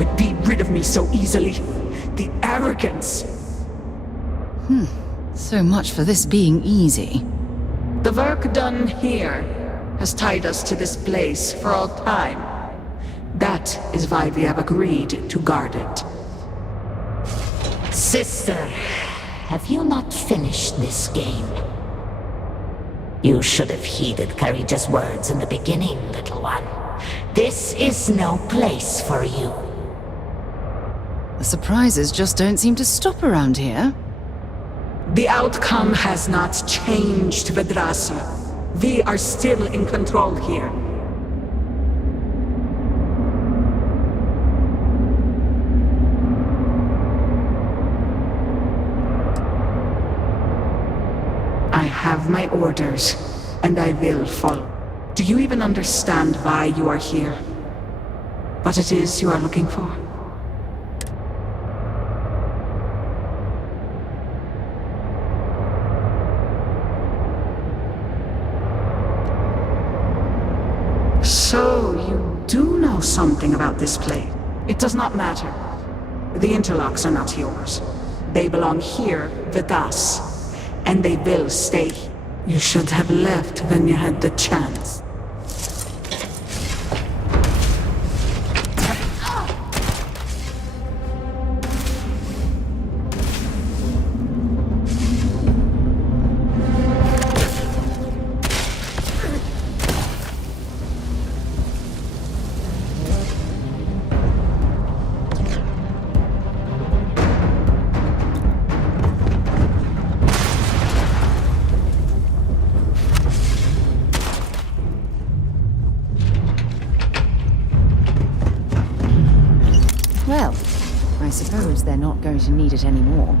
would be rid of me so easily. The arrogance. So much for this being easy. The work done here has tied us to this place for all time. That is why we have agreed to guard it. Sister, have you not finished this game? You should have heeded Courageous words in the beginning, little one. This is no place for you. The surprises just don't seem to stop around here. The outcome has not changed, Vedrasa. We are still in control here. I have my orders, and I will follow. Do you even understand why you are here? What it is you are looking for? So, you do know something about this place. It does not matter. The interlocks are not yours. They belong here with us. And they will stay. You should have left when you had the chance. Well, I suppose they're not going to need it anymore.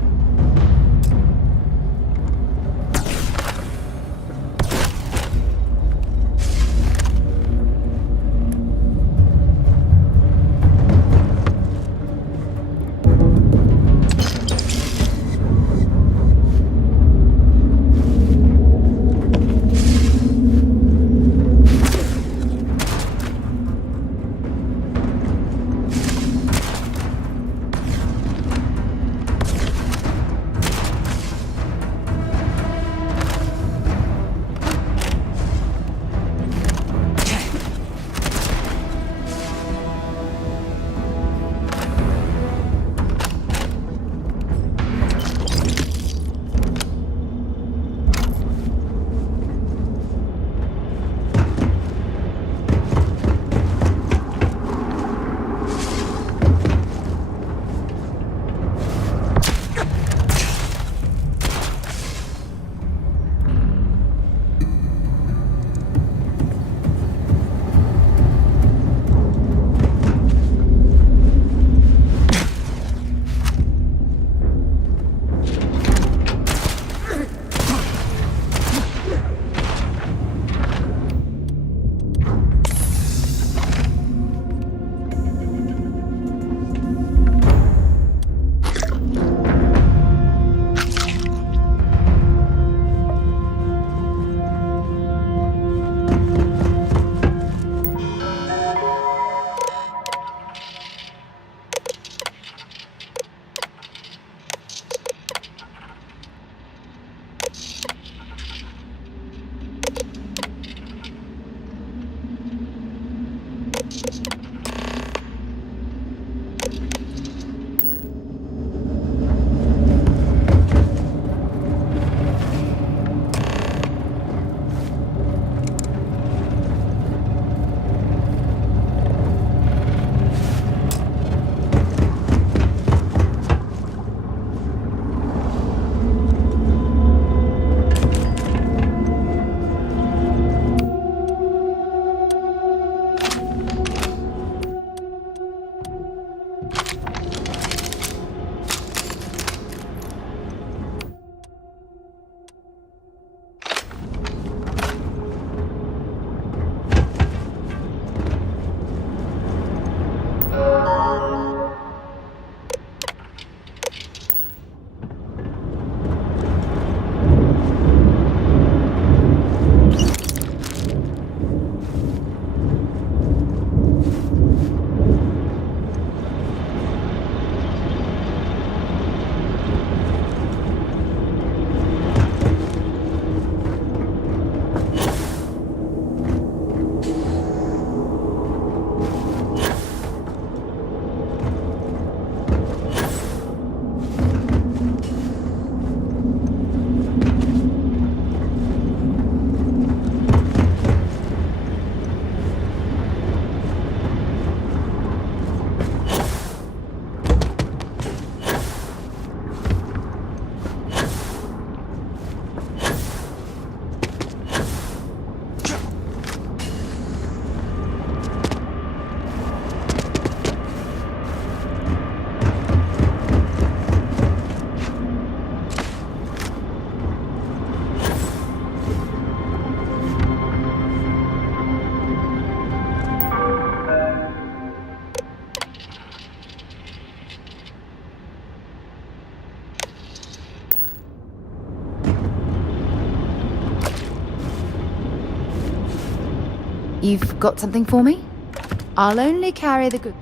You've got something for me? I'll only carry the good.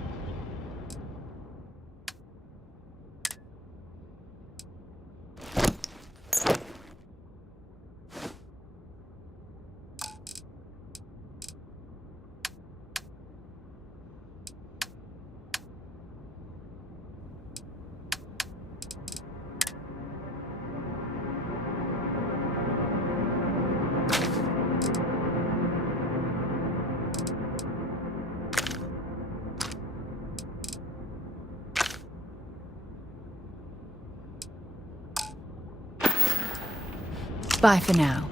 Bye for now.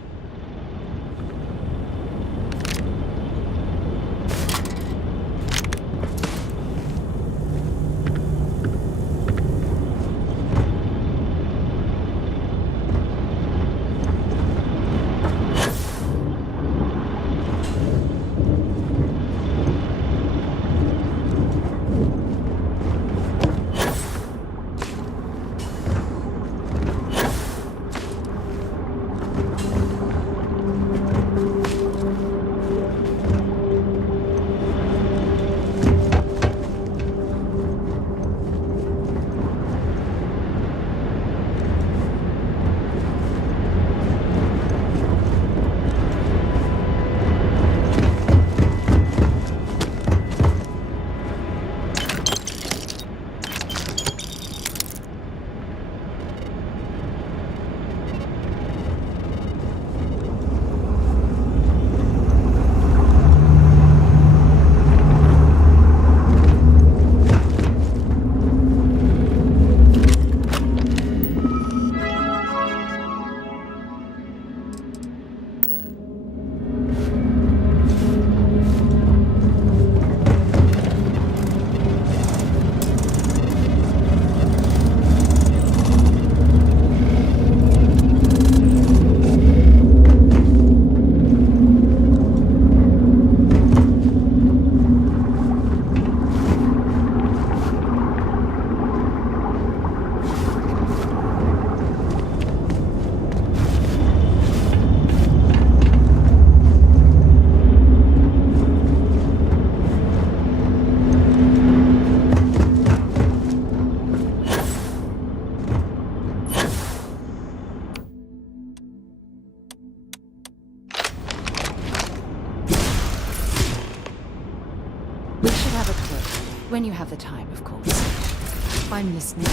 We should have a talk. When you have the time, of course. I'm listening.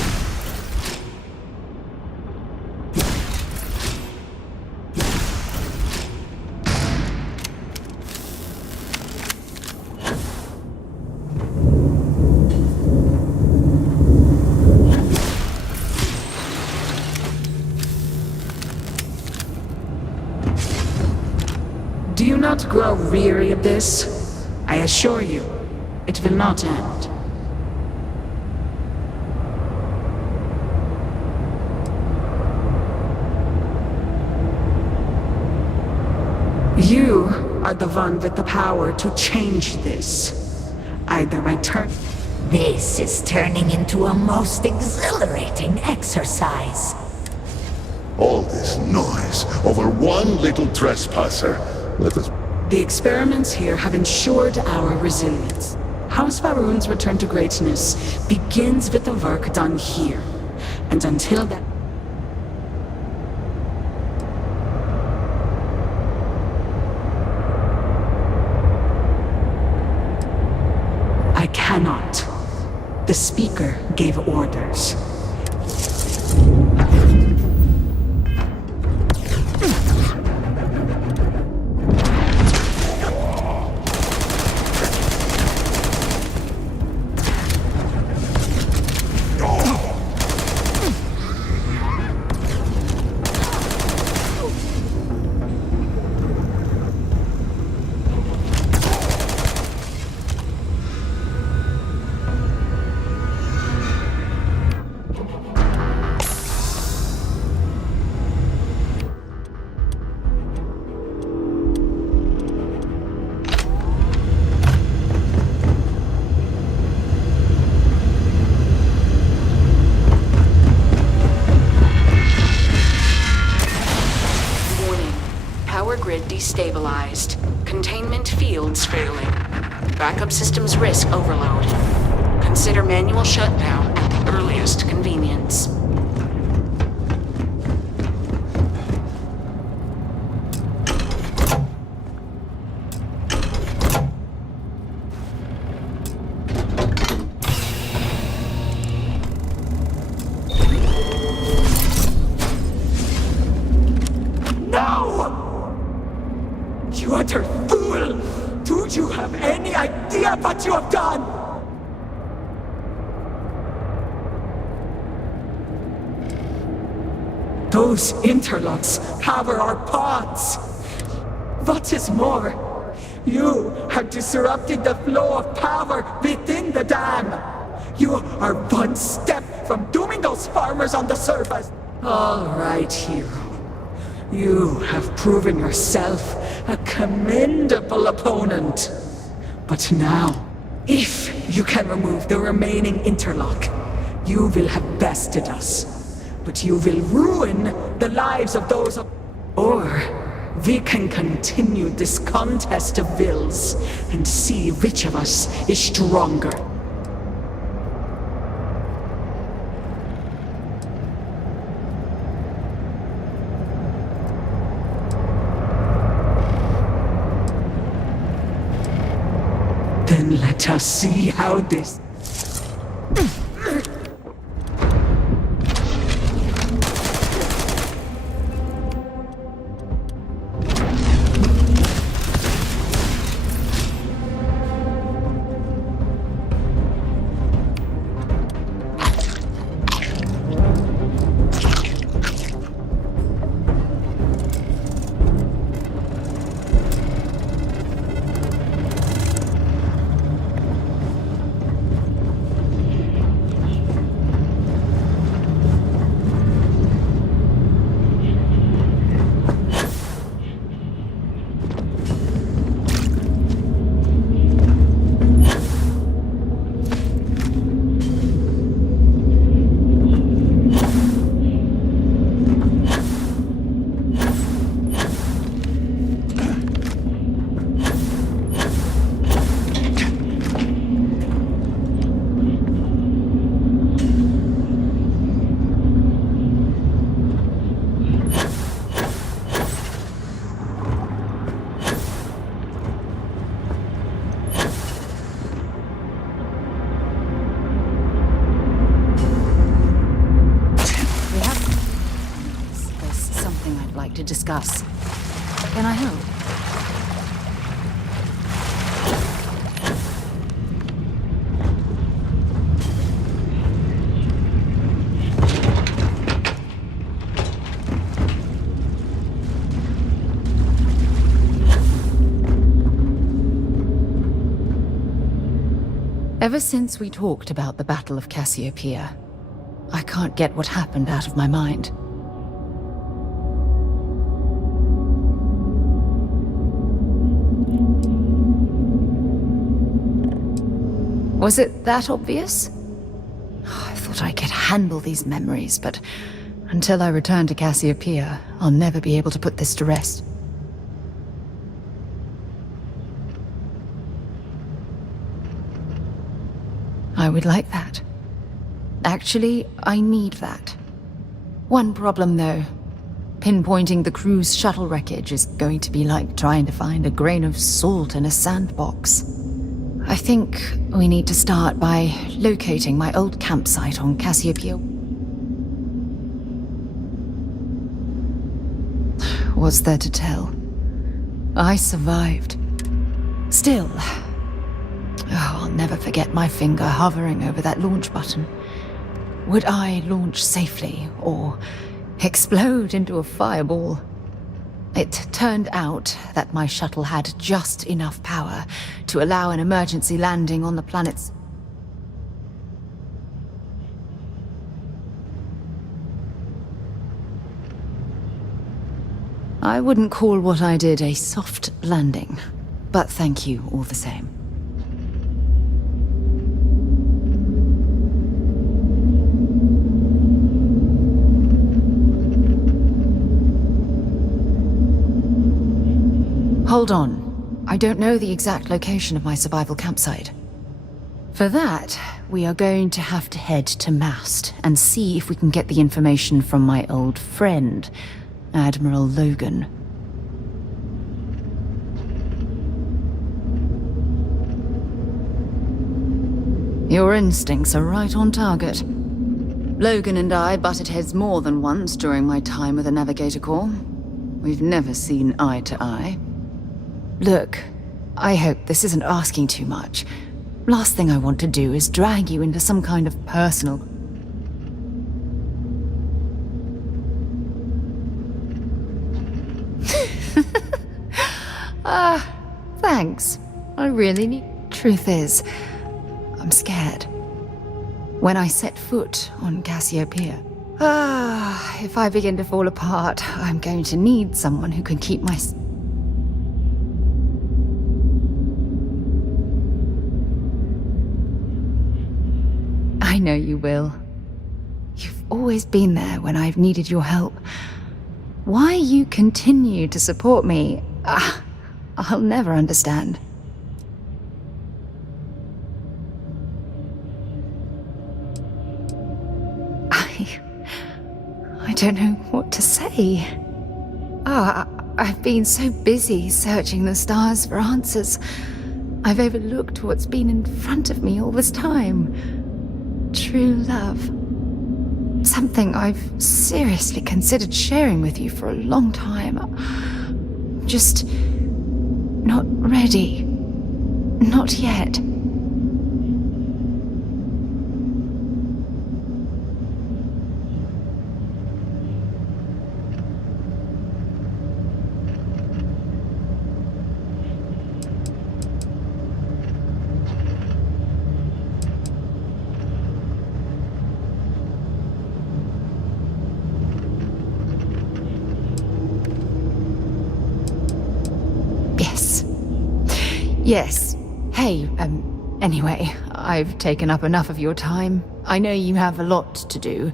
Do you not grow weary of this? I assure you, it will not end. You are the one with the power to change this. Either by turn... This is turning into a most exhilarating exercise. All this noise over one little trespasser. Let us... The experiments here have ensured our resilience. House Faroon's return to greatness begins with the work done here. And until that... I cannot. The speaker gave orders. Destabilized. Containment fields failing. Backup systems risk overload. Consider manual shutdown at the earliest convenience. You utter fool! Do you have any idea what you have done? Those interlocks power our pods. What is more, you have disrupted the flow of power within the dam. You are one step from dooming those farmers on the surface. All right, hero. You have proven yourself a commendable opponent. But now, if you can remove the remaining interlock, you will have bested us. But you will ruin the lives of those of... Or we can continue this contest of wills and see which of us is stronger. Then let us see how this... To discuss. Can I help? Ever since we talked about the Battle of Cassiopeia, I can't get what happened out of my mind. Was it that obvious? I thought I could handle these memories, but until I return to Cassiopeia, I'll never be able to put this to rest. I would like that. Actually, I need that. One problem, though. Pinpointing the crew's shuttle wreckage is going to be like trying to find a grain of salt in a sandbox. I think we need to start by locating my old campsite on Cassiopeia. What's there to tell? I survived. Still, I'll never forget my finger hovering over that launch button. Would I launch safely, or explode into a fireball? It turned out that my shuttle had just enough power to allow an emergency landing on the planet's... I wouldn't call what I did a soft landing, but thank you all the same. Hold on. I don't know the exact location of my survival campsite. For that, we are going to have to head to Mast and see if we can get the information from my old friend, Admiral Logan. Your instincts are right on target. Logan and I butted heads more than once during my time with the Navigator Corps. We've never seen eye to eye. Look, I hope this isn't asking too much. Last thing I want to do is drag you into some kind of personal... Thanks. I really need... Truth is, I'm scared. When I set foot on Cassiopeia... if I begin to fall apart, I'm going to need someone who can keep my... I know you will. You've always been there when I've needed your help. Why you continue to support me, I'll never understand. I don't know what to say. I've been so busy searching the stars for answers. I've overlooked what's been in front of me all this time. True love. Something I've seriously considered sharing with you for a long time. Just not ready. Not yet. Yes. Hey, anyway, I've taken up enough of your time. I know you have a lot to do.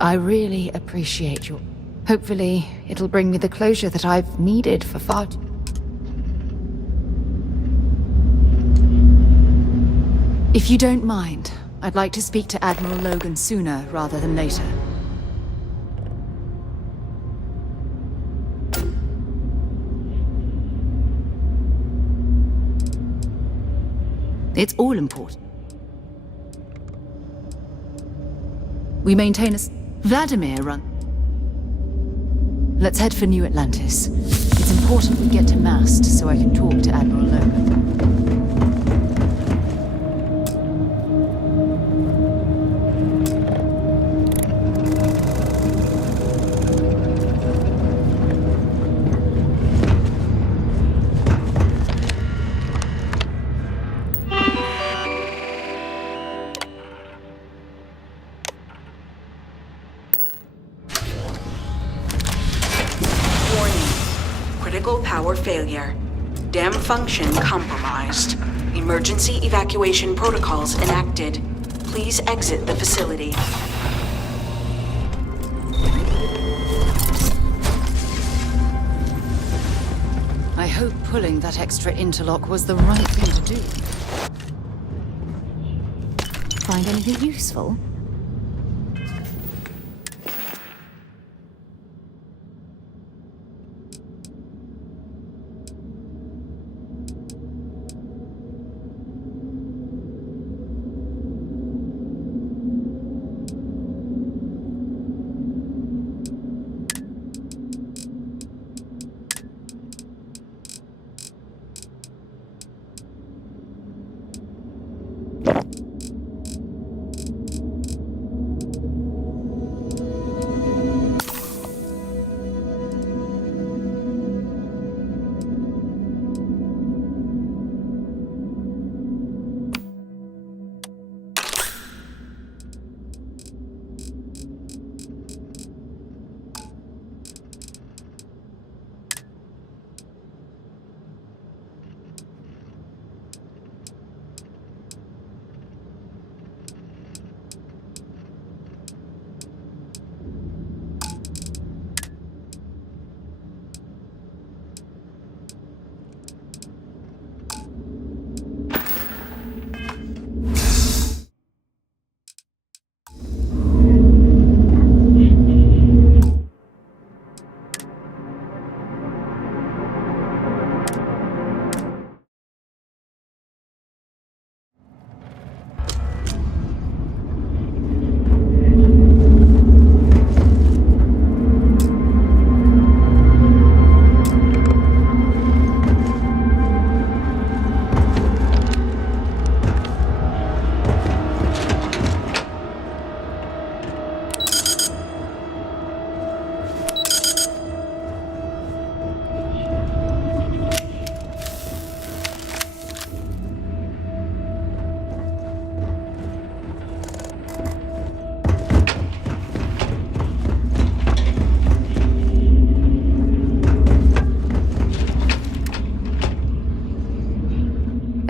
I really appreciate your... Hopefully, it'll bring me the closure that I've needed for far too... If you don't mind, I'd like to speak to Admiral Logan sooner rather than later. It's all important. We maintain a... Vladimir run... Let's head for New Atlantis. It's important we get to Mast so I can talk to Admiral Logan. Critical power failure. Dam function compromised. Emergency evacuation protocols enacted. Please exit the facility. I hope pulling that extra interlock was the right thing to do. Find anything useful?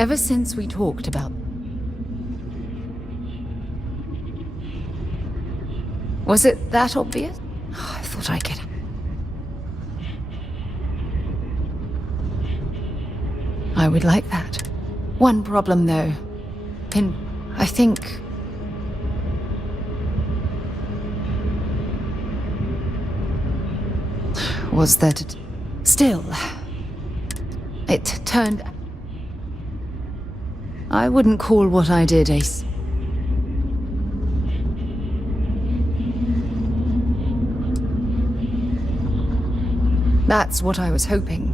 Ever since we talked about... Was it that obvious? Oh, I thought I could... I would like that. One problem, though. I think... Was that... Still... It turned... I wouldn't call what I did Ace. That's what I was hoping.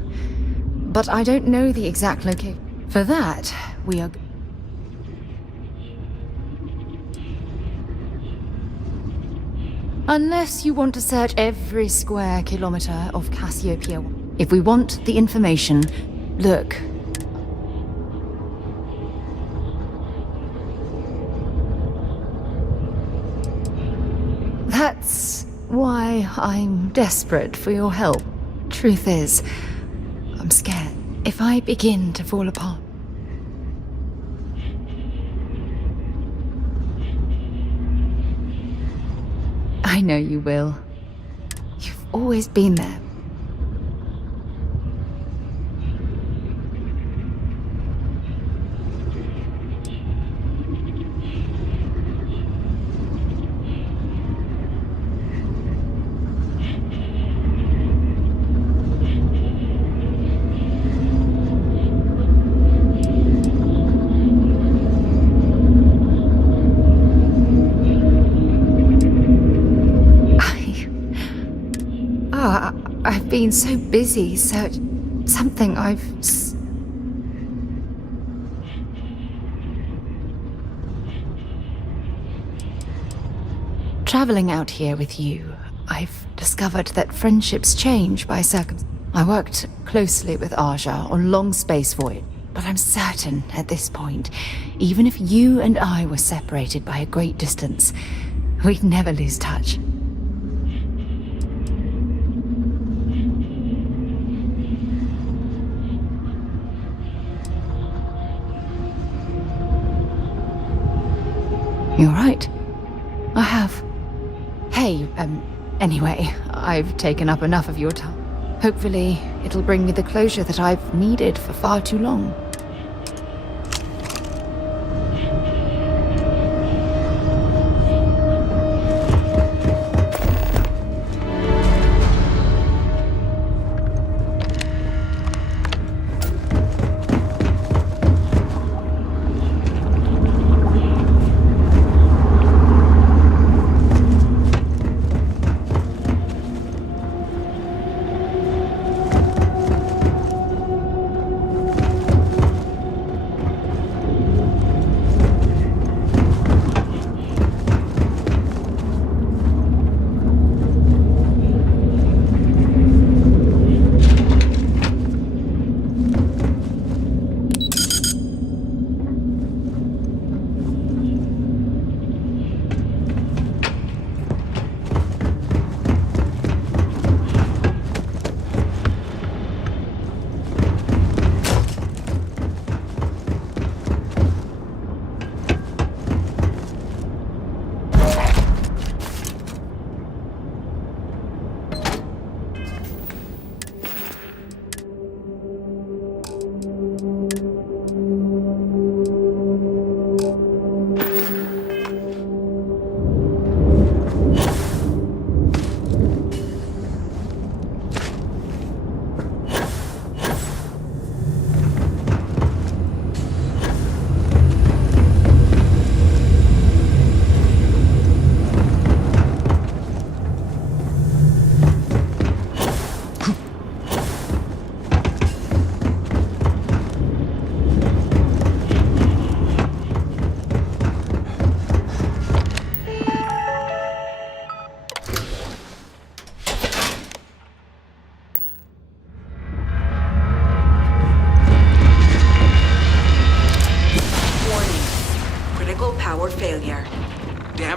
But I don't know the exact location. For that, we are... Unless you want to search every square kilometer of Cassiopeia. If we want the information, look. That's why I'm desperate for your help. Truth is, I'm scared. If I begin to fall apart... I know you will. You've always been there. I've been so busy, something I've... Traveling out here with you, I've discovered that friendships change by circumstance. I worked closely with Aja on long space voyage, but I'm certain at this point, even if you and I were separated by a great distance, we'd never lose touch. You're right. I have. Hey, anyway, I've taken up enough of your time. Hopefully, it'll bring me the closure that I've needed for far too long.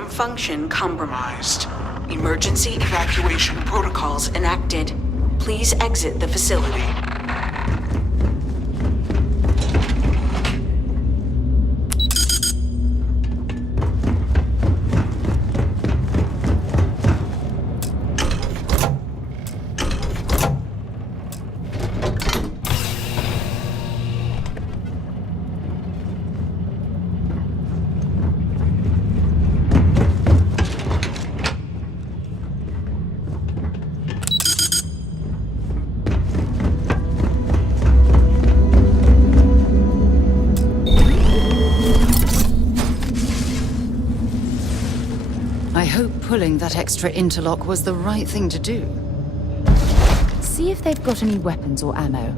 Function compromised. Emergency evacuation protocols enacted. Please exit the facility. pulling that extra interlock was the right thing to do. See if they've got any weapons or ammo.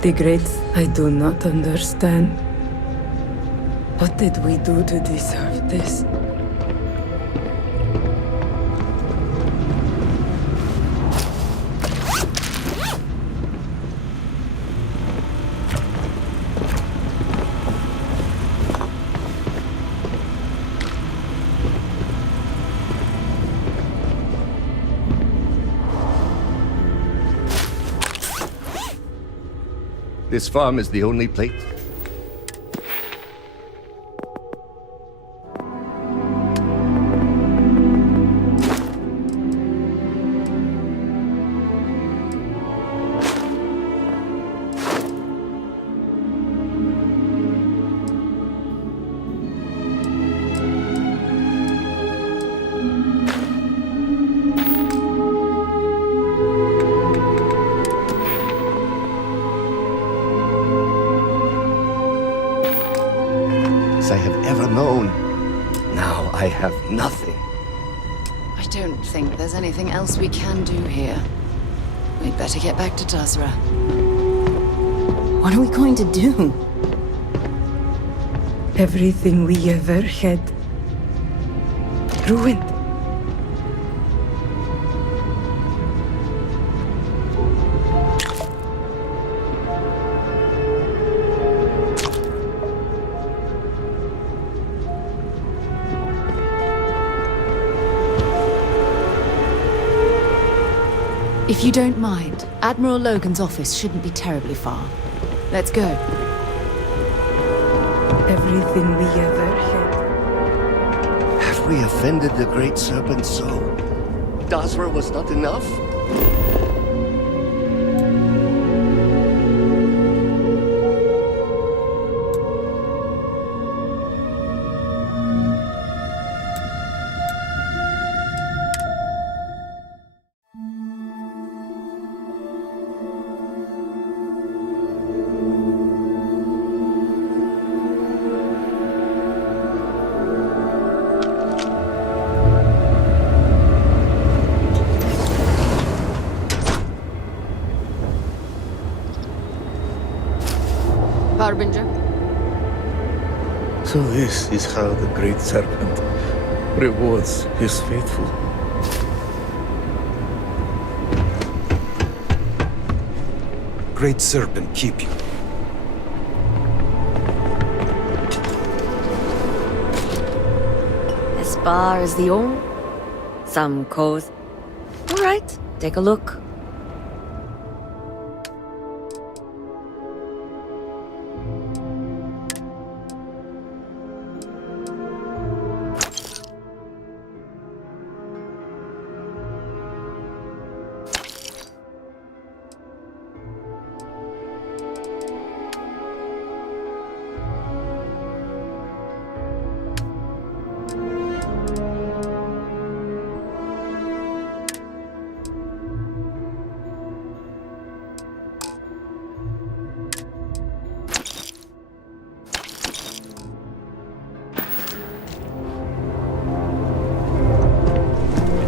The Greats, I do not understand. What did we do to deserve this? This farm is the only place. I have ever known. Now I have nothing. I don't think there's anything else we can do here. We'd better get back to Tazra. What are we going to do? Everything we ever had. Ruined. If you don't mind, Admiral Logan's office shouldn't be terribly far. Let's go. Everything we ever had. Have we offended the Great Serpent so? Dazra was not enough? Harbinger. So this is how the Great Serpent rewards his faithful. Great Serpent keep you. As far as the old, some cause All right, take a look.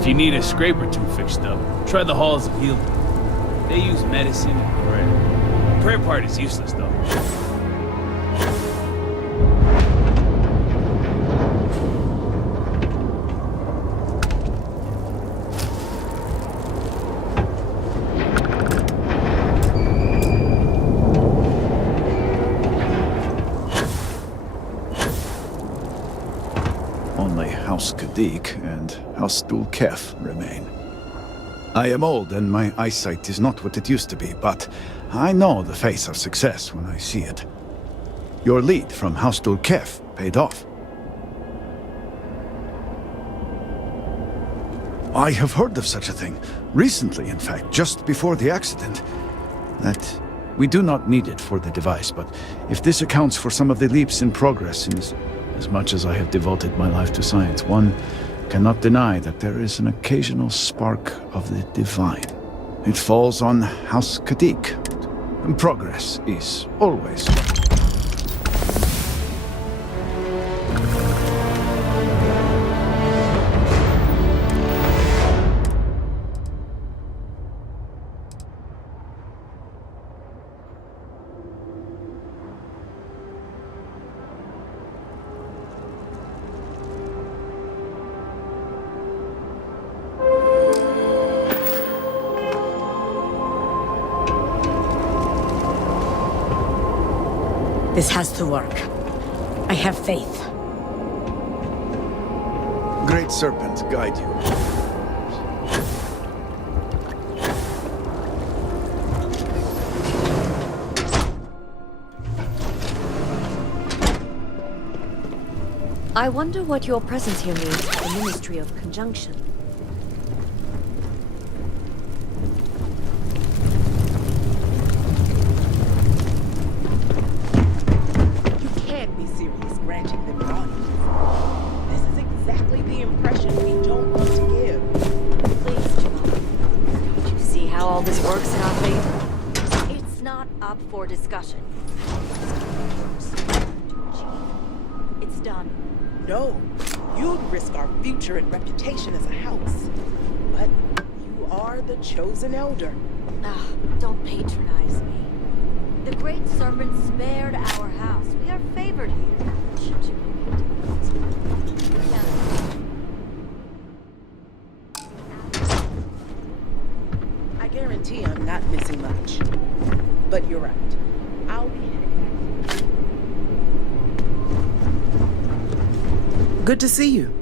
If you need a scrape or two fixed up, try the halls of healing. They use medicine and prayer. The prayer part is useless, though. Only House Kadik and House Dul-Kef remain. I am old and my eyesight is not what it used to be, but I know the face of success when I see it. Your lead from House Dul-Kef paid off. I have heard of such a thing. Recently, in fact, just before the accident. That we do not need it for the device, but if this accounts for some of the leaps in progress in as much as I have devoted my life to science, one cannot deny that there is an occasional spark of the divine. It falls on House Kadik. And progress is always. This has to work. I have faith. Great Serpent guide you. I wonder what your presence here means for the Ministry of Conjunction. Granting them an audience. This is exactly the impression we don't want to give. Please, Jamal. Don't you see how all this works in our favor? It's not up for discussion. It's done. No, you'd risk our future and reputation as a house. But you are the chosen elder. Ah, don't patronize me. The Great Serpent spared our house. We are favored here. I guarantee I'm not missing much. But you're right. I'll be heading back. Good to see you.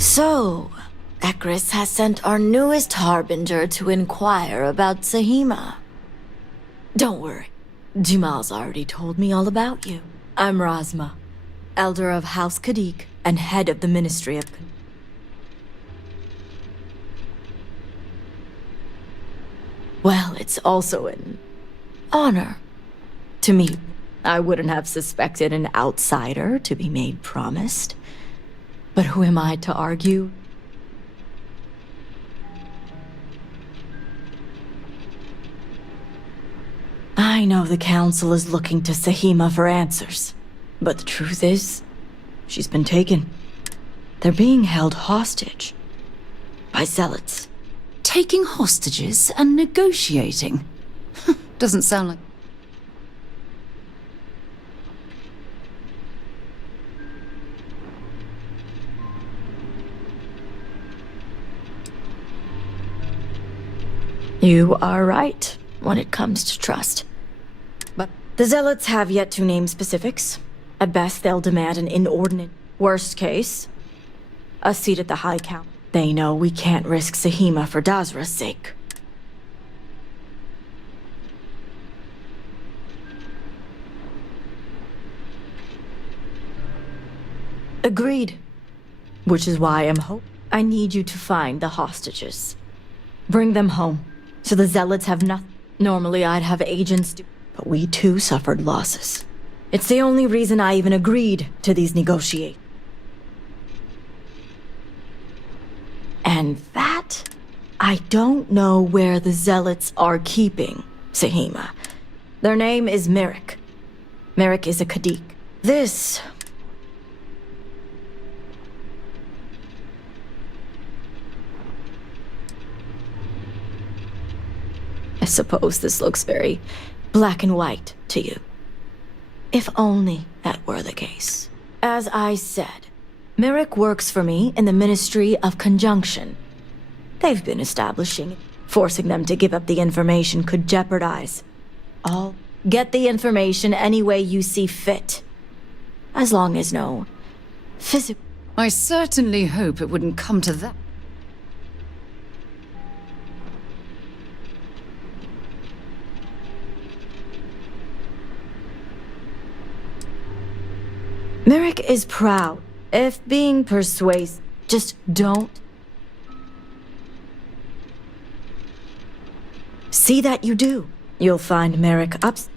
So, Ekris has sent our newest harbinger to inquire about Sahima. Don't worry, Jamal's already told me all about you. I'm Razma, Elder of House Kadik and head of the Ministry of Well, it's also an honor to meet. I wouldn't have suspected an outsider to be made promised. But who am I to argue? I know the Council is looking to Sahima for answers. But the truth is, she's been taken. They're being held hostage by zealots. Taking hostages and negotiating? Doesn't sound like... You are right when it comes to trust. But the Zealots have yet to name specifics. At best, they'll demand an inordinate. Worst case, a seat at the High Council. They know we can't risk Sahima for Dazra's sake. Agreed. Which is why I need you to find the hostages. Bring them home, so the Zealots have nothing. Normally I'd have agents do, but we too suffered losses. It's the only reason I even agreed to these negotiations. And that, I don't know where the Zealots are keeping Sahima. Their name is Merrick. Merrick is a Kadik. This... I suppose this looks very black and white to you. If only that were the case. As I said, Merrick works for me in the Ministry of Conjunction. They've been establishing. Forcing them to give up the information could jeopardize. I'll get the information any way you see fit. As long as no physical... I certainly hope it wouldn't come to that. Merrick is proud. If being persuasive, just don't. See that you do. You'll find Merrick upstairs.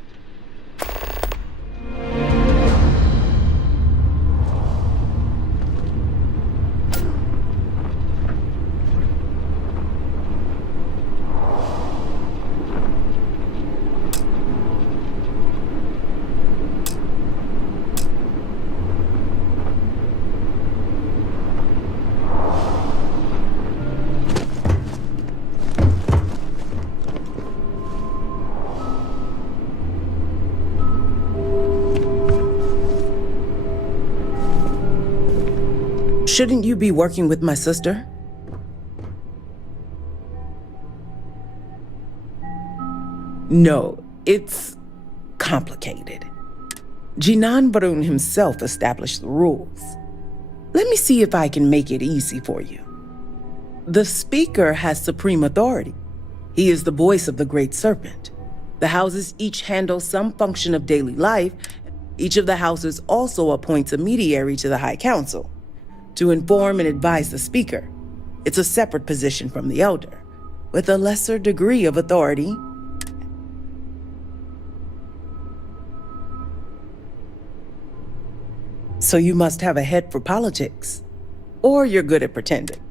Shouldn't you be working with my sister? No, it's complicated. Jinan Barun himself established the rules. Let me see if I can make it easy for you. The Speaker has supreme authority. He is the voice of the Great Serpent. The houses each handle some function of daily life. Each of the houses also appoints a mediary to the High Council to inform and advise the Speaker. It's a separate position from the Elder, with a lesser degree of authority. So you must have a head for politics, or you're good at pretending.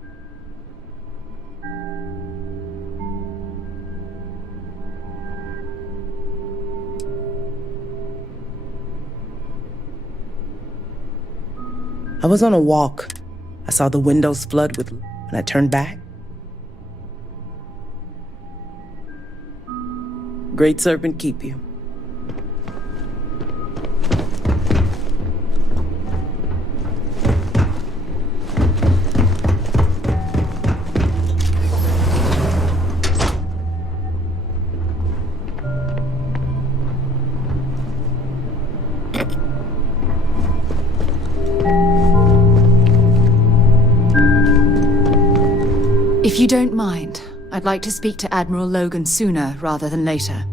I was on a walk. I saw the windows flood with, and I turned back. Great Serpent keep you. If you don't mind, I'd like to speak to Admiral Logan sooner rather than later.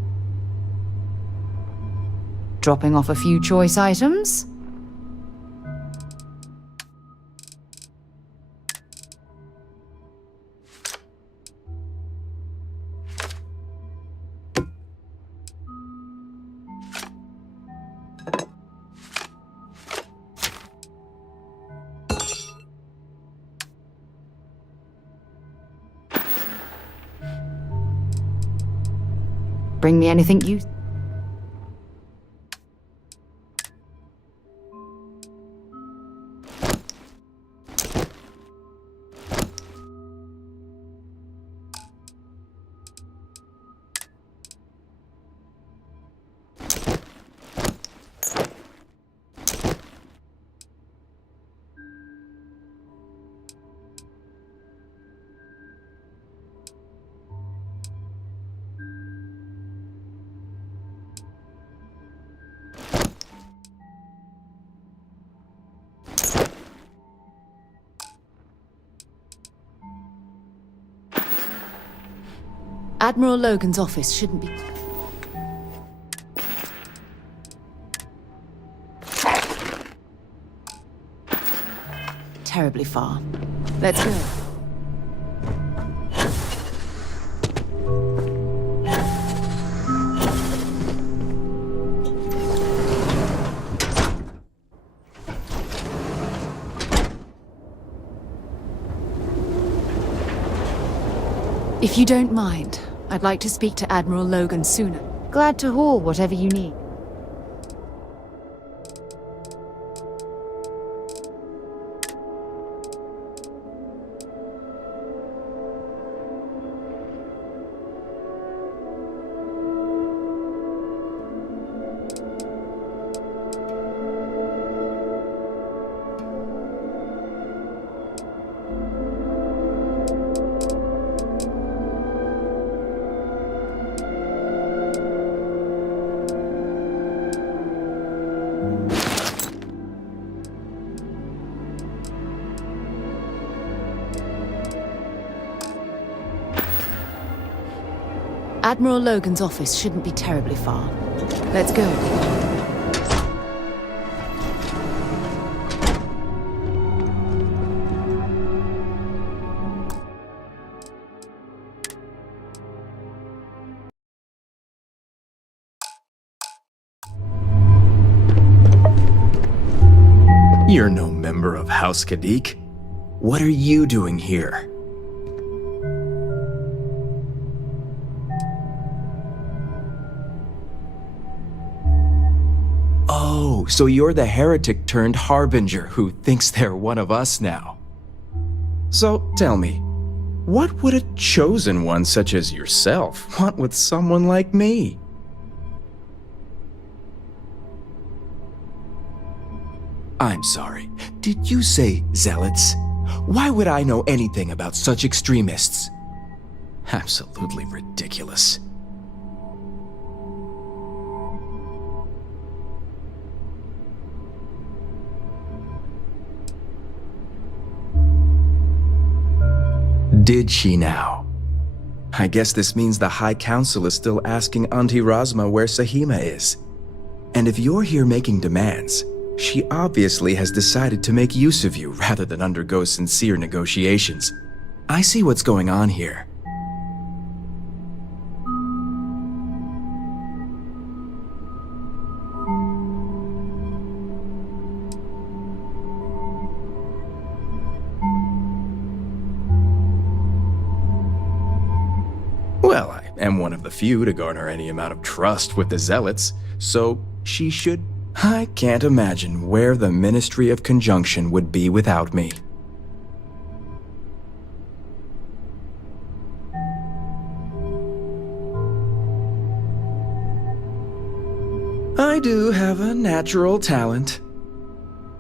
Dropping off a few choice items? Bring me anything you... Admiral Logan's office shouldn't be... terribly far. Let's go. If you don't mind, I'd like to speak to Admiral Logan sooner. Glad to haul whatever you need. Admiral Logan's office shouldn't be terribly far. Let's go. You're no member of House Kadik. What are you doing here? Oh, so you're the heretic turned harbinger who thinks they're one of us now. So tell me, what would a chosen one such as yourself want with someone like me? I'm sorry, did you say zealots? Why would I know anything about such extremists? Absolutely ridiculous. Did she now? I guess this means the High Council is still asking Auntie Razma where Sahima is. And if you're here making demands, she obviously has decided to make use of you rather than undergo sincere negotiations. I see what's going on here. Well, I am one of the few to garner any amount of trust with the Zealots, so she should... I can't imagine where the Ministry of Conjunction would be without me. I do have a natural talent.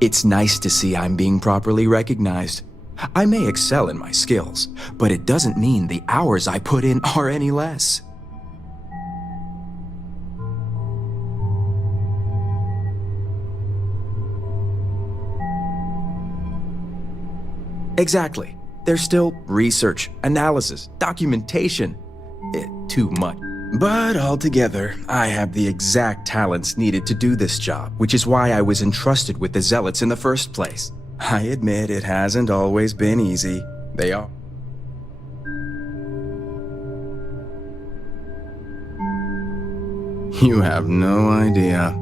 It's nice to see I'm being properly recognized. I may excel in my skills, but it doesn't mean the hours I put in are any less. Exactly. There's still research, analysis, documentation. Too much. But altogether, I have the exact talents needed to do this job, which is why I was entrusted with the Zealots in the first place. I admit it hasn't always been easy. They are. You have no idea.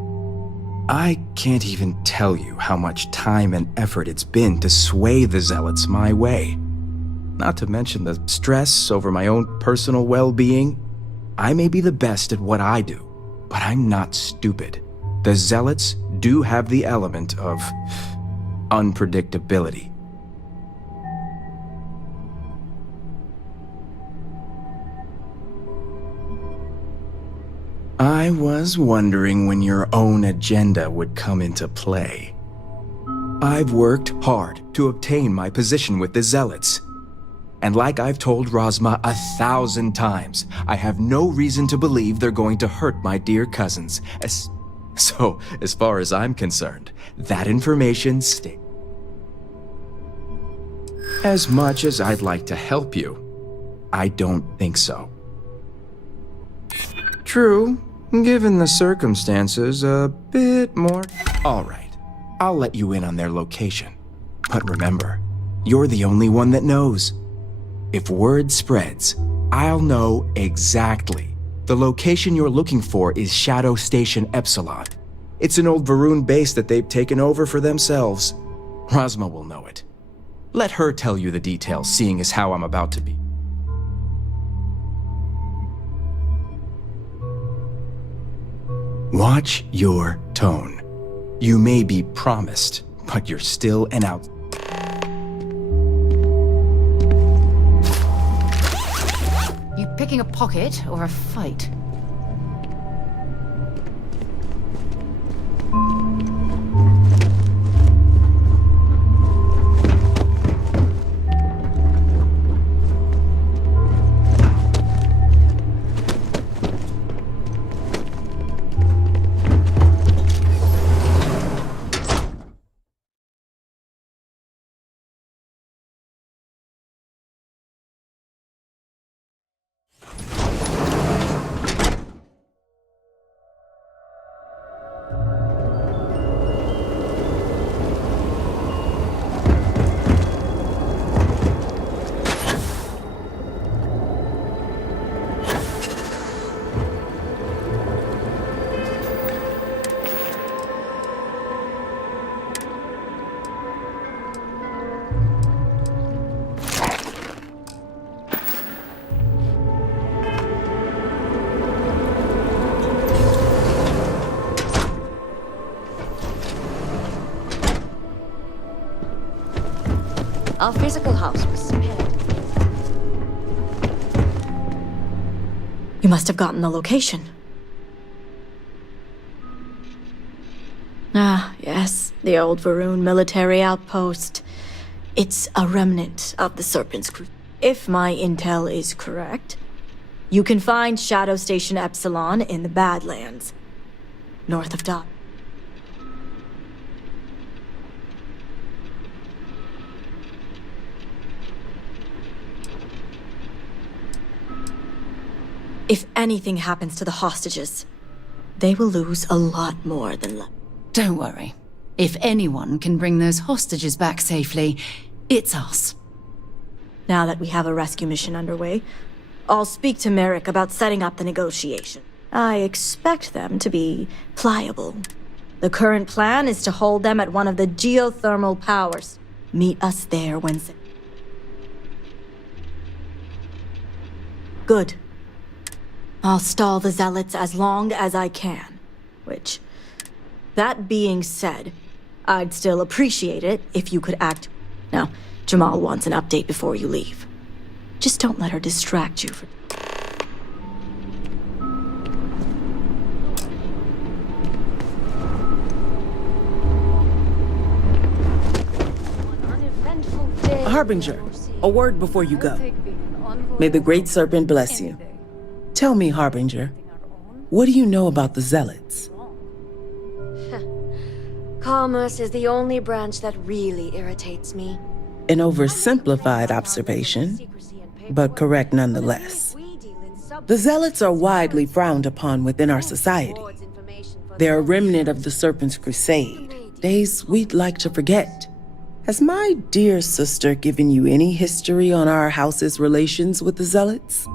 I can't even tell you how much time and effort it's been to sway the Zealots my way. Not to mention the stress over my own personal well-being. I may be the best at what I do, but I'm not stupid. The Zealots do have the element of unpredictability. I was wondering when your own agenda would come into play. I've worked hard to obtain my position with the Zealots. And like I've told Razma 1,000 times, I have no reason to believe they're going to hurt my dear cousins. So, as far as I'm concerned, that information stays. As much as I'd like to help you, I don't think so. True, given the circumstances, a bit more. All right, I'll let you in on their location. But remember, you're the only one that knows. If word spreads, I'll know exactly. The location you're looking for is Shadow Station Epsilon. It's an old Varun base that they've taken over for themselves. Rosma will know it. Let her tell you the details, seeing as how I'm about to be. Watch your tone. You may be promised, but you're still an out. You picking a pocket or a fight? Our physical house was spared. You must have gotten the location. Ah, yes, the old Varun military outpost. It's a remnant of the Serpent's Crusade. If my intel is correct, you can find Shadow Station Epsilon in the Badlands, north of Dot. If anything happens to the hostages, they will lose a lot more than left. Don't worry. If anyone can bring those hostages back safely, it's us. Now that we have a rescue mission underway, I'll speak to Merrick about setting up the negotiation. I expect them to be pliable. The current plan is to hold them at one of the geothermal powers. Meet us there Wednesday. Good. I'll stall the Zealots as long as I can. Which, that being said, I'd still appreciate it if you could act. Now, Jamal wants an update before you leave. Just don't let her distract you for... Harbinger, a word before you go. May the Great Serpent bless you. Tell me, Harbinger, what do you know about the Zealots? Commerce is the only branch that really irritates me. An oversimplified observation, but correct nonetheless. The Zealots are widely frowned upon within our society. They're a remnant of the Serpent's Crusade, days we'd like to forget. Has my dear sister given you any history on our house's relations with the Zealots?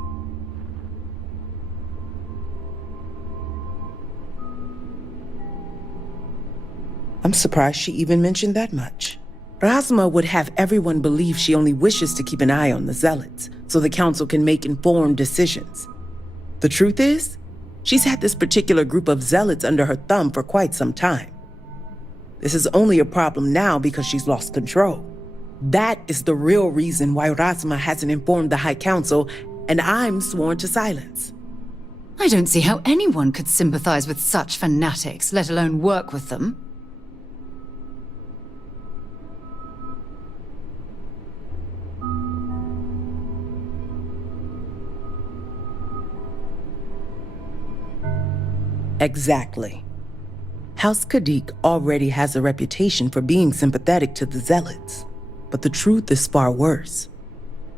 I'm surprised she even mentioned that much. Rasma would have everyone believe she only wishes to keep an eye on the Zealots, so the Council can make informed decisions. The truth is, she's had this particular group of Zealots under her thumb for quite some time. This is only a problem now because she's lost control. That is the real reason why Rasma hasn't informed the High Council, and I'm sworn to silence. I don't see how anyone could sympathize with such fanatics, let alone work with them. Exactly. House Kadik already has a reputation for being sympathetic to the Zealots, but the truth is far worse.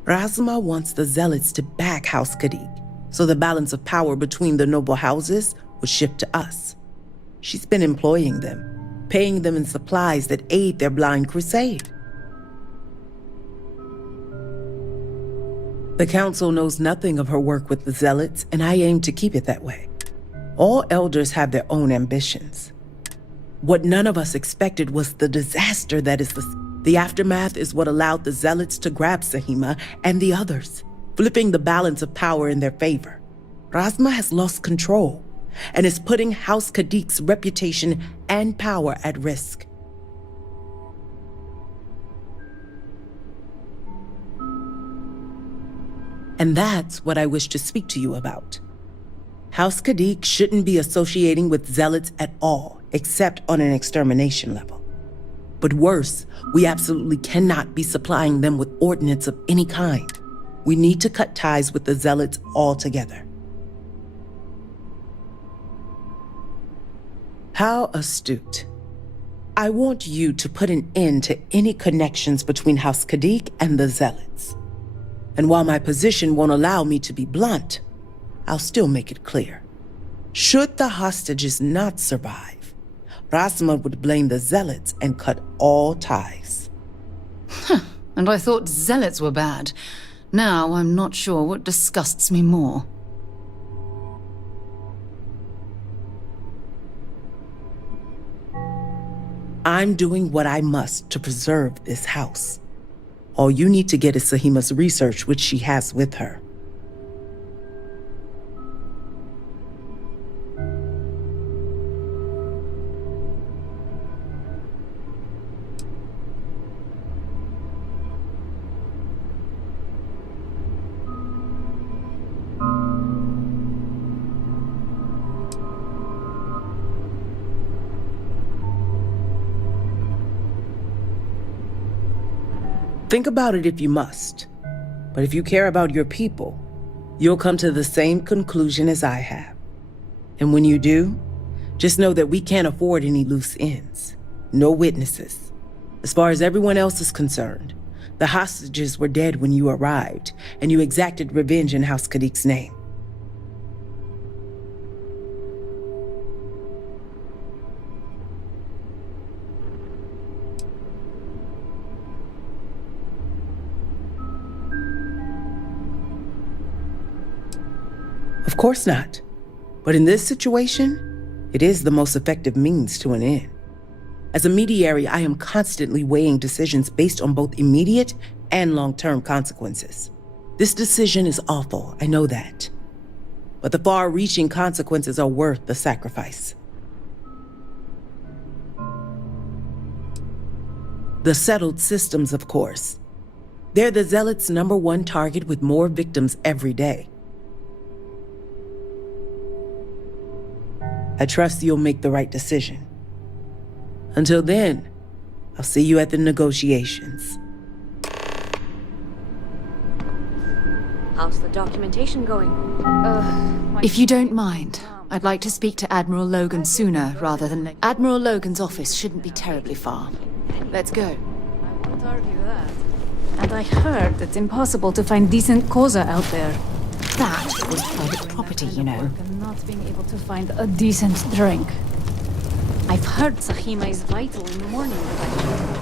Razma wants the Zealots to back House Kadik, so the balance of power between the noble houses would shift to us. She's been employing them, paying them in supplies that aid their blind crusade. The Council knows nothing of her work with the Zealots, and I aim to keep it that way. All elders have their own ambitions. What none of us expected was the disaster that is the aftermath is what allowed the Zealots to grab Sahima and the others, flipping the balance of power in their favor. Razma has lost control and is putting House Kadik's reputation and power at risk. And that's what I wish to speak to you about. House Kadik shouldn't be associating with Zealots at all, except on an extermination level. But worse, we absolutely cannot be supplying them with ordnance of any kind. We need to cut ties with the Zealots altogether. How astute. I want you to put an end to any connections between House Kadik and the Zealots. And while my position won't allow me to be blunt, I'll still make it clear. Should the hostages not survive, Razma would blame the Zealots and cut all ties. And I thought Zealots were bad. Now I'm not sure what disgusts me more. I'm doing what I must to preserve this house. All you need to get is Sahima's research, which she has with her. Think about it if you must, but if you care about your people, you'll come to the same conclusion as I have. And when you do, just know that we can't afford any loose ends. No witnesses. As far as everyone else is concerned, the hostages were dead when you arrived, and you exacted revenge in House Kadik's name. Of course not. But in this situation, it is the most effective means to an end. As a mediary, I am constantly weighing decisions based on both immediate and long-term consequences. This decision is awful, I know that. But the far-reaching consequences are worth the sacrifice. The settled systems, of course. They're the Zealots' #1 target with more victims every day. I trust you'll make the right decision. Until then, I'll see you at the negotiations. How's the documentation going? If you don't mind, I'd like to speak to Admiral Logan sooner rather than later. Admiral Logan's office shouldn't be terribly far. Let's go. I won't argue that. And I heard it's impossible to find decent Koza out there. That was private property, you know. And not being able to find a decent drink. I've heard Sahima is vital in the morning protection.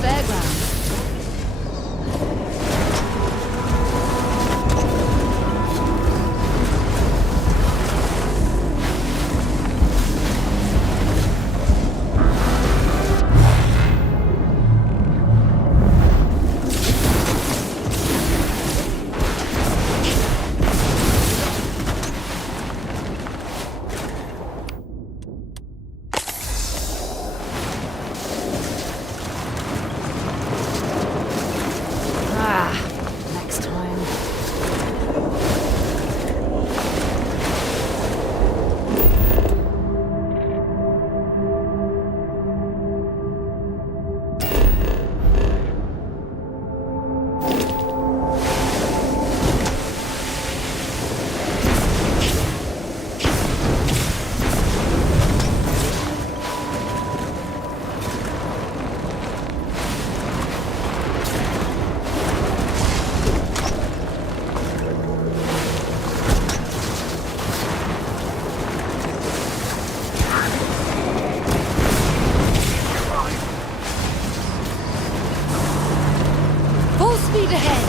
fairgrounds. Next time. Full speed ahead!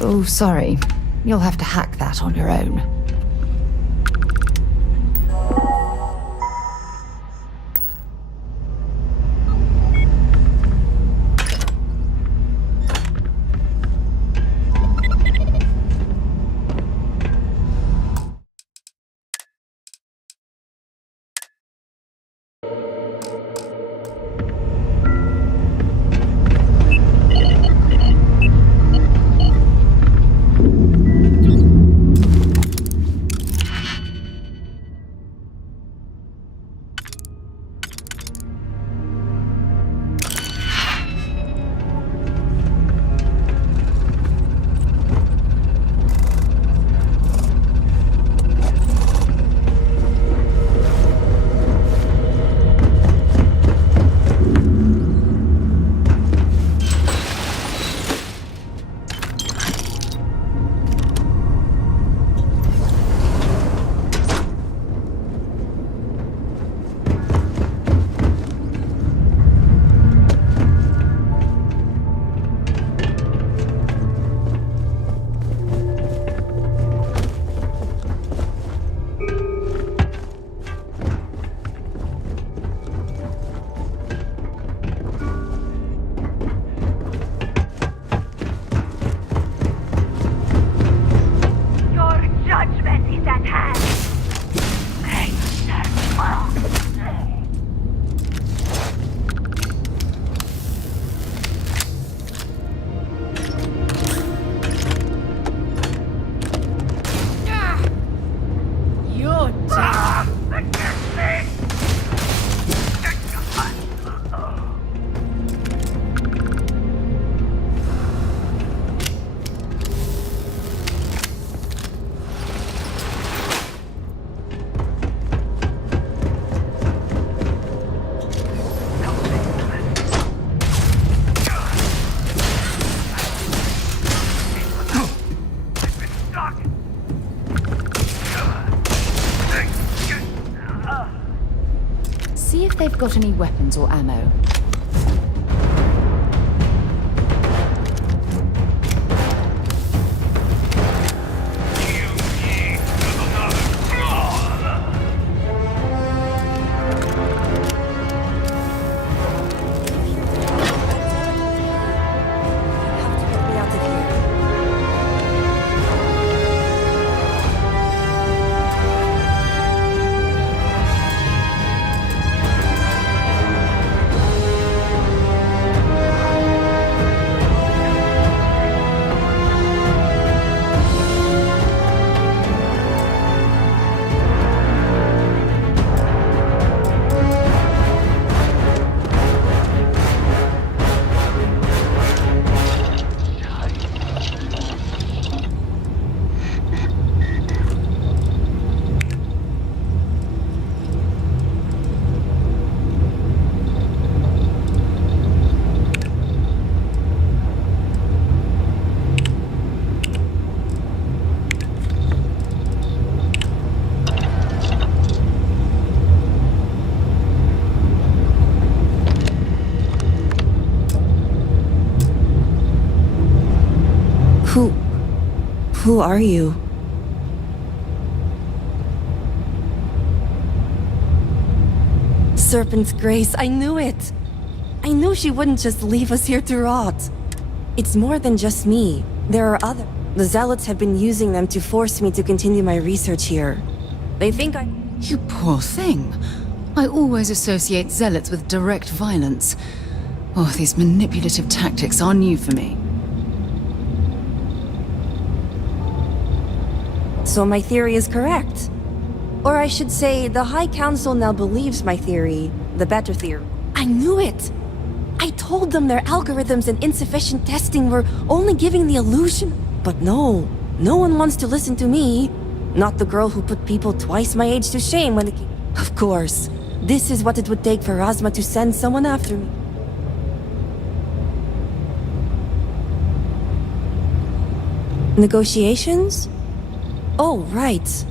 Oh, sorry. You'll have to hack that on your own. See if they've got any weapons or ammo. Who are you? Serpent's Grace, I knew it! I knew she wouldn't just leave us here to rot. It's more than just me. There are other. The Zealots have been using them to force me to continue my research here. They think I... You poor thing. I always associate zealots with direct violence. Oh, these manipulative tactics are new for me. So my theory is correct. Or I should say, the High Council now believes my theory, the better theory. I knew it! I told them their algorithms and insufficient testing were only giving the illusion. But no one wants to listen to me. Not the girl who put people twice my age to shame when it came. Of course, this is what it would take for Razma to send someone after me. Negotiations? Oh, right.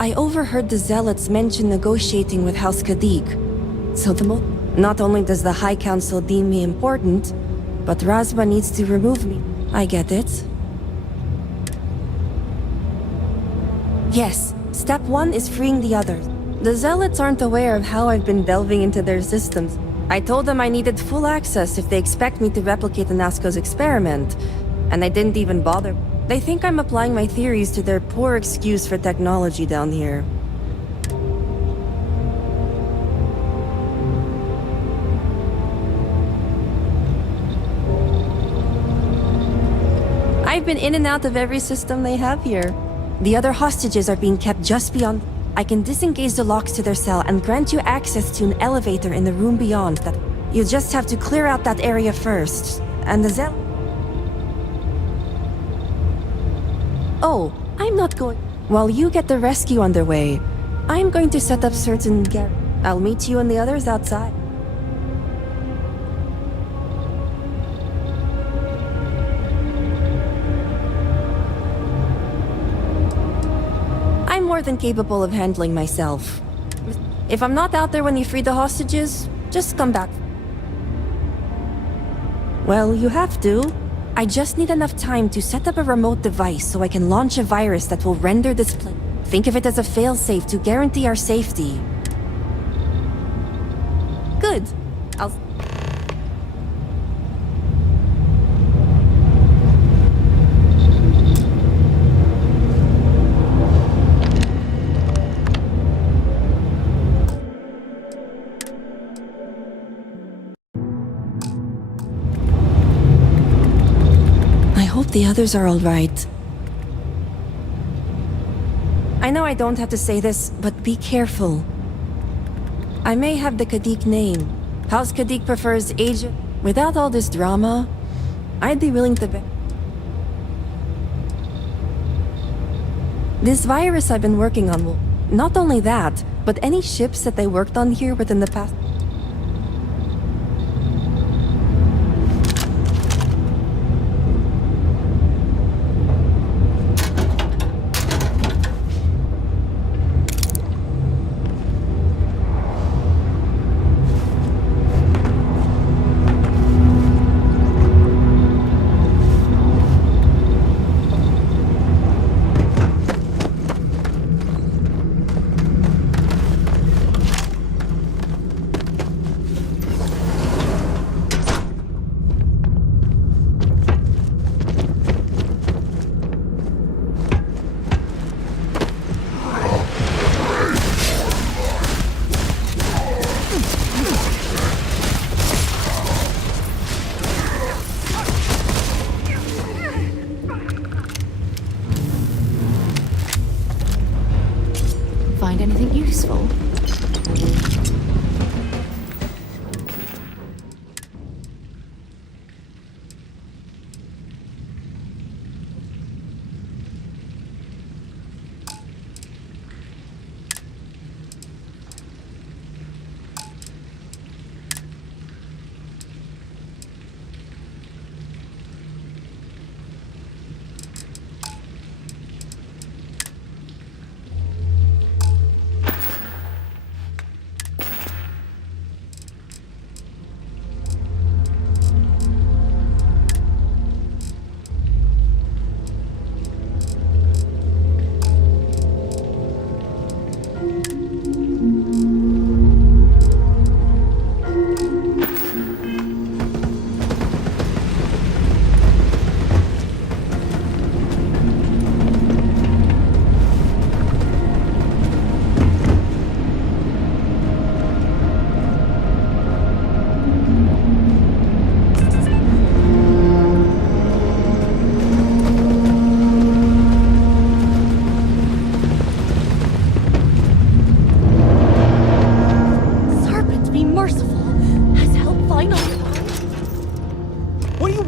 I overheard the Zealots mention negotiating with House Kadik. So not only does the High Council deem me important, but Razma needs to remove me. I get it. Yes, step 1 is freeing the others. The Zealots aren't aware of how I've been delving into their systems. I told them I needed full access if they expect me to replicate Anasco's experiment, and I didn't even bother. They think I'm applying my theories to their poor excuse for technology down here. I've been in and out of every system they have here. The other hostages are being kept just beyond. I can disengage the locks to their cell and grant you access to an elevator in the room beyond that. You just have to clear out that area first, and the Zealot... Oh, I'm not going... While you get the rescue underway, I'm going to set up certain I'll meet you and the others outside. I'm more than capable of handling myself. If I'm not out there when you free the hostages, just come back. Well, you have to. I just need enough time to set up a remote device so I can launch a virus that will render this place. Think of it as a failsafe to guarantee our safety. Good. I'll... I hope the others are all right. I know I don't have to say this, but be careful. I may have the Kadik name. House Kadik prefers agent. Without all this drama, I'd be willing to bet. This virus I've been working on will... Not only that, but any ships that they worked on here within the past... Find anything useful?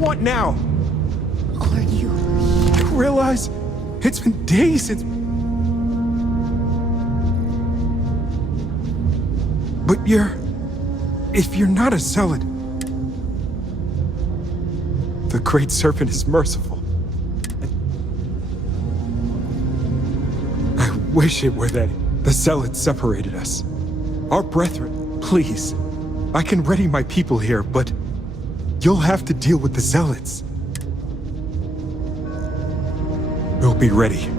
want now? Are you? You realize it's been days since... But if you're not a zealot, the Great Serpent is merciful. I wish it were that the zealots separated us. Our brethren, please. I can ready my people here, but you'll have to deal with the zealots. We'll be ready.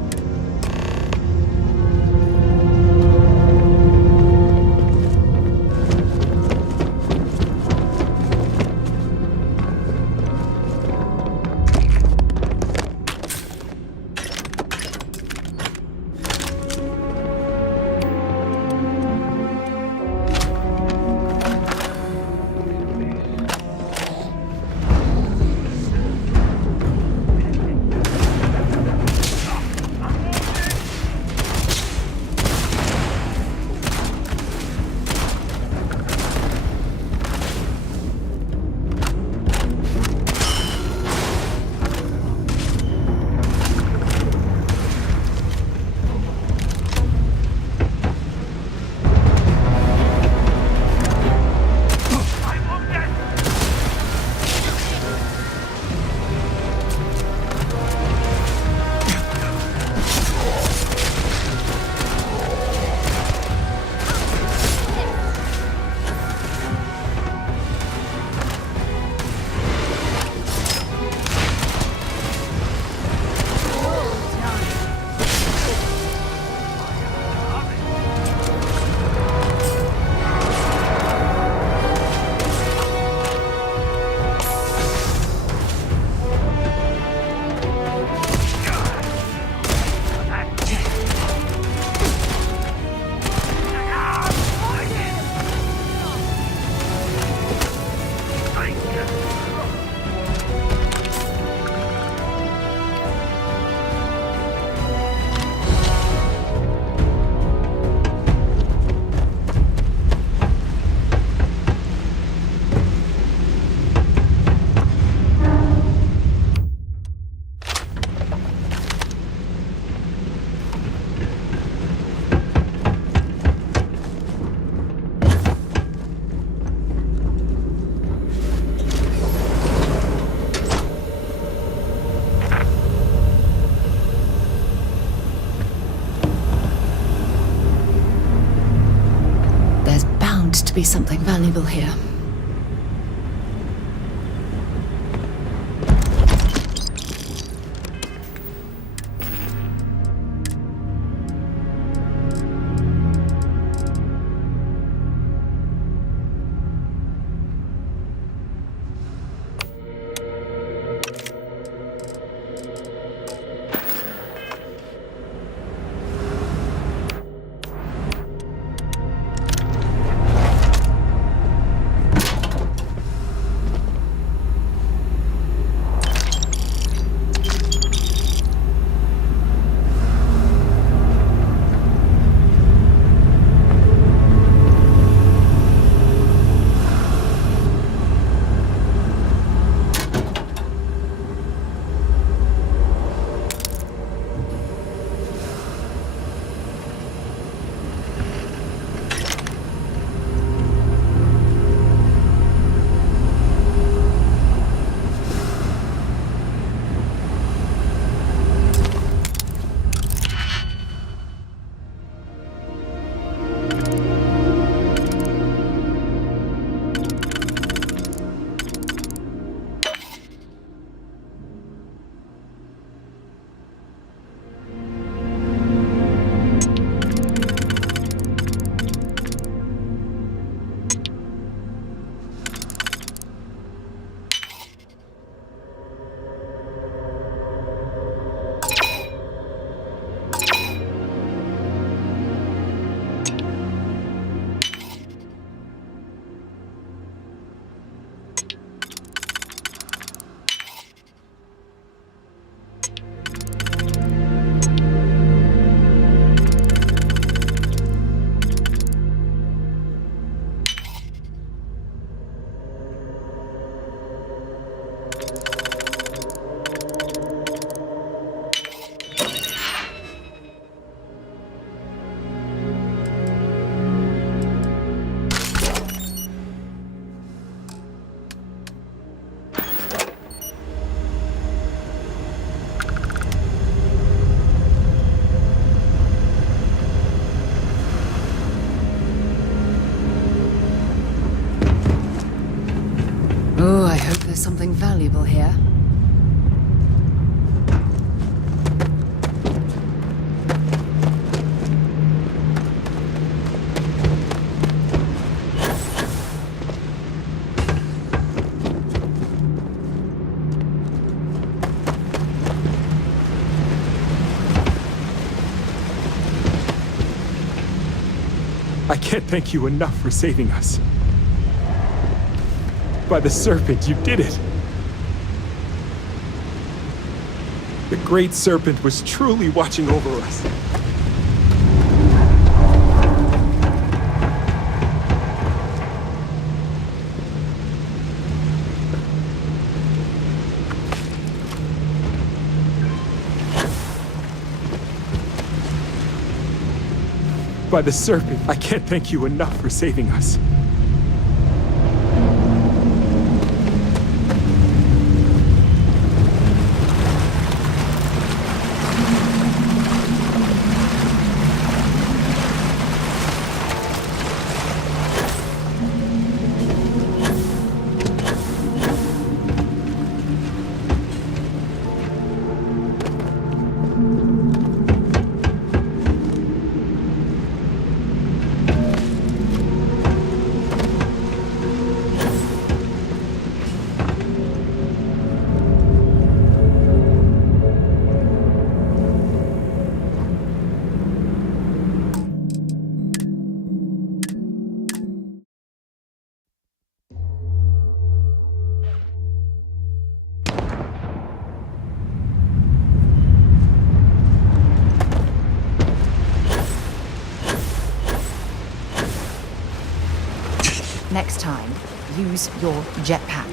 To be something valuable here. there's something valuable here. I can't thank you enough for saving us. By the Serpent, you did it! The Great Serpent was truly watching over us. By the Serpent, I can't thank you enough for saving us. Next time, use your jetpack.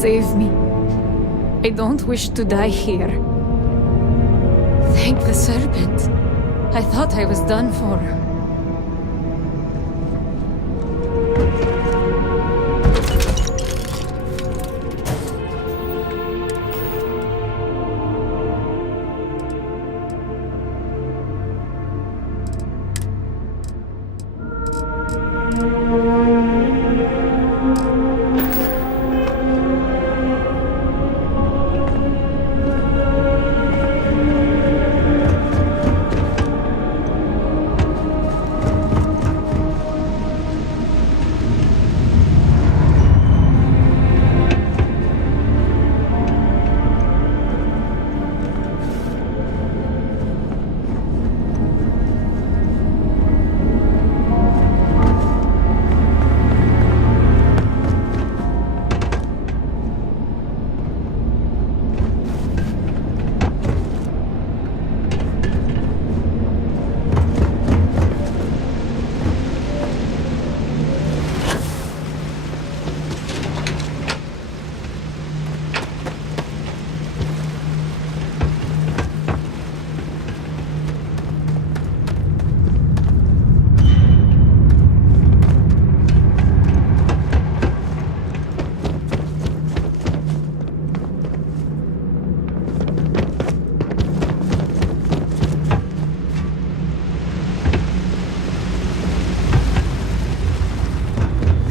save me. I don't wish to die here. Thank the serpent. I thought I was done for.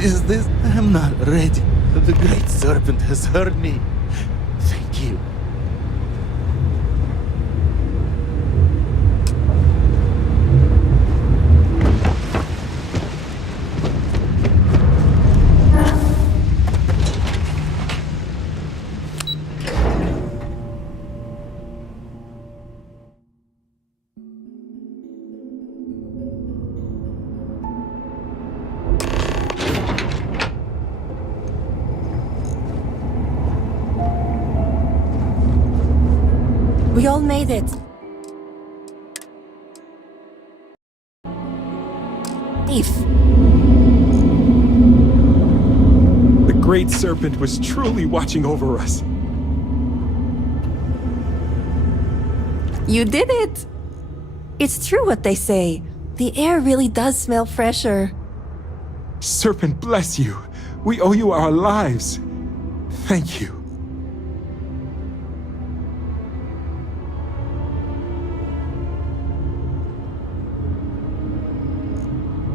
Is this? I'm not ready. The Great Serpent has heard me. Thank you. We all made it. Safe. The Great Serpent was truly watching over us. You did it! It's true what they say. The air really does smell fresher. Serpent bless you. We owe you our lives. Thank you.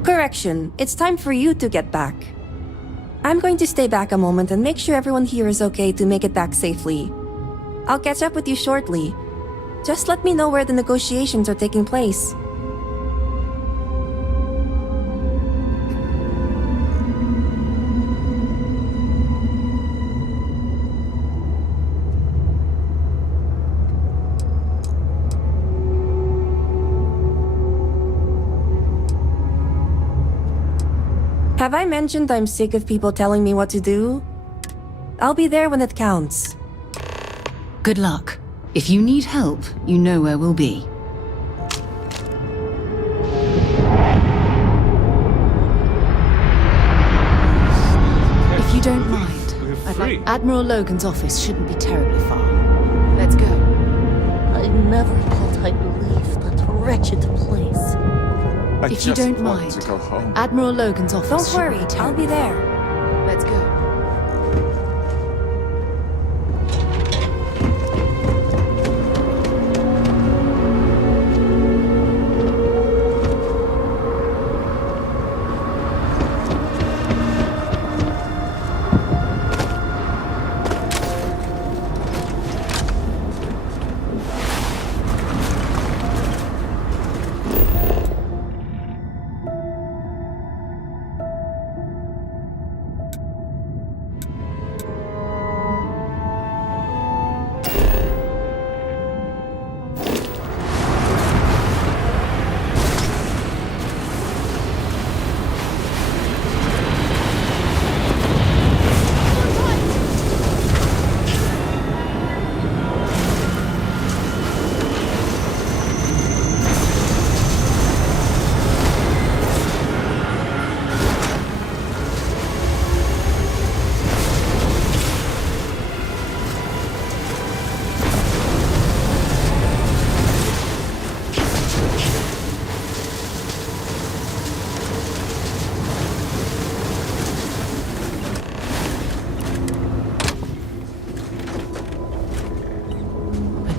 Correction, it's time for you to get back. I'm going to stay back a moment and make sure everyone here is okay to make it back safely. I'll catch up with you shortly. Just let me know where the negotiations are taking place. Have I mentioned I'm sick of people telling me what to do? I'll be there when it counts. Good luck. If you need help, you know where we'll be. If you don't mind, I'd like Admiral Logan's office shouldn't be terribly far. Let's go. I never thought I'd leave that wretched place. If you don't mind, Admiral Logan's office. Don't worry, I'll be there. Let's go.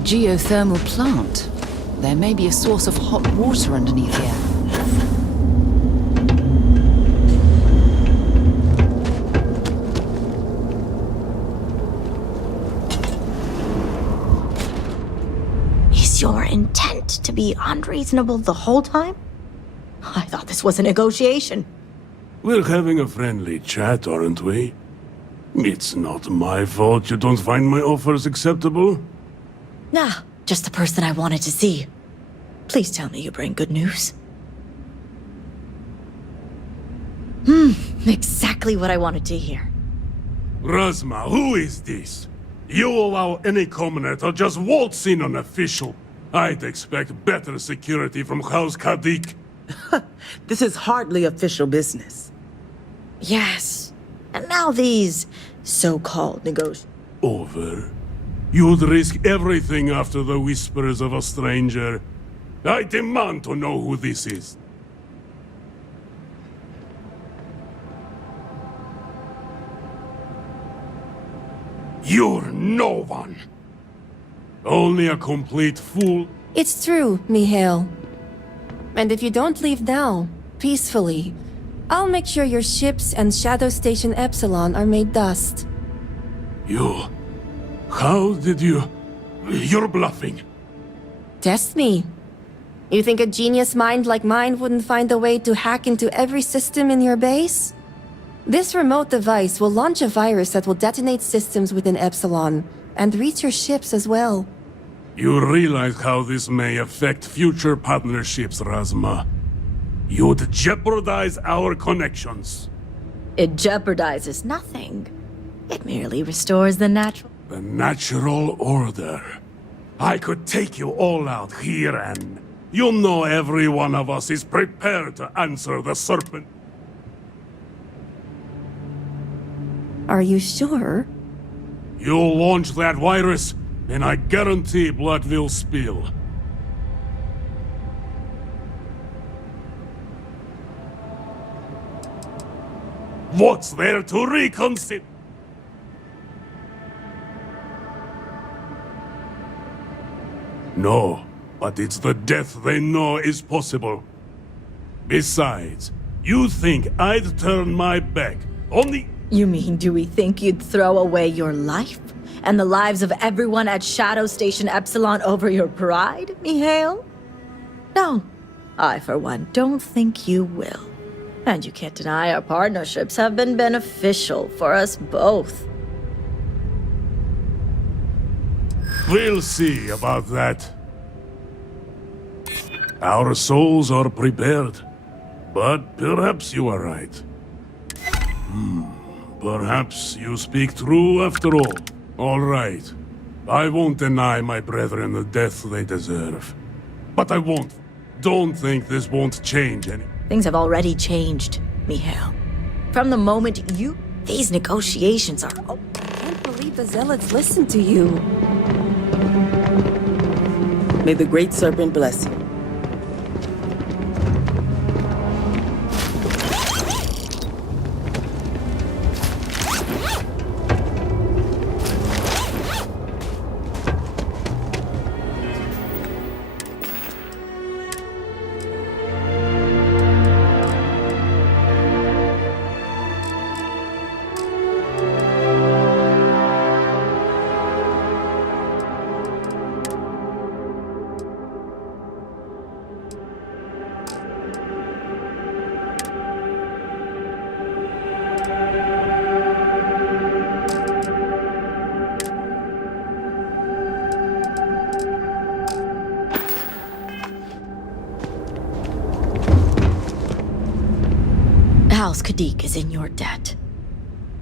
geothermal plant. There may be a source of hot water underneath here. Is your intent to be unreasonable the whole time? I thought this was a negotiation. We're having a friendly chat, aren't we? It's not my fault you don't find my offers acceptable. Nah, just the person I wanted to see. Please tell me you bring good news. Exactly what I wanted to hear. Razma, who is this? You allow any commoner to just waltz in on official. I'd expect better security from House Kadik. This is hardly official business. Yes. And now these so-called negotiations. Over. You'd risk everything after the whispers of a stranger. I demand to know who this is. You're no one. Only a complete fool. It's true, Mihail. And if you don't leave now, peacefully, I'll make sure your ships and Shadow Station Epsilon are made dust. You... How did you... You're bluffing. Test me. You think a genius mind like mine wouldn't find a way to hack into every system in your base? This remote device will launch a virus that will detonate systems within Epsilon, and reach your ships as well. You realize how this may affect future partnerships, Razma. You'd jeopardize our connections. It jeopardizes nothing. It merely restores the natural... The natural order. I could take you all out here and... You know every one of us is prepared to answer the serpent. Are you sure? You'll launch that virus, and I guarantee blood will spill. What's there to reconsider? No, but it's the death they know is possible. Besides, you think I'd turn my back on the... You mean, do we think you'd throw away your life? And the lives of everyone at Shadow Station Epsilon over your pride, Mihail? No, I for one don't think you will. And you can't deny our partnerships have been beneficial for us both. We'll see about that. Our souls are prepared, but perhaps you are right. Perhaps you speak true after all. All right. I won't deny my brethren the death they deserve. But I won't. Don't think this won't change any. Things have already changed, Mihail. From the moment you... These negotiations are... I can't believe the Zealots listened to you. May the Great Serpent bless you. House Kadik is in your debt.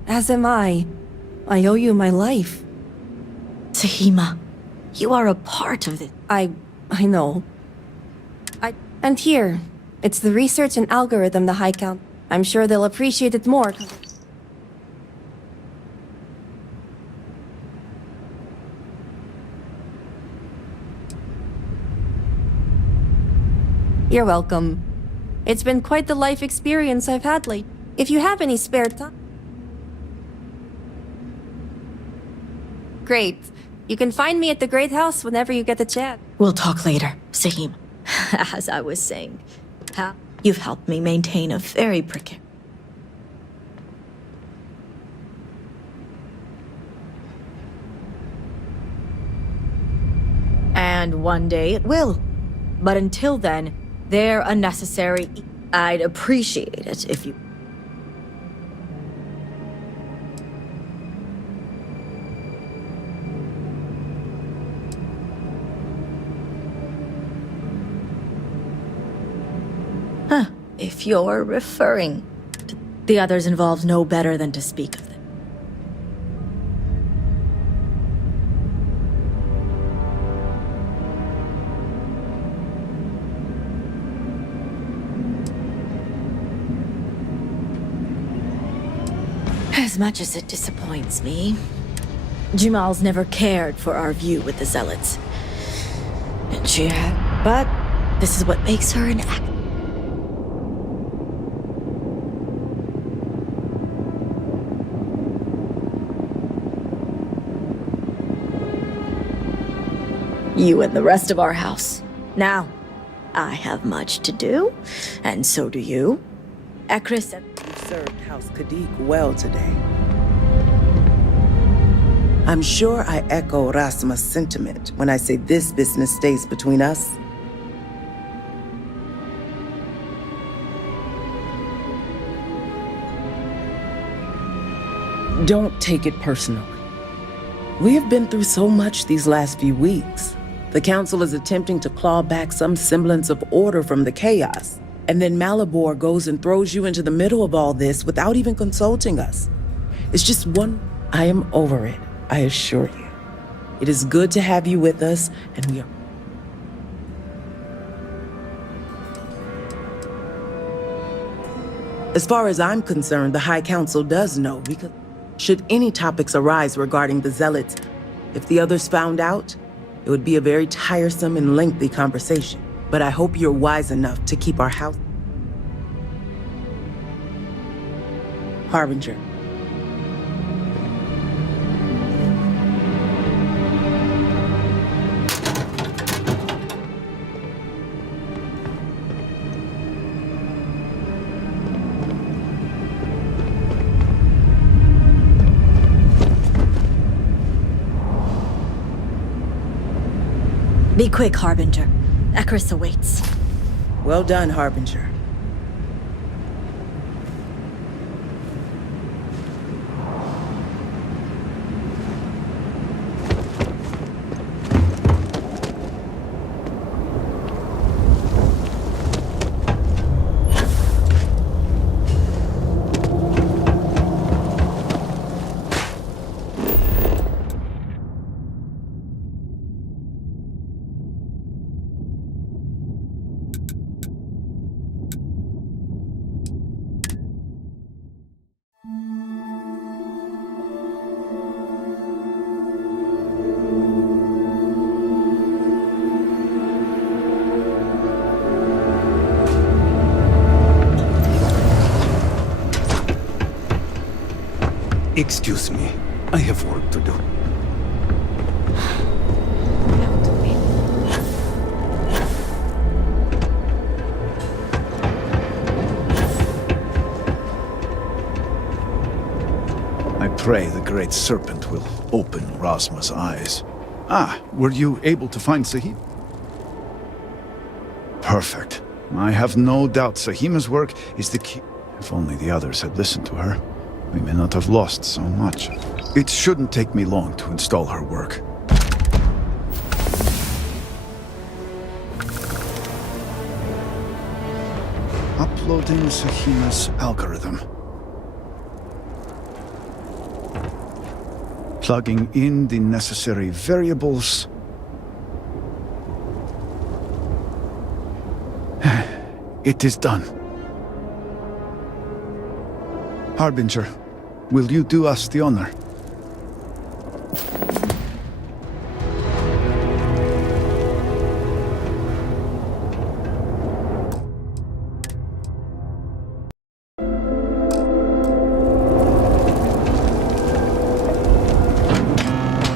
As am I. I owe you my life. Sahima, you are a part of it. I know. And here, it's the research and algorithm the High Count. I'm sure they'll appreciate it more. You're welcome. It's been quite the life experience I've had lately. If you have any spare time... Great. You can find me at the Great House whenever you get the chance. We'll talk later, Sahim. As I was saying, you've helped me maintain a very precarious... And one day it will. But until then, they're unnecessary. I'd appreciate it if you... Huh. If you're referring to the others involved, know better than to speak of them. As much as it disappoints me, Jamal's never cared for our view with the Zealots. And she had... But this is what makes her an act. You and the rest of our house. Now, I have much to do, and so do you. Ekris and... You served House Kadik well today. I'm sure I echo Rasma's sentiment when I say this business stays between us. Don't take it personally. We have been through so much these last few weeks. The Council is attempting to claw back some semblance of order from the chaos. And then Malabor goes and throws you into the middle of all this without even consulting us. It's just one... I am over it, I assure you. It is good to have you with us, and we are... As far as I'm concerned, the High Council does know, because should any topics arise regarding the Zealots, if the others found out, it would be a very tiresome and lengthy conversation. But I hope you're wise enough to keep our house... Harbinger. Be quick, Harbinger. Ekris awaits. Well done, Harbinger. Excuse me, I have work to do. I pray the Great Serpent will open Rasma's eyes. Ah, were you able to find Sahim? Perfect. I have no doubt Sahima's work is the key. If only the others had listened to her, we may not have lost so much. It shouldn't take me long to install her work. Uploading Sahima's algorithm. Plugging in the necessary variables. It is done. Harbinger, will you do us the honor?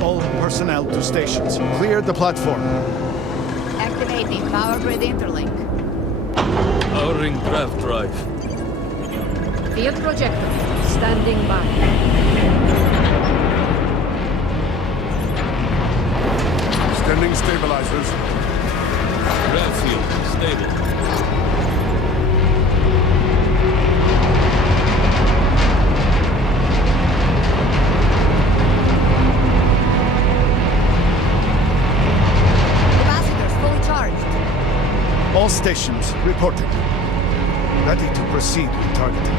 All personnel to stations. Clear the platform. Activating power grid interlink. Powering draft drive. Field projector. Standing by. Extending stabilizers. Draft field stable. All stations reporting. Ready to proceed with targeting.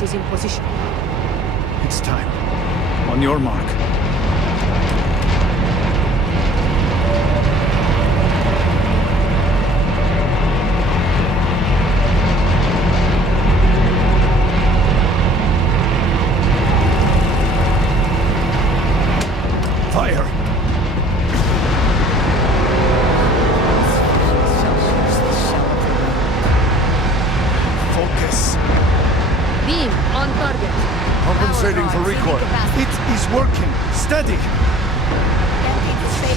Is in position. It's time. On your mark. Fire! Focus. Beam on target. Compensating for recoil. It is working. Steady.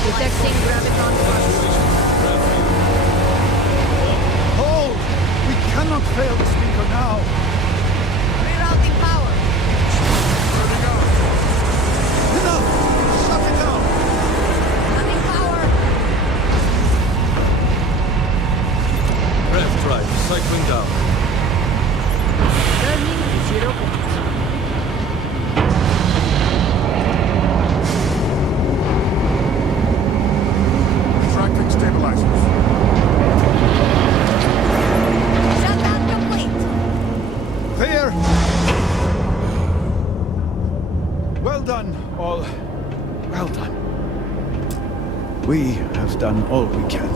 Detecting graviton force. Hold! We cannot fail the speaker now. Rerouting power. Turning out. Enough! Shut it down! Running power. Draft drive cycling down. Turning 0 points. Retracting stabilizers. Shutdown complete. Clear! Well done, all. Well done. We have done all we can.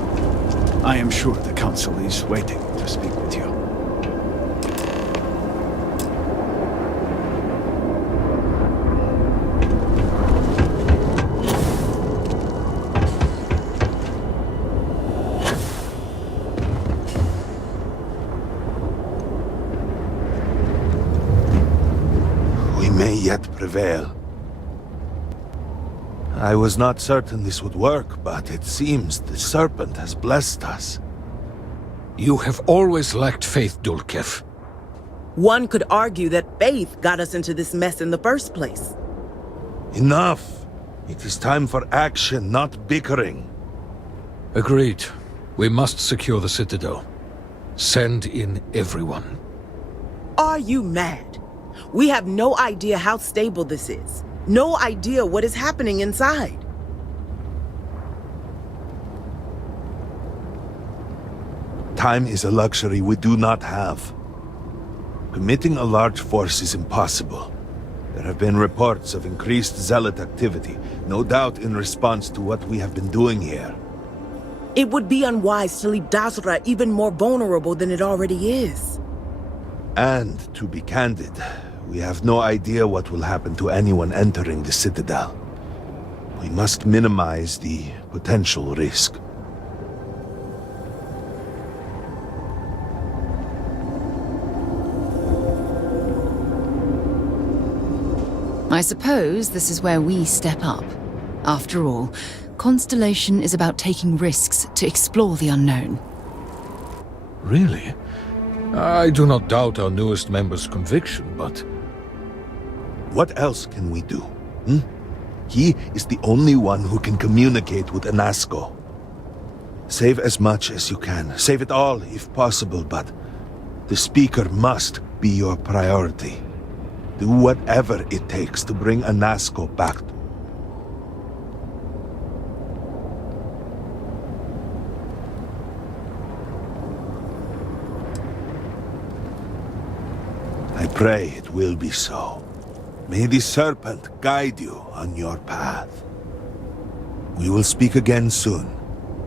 I am sure the Council is waiting to speak with you. We may yet prevail. I was not certain this would work, but it seems the Serpent has blessed us. You have always lacked faith, Dulkev. One could argue that faith got us into this mess in the first place. Enough! It is time for action, not bickering. Agreed. We must secure the Citadel. Send in everyone. Are you mad? We have no idea how stable this is. No idea what is happening inside. Time is a luxury we do not have. Committing a large force is impossible. There have been reports of increased zealot activity, no doubt in response to what we have been doing here. It would be unwise to leave Dazra even more vulnerable than it already is. And, to be candid, we have no idea what will happen to anyone entering the Citadel. We must minimize the potential risk. I suppose this is where we step up. After all, Constellation is about taking risks to explore the unknown. Really? I do not doubt our newest member's conviction, but... What else can we do? He is the only one who can communicate with Anasco. Save as much as you can. Save it all, if possible, but the Speaker must be your priority. Do whatever it takes to bring Anasco back. I pray it will be so. May the Serpent guide you on your path. We will speak again soon,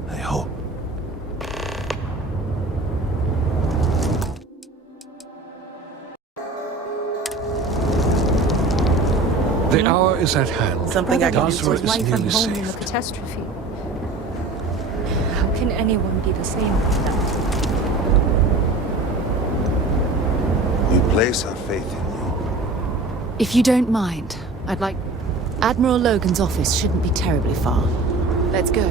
I hope. The hour is at hand. Something I can do Basra his is wife nearly and home in the saved. catastrophe. How can anyone be the same like that? We place our faith in you. If you don't mind, I'd like... Admiral Logan's office shouldn't be terribly far. Let's go.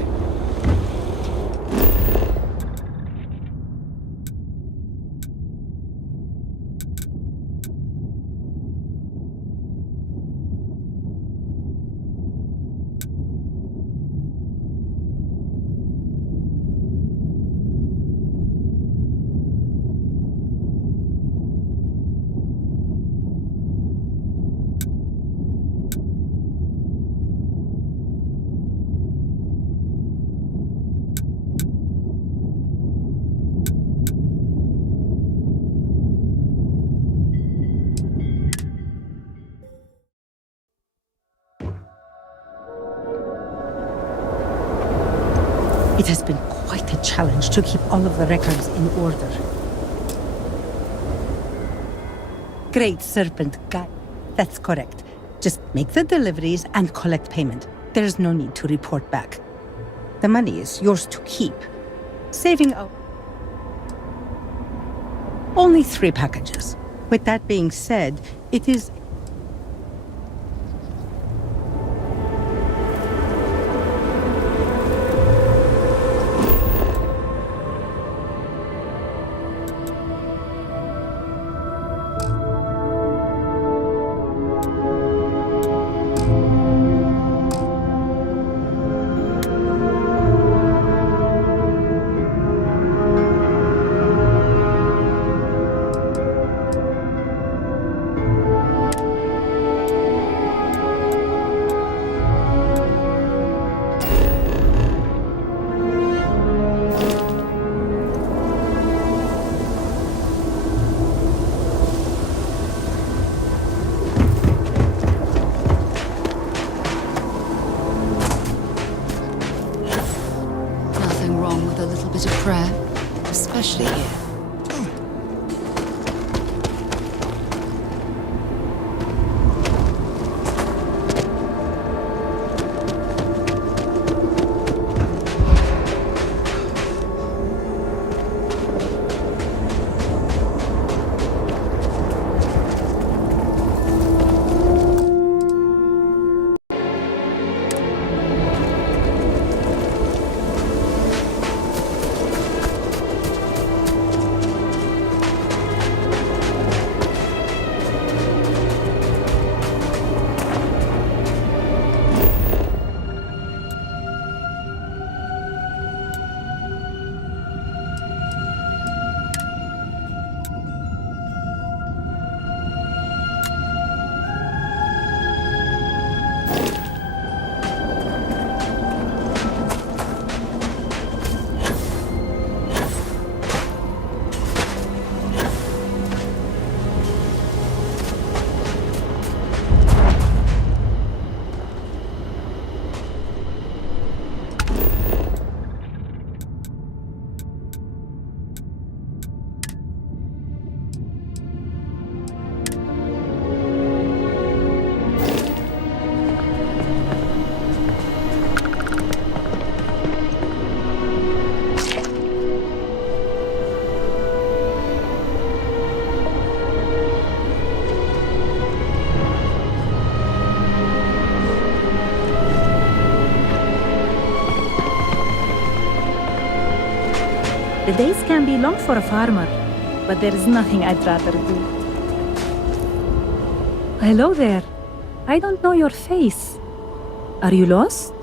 It has been quite a challenge to keep all of the records in order. Great Serpent Guy. That's correct. Just make the deliveries and collect payment. There's no need to report back. The money is yours to keep. Saving out only 3 packages. With that being said, it is Especially here. The days can be long for a farmer, but there is nothing I'd rather do. Hello there. I don't know your face. Are you lost?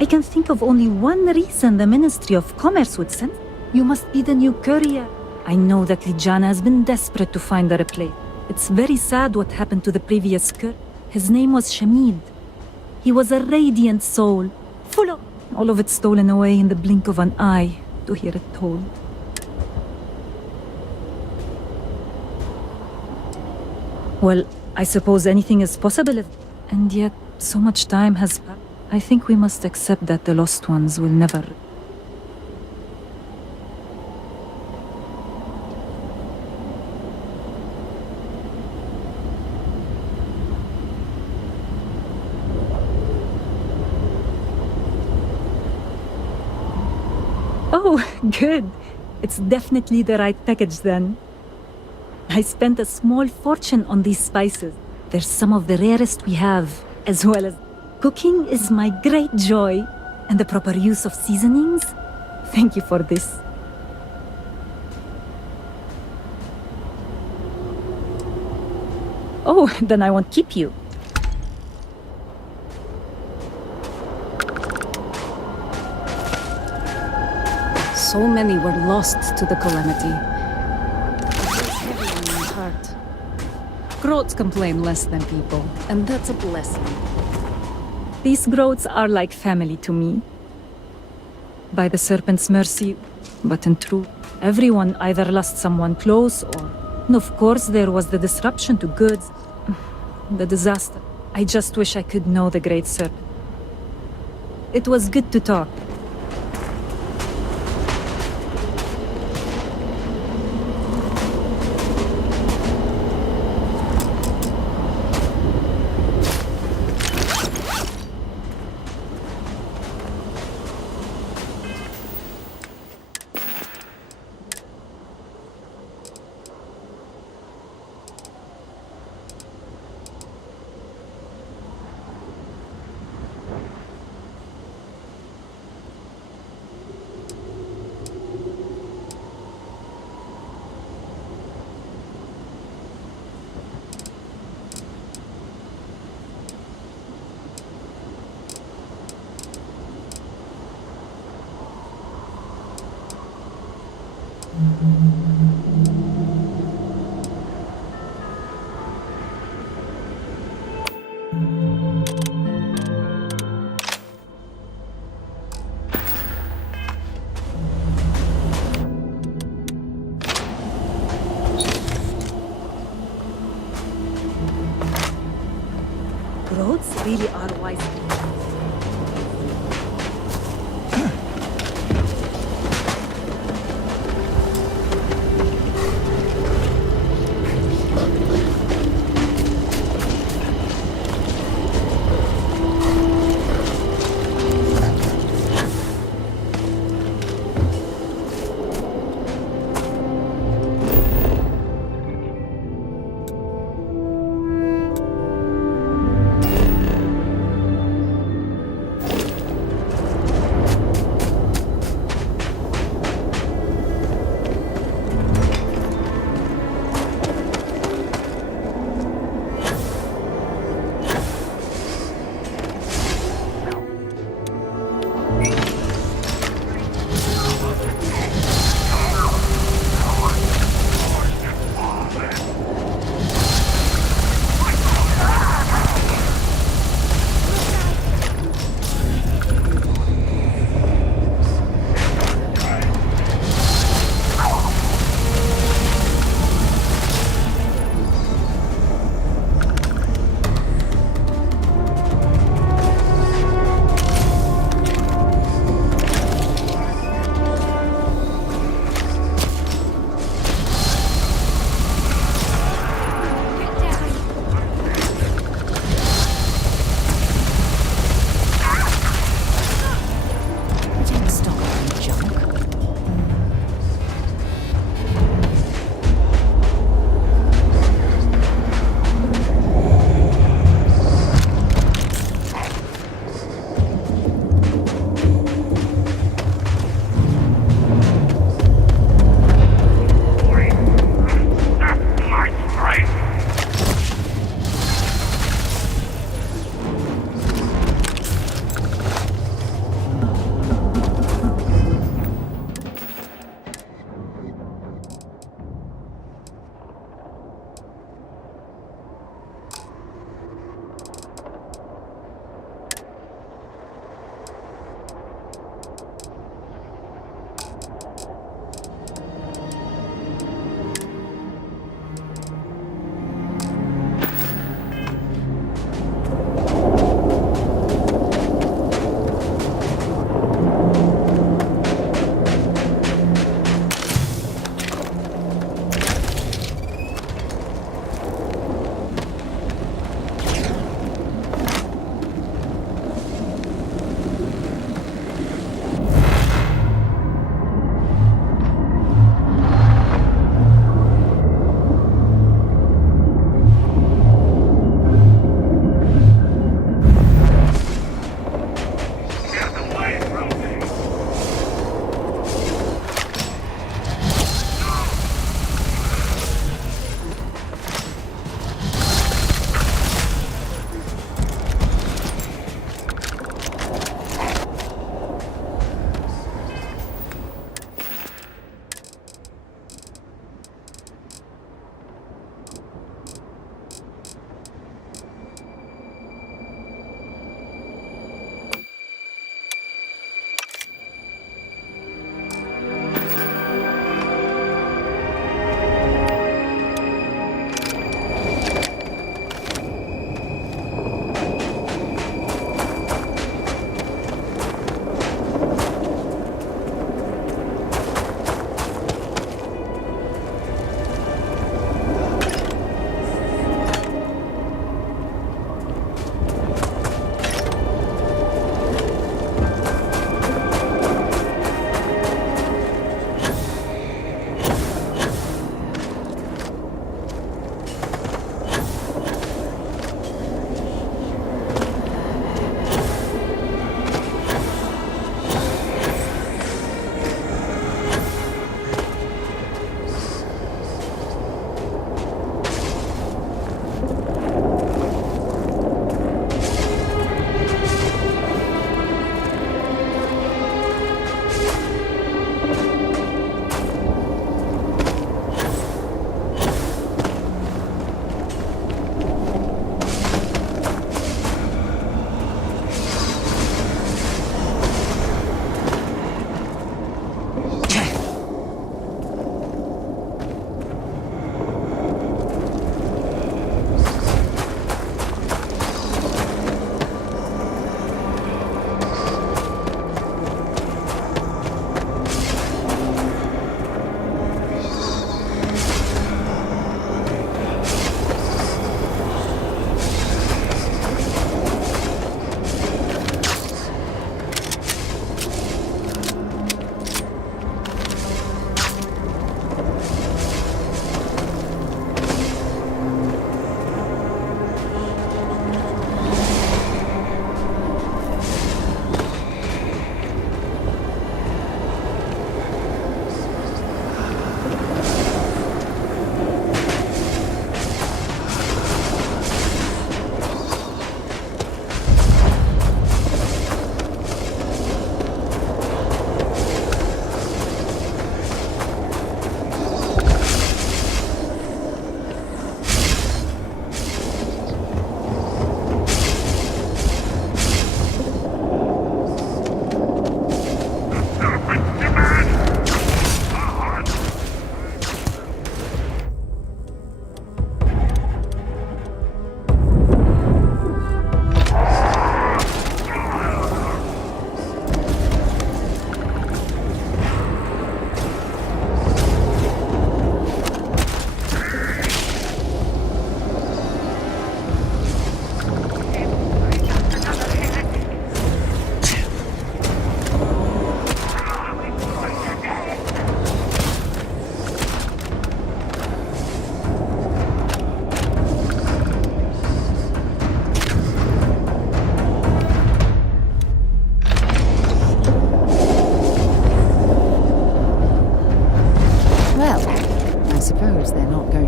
I can think of only one reason the Ministry of Commerce would send. You must be the new courier. I know that Lijana has been desperate to find a replacement. It's very sad what happened to the previous Kur. His name was Shamid. He was a radiant soul, full of... all of it stolen away in the blink of an eye, to hear it told. Well, I suppose anything is possible if... And yet, so much time has passed. I think we must accept that the lost ones will never... Oh, good. It's definitely the right package then. I spent a small fortune on these spices. They're some of the rarest we have, as well as... Cooking is my great joy, and the proper use of seasonings. Thank you for this. Oh, then I won't keep you. So many were lost to the calamity. It was heavy on my heart. Groats complain less than people, and that's a blessing. These groats are like family to me. By the serpent's mercy, but in truth, everyone either lost someone close or... And of course there was the disruption to goods, the disaster. I just wish I could know the great serpent. It was good to talk. Roads really are wise.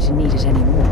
to need it anymore.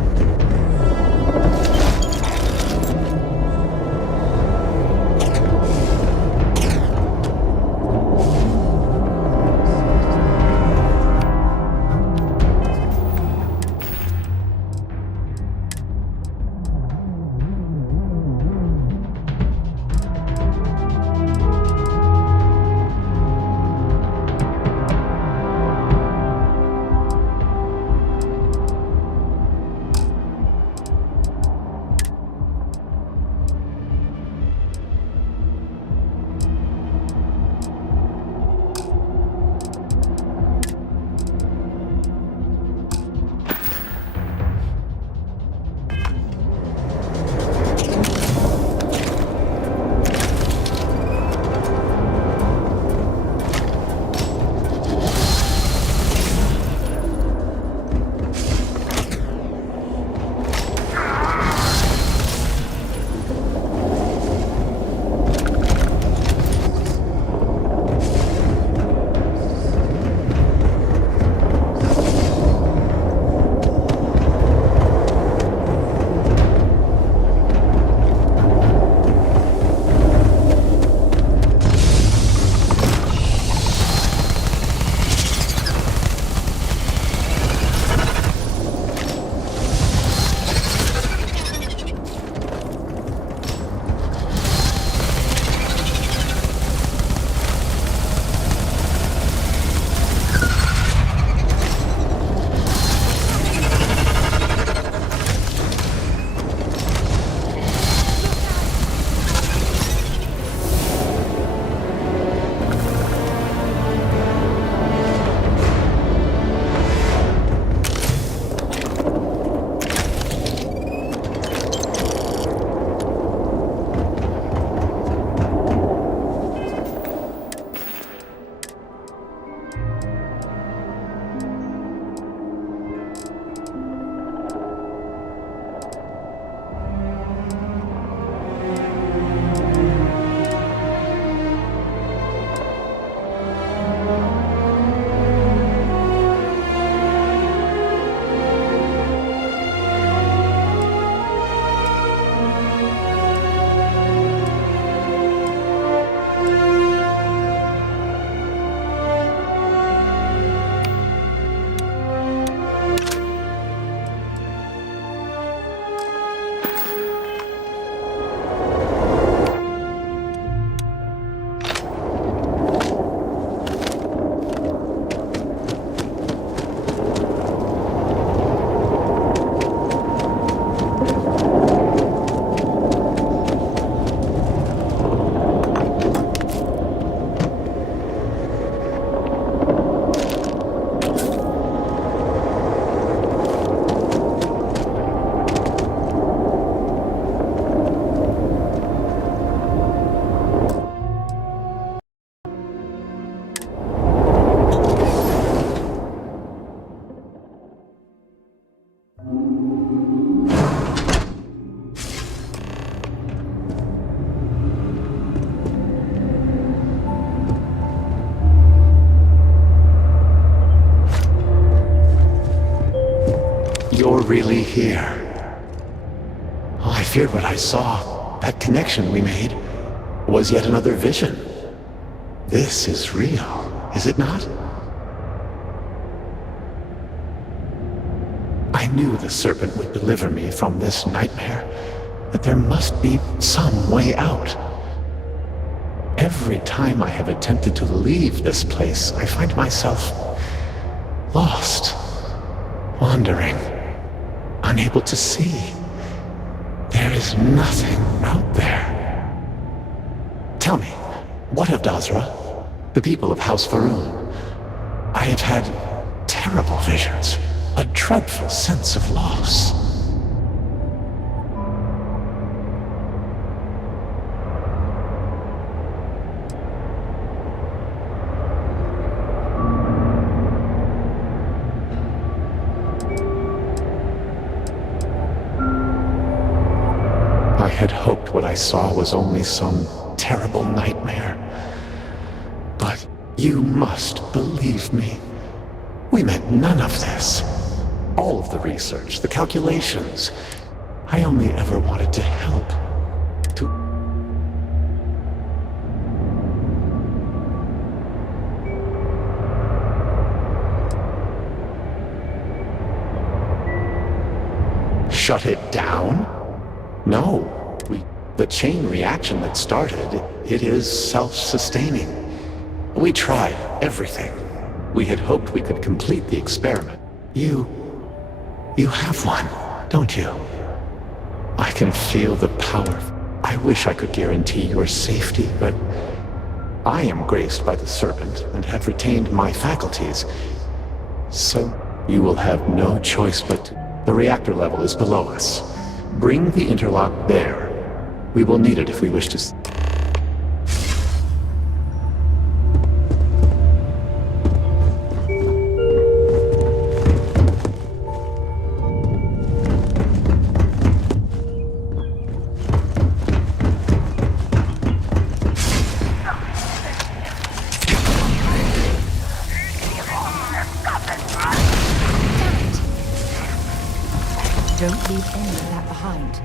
You're really here. Oh, I feared what I saw. That connection we made was yet another vision. This is real, is it not? I knew the serpent would deliver me from this nightmare, but there must be some way out. Every time I have attempted to leave this place, I find myself lost, wandering, unable to see. There is nothing out there. Tell me, what of Dazra? The people of House Faroon? I have had terrible visions, a dreadful sense of loss. I had hoped what I saw was only some terrible nightmare. But you must believe me. We meant none of this. All of the research, the calculations. I only ever wanted to help. To... Shut it down? No. The chain reaction that started, it is self-sustaining. We tried everything. We had hoped we could complete the experiment. You have one, don't you? I can feel the power. I wish I could guarantee your safety, but I am graced by the Serpent and have retained my faculties. So you will have no choice but to... The reactor level is below us. Bring the interlock there. We will need it if we wish to... Don't leave any of that behind.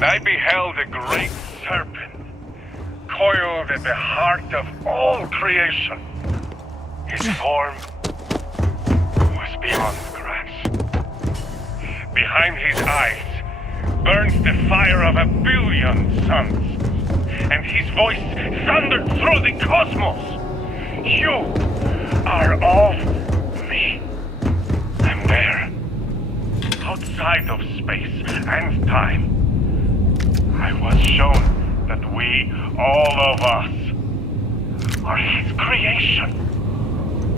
And I beheld a great serpent, coiled at the heart of all creation. His form was beyond grass. Behind his eyes burns the fire of 1 billion suns, and his voice thundered through the cosmos. You are of me. And there, outside of space and time, I was shown that we, all of us, are his creation.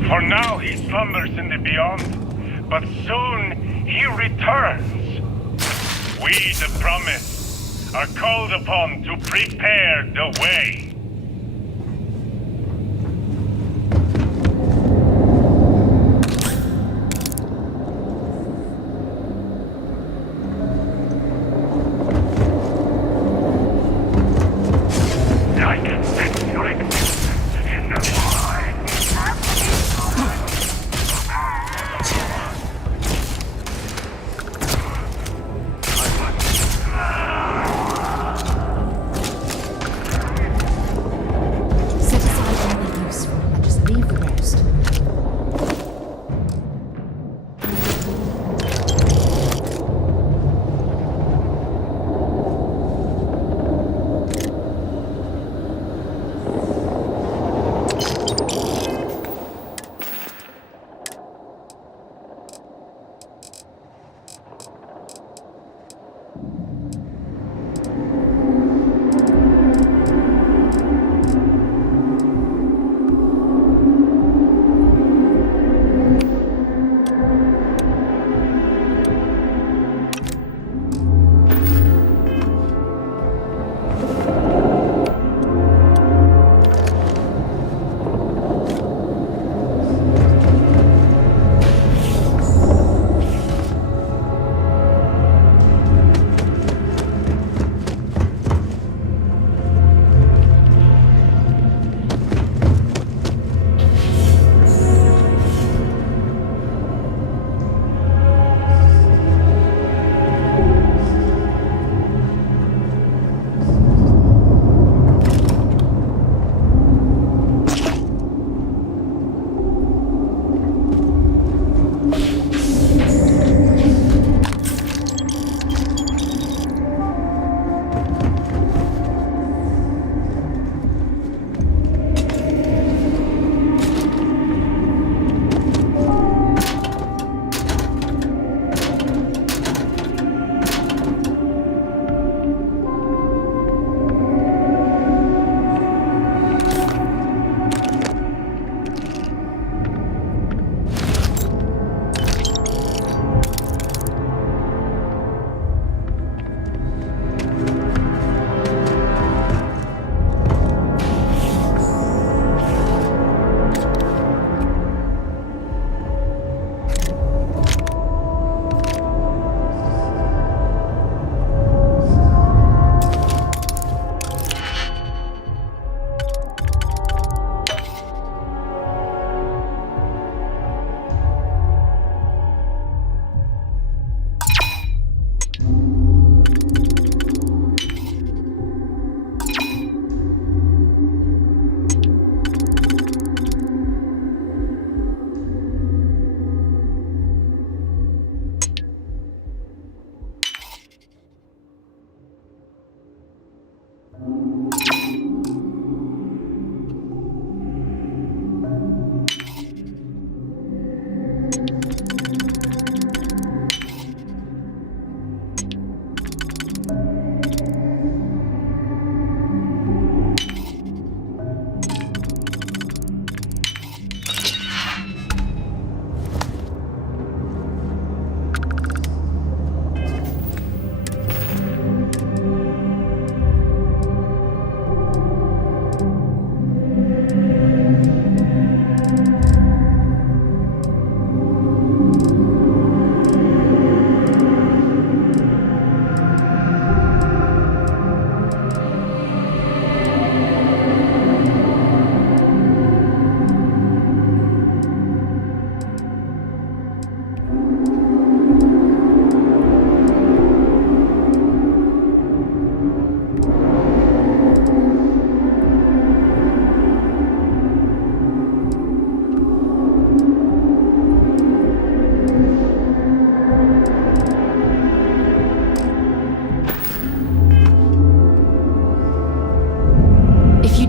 For now he slumbers in the beyond, but soon he returns. We, the promised, are called upon to prepare the way.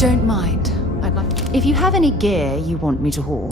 don't mind, I'd like... If you have any gear you want me to haul...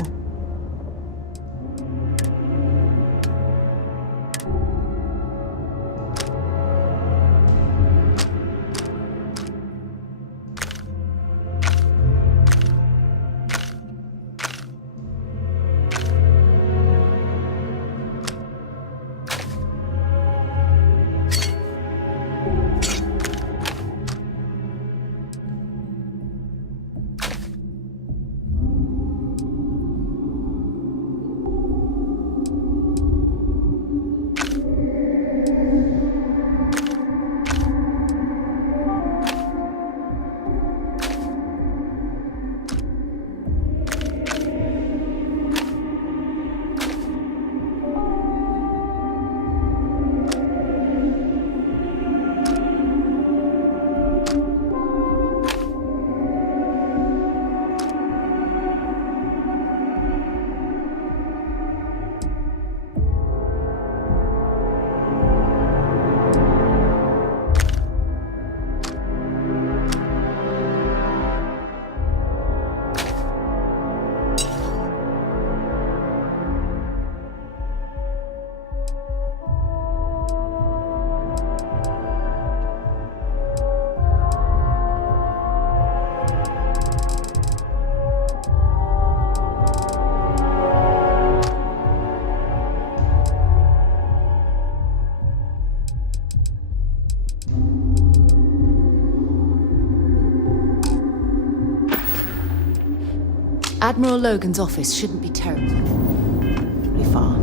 Admiral Logan's office shouldn't be terribly far.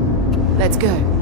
Let's go.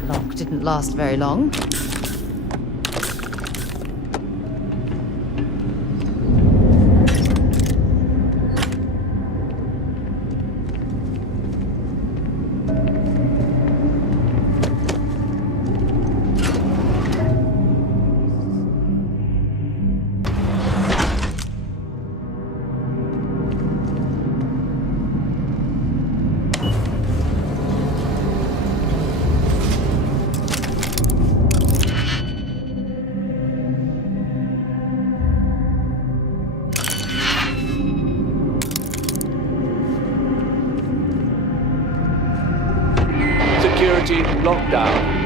That lock didn't last very long. Security lockdown.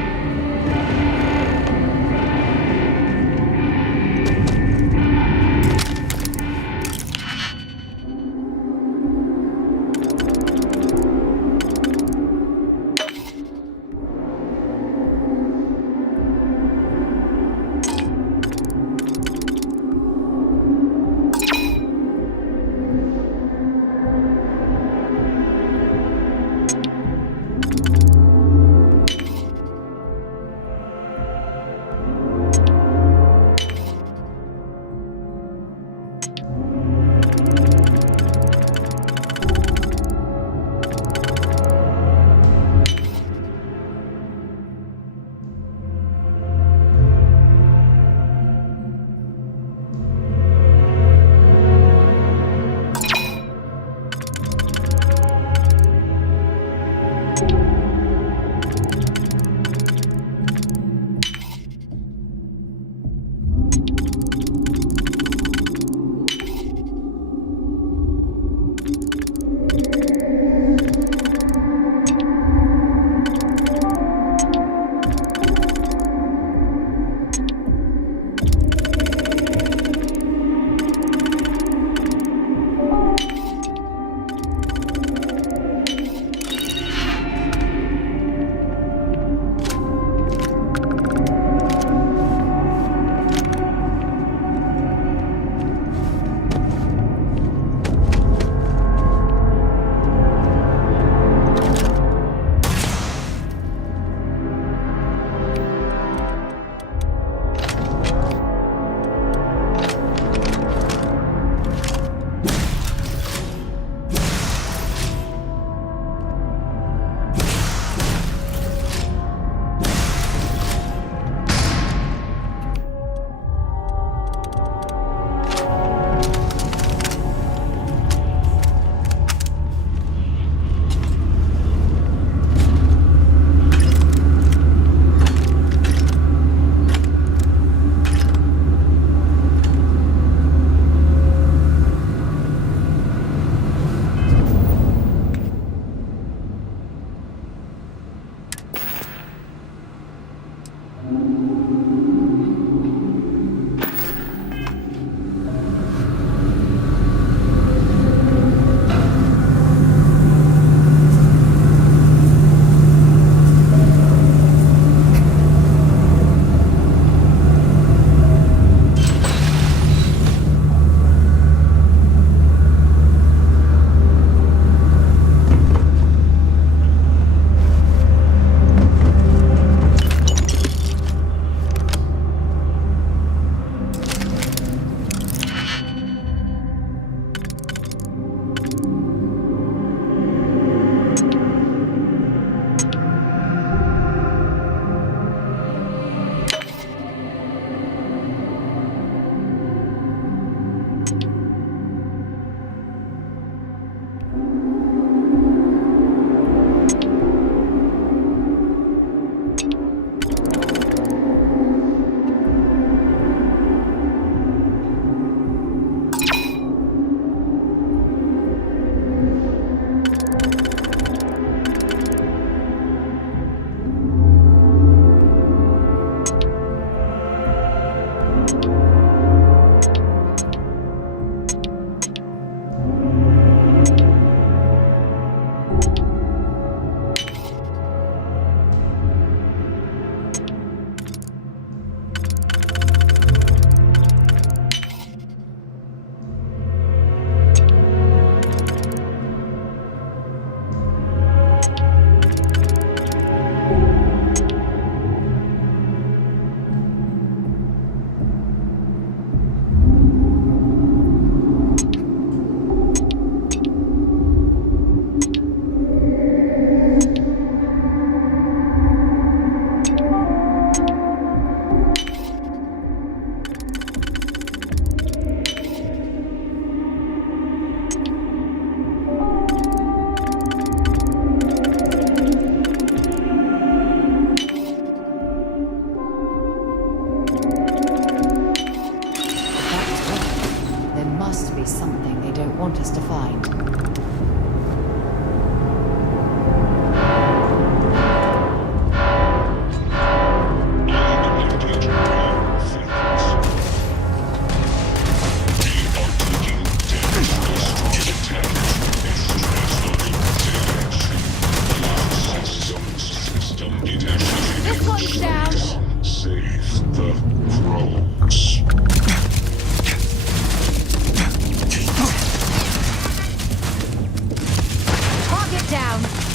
This one's down. Save the crows. Target down.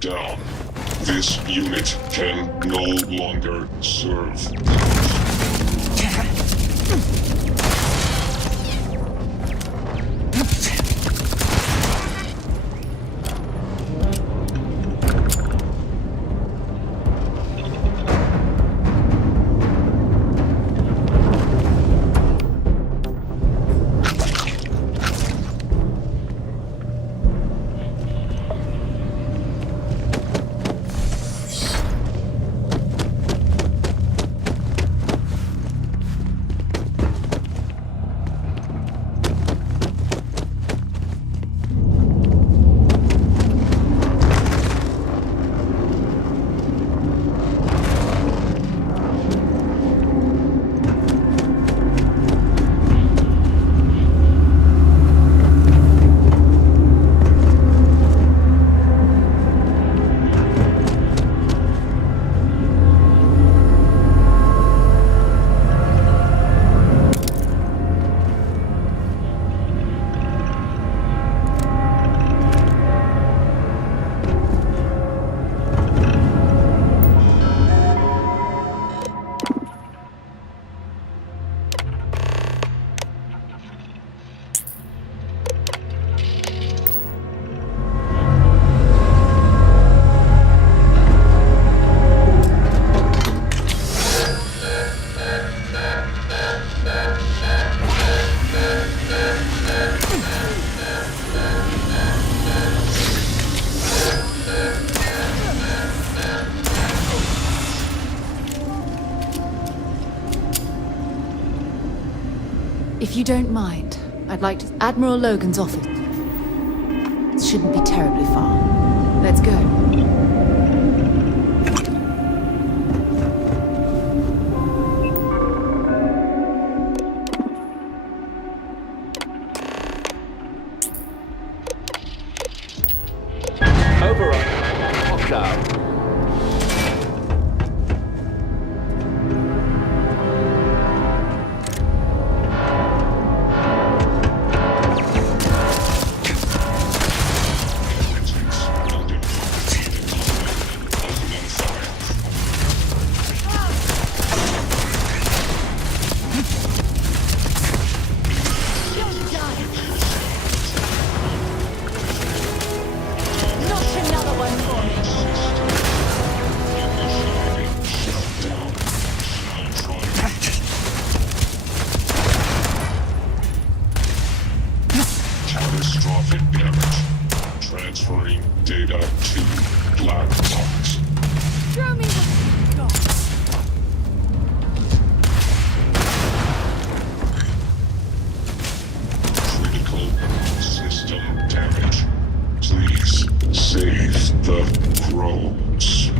down. This unit can no longer serve. If you don't mind, I'd like to... Admiral Logan's office. It shouldn't be terribly far. Let's go. Override. Lockdown. Catastrophic damage. Transferring data to black box. Show me what you got. Critical system damage. Please save the crows.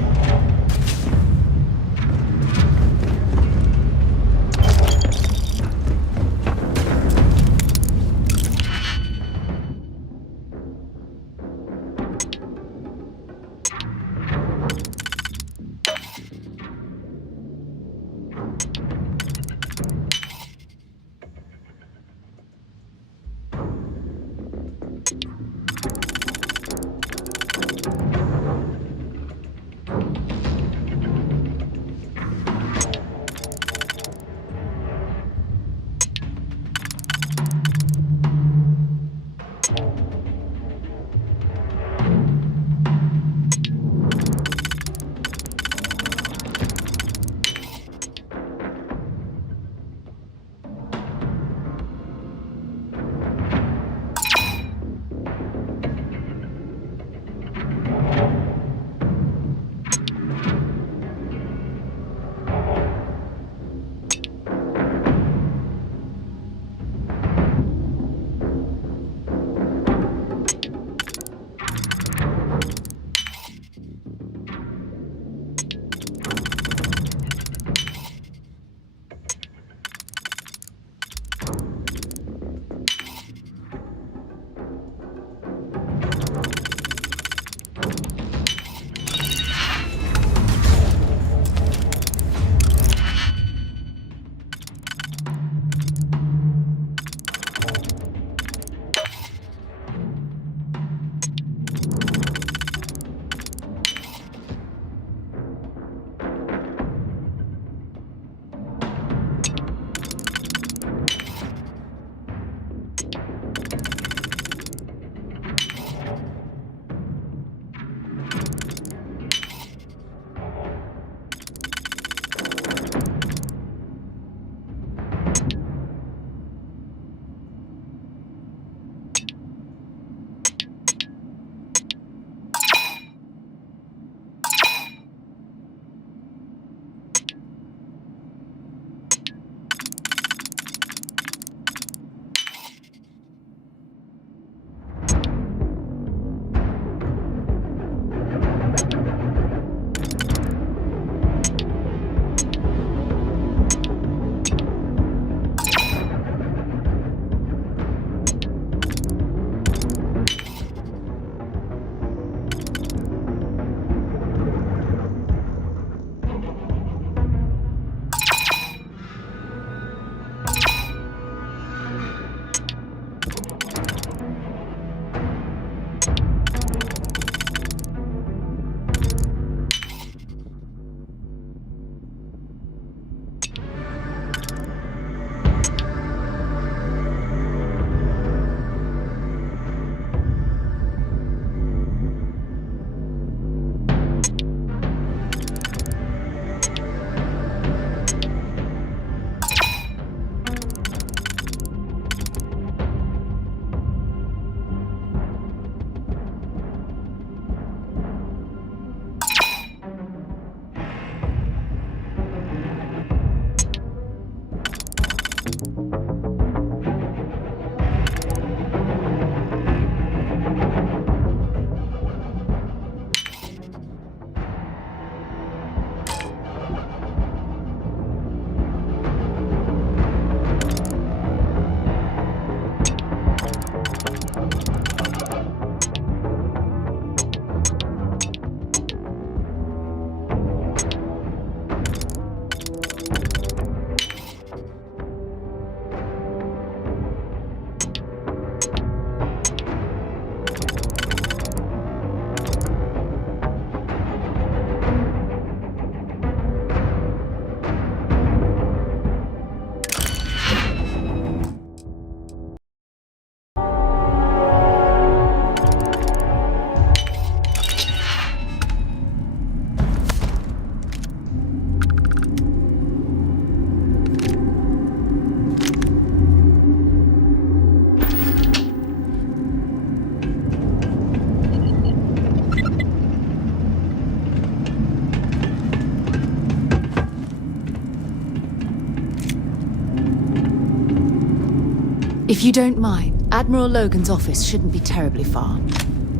If you don't mind, Admiral Logan's office shouldn't be terribly far.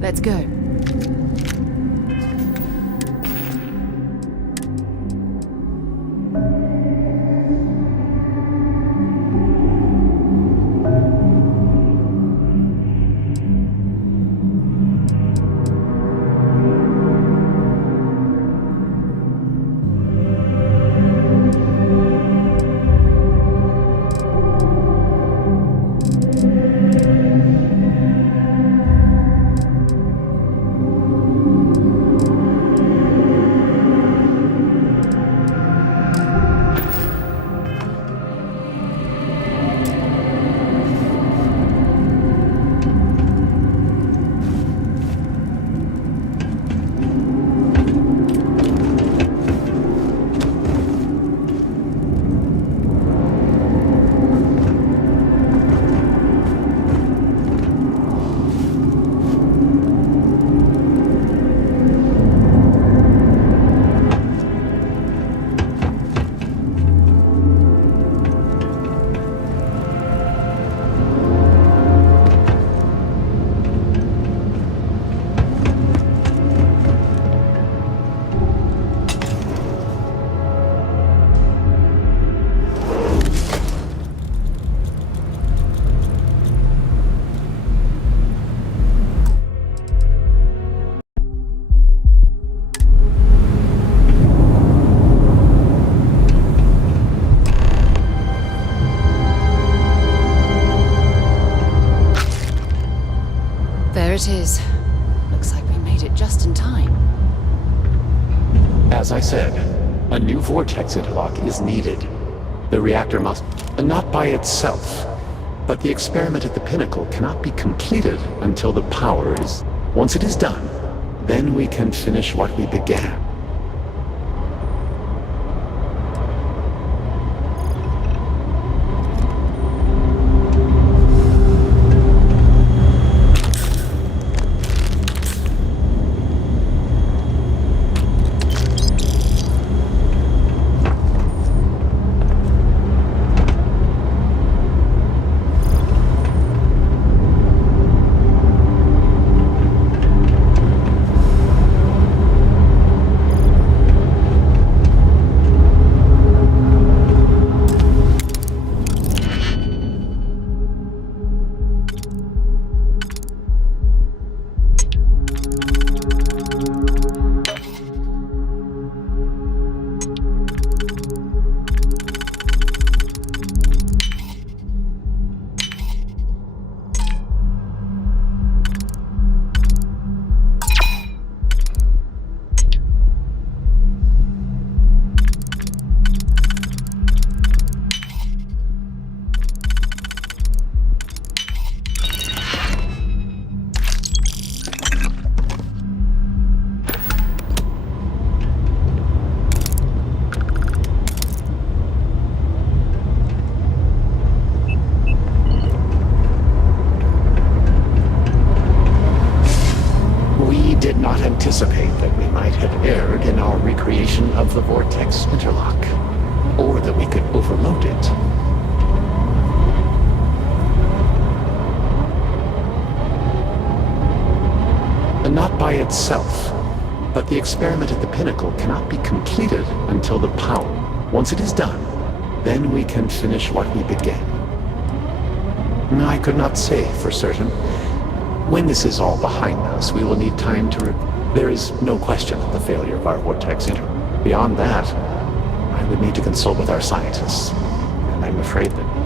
Let's go. There it is. Looks like we made it just in time. As I said, a new vortex interlock is needed. The reactor must, not by itself, but the experiment at the pinnacle cannot be completed until the power is... Once it is done, then we can finish what we began. Anticipate that we might have erred in our recreation of the vortex interlock, or that we could overload it. And not by itself, but the experiment at the pinnacle cannot be completed until the power. Once it is done, then we can finish what we began. I could not say for certain. When this is all behind us, we will need time to... There is no question of the failure of our vortex interlock. Beyond that, I would need to consult with our scientists, and I'm afraid that...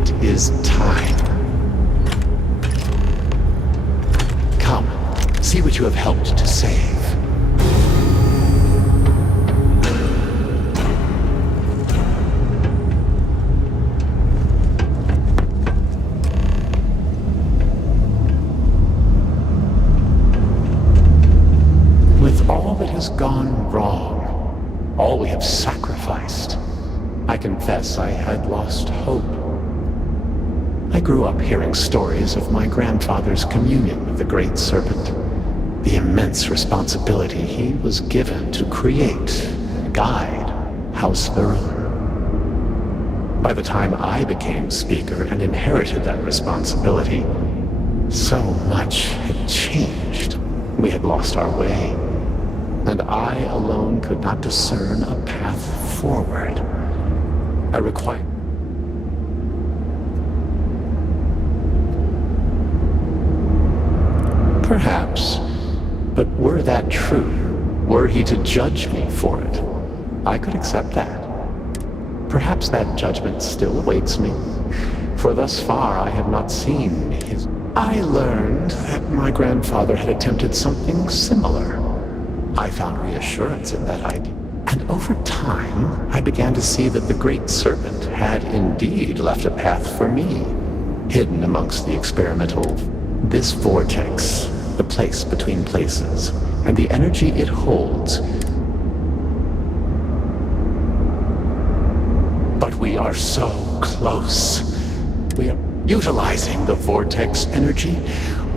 It is time. Come, see what you have helped to save. With all that has gone wrong, all we have sacrificed, I confess I had lost hope. I grew up hearing stories of my grandfather's communion with the Great Serpent, the immense responsibility he was given to create and guide House Varun. By the time I became Speaker and inherited that responsibility, so much had changed. We had lost our way, and I alone could not discern a path forward. I required... Perhaps, but were that true, were he to judge me for it, I could accept that. Perhaps that judgment still awaits me, for thus far I have not seen his... I learned that my grandfather had attempted something similar. I found reassurance in that idea. And over time, I began to see that the Great Serpent had indeed left a path for me, hidden amongst the experimental... This vortex, the place between places, and the energy it holds. But we are so close. We are utilizing the vortex energy.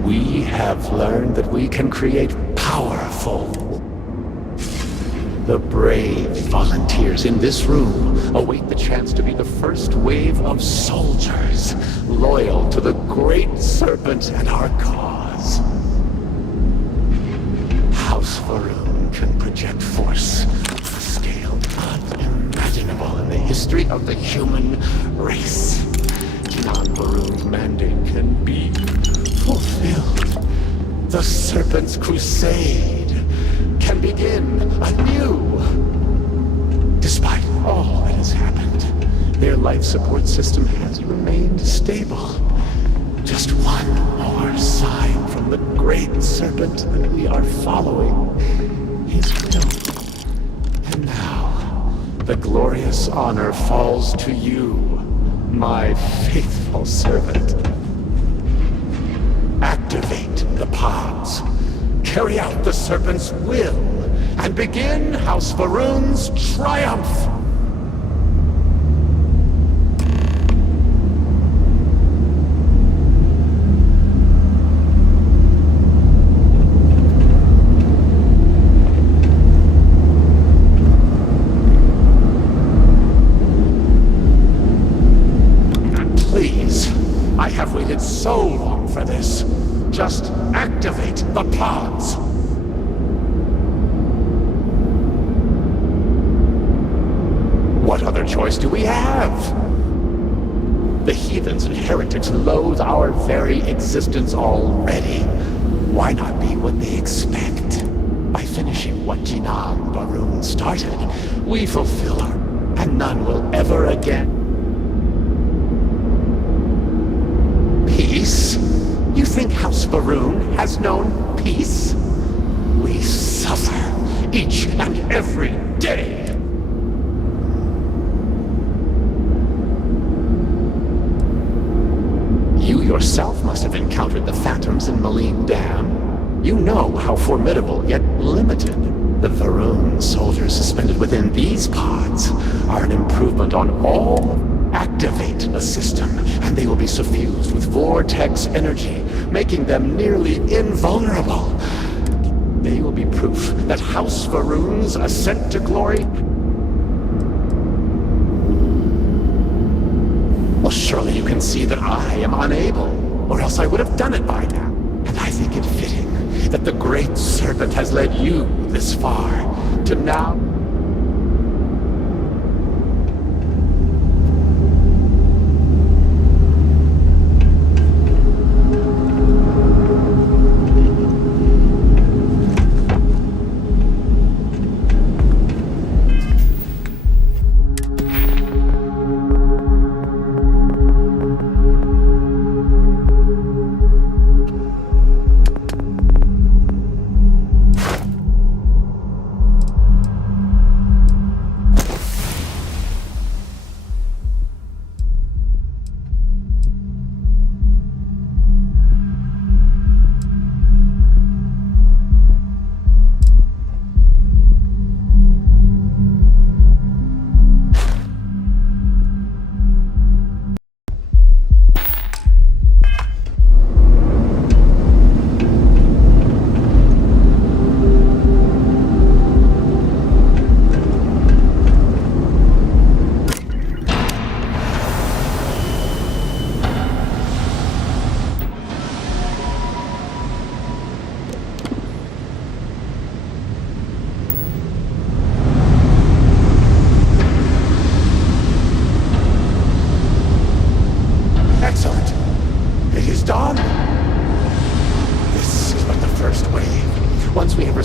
We have learned that we can create powerful... The brave volunteers in this room await the chance to be the first wave of soldiers, loyal to the Great Serpent and our cause. House Varun can project force on a scale unimaginable in the history of the human race. Jinan Varun's mandate can be fulfilled. The Serpent's crusade can begin anew. Despite all that has happened, their life support system has remained stable. Just one more sign from the Great Serpent that we are following his will. And now, the glorious honor falls to you, my faithful servant. Activate the pods. Carry out the Serpent's will, and begin House Varun's triumph! Please, I have waited so long for this. Just activate the pods. What other choice do we have? The heathens and heretics loathe our very existence already. Why not be what they expect? By finishing what Jinan Varun started, we fulfill her, and none will ever again. Peace? You think House Varun has known peace? We suffer each and every day. You yourself must have encountered the phantoms in Maleen Dam. You know how formidable, yet limited. The Varun soldiers suspended within these pods are an improvement on all. Activate the system, and they will be suffused with vortex energy, making them nearly invulnerable. They will be proof that House Varun's ascent to glory... Well, surely you can see that I am unable, or else I would have done it by now. And I think it fitting that the Great Serpent has led you this far, to now...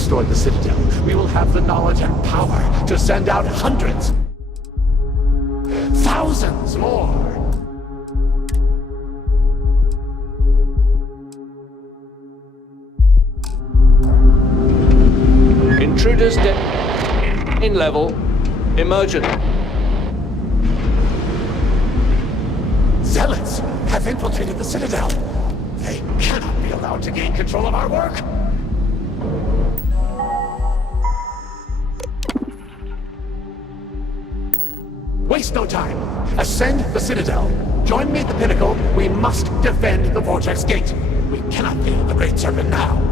restored the Citadel, we will have the knowledge and power to send out hundreds, thousands more. Intruders in level. Emergent. Zealots have infiltrated the Citadel. They cannot be allowed to gain control of our work. Waste no time. Ascend the Citadel. Join me at the pinnacle. We must defend the Vortex Gate. We cannot fail the Great Serpent now.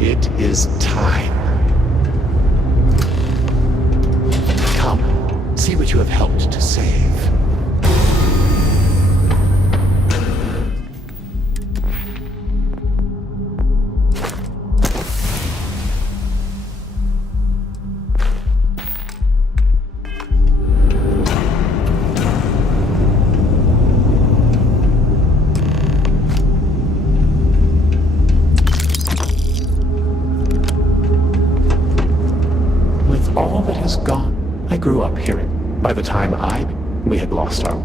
It is time. Come, see what you have helped to save. All that is gone. I grew up here. By the time we had lost our...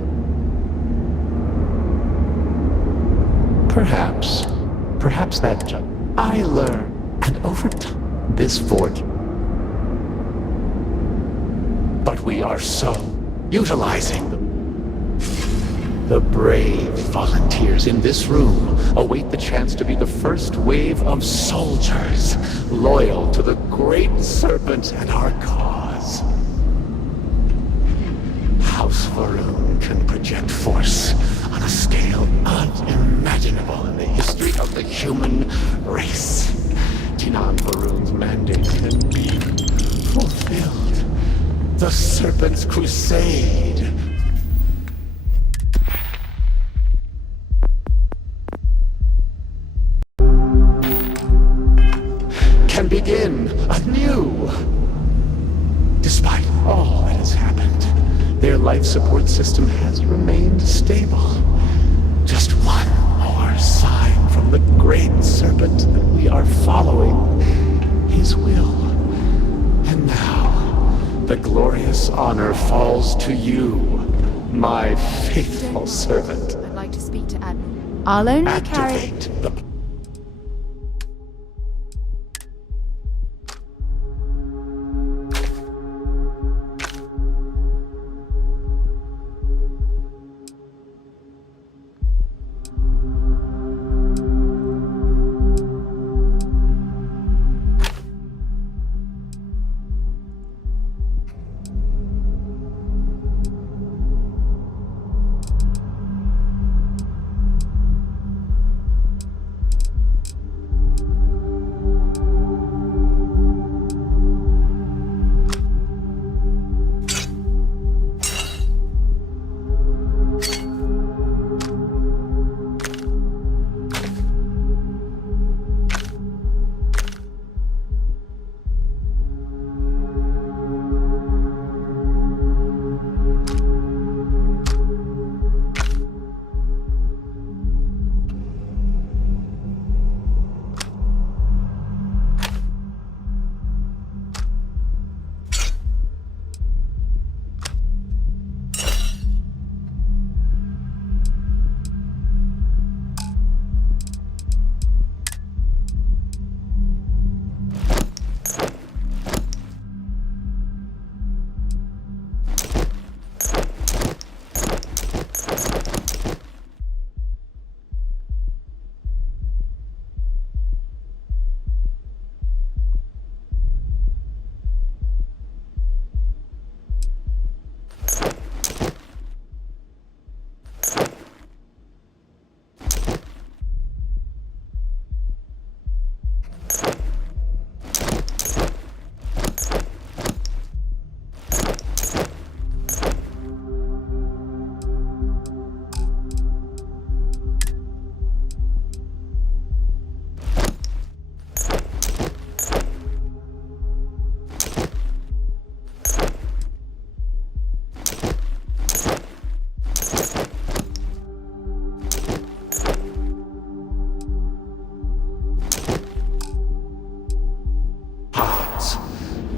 Perhaps that I learned, and over time, this fort. But we are so utilizing them. The brave volunteers in this room await the chance to be the first wave of soldiers loyal to the Great Serpent and our cause. House Varun can project force on a scale unimaginable in the history of the human race. Jinan Varun's mandate can be fulfilled. The Serpent's crusade can begin anew. Despite all that has happened, their life support system has remained stable. Just one more sign from the Great Serpent that we are following his will. And now, the glorious honor falls to you, my faithful servant. I'd like to speak to Admiral. I'll only carry... Activate the...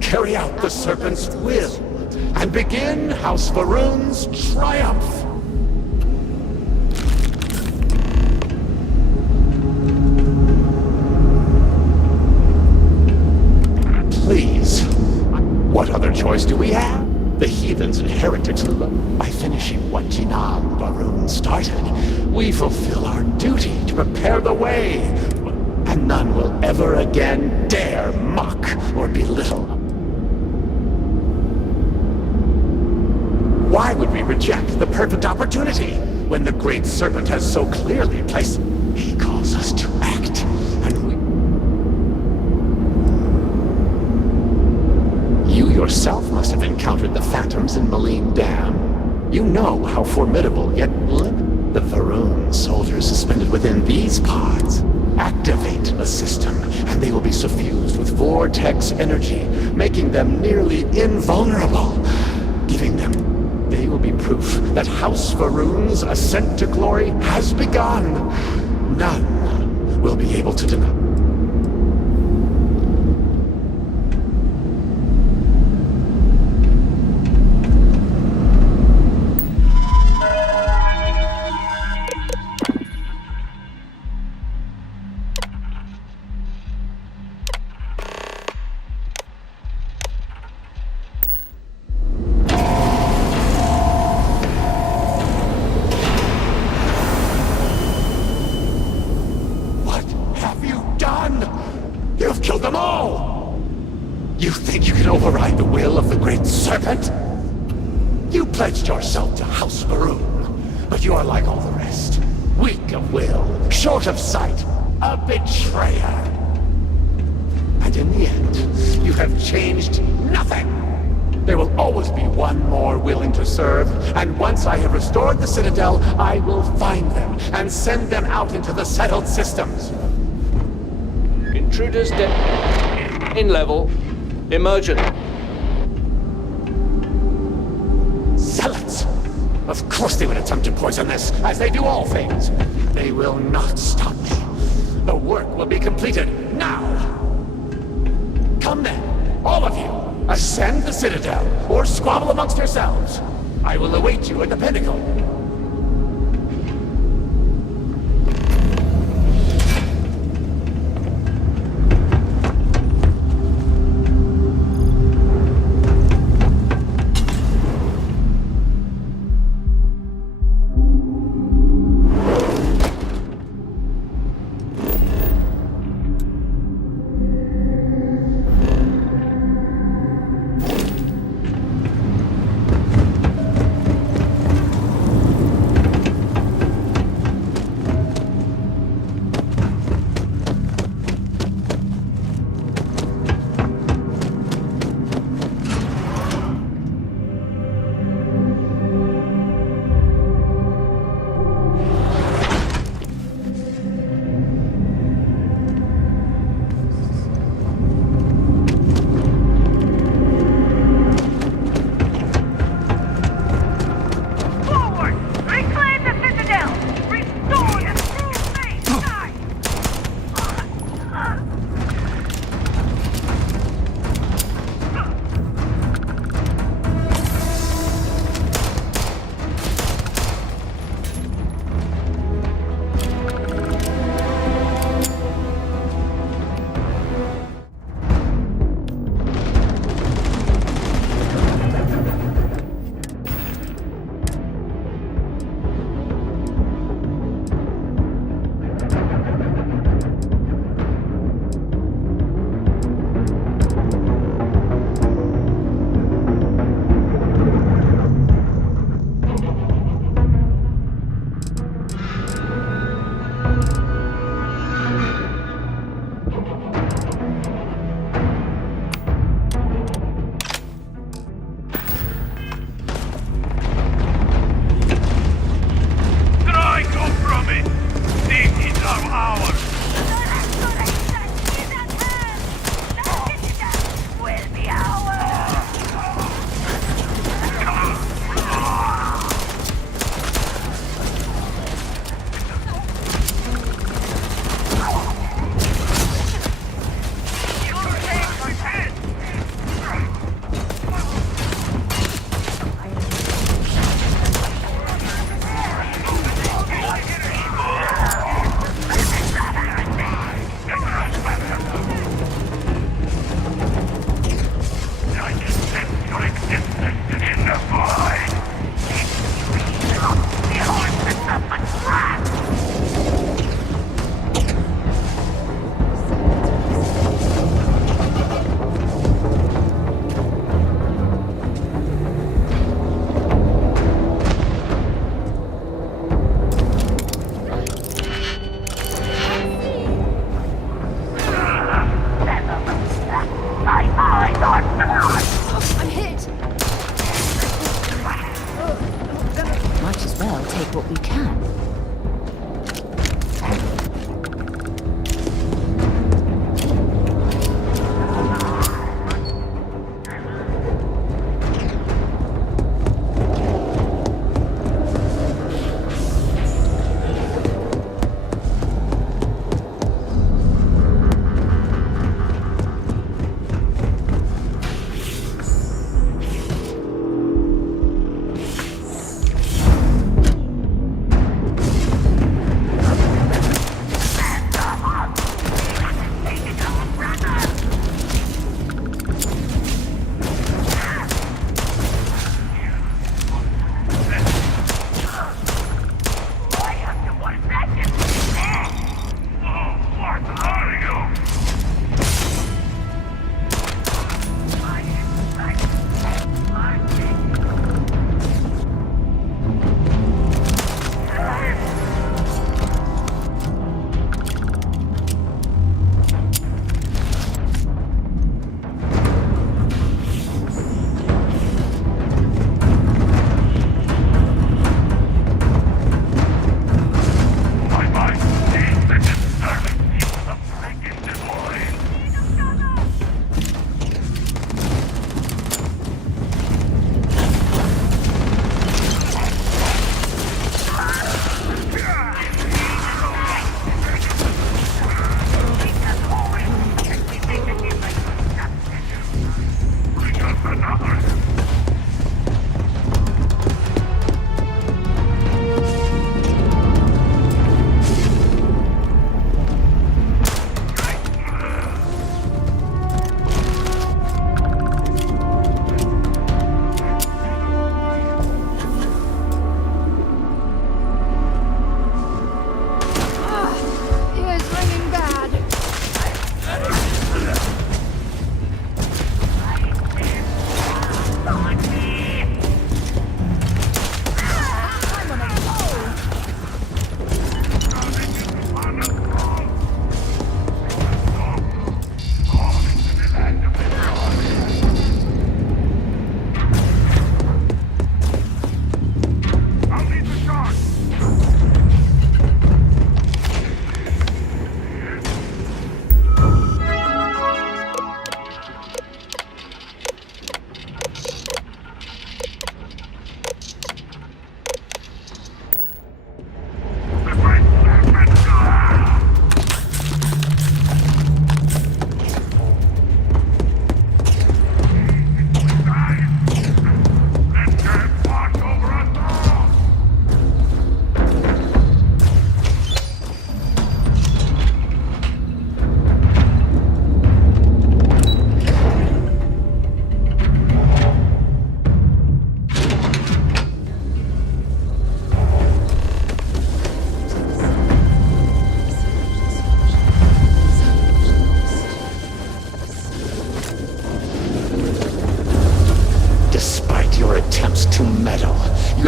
carry out the Serpent's will, and begin House Varun's triumph. Please, what other choice do we have? The heathens and heretics by finishing what Jinan Varun started. We fulfill our duty to prepare the way, and none will ever again dare mock or belittle. Why would we reject the perfect opportunity when the Great Serpent has so clearly placed? He calls us to act, and you yourself must have encountered the phantoms in Maline Dam. You know how formidable, yet the Varun soldiers suspended within these pods. Activate the system, and they will be suffused with vortex energy, making them nearly invulnerable. They will be proof that House Varun's ascent to glory has begun. None will be able to deny. You've killed them all! You think you can override the will of the Great Serpent? You pledged yourself to House Varun, but you are like all the rest. Weak of will, short of sight, a betrayer. And in the end, you have changed nothing. There will always be one more willing to serve, and once I have restored the Citadel, I will find them and send them out into the settled systems. Intruders in level. Emergent. Zealots! Of course they would attempt to poison this, as they do all things. They will not stop me. The work will be completed now. Come then, all of you, ascend the Citadel, or squabble amongst yourselves. I will await you at the pinnacle.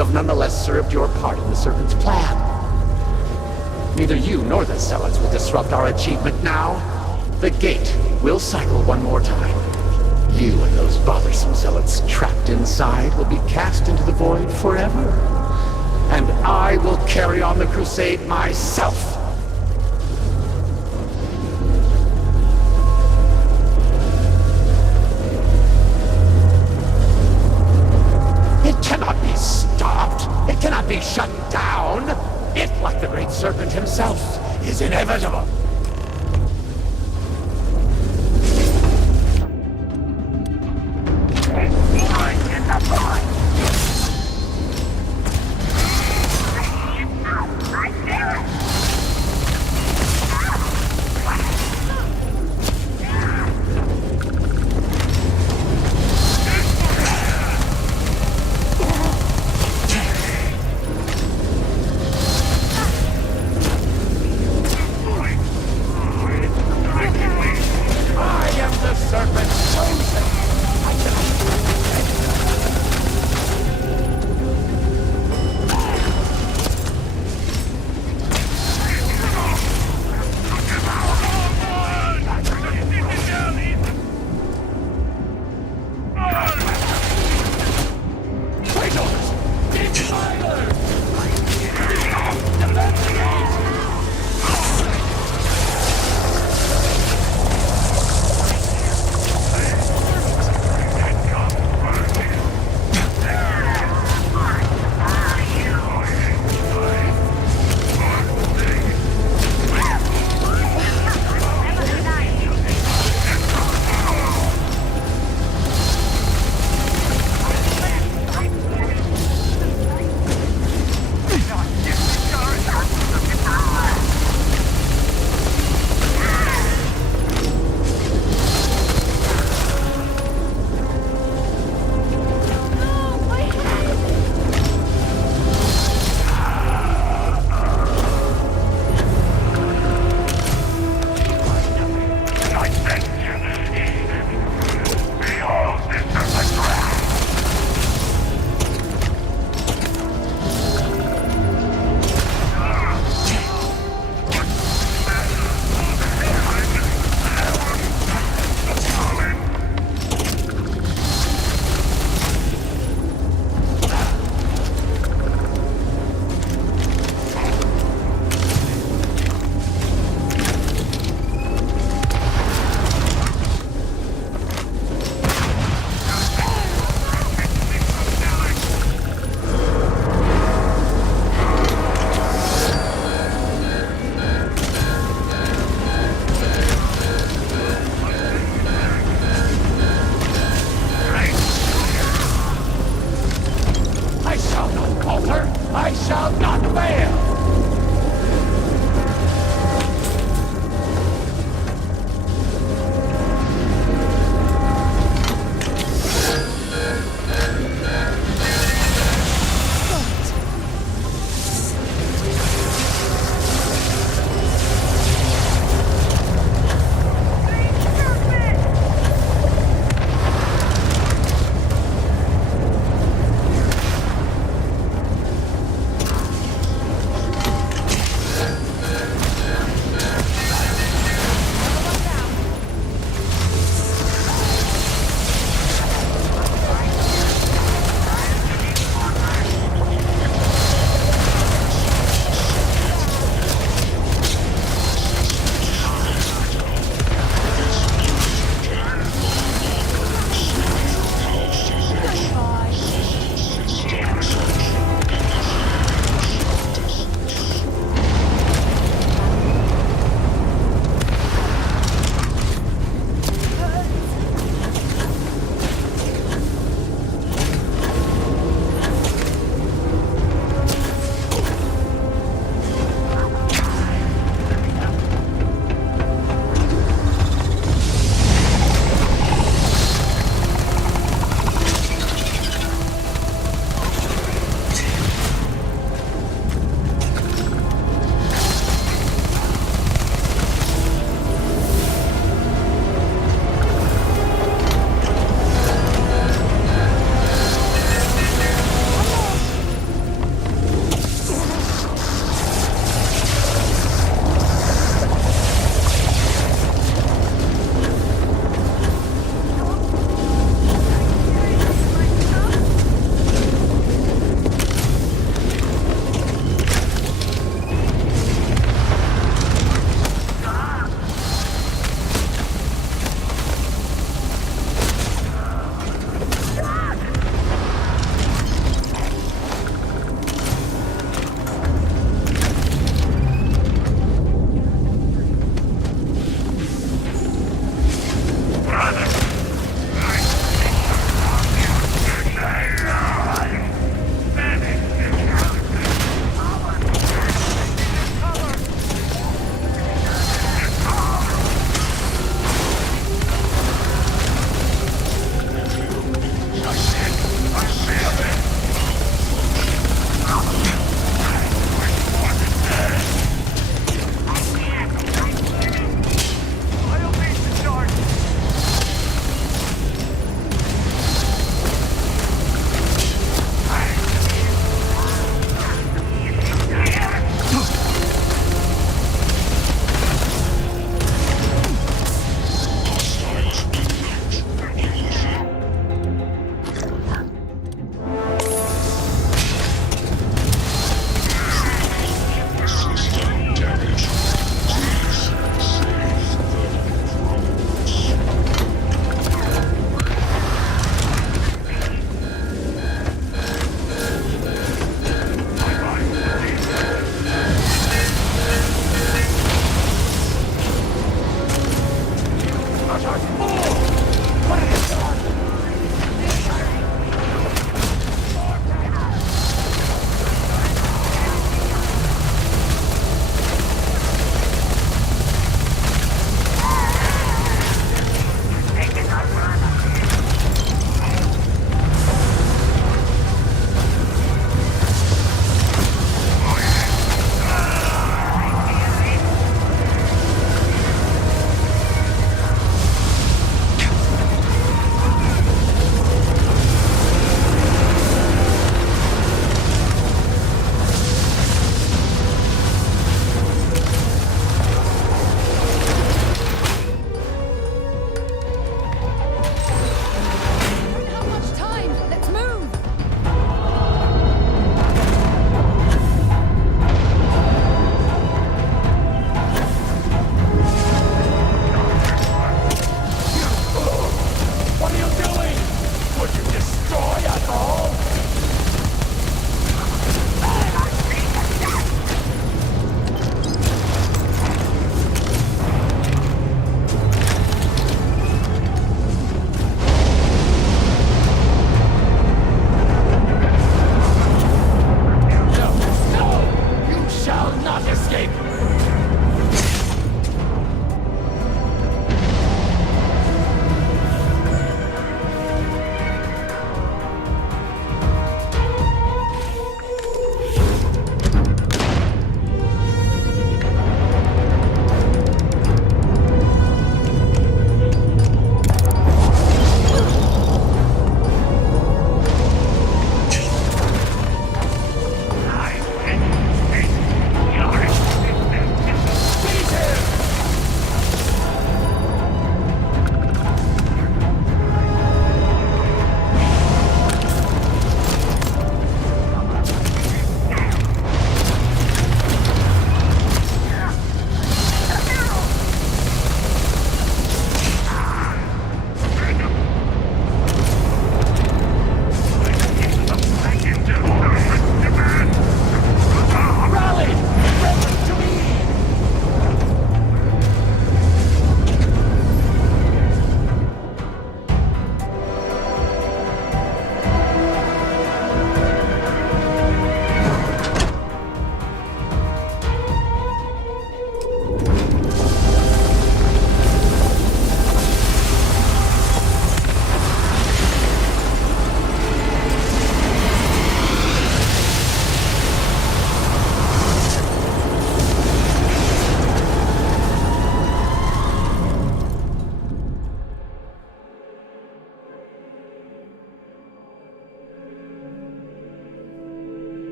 you have nonetheless served your part in the Serpent's plan. Neither you nor the Zealots will disrupt our achievement now. The gate will cycle one more time. You and those bothersome Zealots trapped inside will be cast into the void forever. And I will carry on the crusade myself. It cannot be stopped. It cannot be shut down. It, like the great serpent himself, is inevitable.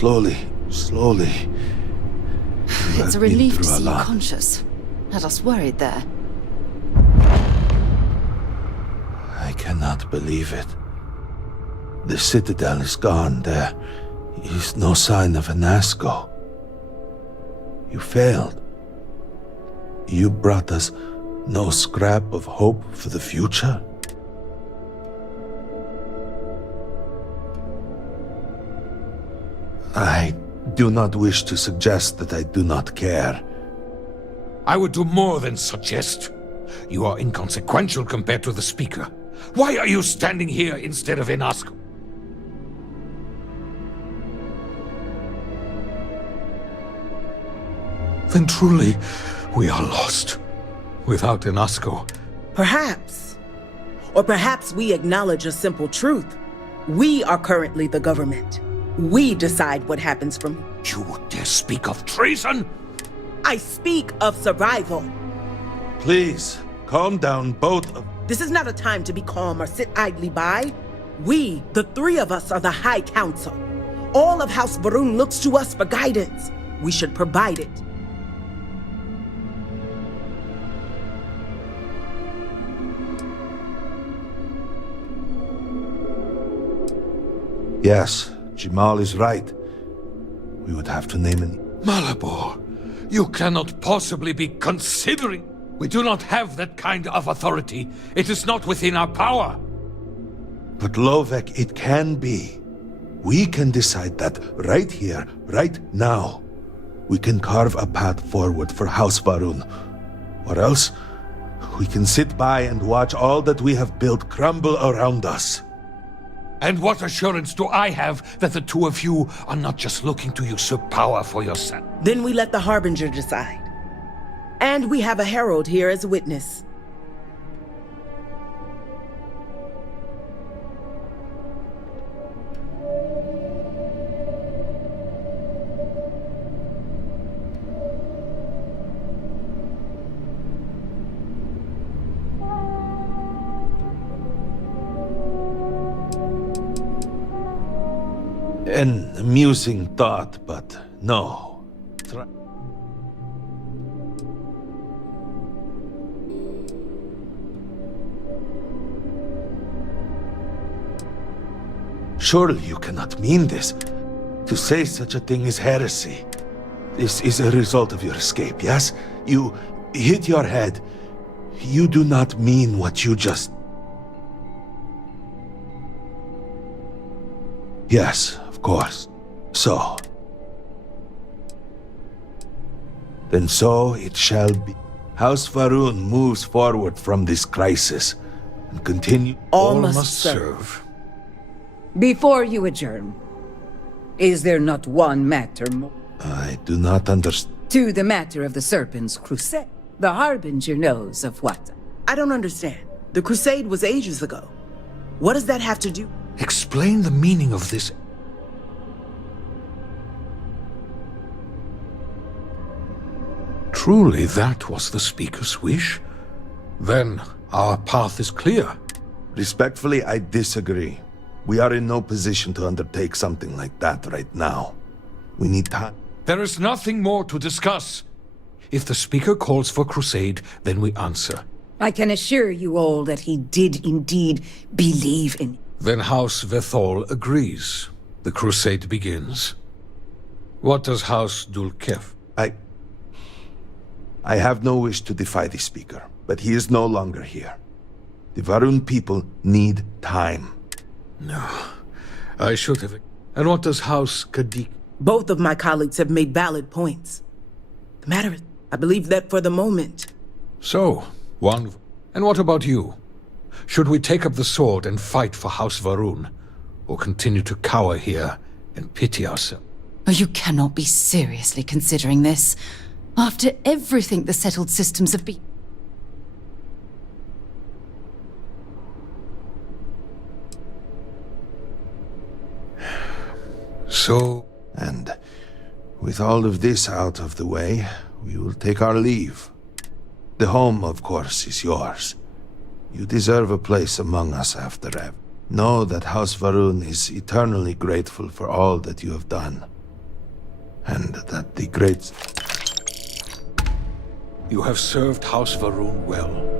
slowly. It's a relief to see you conscious. Had us worried there. I cannot believe it. The Citadel is gone. There is no sign of Anasco. You failed. You brought us no scrap of hope for the future? I do not wish to suggest that I do not care. I would do more than suggest. You are inconsequential compared to the Speaker. Why are you standing here instead of in Asco? Then truly, we are lost. Without Inasco. Perhaps. Or perhaps we acknowledge a simple truth. We are currently the government. We decide what happens from... You dare speak of treason? I speak of survival. Please, calm down, both of... This is not a time to be calm or sit idly by. We, the three of us, are the High Council. All of House Varun looks to us for guidance. We should provide it. Yes, Jamal is right. We would have to name an... Malabor, you cannot possibly be considering... We do not have that kind of authority. It is not within our power. But Lovek, it can be. We can decide that right here, right now. We can carve a path forward for House Varun. Or else, we can sit by and watch all that we have built crumble around us. And what assurance do I have that the two of you are not just looking to usurp power for yourself? Then we let the Harbinger decide. And we have a herald here as a witness. An amusing thought, but no. Surely you cannot mean this. To say such a thing is heresy. This is a result of your escape, yes? You hit your head. You do not mean what you just... Yes, of course. So. Then so it shall be. House Varun moves forward from this crisis and continue... All must serve. Before you adjourn, is there not one matter more? I do not understand. To the matter of the Serpent's Crusade. The Harbinger knows of what? I don't understand. The Crusade was ages ago. What does that have to do? Explain the meaning of this. Truly, that was the Speaker's wish? Then our path is clear. Respectfully, I disagree. We are in no position to undertake something like that right now. We need time. There is nothing more to discuss. If the Speaker calls for crusade, then we answer. I can assure you all that he did indeed believe in... Then House Vethol agrees. The crusade begins. What does House Dulkef? I have no wish to defy the Speaker, but he is no longer here. The Varun people need time. No, I should have... And what does House Kadik... Both of my colleagues have made valid points. The matter is, I believe that for the moment. So, one... And what about you? Should we take up the sword and fight for House Varun? Or continue to cower here and pity ourselves? Oh, you cannot be seriously considering this. After everything the settled systems have been... So... And with all of this out of the way, we will take our leave. The home, of course, is yours. You deserve a place among us after ever. Know that House Varun is eternally grateful for all that you have done. that the great... You have served House Va'ruun well.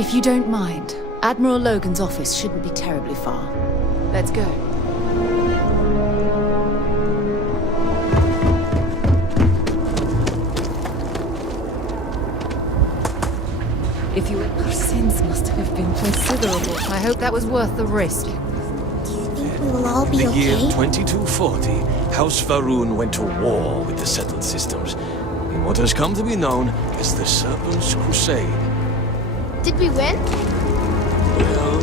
If you don't mind, Admiral Logan's office shouldn't be terribly far. Let's go. If you... Our sins must have been considerable. I hope that was worth the risk. We will all be the year okay? 2240, House Va'ruun went to war with the settled systems in what has come to be known as the Serpent's Crusade. Did we win? Well,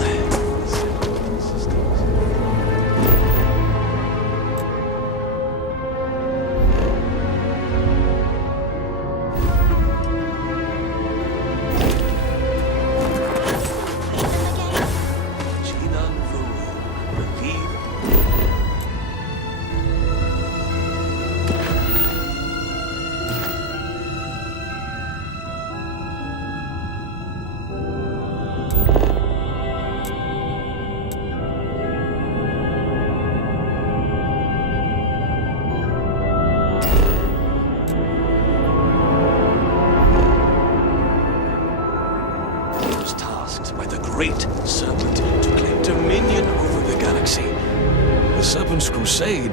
great Serpent to claim dominion over the galaxy. The Serpent's Crusade.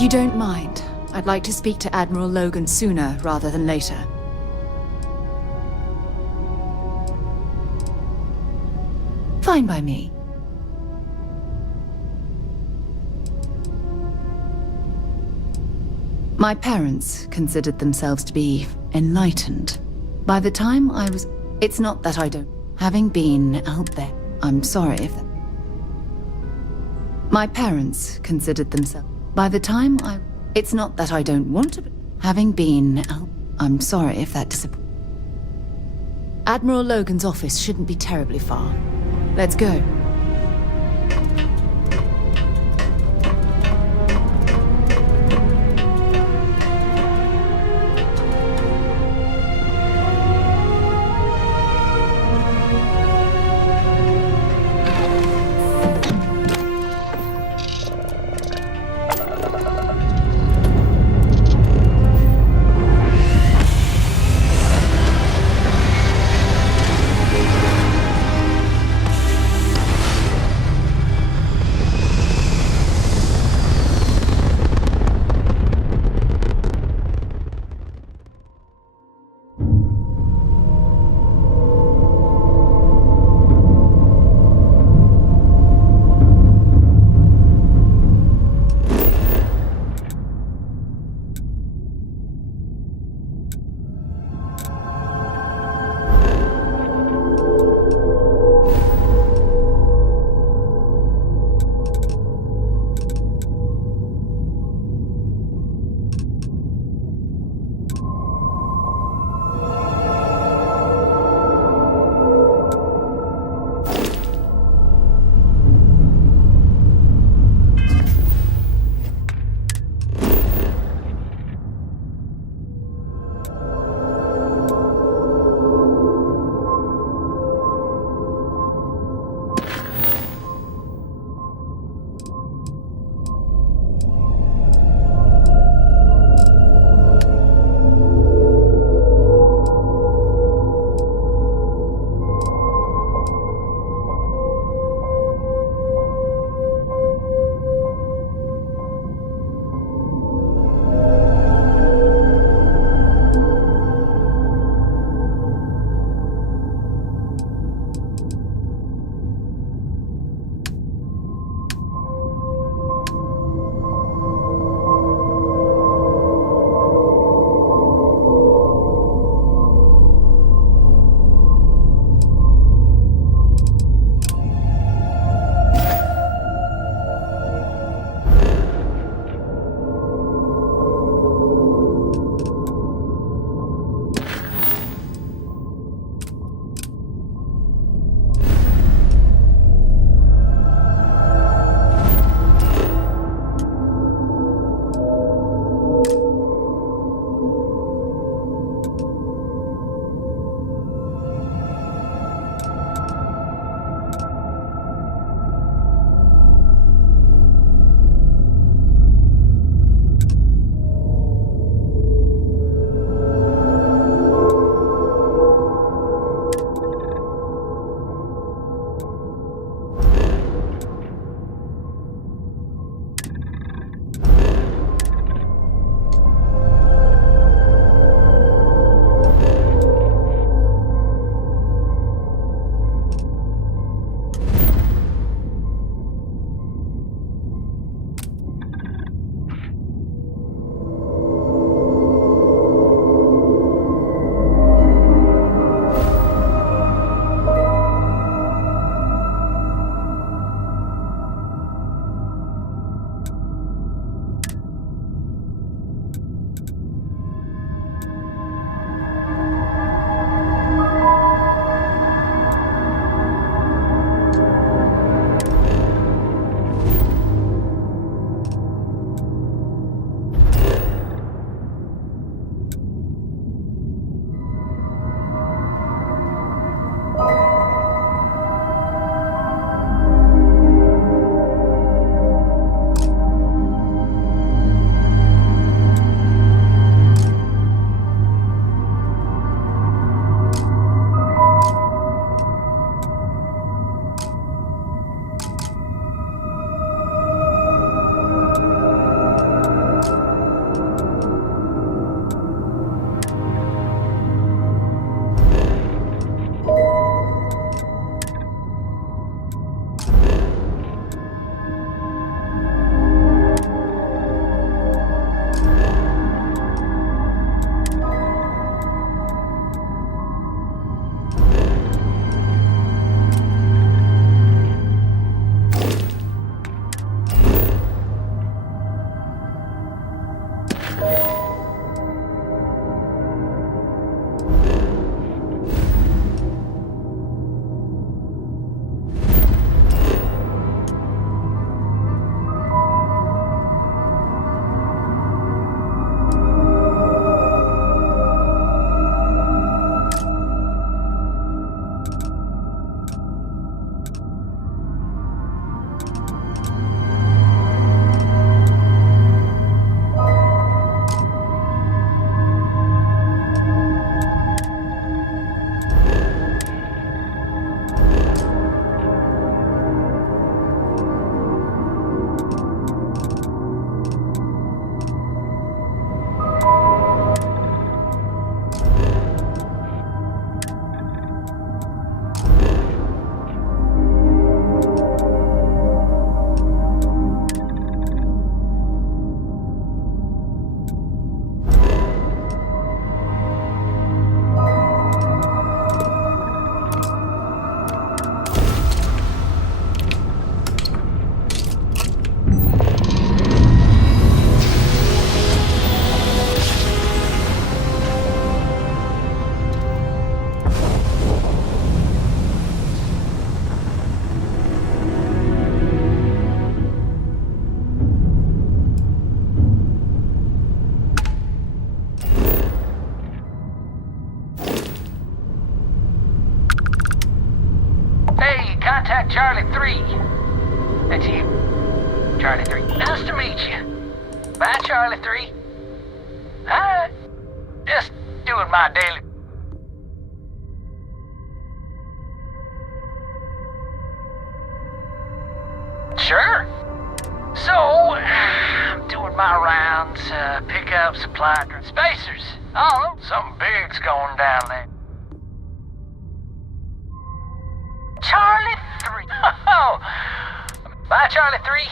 If you don't mind, I'd like to speak to Admiral Logan sooner rather than later. Fine by me. My parents considered themselves to be enlightened. By the time I was... It's not that I don't... Having been out there, I'm sorry if... My parents considered themselves... By the time I... It's not that I don't want to... Having been out... I'm sorry if that disappoints... Admiral Logan's office shouldn't be terribly far. Let's go. Matt, Charlie 3. That's you. Charlie 3. Nice to meet you. Bye, Charlie 3. Hi. Just doing my daily... Sure. So, I'm doing my rounds, pick up supply spacers. Oh, something big's going down there. Charlie 3. Oh, bye, Charlie 3.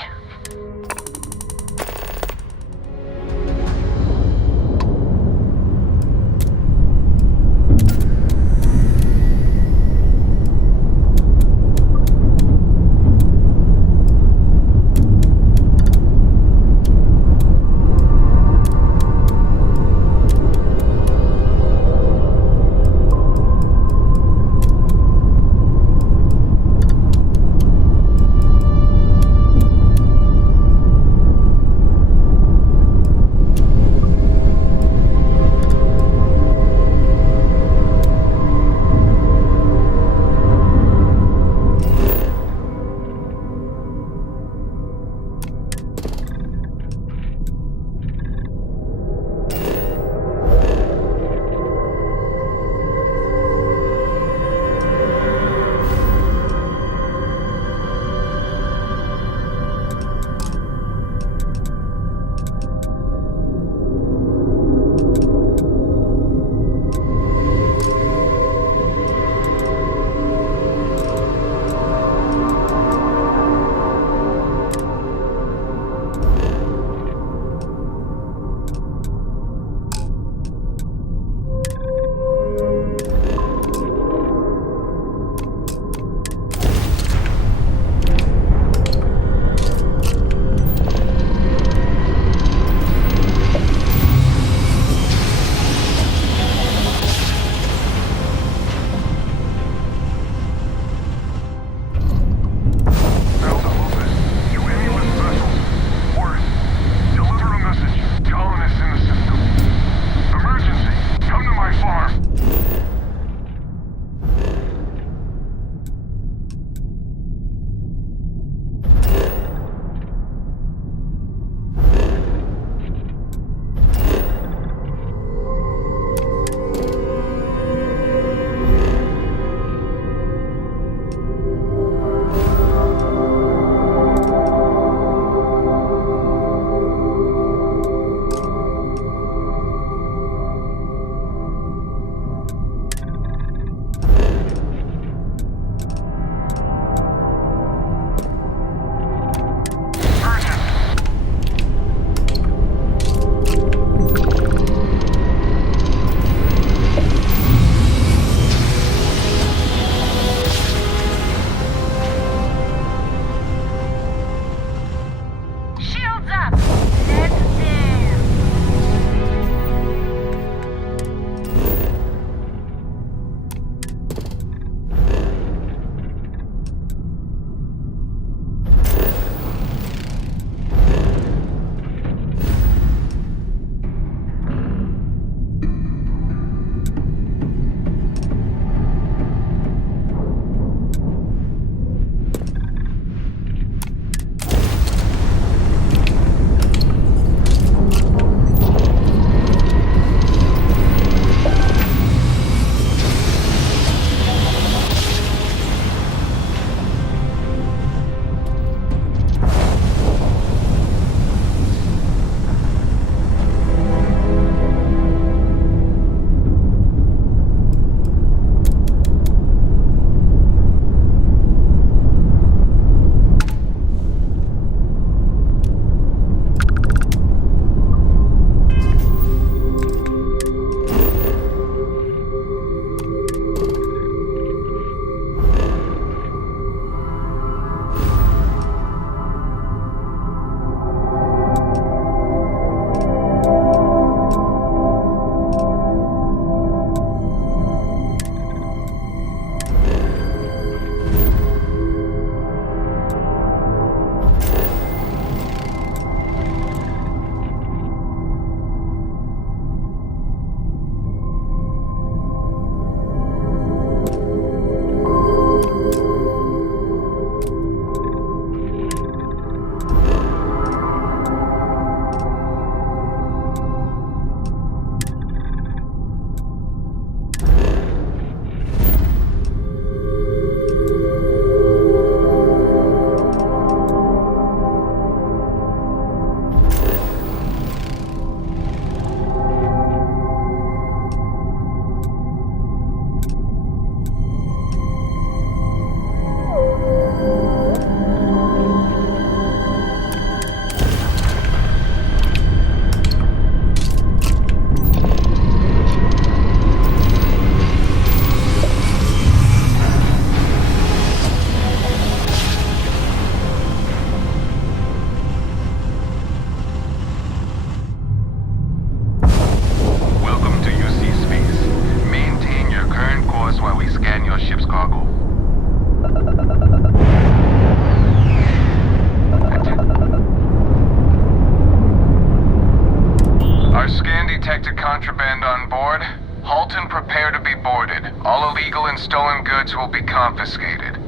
aboard. Halt and prepare to be boarded. All illegal and stolen goods will be confiscated.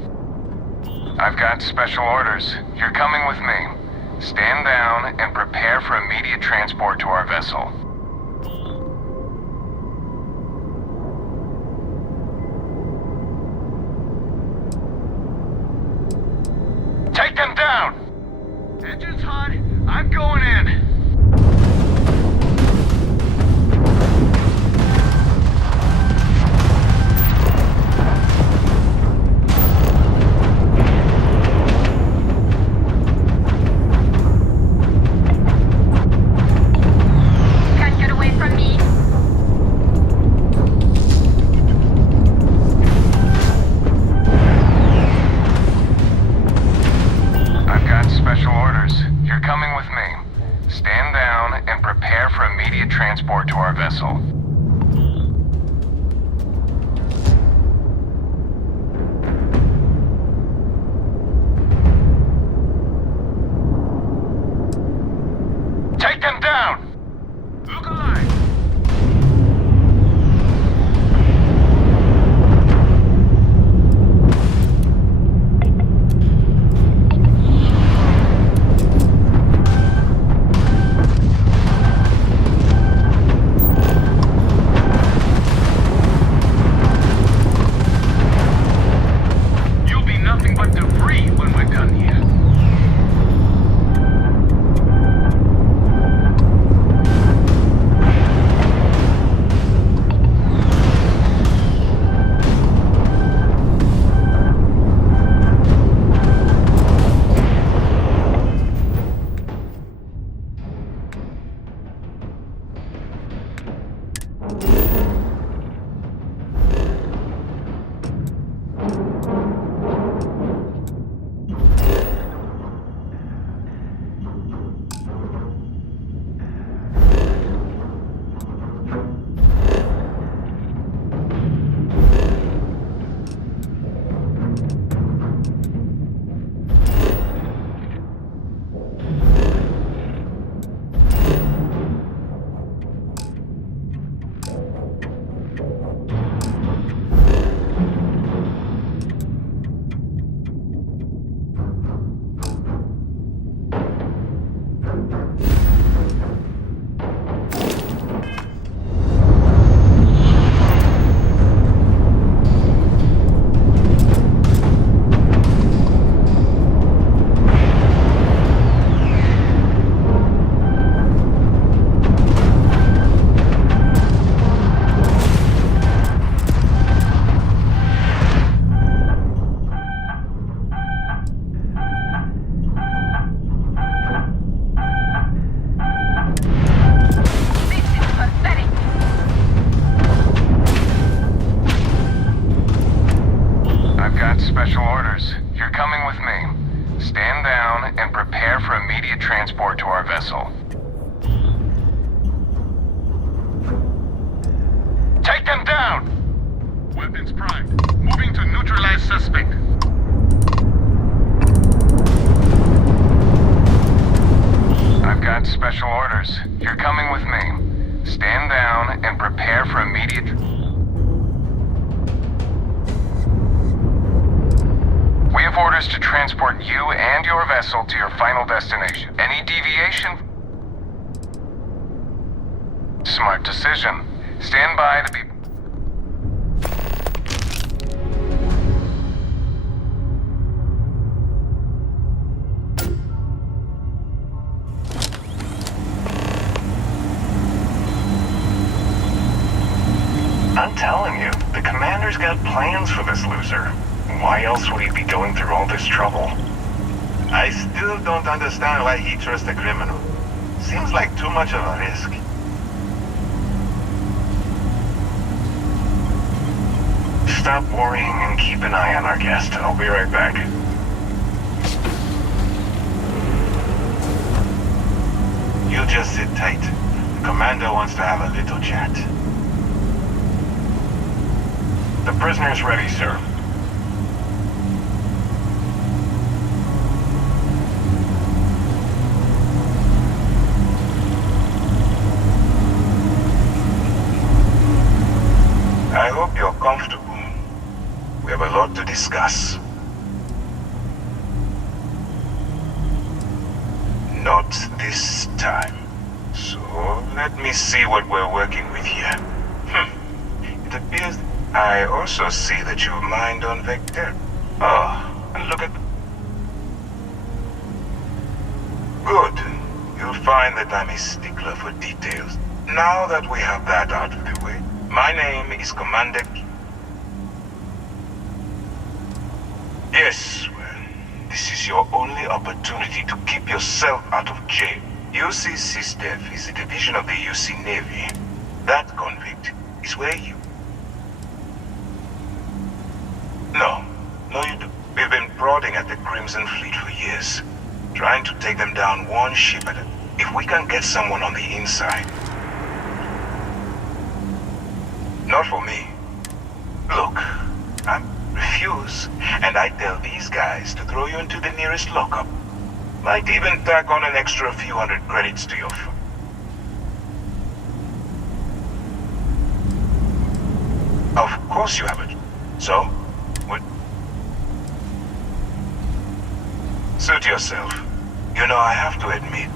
I've got special orders. You're coming with me. Stand down and prepare for immediate transport to our vessel. Take them down! Engine's hot. I'm going in. Special orders. You're coming with me. Stand down and prepare for immediate transport to our vessel. Take them down! Look alive! Special orders. You're coming with me. Stand down and prepare for immediate transport to our vessel. Take them down! Weapons primed. Moving to neutralize suspect. I've got special orders. You're coming with me. Stand down and prepare for immediate... We have orders to transport you and your vessel to your final destination. Any deviation? Smart decision. Stand by to be... I'm telling you, the commander's got plans for this loser. Why else would he be going through all this trouble? I still don't understand why he trusts a criminal. Seems like too much of a risk. Stop worrying and keep an eye on our guest. I'll be right back. You just sit tight. The commander wants to have a little chat. The prisoner's ready, sir. comfortable. We have a lot to discuss. Not this time. So, let me see what we're working with here. It appears I also see that you mined on Vector. Oh, and look at... Good. You'll find that I'm a stickler for details. Now that we have that out of the way, my name is Commander... Yes, well, this is your only opportunity to keep yourself out of jail. UC SysDev is a division of the UC Navy. That convict is where you... No, you do. We've been prodding at the Crimson Fleet for years, trying to take them down one ship at a... If we can get someone on the inside... Not for me. Look, I refuse, and I tell these guys to throw you into the nearest lockup. Might even tack on an extra few hundred credits to your... Of course you haven't. So, what? Suit yourself. You know, I have to admit,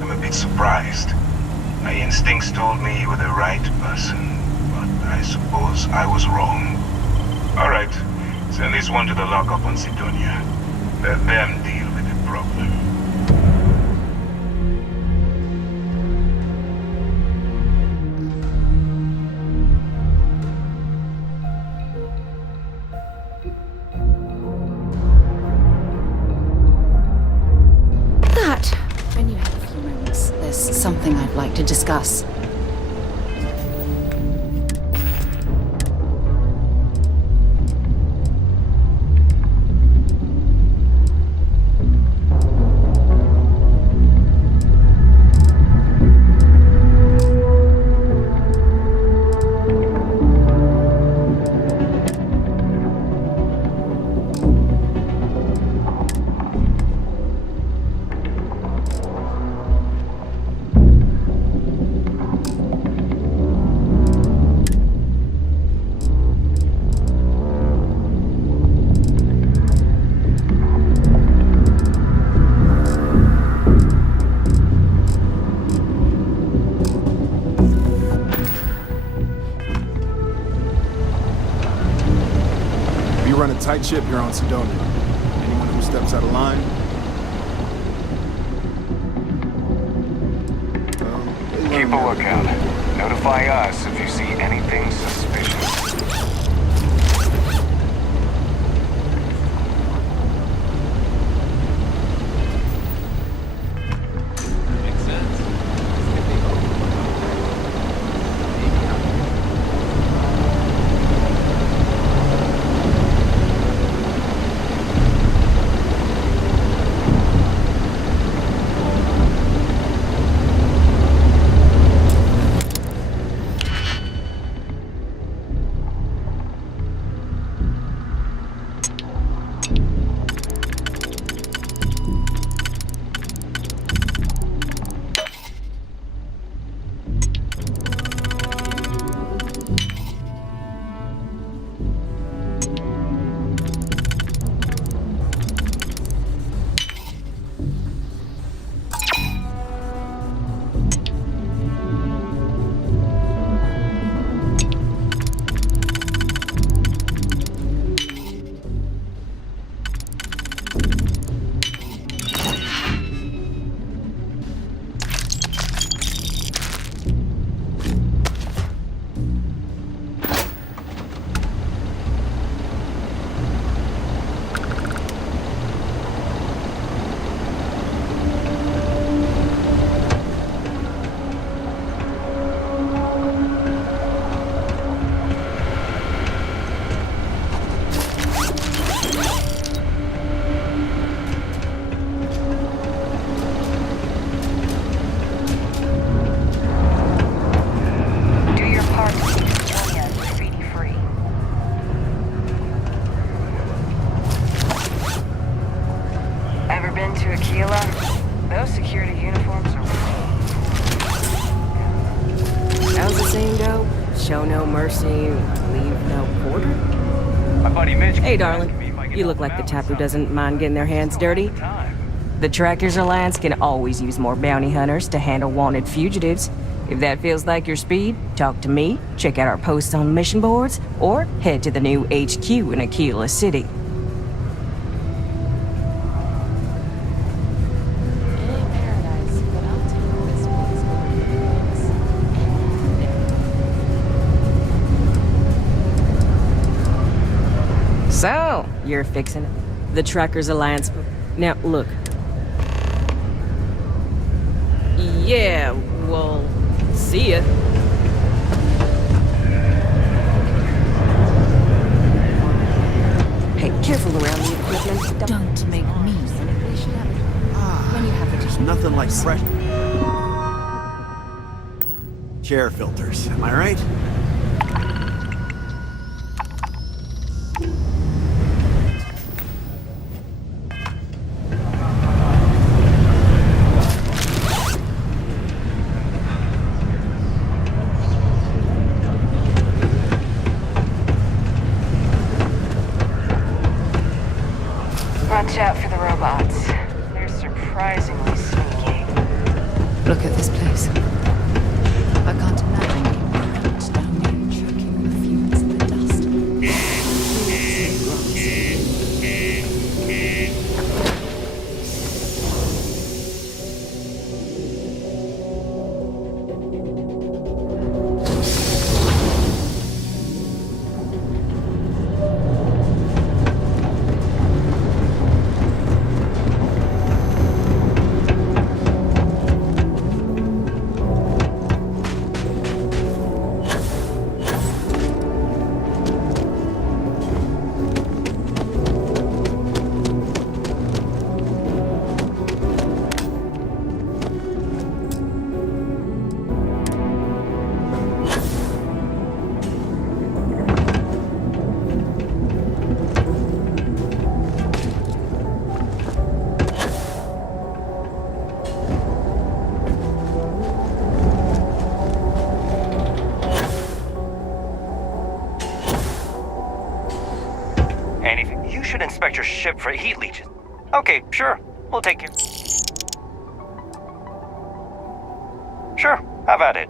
I'm a bit surprised. My instincts told me you were the right person, but I suppose I was wrong. All right, send this one to the lockup on Sidonia. Let them deal with the problem. When you have a few moments, there's something I'd like to discuss. Tight ship here on Sidonia. Anyone who steps out of line... Keep a lookout. Notify us if you see anything suspicious. no mercy, leave no quarter? My buddy Mitch. Hey, darling. You look like the type who doesn't mind getting their hands dirty. The Trackers Alliance can always use more bounty hunters to handle wanted fugitives. If that feels like your speed, talk to me, check out our posts on mission boards, or head to the new HQ in Aquila City. So, you're fixing it. The Trackers Alliance. Now, look. Yeah, well, see ya. Hey, careful around the equipment. Don't make me. When you have There's nothing like fresh chair filters, am I right? Watch out for the robots. They're surprisingly sneaky. Look at this place. I can't imagine being trapped down here, choking on the fumes and the dust. You should inspect your ship for heat leeches. Okay, sure. We'll take care. Sure, have at it.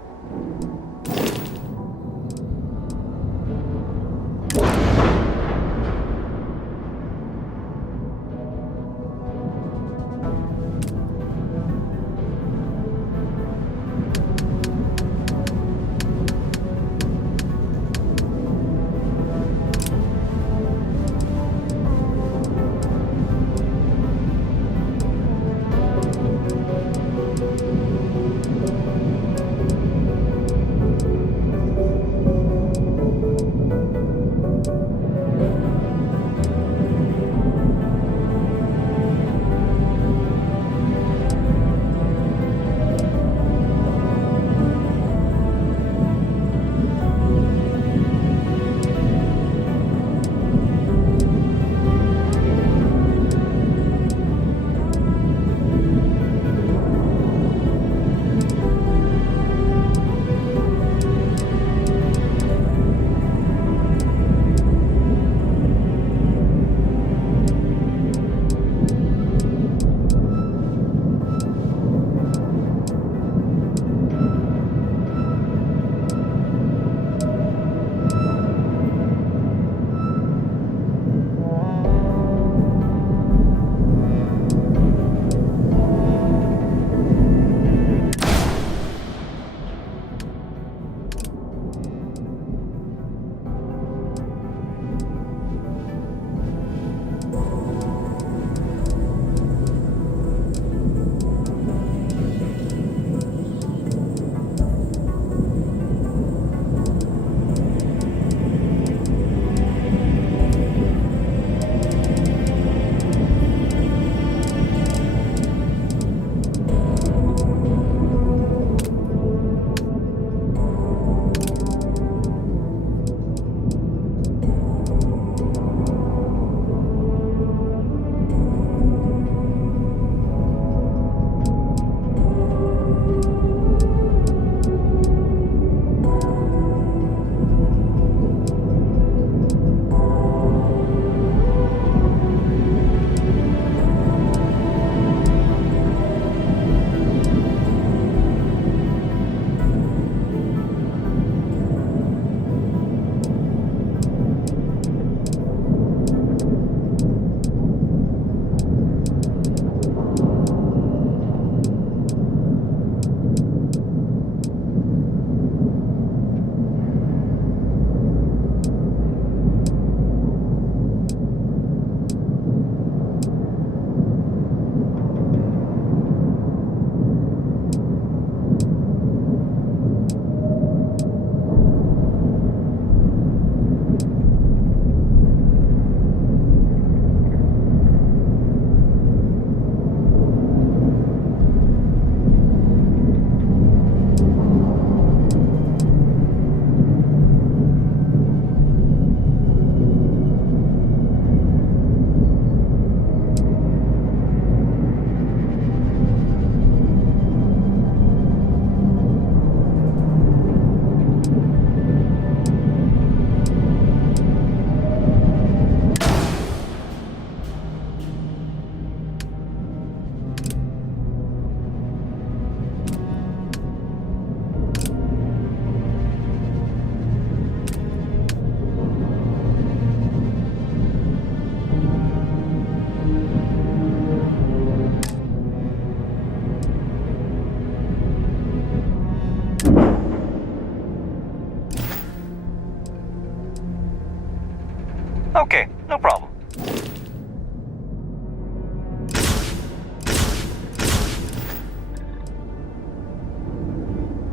Okay, no problem.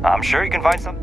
I'm sure you can find some.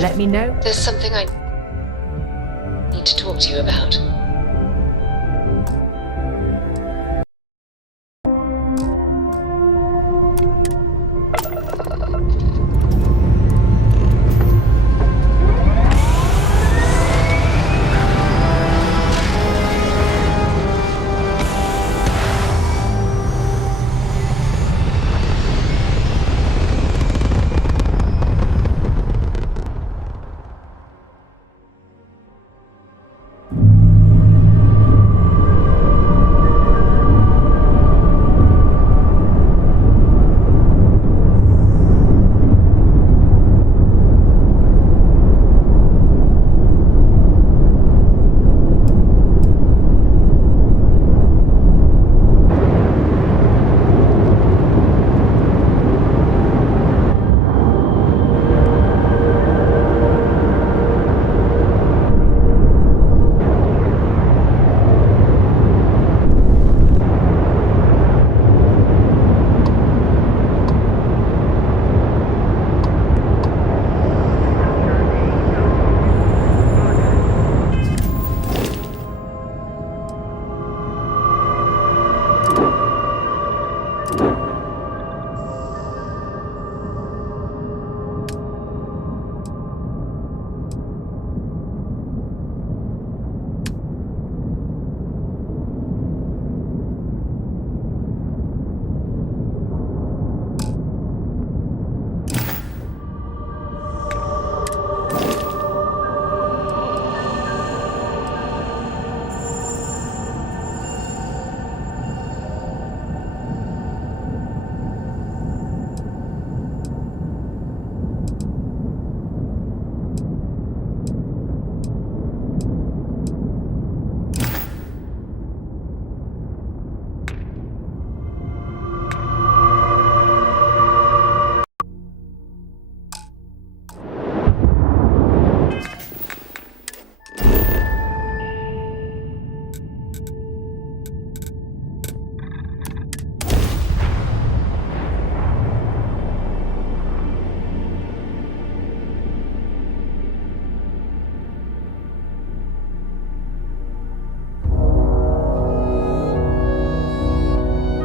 Let me know. There's something I need to talk to you about.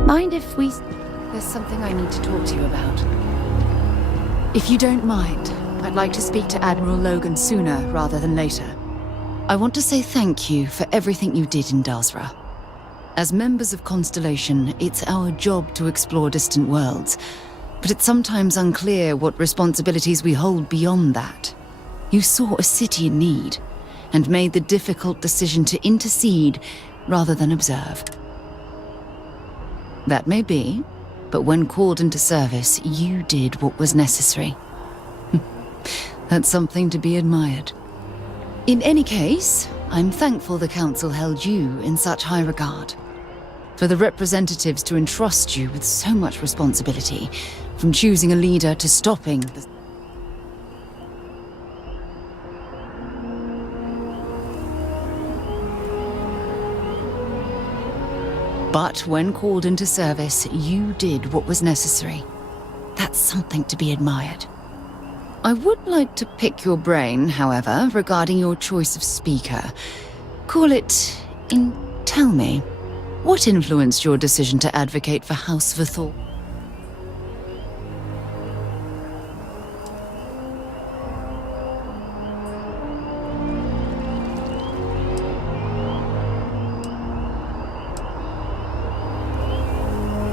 Mind if we... There's something I need to talk to you about. If you don't mind, I'd like to speak to Admiral Logan sooner rather than later. I want to say thank you for everything you did in Dazra. As members of Constellation, it's our job to explore distant worlds, but it's sometimes unclear what responsibilities we hold beyond that. You saw a city in need, and made the difficult decision to intercede rather than observe. That may be, but when called into service, you did what was necessary. That's something to be admired. In any case, I'm thankful the Council held you in such high regard. For the representatives to entrust you with so much responsibility, from choosing a leader to stopping the... But when called into service, you did what was necessary. That's something to be admired. I would like to pick your brain, however, regarding your choice of speaker. Call it Tell me, what influenced your decision to advocate for House Vithor?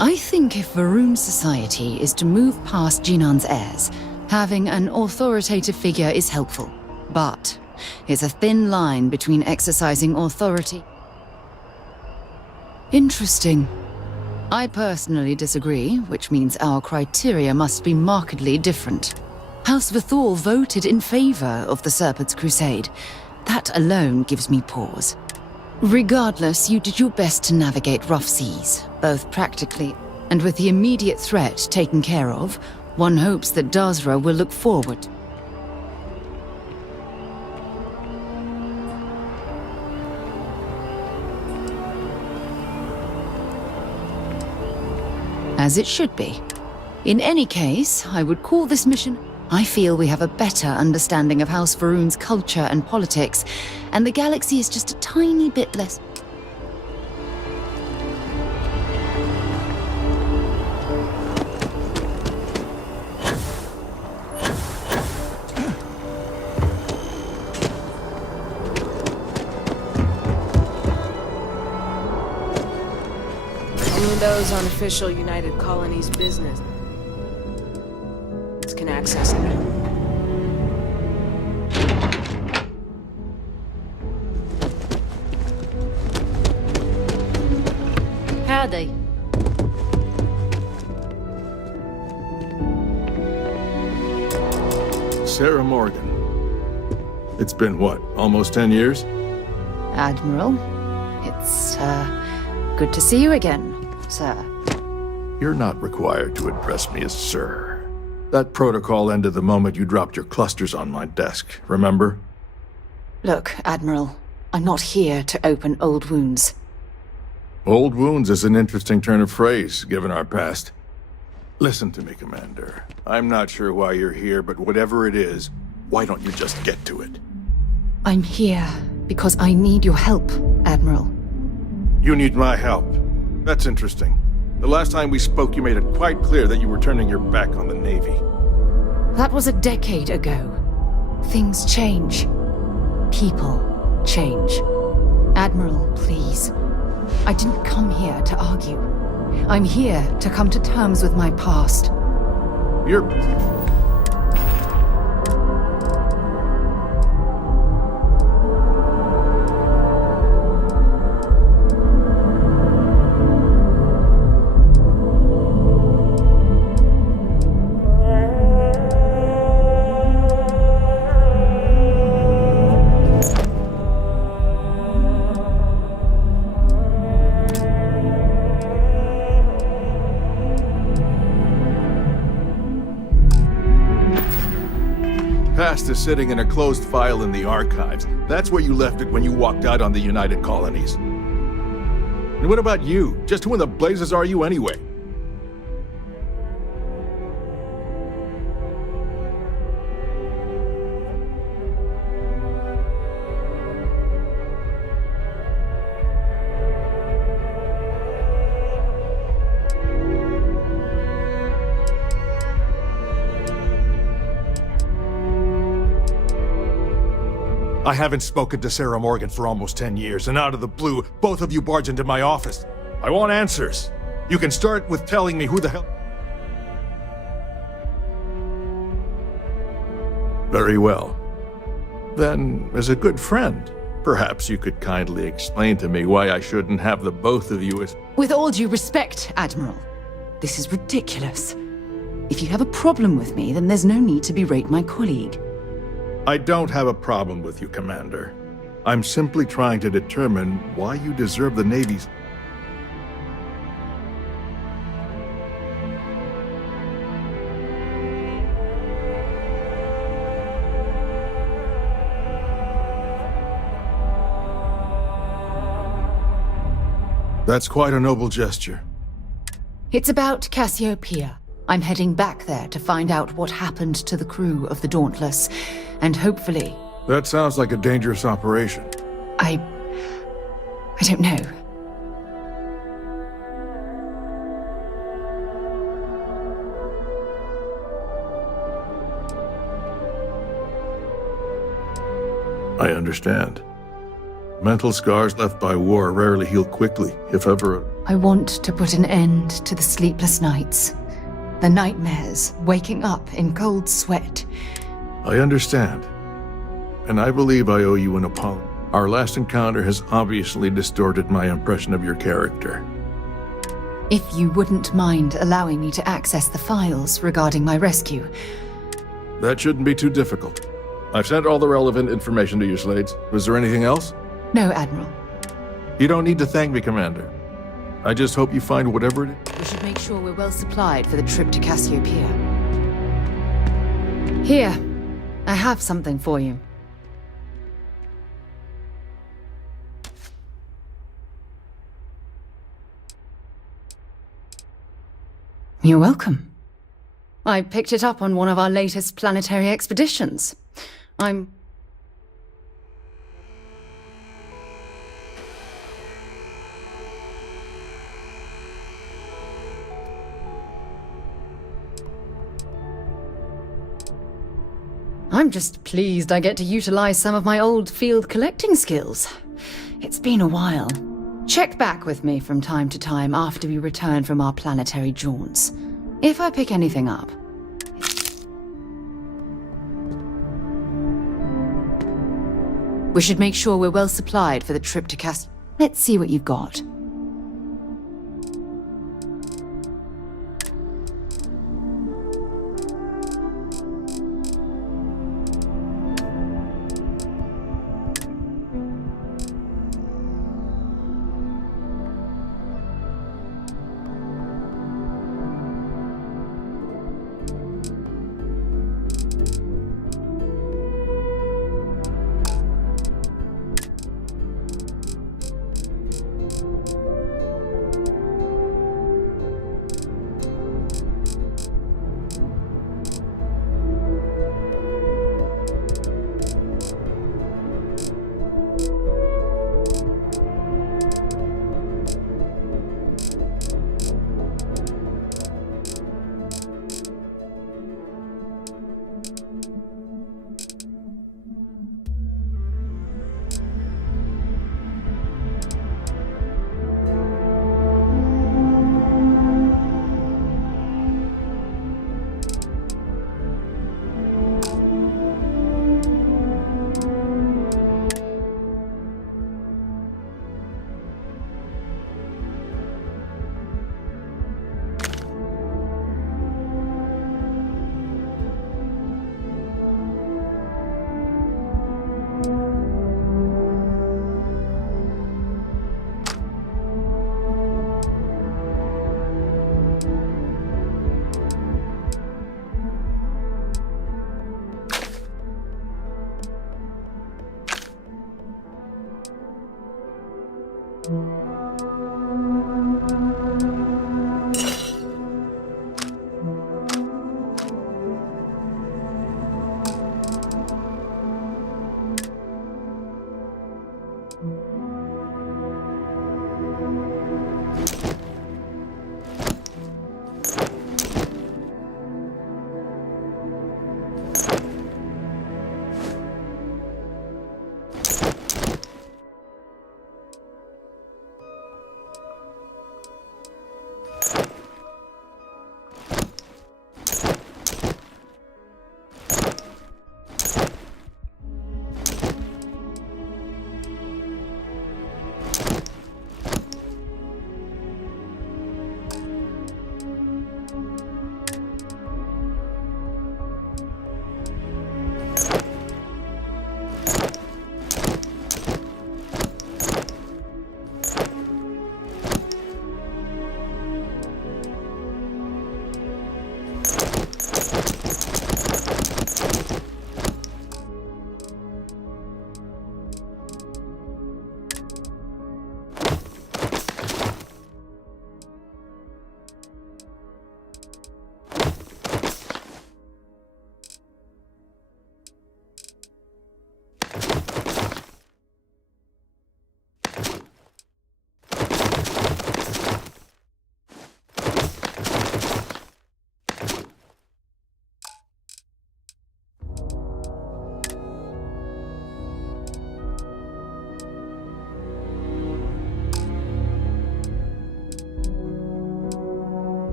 I think if Varun's society is to move past Jinan's heirs, having an authoritative figure is helpful. But it's a thin line between exercising authority. Interesting. I personally disagree, which means our criteria must be markedly different. House Vithor voted in favor of the Serpent's Crusade. That alone gives me pause. Regardless, you did your best to navigate rough seas, both practically and with the immediate threat taken care of. One hopes that Dazra will look forward. As it should be. In any case, I would call this mission... I feel we have a better understanding of House Varun's culture and politics, and the galaxy is just a tiny bit less... Only those on official United Colonies business can access it. Howdy. Sarah Morgan. It's been what, almost 10 years? Admiral, it's, good to see you again, sir. You're not required to address me as sir. That protocol ended the moment you dropped your clusters on my desk, remember? Look, Admiral, I'm not here to open old wounds. Old wounds is an interesting turn of phrase, given our past. Listen to me, Commander. I'm not sure why you're here, but whatever it is, why don't you just get to it? I'm here because I need your help, Admiral. You need my help. That's interesting. The last time we spoke, you made it quite clear that you were turning your back on the Navy. That was a decade ago. Things change. People change. Admiral, please. I didn't come here to argue. I'm here to come to terms with my past. You're... Past is sitting in a closed file in the archives. That's where you left it when you walked out on the United Colonies. And what about you? Just who in the blazes are you anyway? I haven't spoken to Sarah Morgan for almost 10 years, and out of the blue, both of you barge into my office. I want answers. You can start with telling me who the hell... Very well. Then, as a good friend, perhaps you could kindly explain to me why I shouldn't have the both of you as... With all due respect, Admiral, this is ridiculous. If you have a problem with me, then there's no need to berate my colleague. I don't have a problem with you, Commander. I'm simply trying to determine why you deserve the Navy's... That's quite a noble gesture. It's about Cassiopeia. I'm heading back there to find out what happened to the crew of the Dauntless, and hopefully... That sounds like a dangerous operation. I don't know. I understand. Mental scars left by war rarely heal quickly, if ever. I want to put an end to the sleepless nights, the nightmares, waking up in cold sweat. I understand. And I believe I owe you an apology. Our last encounter has obviously distorted my impression of your character. If you wouldn't mind allowing me to access the files regarding my rescue. That shouldn't be too difficult. I've sent all the relevant information to you, Slades. Was there anything else? No, Admiral. You don't need to thank me, Commander. I just hope you find whatever it is. We should make sure we're well supplied for the trip to Cassiopeia. Here, I have something for you. You're welcome. I picked it up on one of our latest planetary expeditions. I'm just pleased I get to utilize some of my old field collecting skills. It's been a while. Check back with me from time to time after we return from our planetary jaunts. If I pick anything up. We should make sure we're well supplied for the trip to Cas... Let's see what you've got.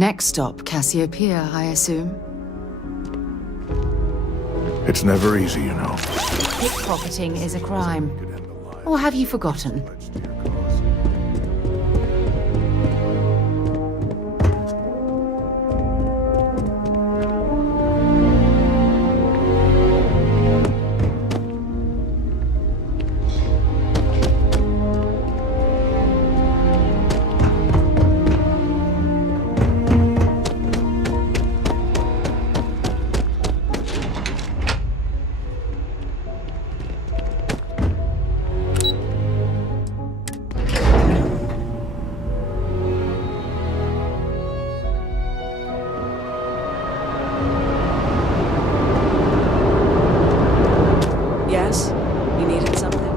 Next stop, Cassiopeia, I assume. It's never easy, you know. Pickpocketing is a crime. Or have you forgotten? Yes? You needed something?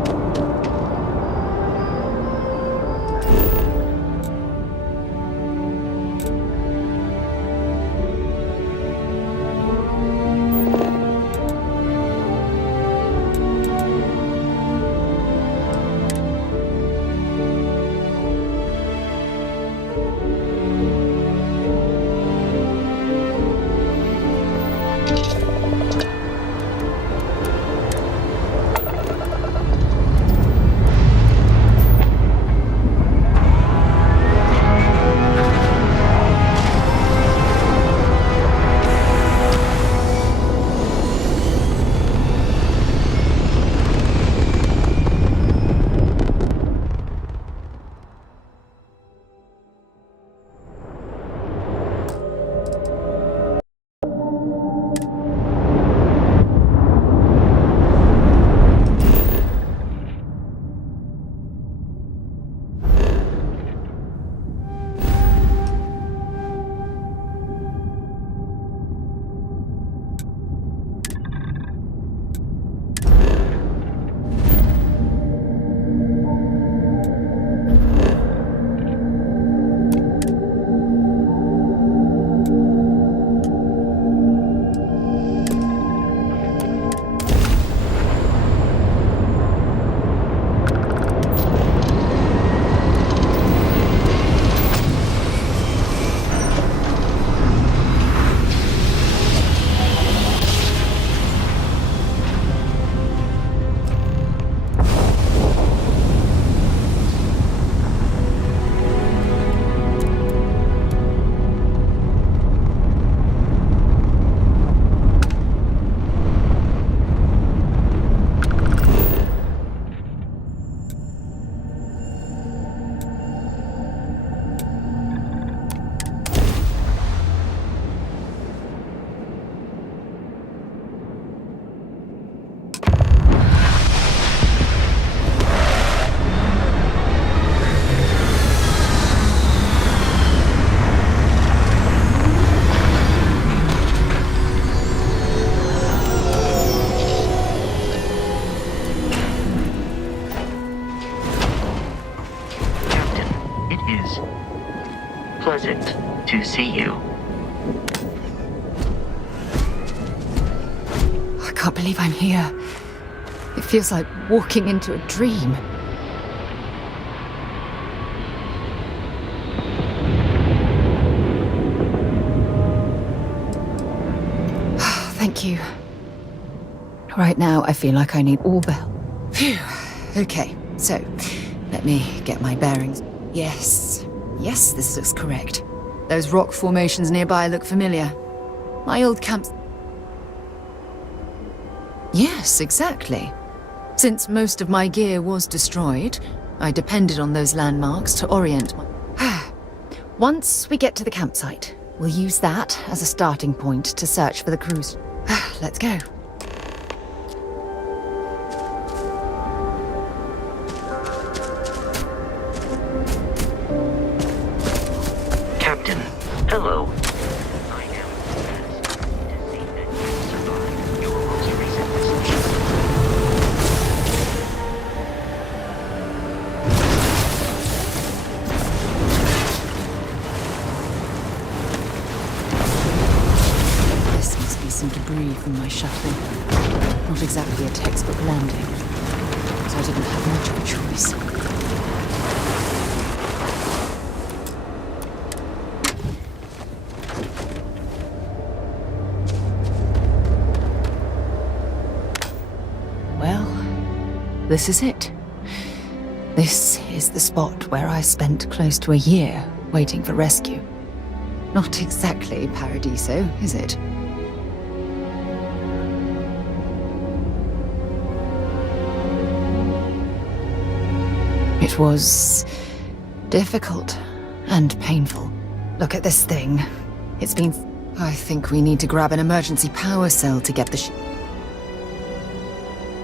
Pleasant to see you. I can't believe I'm here. It feels like walking into a dream. Thank you. Right now, I feel like I need all the help. Phew. Okay, so let me get my bearings. Yes, this looks correct. Those rock formations nearby look familiar. My old camps. Yes, exactly. Since most of my gear was destroyed, I depended on those landmarks to orient my... Once we get to the campsite, we'll use that as a starting point to search for the cruise. Let's go. Captain, hello. I am pleased to see that you survived your most recent mission. This must be some debris from my shuttle. Not exactly a textbook landing, so I didn't have much of a choice. Well, this is it. This is the spot where I spent close to a year waiting for rescue. Not exactly Paradiso, is it? It was difficult and painful. Look at this thing. It's been... I think we need to grab an emergency power cell to get the ship.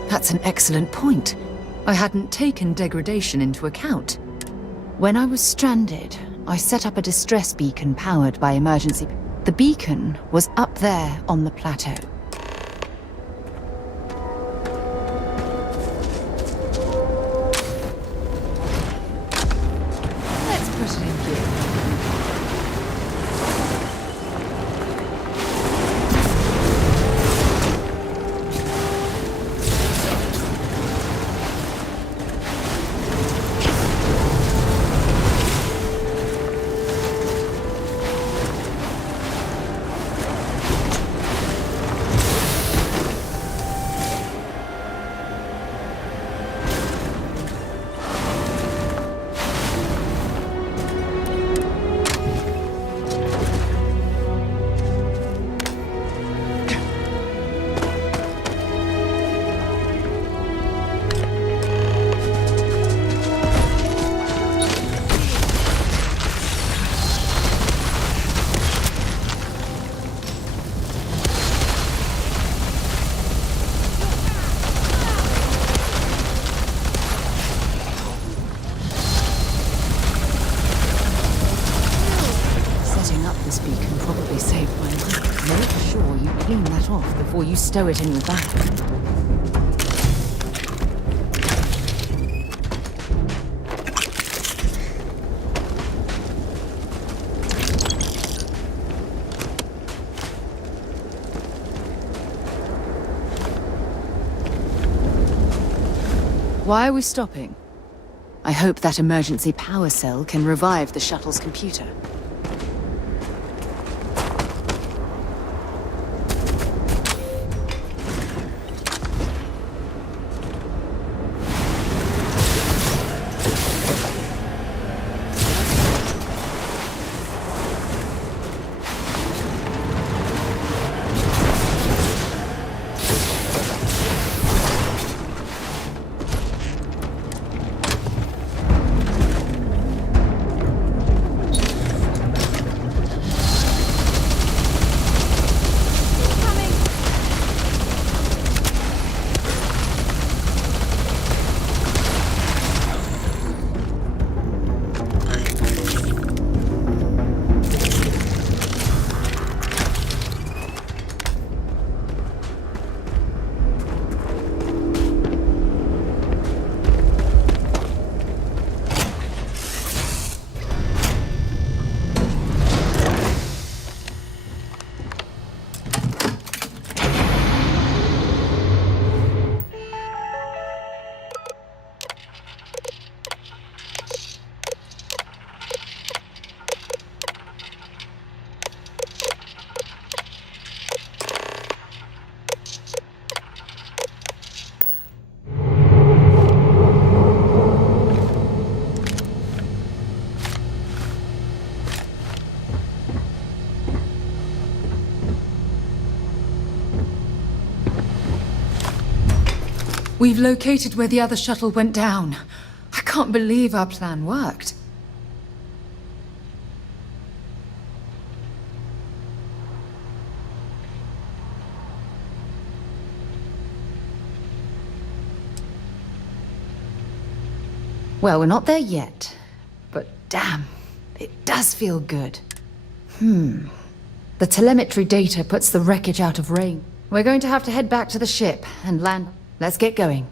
That's an excellent point. I hadn't taken degradation into account. When I was stranded, I set up a distress beacon powered by emergency... The beacon was up there on the plateau. Let's put it in gear. This beacon probably saved my life. Make sure you clean that off before you stow it in your bag. Why are we stopping? I hope that emergency power cell can revive the shuttle's computer. We've located where the other shuttle went down. I can't believe our plan worked. Well, we're not there yet. But damn, it does feel good. The telemetry data puts the wreckage out of range. We're going to have to head back to the ship and land. Let's get going.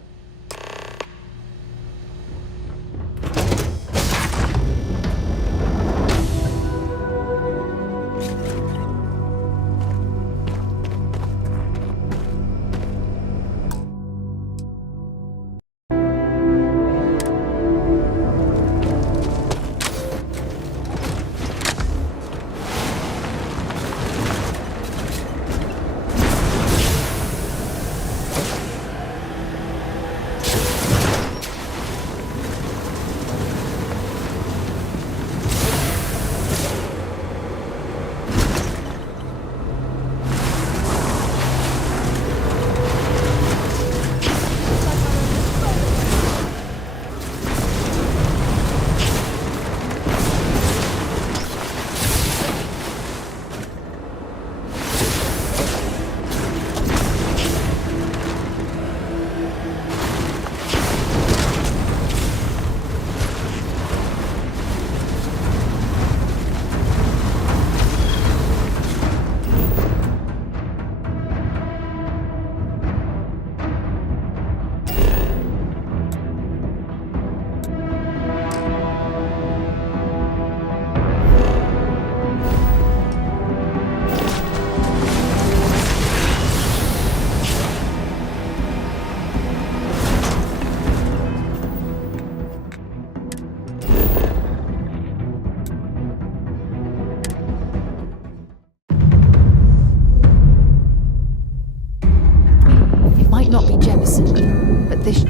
But this...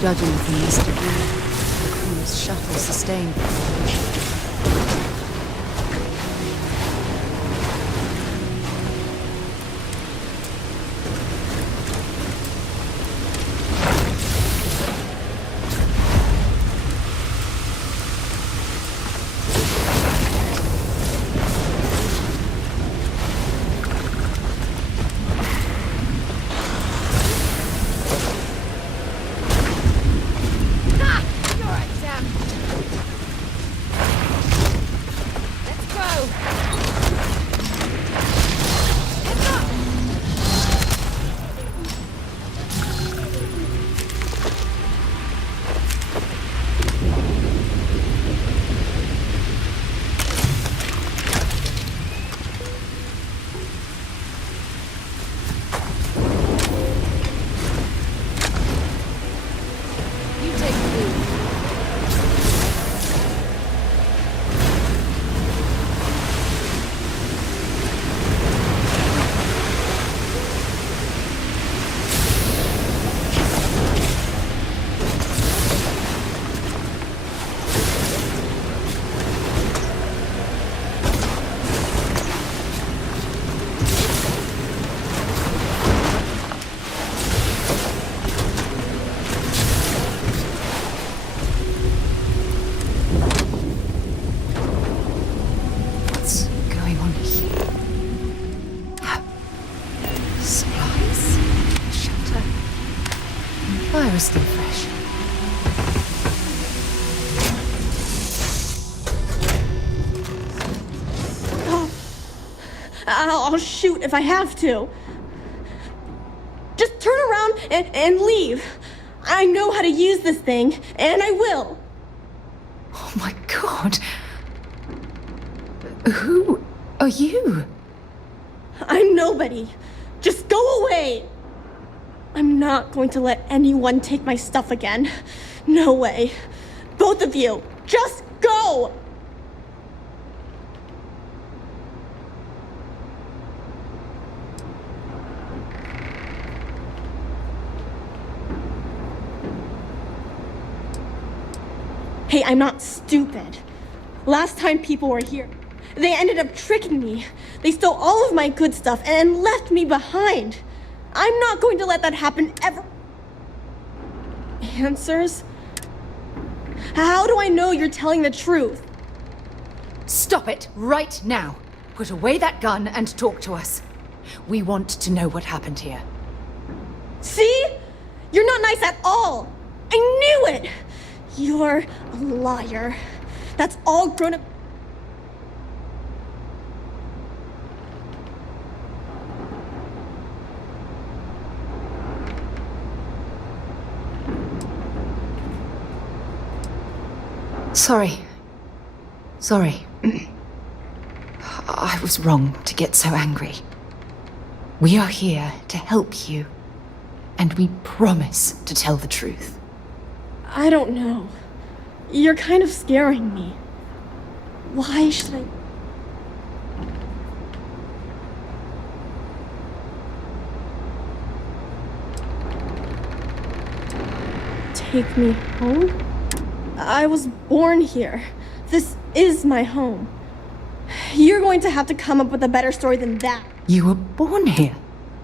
Judging from this degree, the crew's shuttle sustained. was still fresh. I'll shoot if I have to. Just turn around and leave. I know how to use this thing, and I will. Oh my god. Who are you? I'm nobody. Just go away. I'm not going to let anyone take my stuff again. No way. Both of you, just go! Hey, I'm not stupid. Last time people were here, they ended up tricking me. They stole all of my good stuff and left me behind. I'm not going to let that happen ever. Answers? How do I know you're telling the truth? Stop it right now. Put away that gun and talk to us. We want to know what happened here. See? You're not nice at all. I knew it. You're a liar. That's all grown up. Sorry. I was wrong to get so angry. We are here to help you, and we promise to tell the truth. I don't know. You're kind of scaring me. Why should I... Take me home? I was born here. This is my home. You're going to have to come up with a better story than that. You were born here?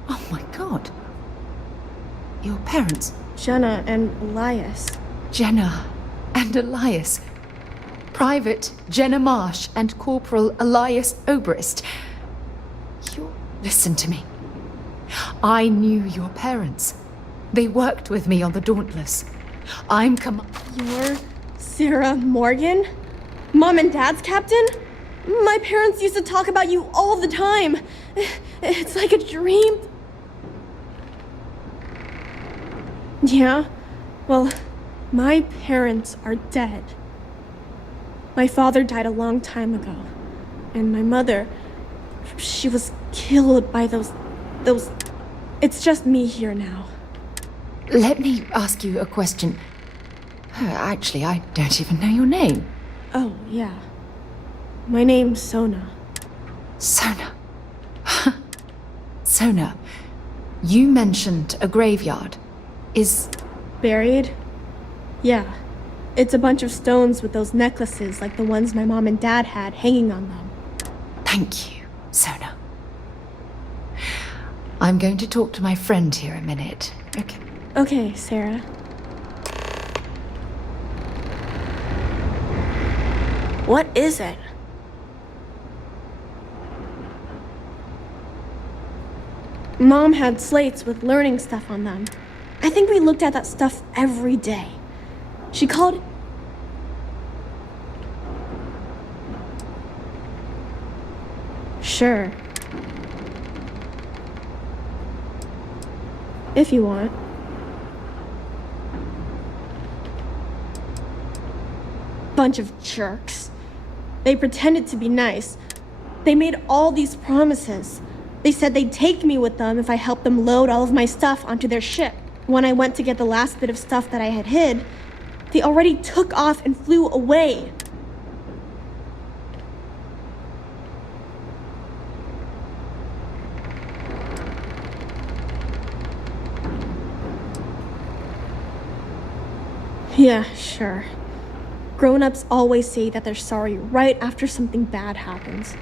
Oh my god. Your parents? Jenna and Elias. Jenna and Elias. Private Jenna Marsh and Corporal Elias Obrist. Listen to me. I knew your parents. They worked with me on the Dauntless. You're Sarah Morgan? Mom and Dad's captain? My parents used to talk about you all the time. It's like a dream. Yeah, well, my parents are dead. My father died a long time ago. And my mother, she was killed by those... It's just me here now. Let me ask you a question. Actually, I don't even know your name. Oh, yeah. My name's Sona. Sona. Sona, you mentioned a graveyard. Is... Buried? Yeah. It's a bunch of stones with those necklaces like the ones my mom and dad had hanging on them. Thank you, Sona. I'm going to talk to my friend here a minute, okay? Okay, Sarah. What is it? Mom had slates with learning stuff on them. I think we looked at that stuff every day. She called it... Sure. If you want. Bunch of jerks. They pretended to be nice. They made all these promises. They said they'd take me with them if I helped them load all of my stuff onto their ship. When I went to get the last bit of stuff that I had hid, they already took off and flew away. Yeah, sure. Grown-ups always say that they're sorry right after something bad happens.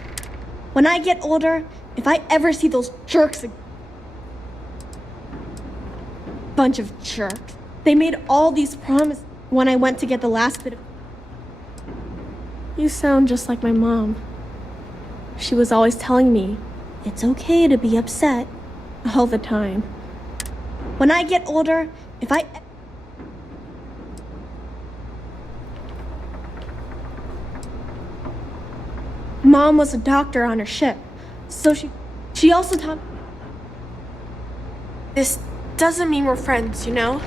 When I get older, if I ever see those jerks again... Bunch of jerks. They made all these promises when I went to get the last bit of... You sound just like my mom. She was always telling me, it's okay to be upset. All the time. When I get older, if I... Mom was a doctor on her ship, so she also taught. This doesn't mean we're friends, you know?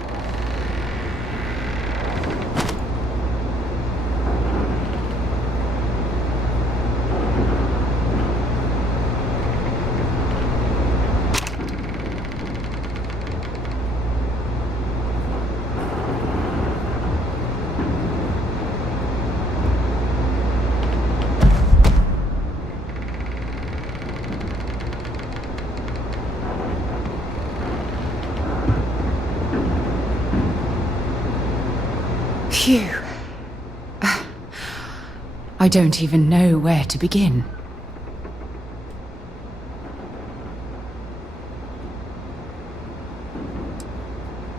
Phew. I don't even know where to begin.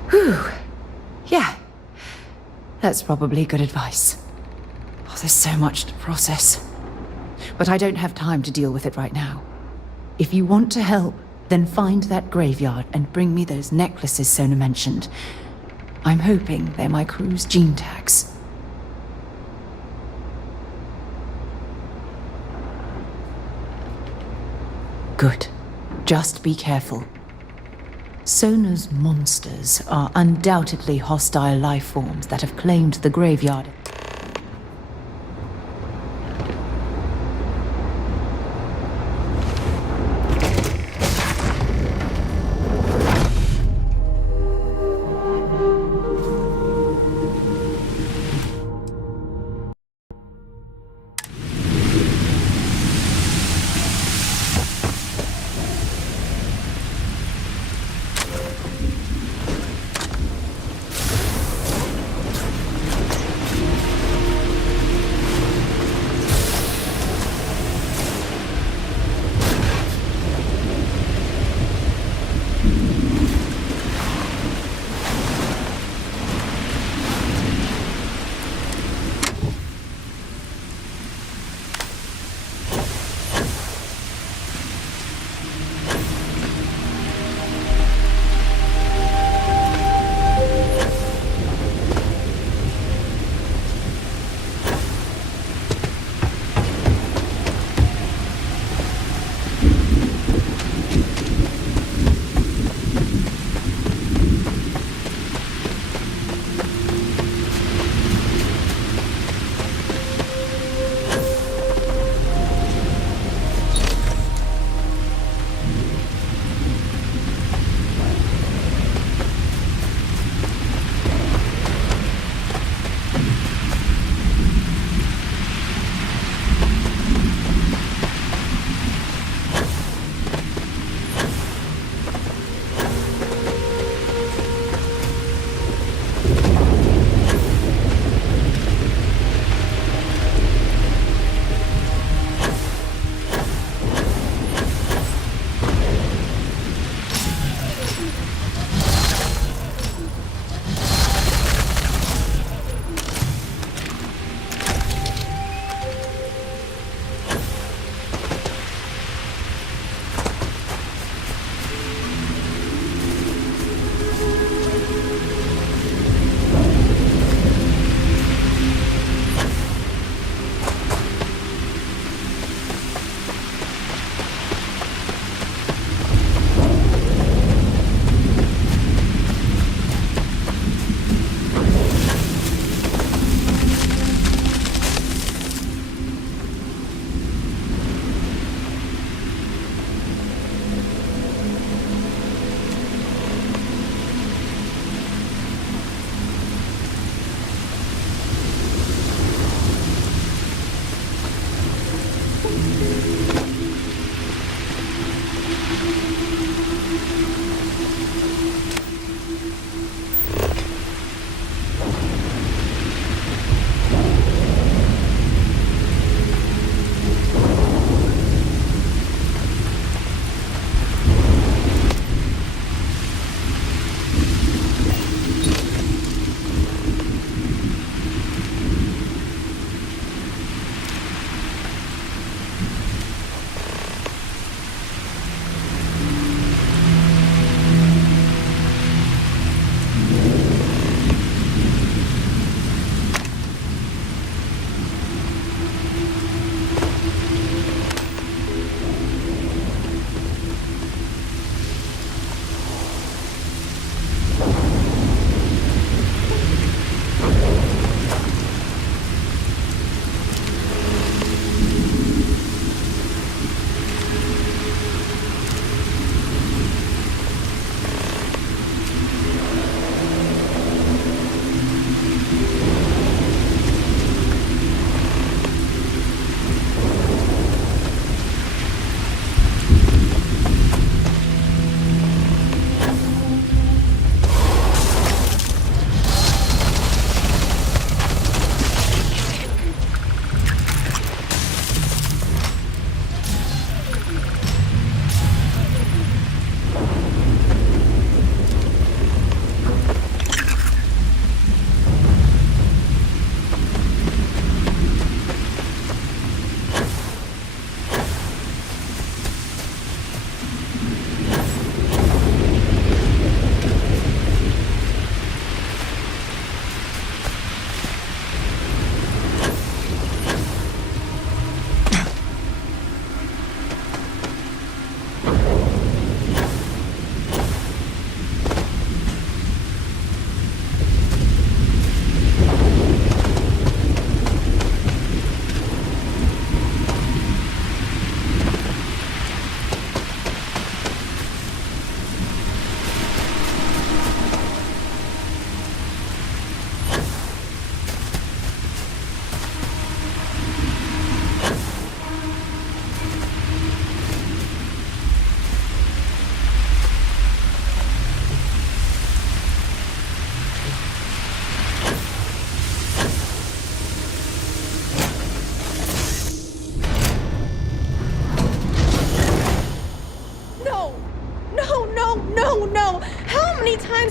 Whew. Yeah. That's probably good advice. Oh, there's so much to process. But I don't have time to deal with it right now. If you want to help, then find that graveyard and bring me those necklaces Sona mentioned. I'm hoping they're my crew's gene tags. Good. Just be careful. Sona's monsters are undoubtedly hostile life forms that have claimed the graveyard.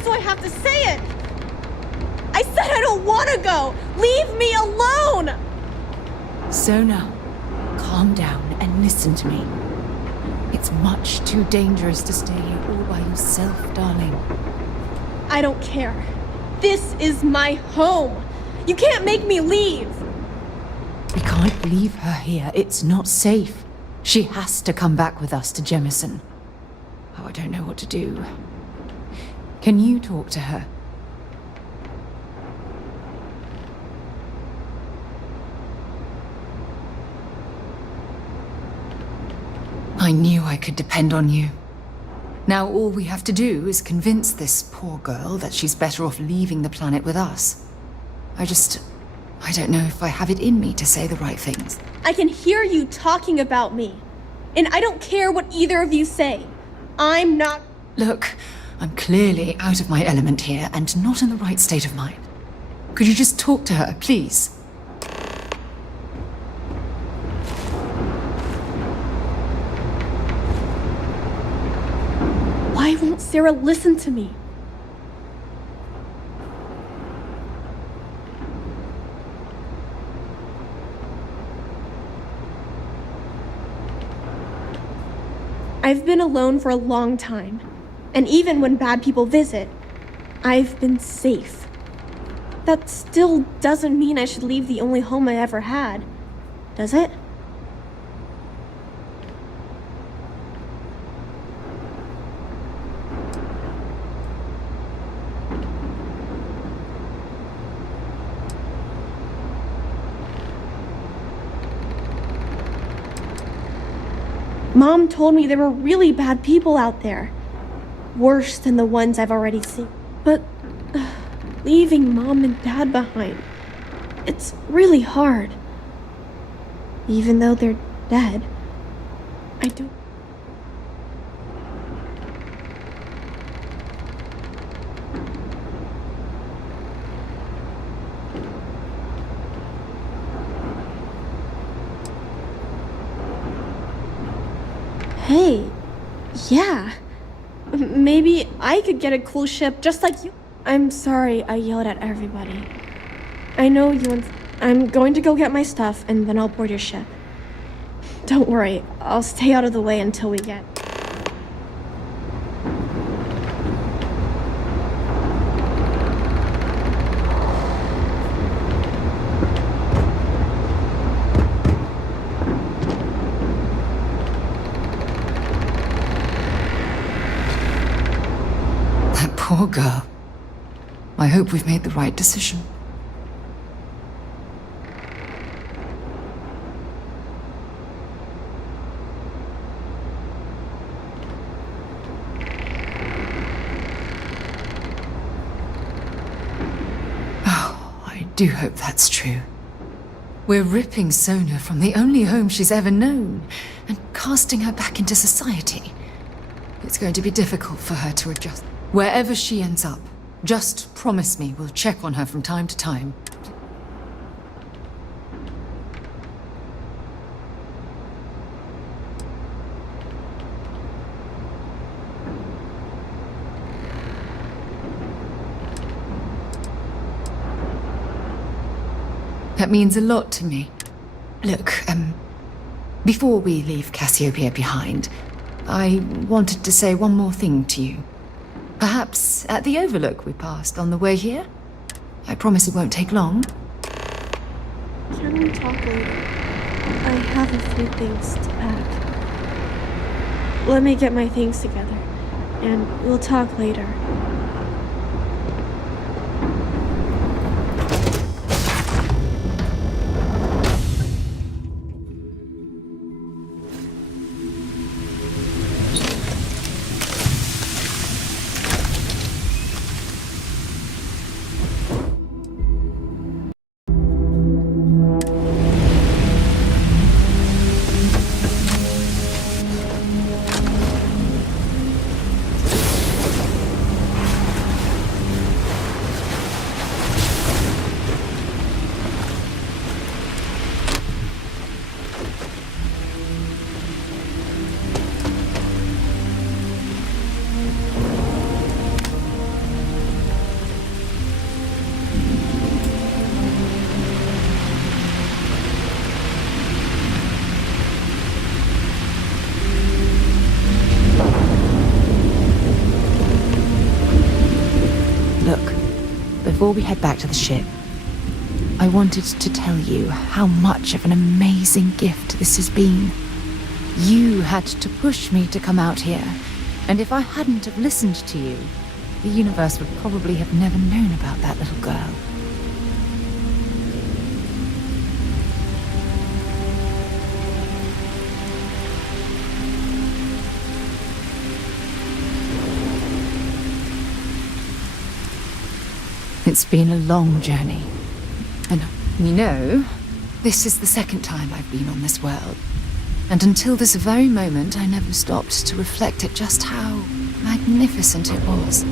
do I have to say it? I said I don't want to go! Leave me alone! Sona, calm down and listen to me. It's much too dangerous to stay here all by yourself, darling. I don't care. This is my home. You can't make me leave. We can't leave her here. It's not safe. She has to come back with us to Jemison. Oh, I don't know what to do. Can you talk to her? I knew I could depend on you. Now all we have to do is convince this poor girl that she's better off leaving the planet with us. I don't know if I have it in me to say the right things. I can hear you talking about me. And I don't care what either of you say. I'm not... Look, I'm clearly out of my element here and not in the right state of mind. Could you just talk to her, please? Why won't Sarah listen to me? I've been alone for a long time, and even when bad people visit, I've been safe. That still doesn't mean I should leave the only home I ever had, does it? Mom told me there were really bad people out there. Worse than the ones I've already seen. But leaving Mom and Dad behind, it's really hard. Even though they're dead, I don't... Hey, yeah. Maybe I could get a cool ship just like you. I'm sorry I yelled at everybody. I know you and... I'm going to go get my stuff and then I'll board your ship. Don't worry, I'll stay out of the way until we get... Poor girl. I hope we've made the right decision. Oh, I do hope that's true. We're ripping Sona from the only home she's ever known and casting her back into society. It's going to be difficult for her to adjust. Wherever she ends up, just promise me we'll check on her from time to time. That means a lot to me. Look, before we leave Cassiopeia behind, I wanted to say one more thing to you. Perhaps at the overlook we passed on the way here? I promise it won't take long. Can we talk later? I have a few things to pack. Let me get my things together, and we'll talk later. before we head back to the ship, I wanted to tell you how much of an amazing gift this has been. You had to push me to come out here, and if I hadn't have listened to you, the universe would probably have never known about that little girl. It's been a long journey. And, this is the second time I've been on this world. And until this very moment, I never stopped to reflect at just how magnificent it was.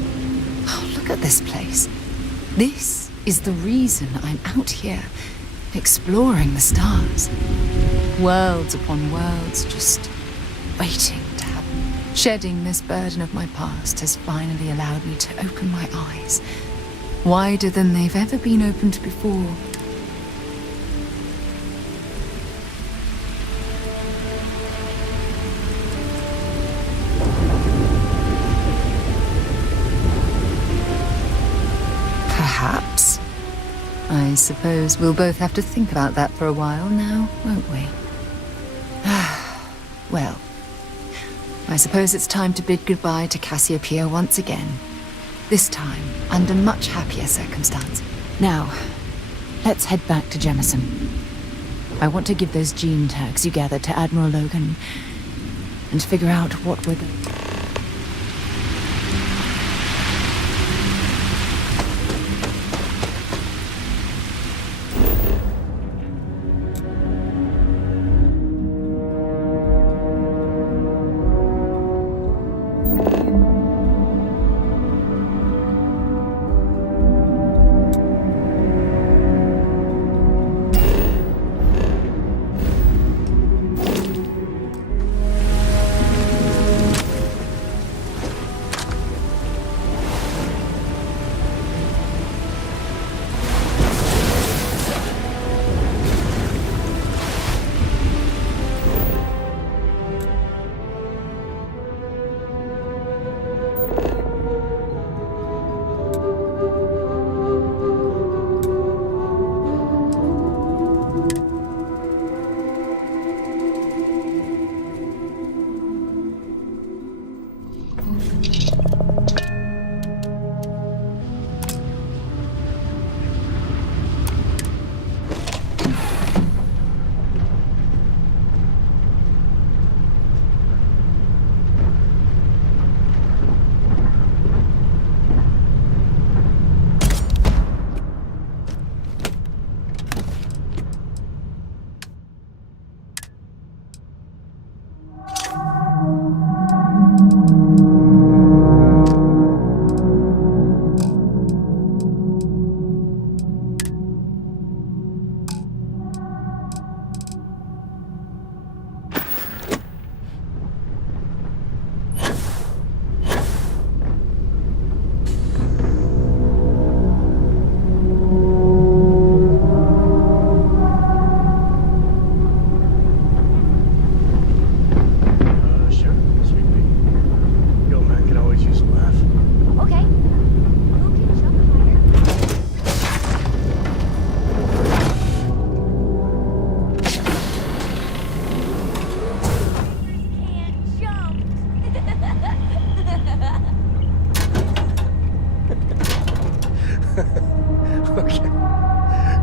Oh, look at this place. This is the reason I'm out here, exploring the stars. Worlds upon worlds, just waiting to happen. Shedding this burden of my past has finally allowed me to open my eyes, wider than they've ever been opened before. Perhaps. I suppose we'll both have to think about that for a while now, won't we? Well, I suppose it's time to bid goodbye to Cassiopeia once again. This time, under much happier circumstance. Now, let's head back to Jemison. I want to give those gene tags you gathered to Admiral Logan and figure out what we're going to...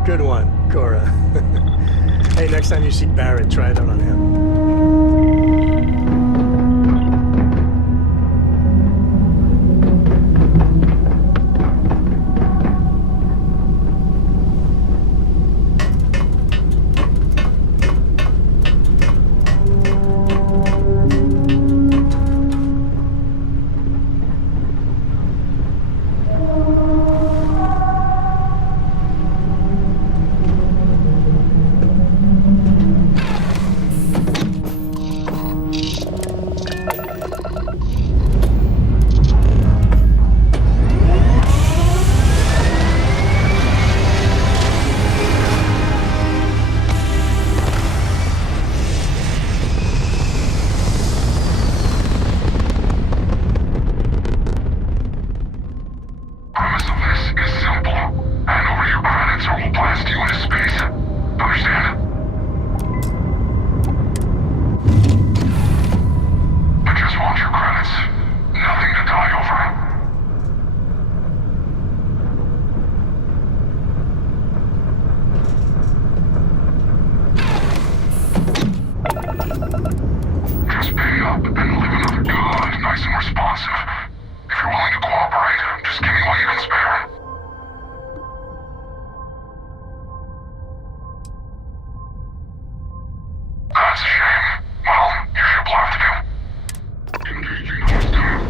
Good one, Cora. Hey, next time you see Barrett, try it out on him. up and live another good, nice and responsive. If you're willing to cooperate, just give me what you can spare. That's a shame. Well, here's your plot to do. Engaging hostile.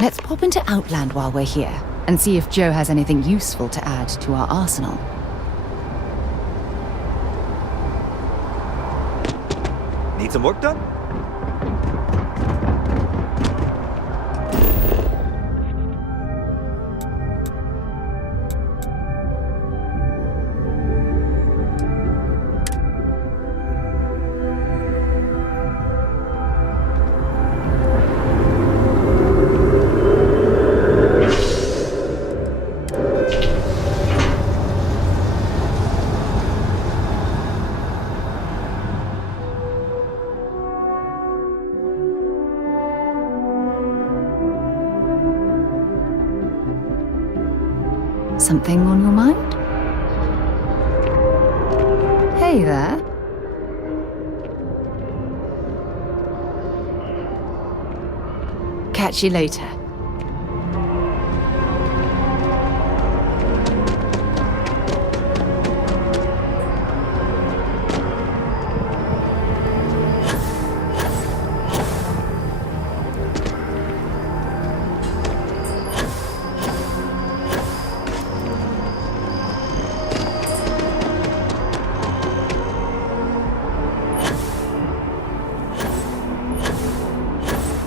Let's pop into Outland while we're here, and see if Joe has anything useful to add to our arsenal. Need some work done? Something on your mind? Hey there. Catch you later.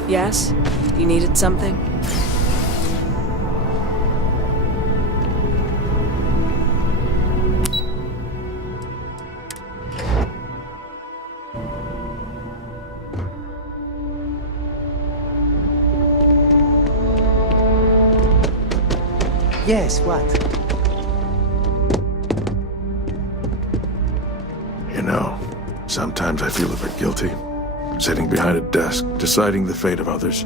Yes? You needed something? Yes, what? You know, sometimes I feel a bit guilty. Sitting behind a desk, deciding the fate of others.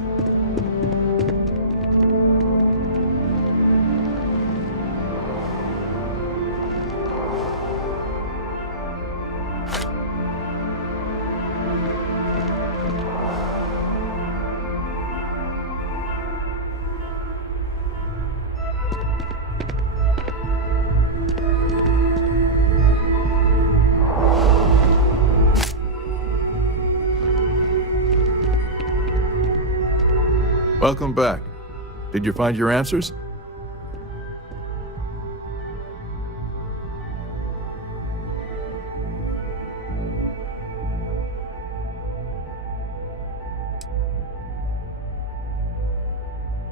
Welcome back. Did you find your answers?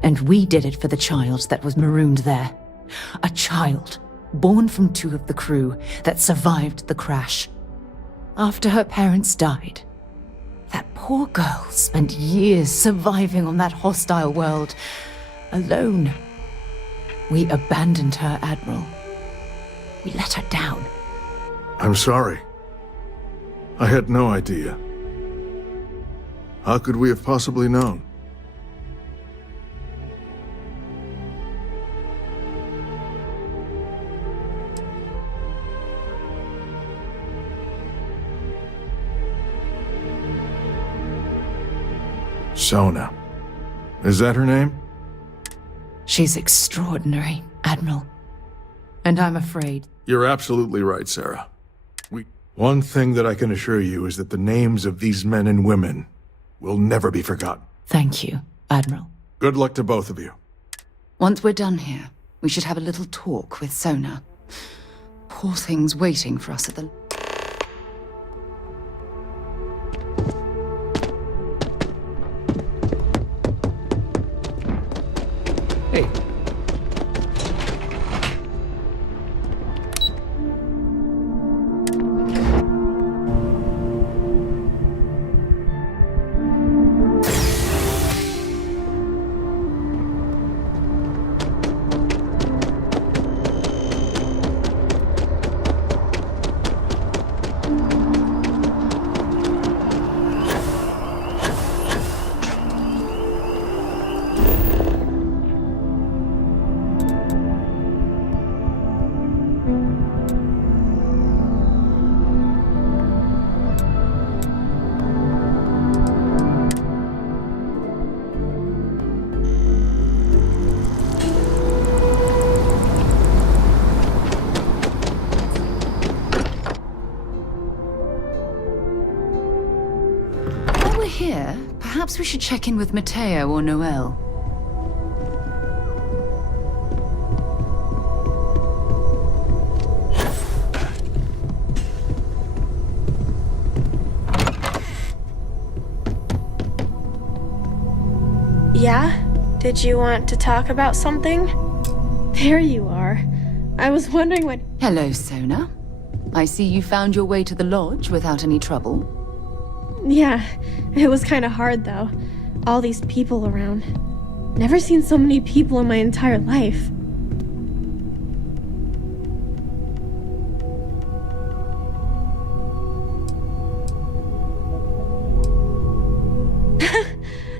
And we did it for the child that was marooned there. A child, born from 2 of the crew, that survived the crash. After her parents died, that poor girl spent years surviving on that hostile world, alone. We abandoned her, Admiral. We let her down. I'm sorry. I had no idea. How could we have possibly known? Sona. Is that her name? She's extraordinary, Admiral. And I'm afraid... You're absolutely right, Sarah. One thing that I can assure you is that the names of these men and women will never be forgotten. Thank you, Admiral. Good luck to both of you. Once we're done here, we should have a little talk with Sona. Poor thing's waiting for us at the... Hey. Here, perhaps we should check in with Mateo or Noel. Yeah? Did you want to talk about something? There you are. I was wondering what... Hello, Sona. I see you found your way to the lodge without any trouble. Yeah, it was kind of hard though. All these people around. Never seen so many people in my entire life.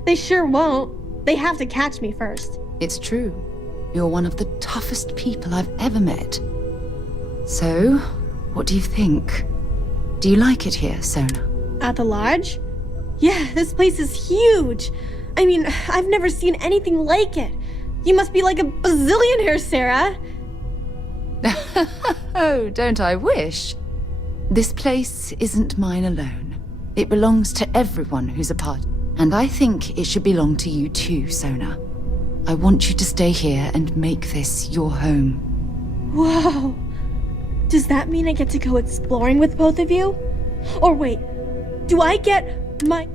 They sure won't. They have to catch me first. It's true. You're one of the toughest people I've ever met. So, what do you think? Do you like it here, Sona? At the lodge? Yeah, this place is huge. I mean, I've never seen anything like it. You must be like a bazillionaire, Sarah. Oh, don't I wish? This place isn't mine alone. It belongs to everyone who's a part. And I think it should belong to you too, Sona. I want you to stay here and make this your home. Whoa. Does that mean I get to go exploring with both of you? Or wait, do I get my...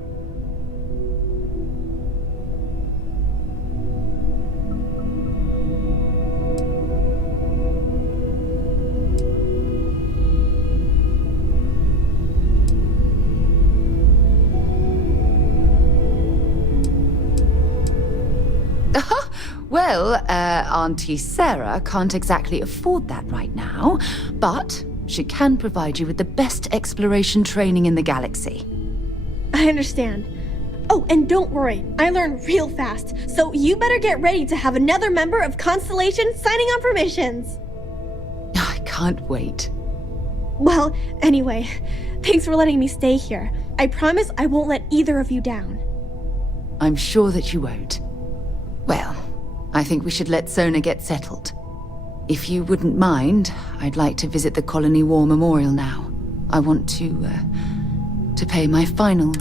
Well, Auntie Sarah can't exactly afford that right now, but she can provide you with the best exploration training in the galaxy. I understand. Oh, and don't worry, I learn real fast, so you better get ready to have another member of Constellation signing on for missions. I can't wait. Well, anyway, thanks for letting me stay here. I promise I won't let either of you down. I'm sure that you won't. Well, I think we should let Sona get settled. If you wouldn't mind, I'd like to visit the Colony War Memorial now. I want to pay my final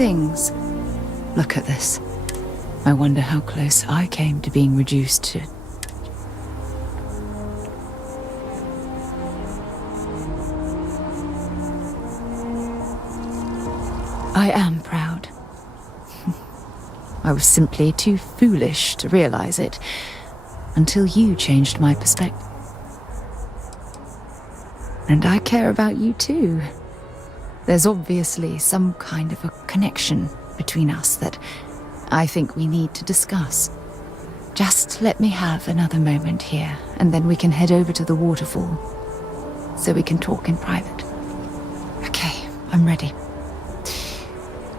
things. Look at this. I wonder how close I came to being reduced to... I am proud. I was simply too foolish to realize it until you changed my perspective. And I care about you too. There's obviously some kind of a connection between us that I think we need to discuss. Just let me have another moment here, and then we can head over to the waterfall, so we can talk in private. Okay, I'm ready.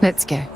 Let's go.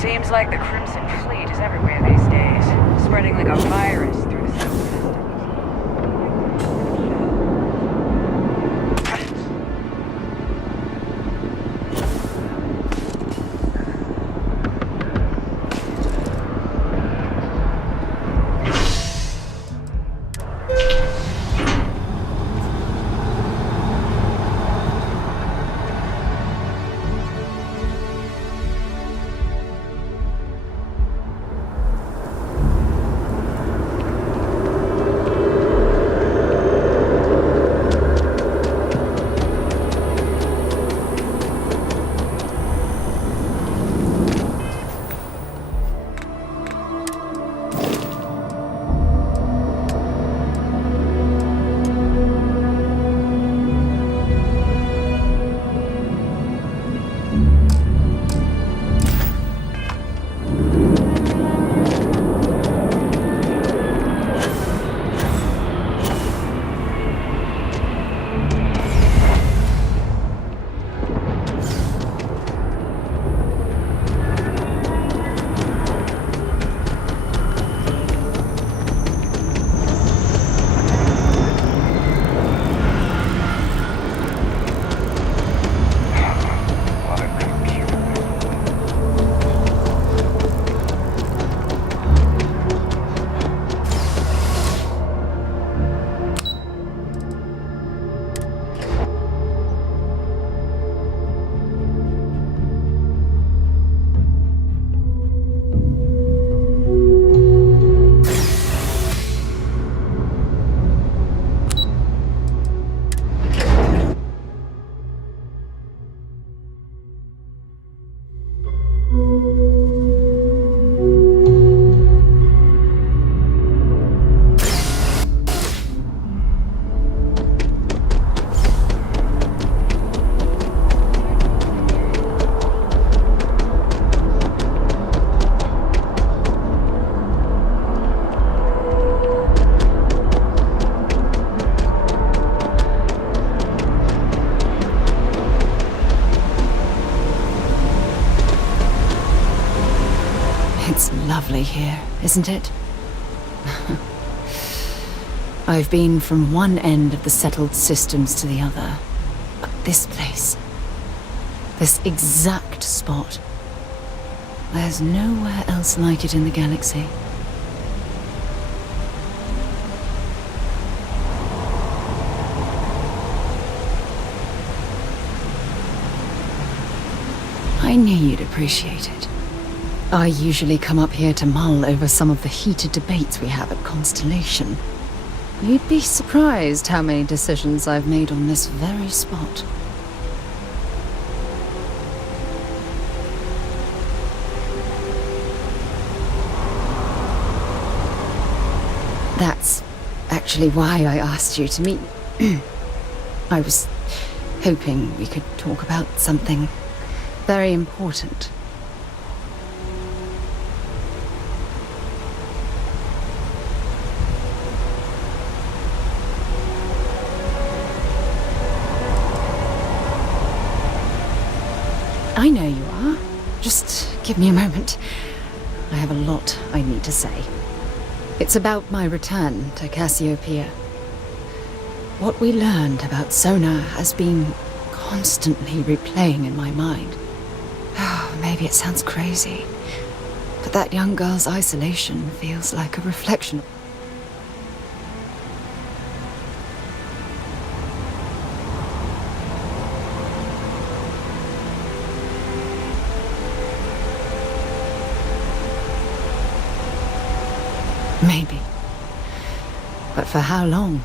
Seems like the Crimson Fleet is everywhere these days, spreading like a virus through the solar system. lovely here, isn't it? I've been from one end of the settled systems to the other. But this place, this exact spot, there's nowhere else like it in the galaxy. I knew you'd appreciate it. I usually come up here to mull over some of the heated debates we have at Constellation. You'd be surprised how many decisions I've made on this very spot. That's actually why I asked you to meet. I was hoping we could talk about something very important. I know you are. Just give me a moment. I have a lot I need to say. It's about my return to Cassiopeia. What we learned about sonar has been constantly replaying in my mind. Maybe it sounds crazy, but that young girl's isolation feels like a reflection of... Maybe. But for how long?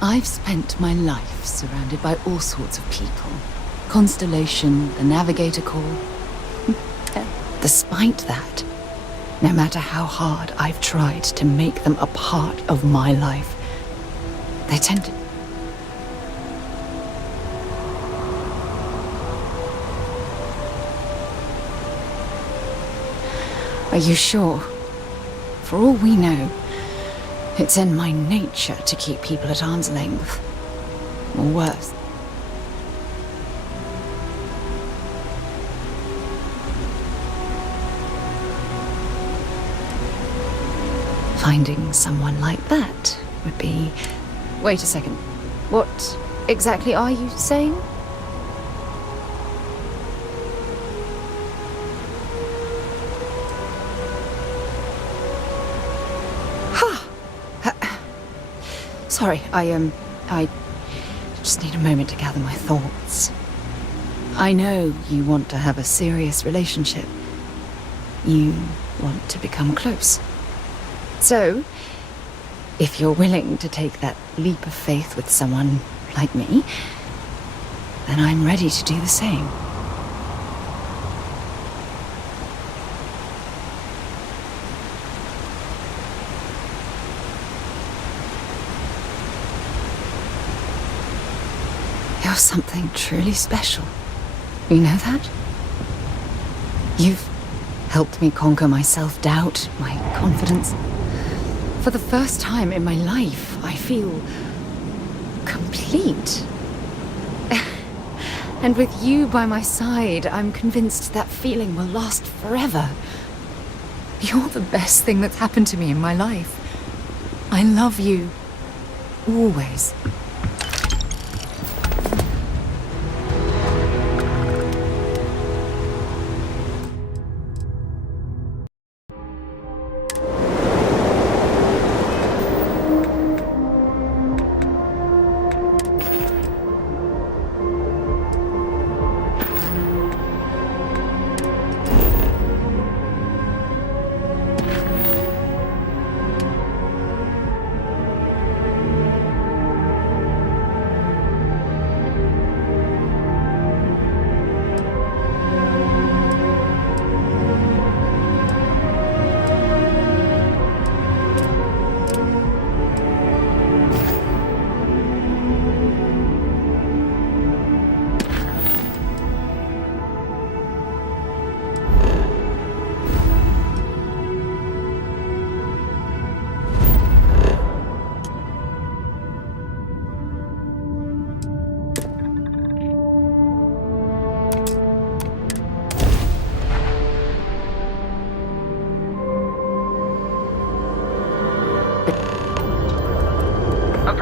I've spent my life surrounded by all sorts of people. Constellation, the Navigator Corps. Despite that, no matter how hard I've tried to make them a part of my life, they tend to... Are you sure? For all we know, it's in my nature to keep people at arm's length. Or worse. Finding someone like that would be... Wait a second. What exactly are you saying? Sorry, I just need a moment to gather my thoughts. I know you want to have a serious relationship. You want to become close. So, if you're willing to take that leap of faith with someone like me, then I'm ready to do the same. You're something truly special. You know that? You've helped me conquer my self-doubt, my confidence. For the first time in my life, I feel complete. And with you by my side, I'm convinced that feeling will last forever. You're the best thing that's happened to me in my life. I love you. Always.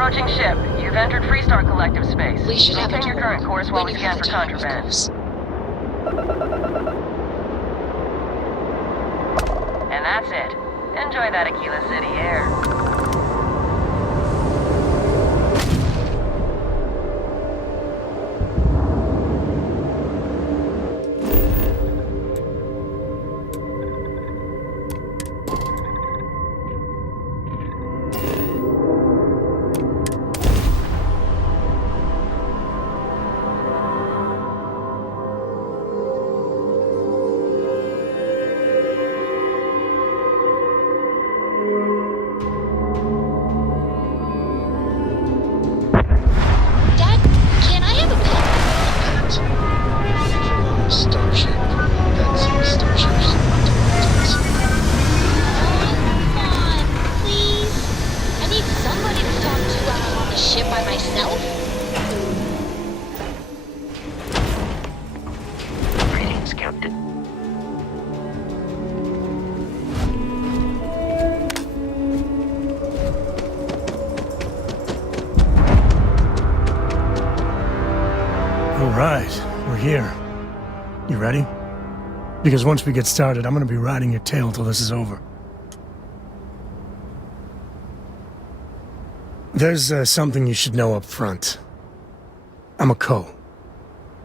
Approaching ship. You've entered Freestar Collective space. We should have a Maintain your current course while we scan for contraband. And that's it. Enjoy that Aquila City air. Here. You ready? Because once we get started, I'm gonna be riding your tail till this is over. There's something you should know up front. I'm a Co.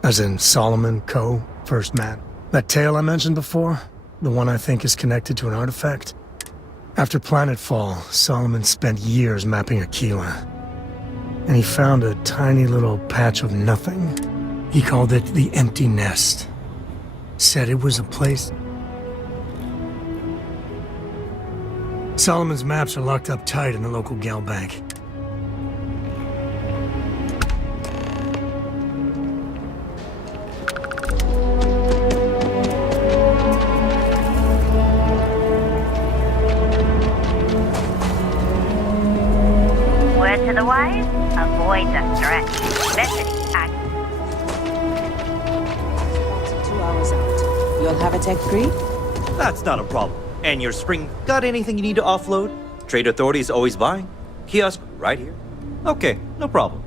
As in Solomon Co, first man. That tail I mentioned before, the one I think is connected to an artifact. After planetfall, Solomon spent years mapping Aquila. And he found a tiny little patch of nothing. He called it the Empty Nest. Said it was a place... Solomon's maps are locked up tight in the local Gal Bank. Word to the wise, avoid the stretch. Necessity acts. 2 hours out. You'll have a tech free? That's not a problem. And your spring got anything you need to offload? Trade Authority is always buying. Kiosk right here. Okay, no problem.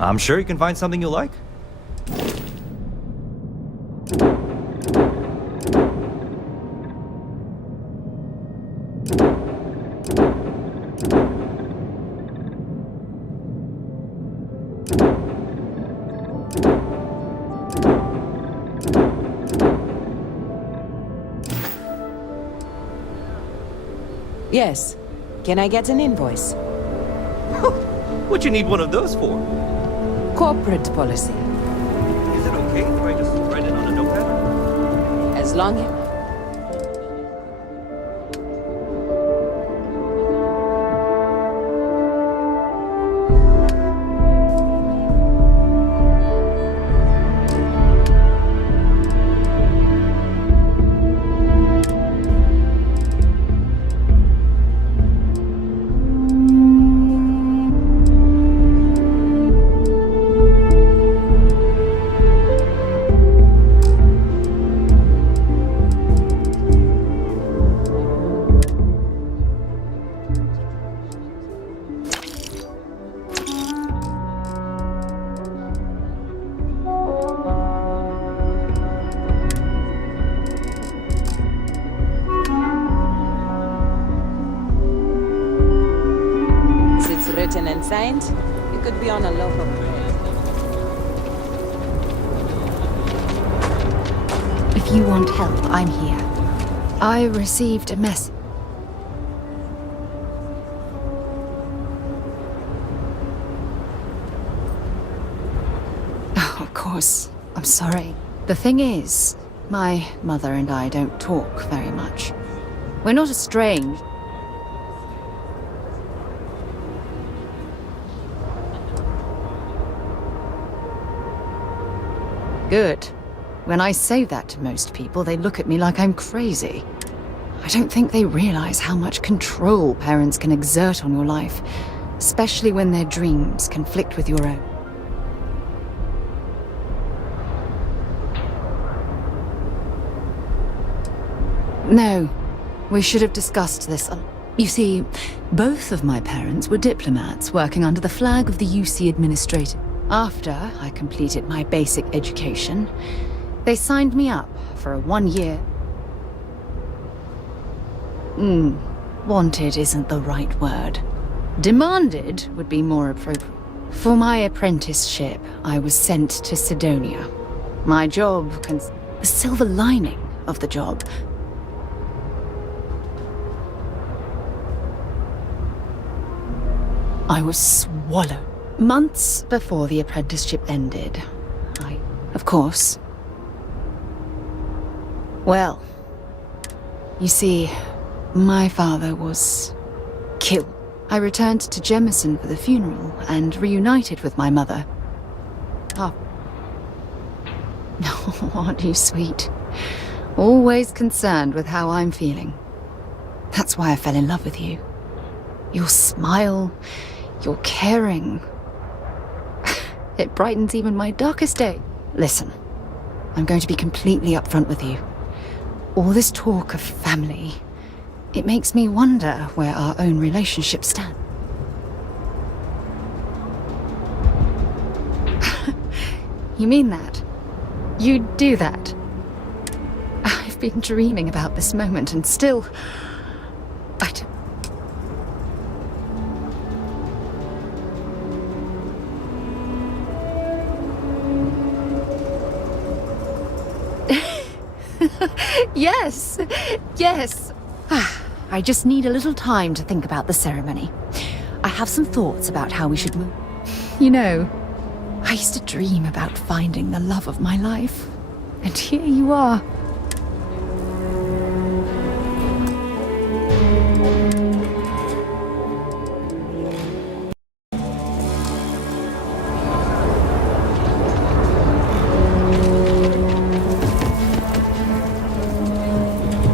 I'm sure you can find something you like. Yes. Can I get an invoice? What you need one of those for? Corporate policy. Is it okay if I just write it on a notepad? As long as... written and signed, it could be on a loaf of bread. If you want help, I'm here. I received a message. Oh, of course. I'm sorry. The thing is, my mother and I don't talk very much. We're not estranged. Good. When I say that to most people, they look at me like I'm crazy. I don't think they realize how much control parents can exert on your life, especially when their dreams conflict with your own. No, we should have discussed this. You see, both of my parents were diplomats working under the flag of the UC administrator. After I completed my basic education, they signed me up for a 1-year... wanted isn't the right word. Demanded would be more appropriate. For my apprenticeship, I was sent to Sidonia. My job, the silver lining of the job, I was swallowed. Months before the apprenticeship ended, of course... Well, you see, my father was killed. I returned to Jemison for the funeral and reunited with my mother. Oh. Aren't you sweet? Always concerned with how I'm feeling. That's why I fell in love with you. Your smile, your caring... It brightens even my darkest day. Listen, I'm going to be completely upfront with you. All this talk of family, it makes me wonder where our own relationship stands. You mean that? You'd do that? I've been dreaming about this moment and still... I don't... Yes, yes. I just need a little time to think about the ceremony. I have some thoughts about how we should move. You know, I used to dream about finding the love of my life. And here you are.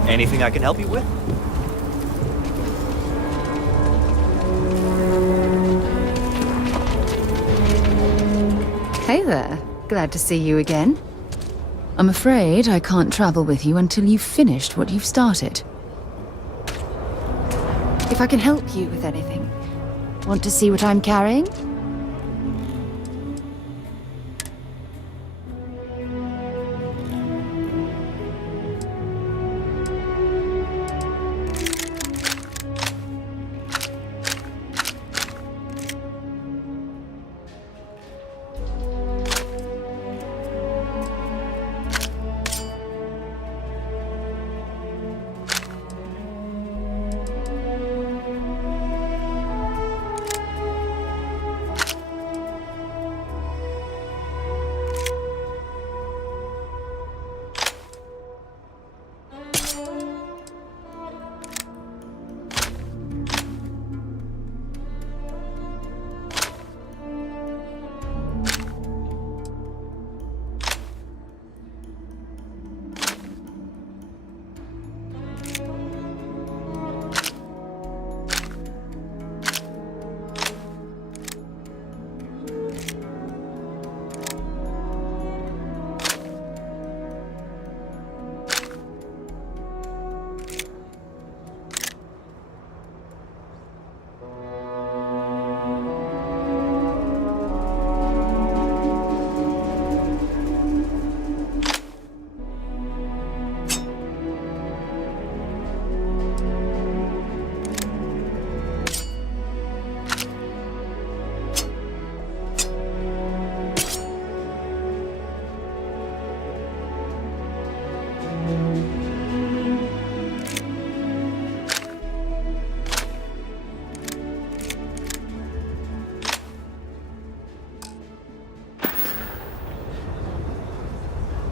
Anything I can help you with? Hey there. Glad to see you again. I'm afraid I can't travel with you until you've finished what you've started. If I can help you with anything, want to see what I'm carrying?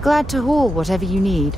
Glad to haul whatever you need.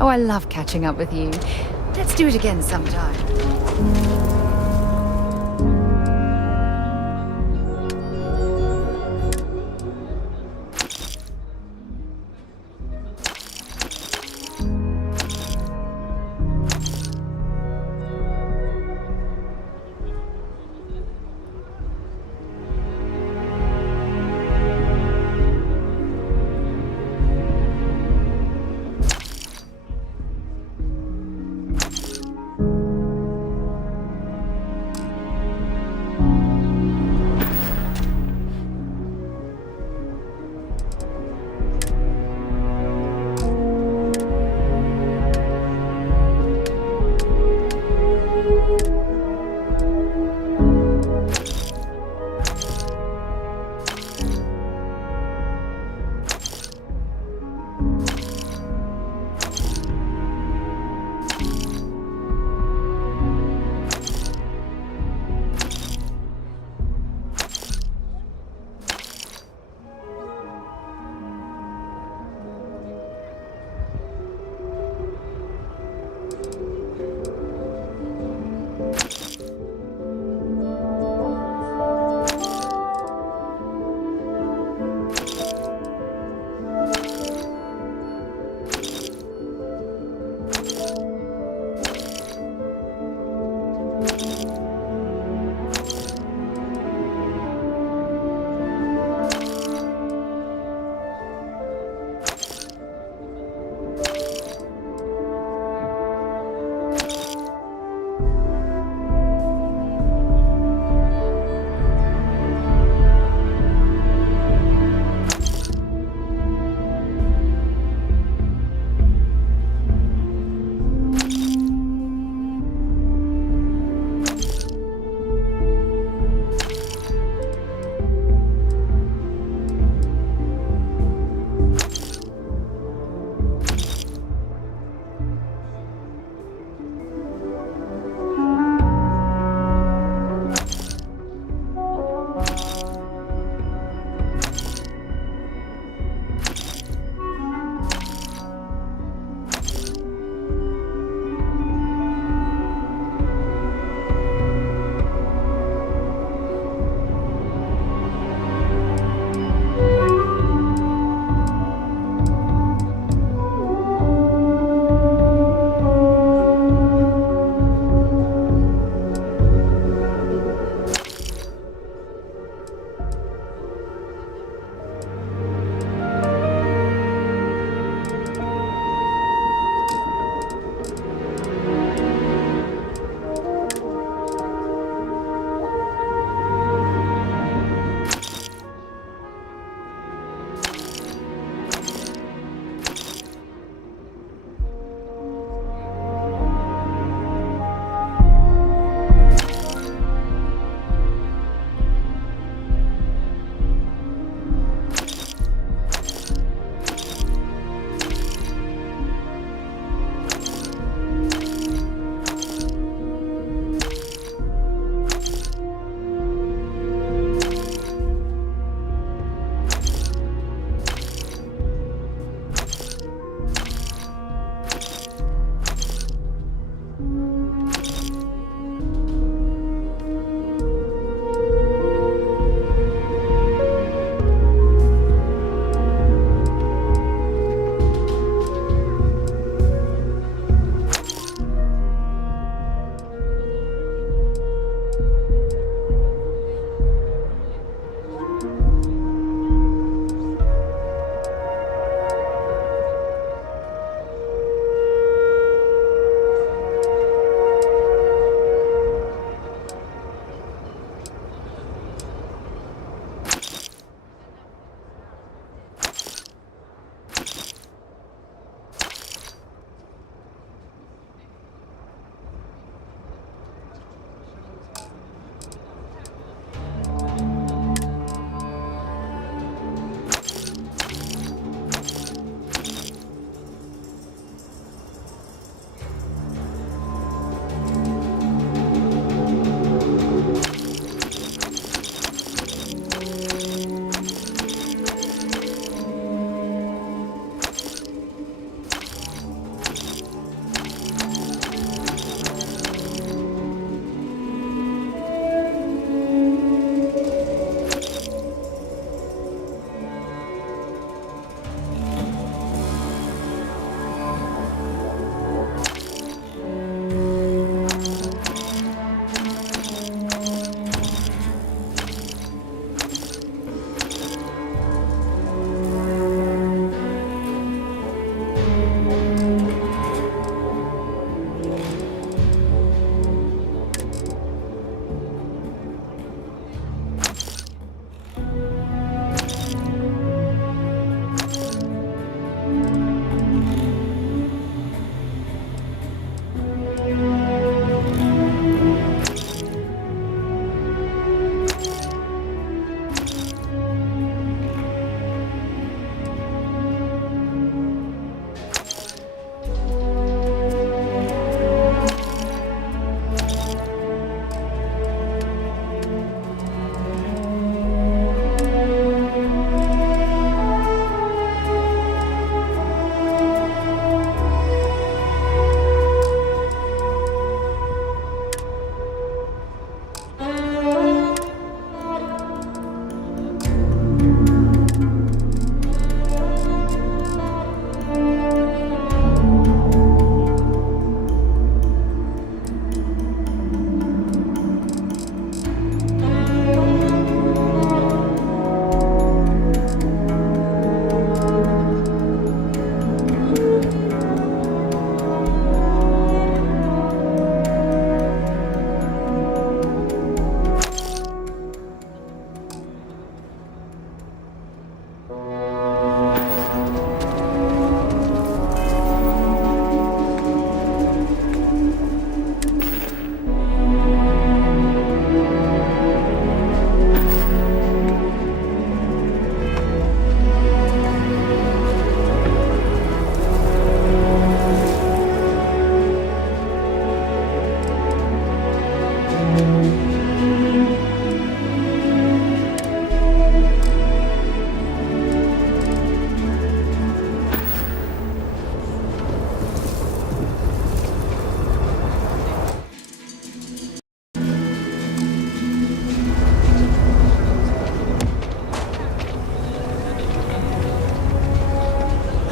Oh, I love catching up with you. Let's do it again sometime.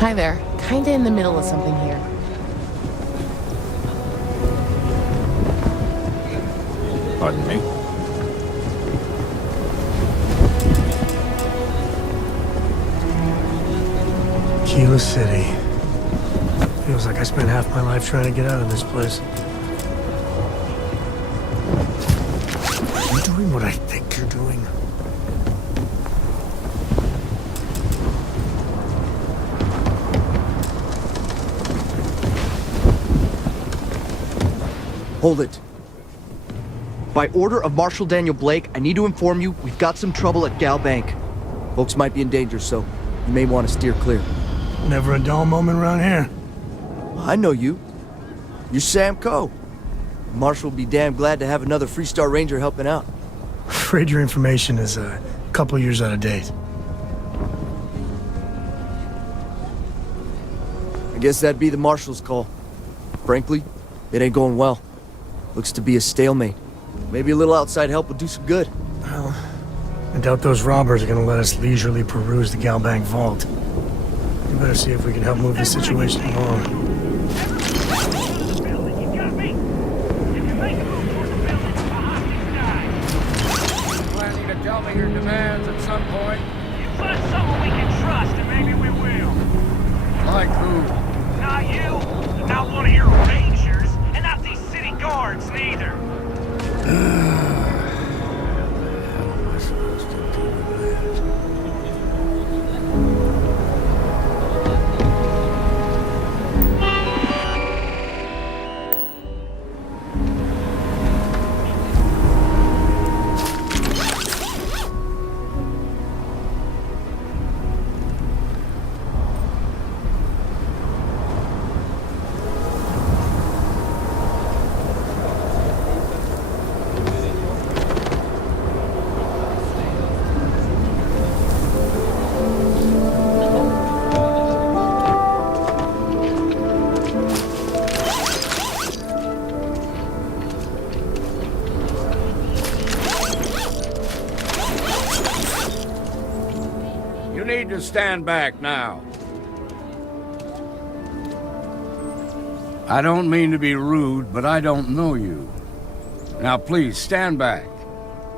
Hi there. Kinda in the middle of something here. Pardon me? Kilo City. Feels like I spent half my life trying to get out of this place. Are you doing what I think you're doing? Hold it. By order of Marshal Daniel Blake, I need to inform you we've got some trouble at Gal Bank. Folks might be in danger, so you may want to steer clear. Never a dull moment around here. I know you. You're Sam Coe. Marshal will be damn glad to have another Freestar Ranger helping out. Afraid your information is a couple years out of date. I guess that'd be the Marshal's call. Frankly, it ain't going well. Looks to be a stalemate. Maybe a little outside help would do some good. Well, I doubt those robbers are gonna let us leisurely peruse the Galbank vault. We better see if we can help move this situation along. Planning to tell me your demands at some point? You find someone we can trust, and maybe we will. Like who? Not you, not one of your rangers, and not these city guards neither. You need to stand back now. I don't mean to be rude, but I don't know you. Now please, stand back.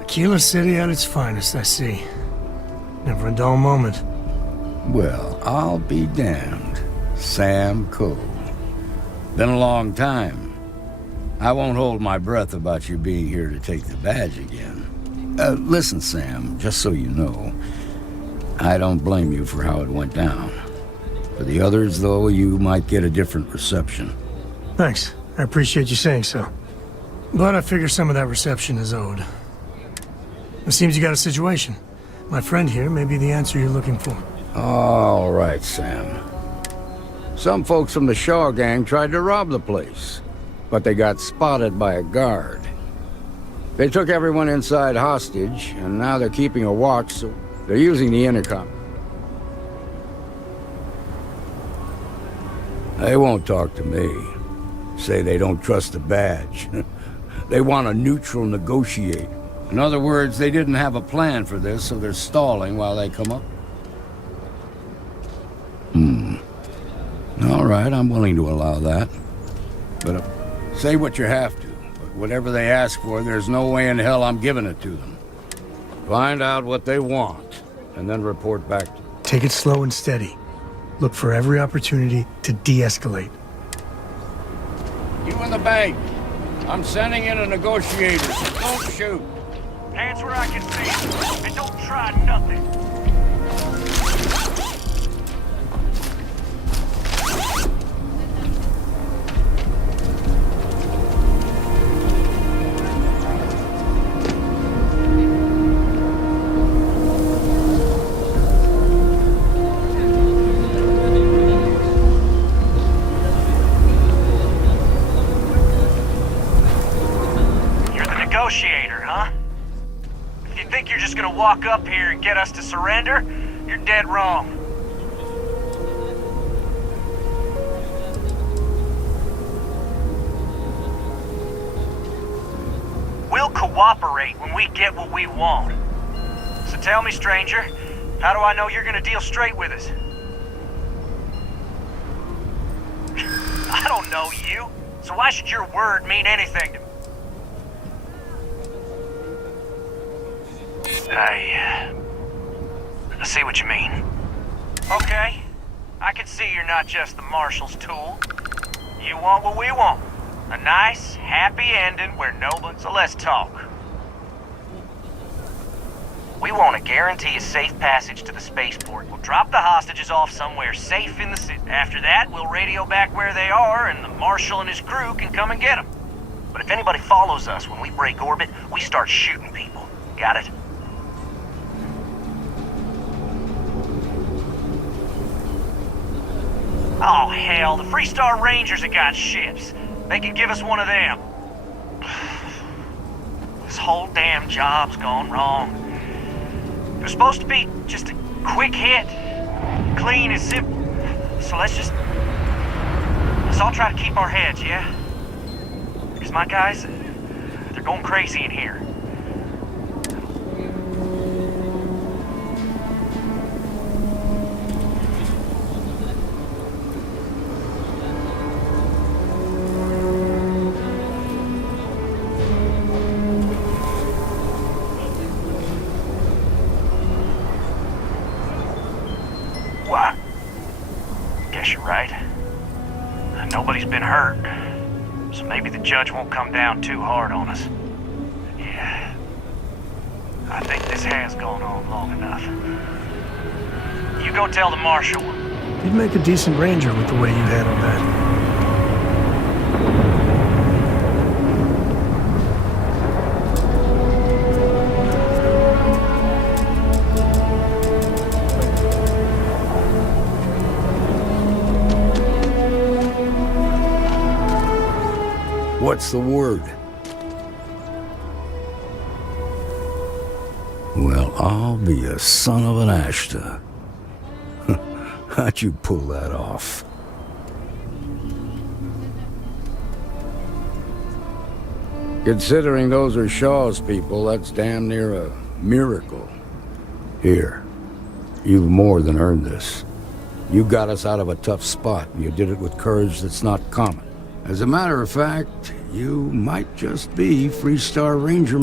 Kilo City at its finest, I see. Never a dull moment. Well, I'll be damned. Sam Coe. Been a long time. I won't hold my breath about you being here to take the badge again. Listen, Sam, just so you know, I don't blame you for how it went down. For the others, though, you might get a different reception. Thanks. I appreciate you saying so. But I figure some of that reception is owed. It seems you got a situation. My friend here may be the answer you're looking for. All right, Sam. Some folks from the Shaw gang tried to rob the place, but they got spotted by a guard. They took everyone inside hostage, and now they're keeping a watch, so they're using the intercom. They won't talk to me. Say they don't trust the badge. They want a neutral negotiator. In other words, they didn't have a plan for this, so they're stalling while they come up. All right, I'm willing to allow that. But say what you have to. But whatever they ask for, there's no way in hell I'm giving it to them. Find out what they want, and then report back to me. Take it slow and steady. Look for every opportunity to de-escalate. You in the bank. I'm sending in a negotiator, so don't shoot. Hands where I can see, and don't try nothing. Negotiator, huh? If you think you're just gonna walk up here and get us to surrender, you're dead wrong. We'll cooperate when we get what we want. So tell me, stranger, how do I know you're gonna deal straight with us? I don't know you, so why should your word mean anything to me? I see what you mean. Okay, I can see you're not just the Marshal's tool. You want what we want. A nice, happy ending where so let's talk. We want to guarantee a safe passage to the spaceport. We'll drop the hostages off somewhere safe in the city. After that, we'll radio back where they are, and the Marshal and his crew can come and get them. But if anybody follows us when we break orbit, we start shooting people. Got it? Oh, hell, the Freestar Rangers have got ships. They can give us one of them. This whole damn job's gone wrong. It was supposed to be just a quick hit, clean and simple. So let's all try to keep our heads, yeah? Because my guys, they're going crazy in here. Nobody's been hurt, so maybe the judge won't come down too hard on us. Yeah, I think this has gone on long enough. You go tell the Marshal. You'd make a decent ranger with the way you handled that. What's the word? Well, I'll be a son of an Ashta. How'd you pull that off? Considering those are Shaw's people, that's damn near a miracle. Here, you've more than earned this. You got us out of a tough spot, and you did it with courage that's not common. As a matter of fact, you might just be Freestar Ranger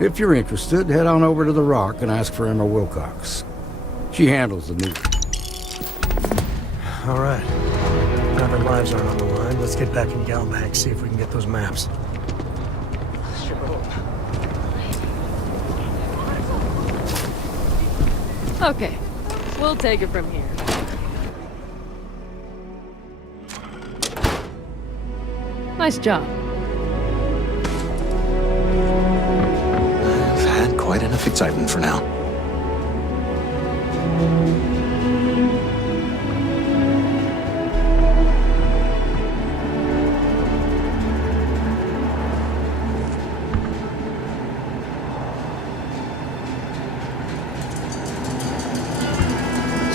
If you're interested, head on over to the Rock and ask for Emma Wilcox. She handles the news. All right. Now that lives aren't on the line, let's get back in Galbank, see if we can get those maps. Okay, we'll take it from here. Nice job. I've had quite enough excitement for now.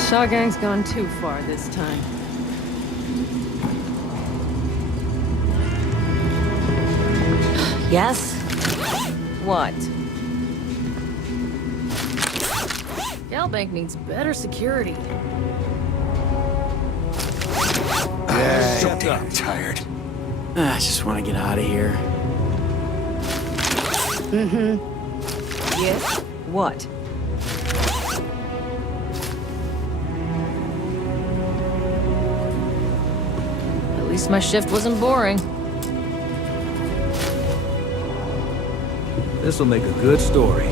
Shaw Gang's gone too far this time. Yes? What? Galbank needs better security. I'm so damn tired. I just want to get out of here. Yes? What? At least my shift wasn't boring. This'll make a good story.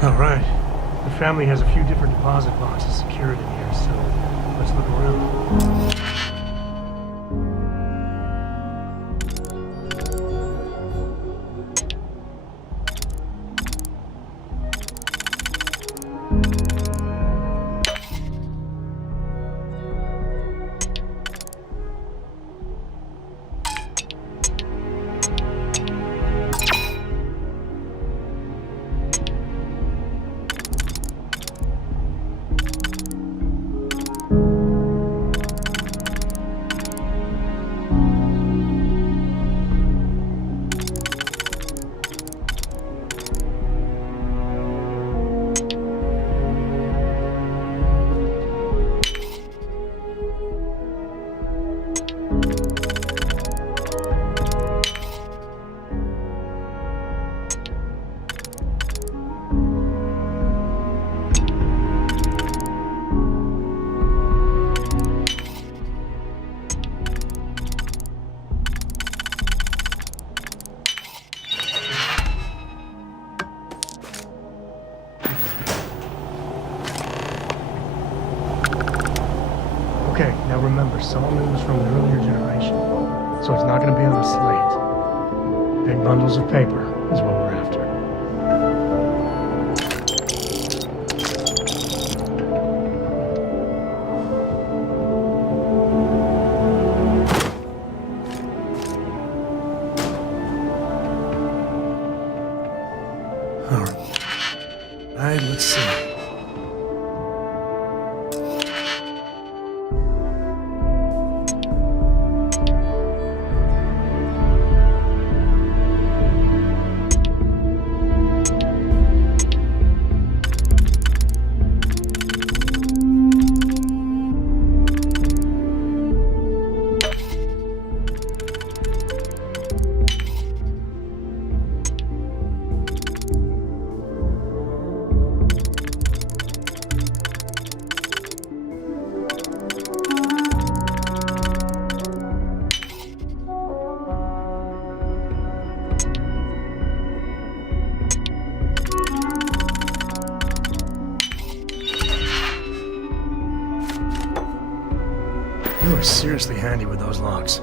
All right. The family has a few different deposit boxes secured in here, so let's look around. Okay, now remember, Solomon was from an earlier generation, so it's not going to be on a slate. Big bundles of paper is what we're after. All right, let's see. You are seriously handy with those locks.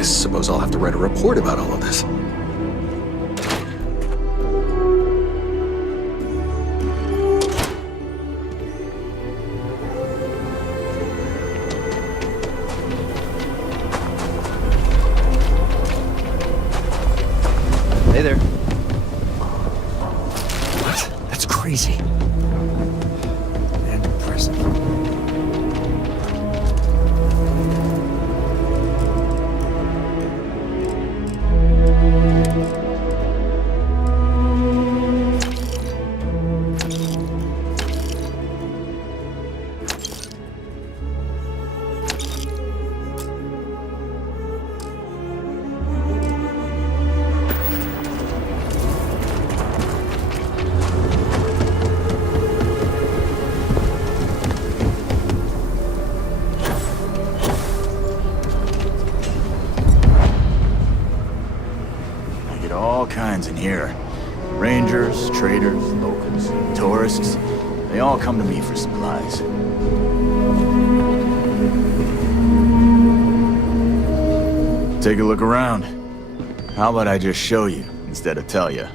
I suppose I'll have to write a report about all of this. Hey there. What? That's crazy. And impressive. All kinds in here. Rangers, traders, locals, tourists. They all come to me for supplies. Take a look around. How about I just show you instead of tell you?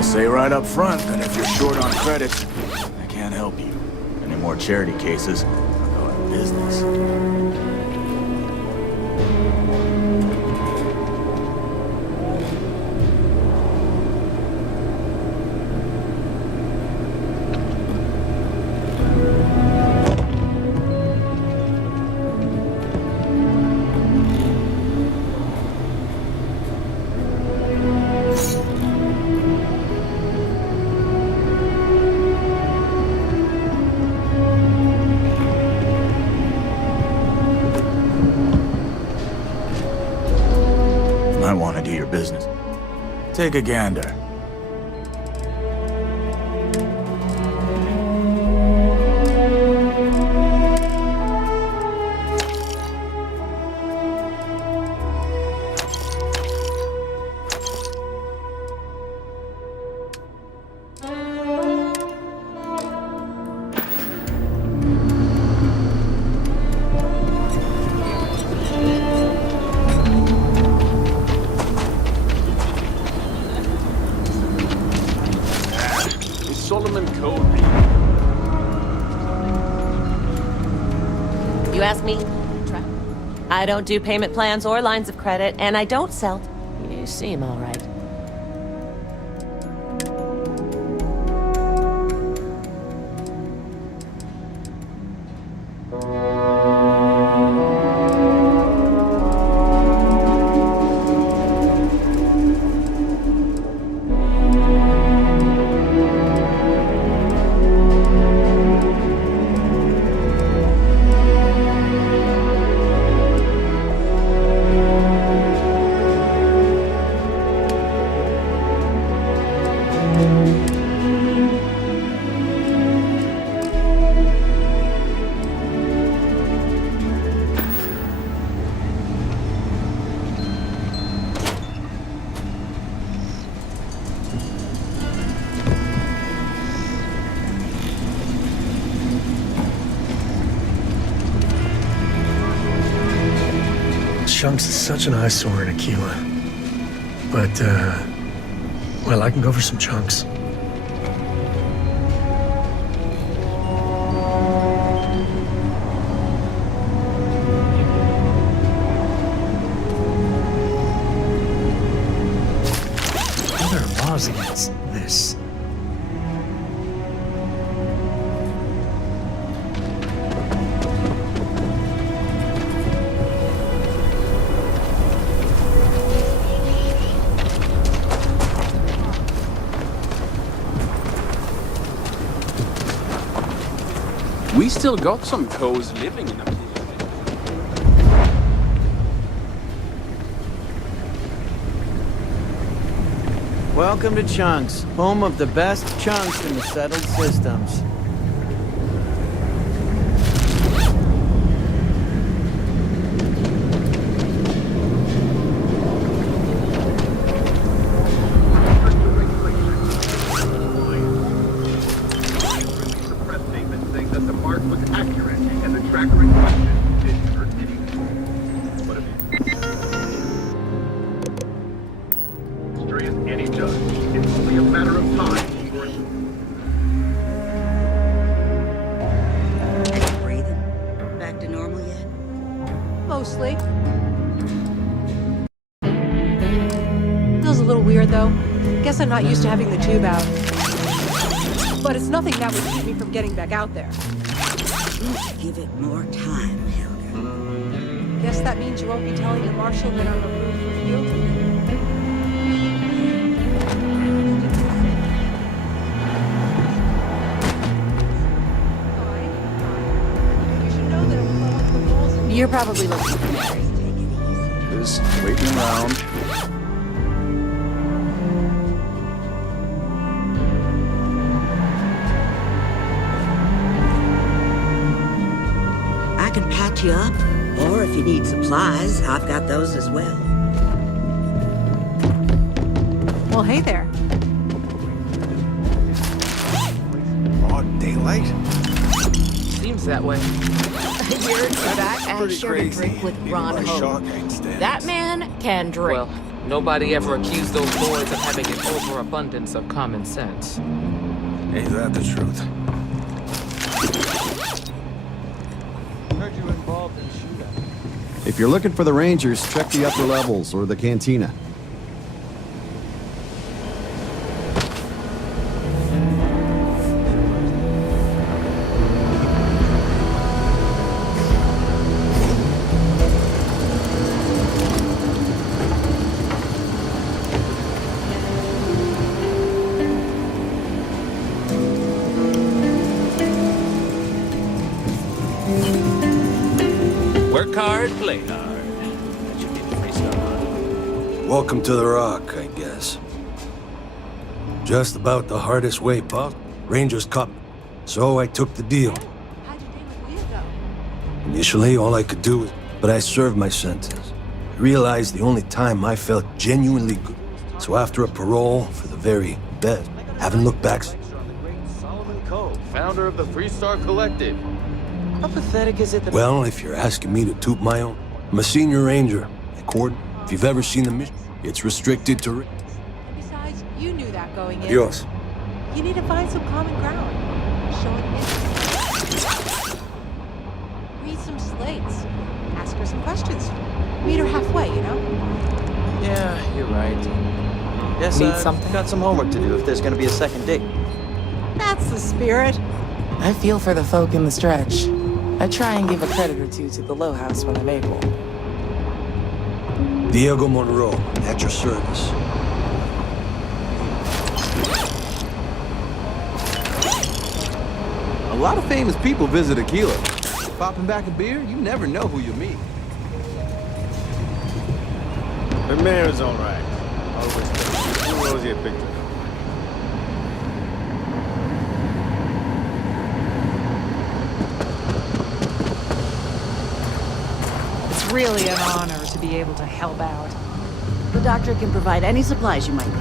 Say right up front that if you're short on credits, I can't help you. Any more charity cases, I'll go out of business. I want to do your business. Take a gander. You ask me? I don't do payment plans or lines of credit, and I don't sell. You seem all right. Chunks is such an eyesore in Aquila. But, well, I can go for some chunks. There are laws against this. We still got some cows living in them. Welcome to Chunks, home of the best chunks in the settled systems. Mostly. Feels a little weird though. Guess I'm not used to having the tube out. But it's nothing that would keep me from getting back out there. Give it more time, Hilda. Guess that means you won't be telling the Marshal that I'm approved for fuel? You're probably looking for Mary. Just waiting around. I can patch you up, or if you need supplies, I've got those as well. Well, hey there. Broad daylight? Seems that way. You're back and shared a drink with Ron Ho. That man can drink. Well, nobody ever accused those boys of having an overabundance of common sense. Ain't that the truth? Heard you were involved in a shootout. If you're looking for the Rangers, check the upper levels or the cantina. Work hard, play hard. That should be the freestyle. Welcome to the Rock, I guess. Just about the hardest way possible. Rangers Cup. So I took the deal. Initially, all I could do was... But I served my sentence. I realized the only time I felt genuinely good. So after a parole for the very best, haven't looked back. Solomon Coe, founder of the Three-Star Collective. How pathetic is it that... Well, if you're asking me to toot my own, I'm a senior ranger. Accord, if you've ever seen the mission, it's restricted to... Besides, you knew that going in. Adios. You need to find some common ground. Show it in. Read some slates. Ask her some questions. Meet her halfway, you know? Yeah, you're right. Yes, Need something? got some homework to do if there's gonna be a second date. That's the spirit. I feel for the folk in the stretch. I try and give a credit or two to the Low House when I'm able. Diego Monroe, at your service. A lot of famous people visit Aquila. Popping back a beer, you never know who you meet. The mayor's all right. Always good. Rosie a picture. It's really an honor to be able to help out. The doctor can provide any supplies you might need.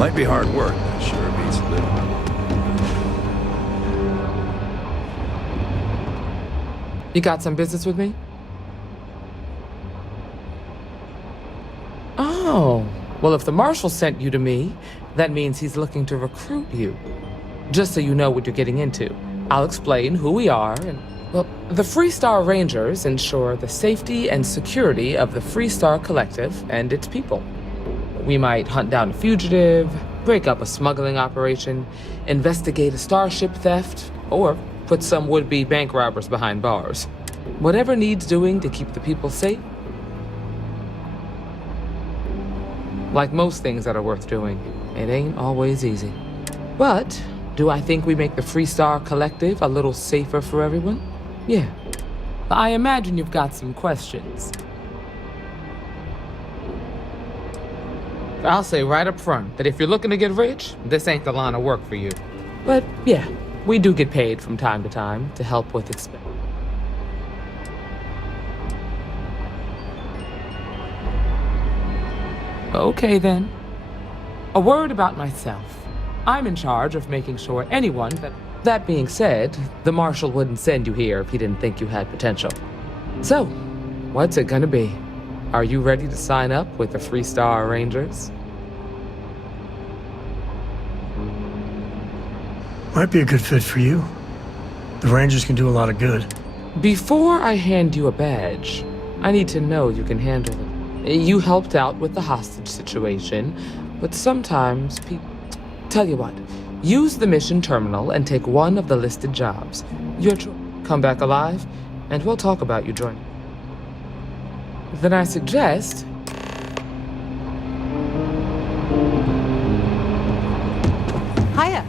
Might be hard work, but sure be You got some business with me? Oh, well, if the Marshal sent you to me, that means he's looking to recruit you. Just so you know what you're getting into, I'll explain who we are and, well, the Freestar Rangers ensure the safety and security of the Freestar Collective and its people. We might hunt down a fugitive, break up a smuggling operation, investigate a starship theft, or put some would-be bank robbers behind bars. Whatever needs doing to keep the people safe. Like most things that are worth doing, it ain't always easy. But do I think we make the Freestar Collective a little safer for everyone? Yeah. I imagine you've got some questions. I'll say right up front that if you're looking to get rich, this ain't the line of work for you. But yeah, we do get paid from time to time to help with expense. Okay then. A word about myself. I'm in charge of making sure anyone that being said, the Marshal wouldn't send you here if he didn't think you had potential. So, what's it gonna be? Are you ready to sign up with the Freestar Rangers? Might be a good fit for you. The Rangers can do a lot of good. Before I hand you a badge, I need to know you can handle it. You helped out with the hostage situation, but sometimes people... Tell you what, use the mission terminal and take one of the listed jobs. Your choice. Come back alive, and we'll talk about you joining. Then I suggest... Hiya.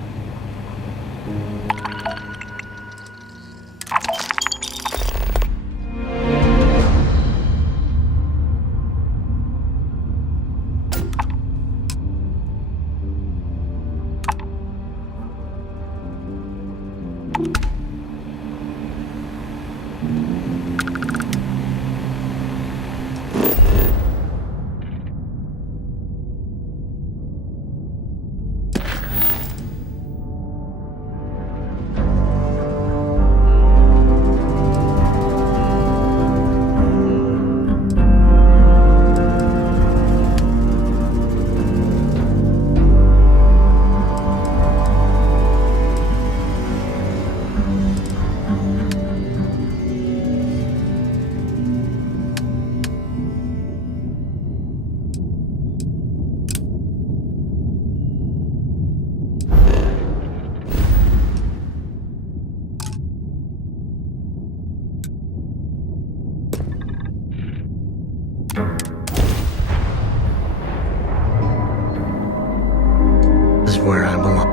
This is where I belong.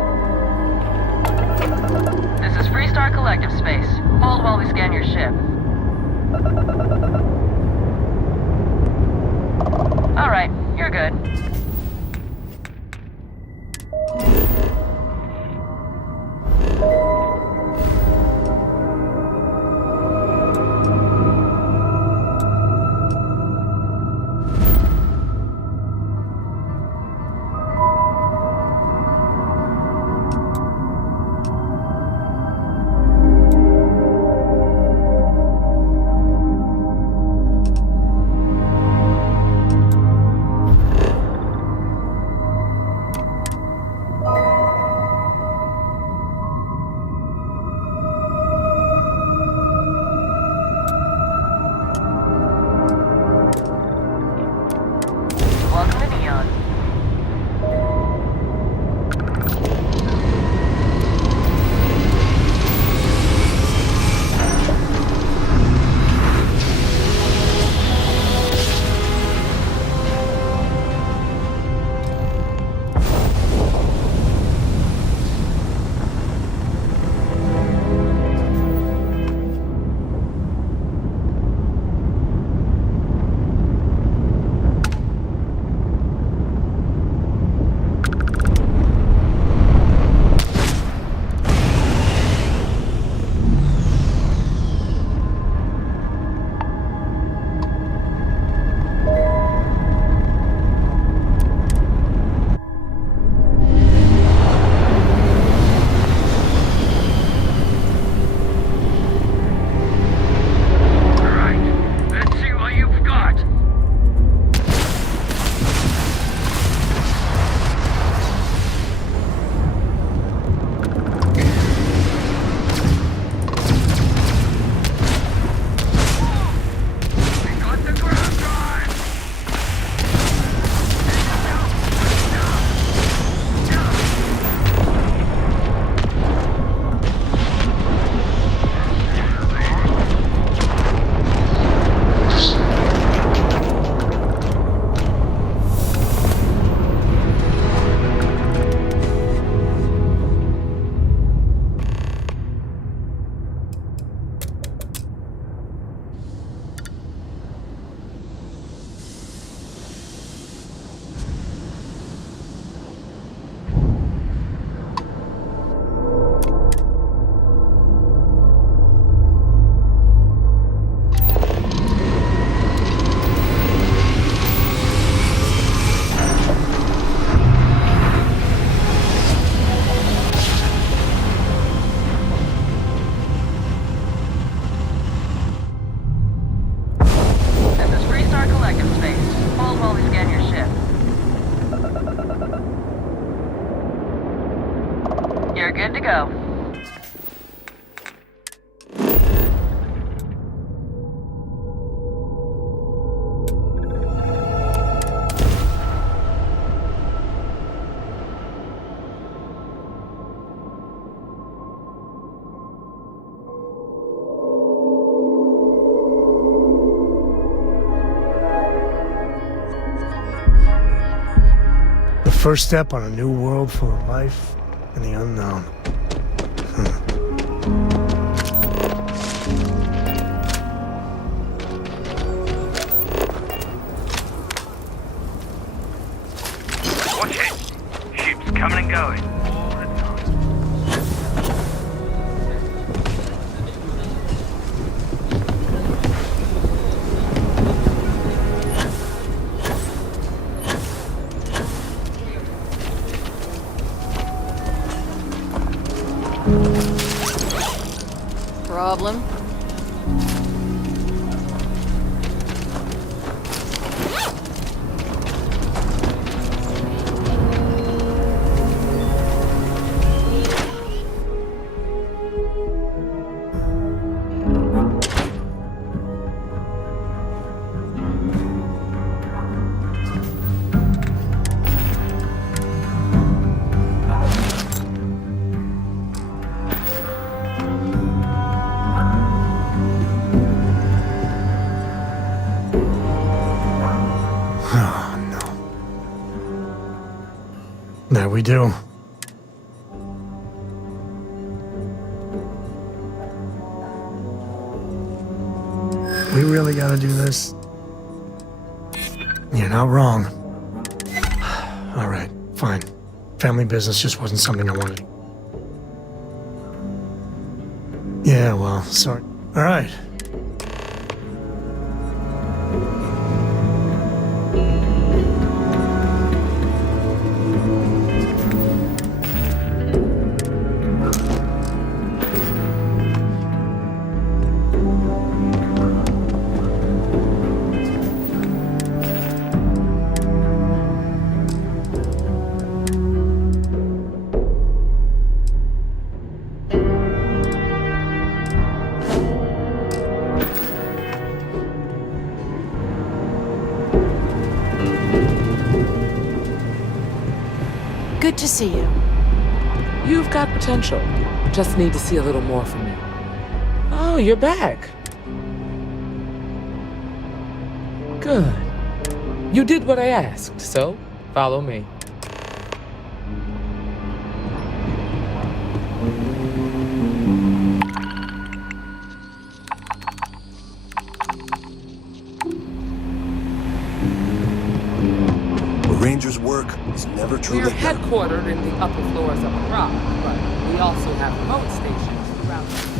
This is Freestar Collective Space. Hold while we scan your ship. All right, you're good. go. The first step on a new world full of life and the unknown. Watch it. Ships coming and going. Problem? There we do. We really gotta do this? You're not wrong. All right, fine. Family business just wasn't something I wanted. Yeah, well, sorry. All right. Good to see you. You've got potential. Just need to see a little more from you. Oh, you're back. Good. You did what I asked, so follow me. Rangers' work is never truly We're done. headquartered in the upper floors of the rock, but we also have remote stations throughout the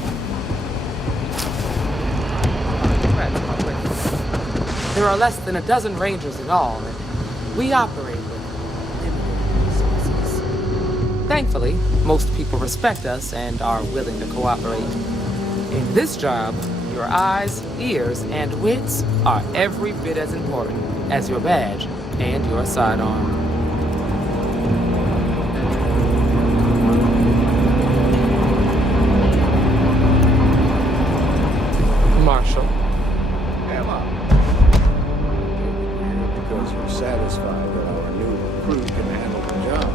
There are less than a dozen Rangers in all, and we operate with limited resources. Thankfully, most people respect us and are willing to cooperate. In this job, your eyes, ears, and wits are every bit as important as your badge and your sidearm. Marshall. Emma. Because you're satisfied that our new recruit can handle the job.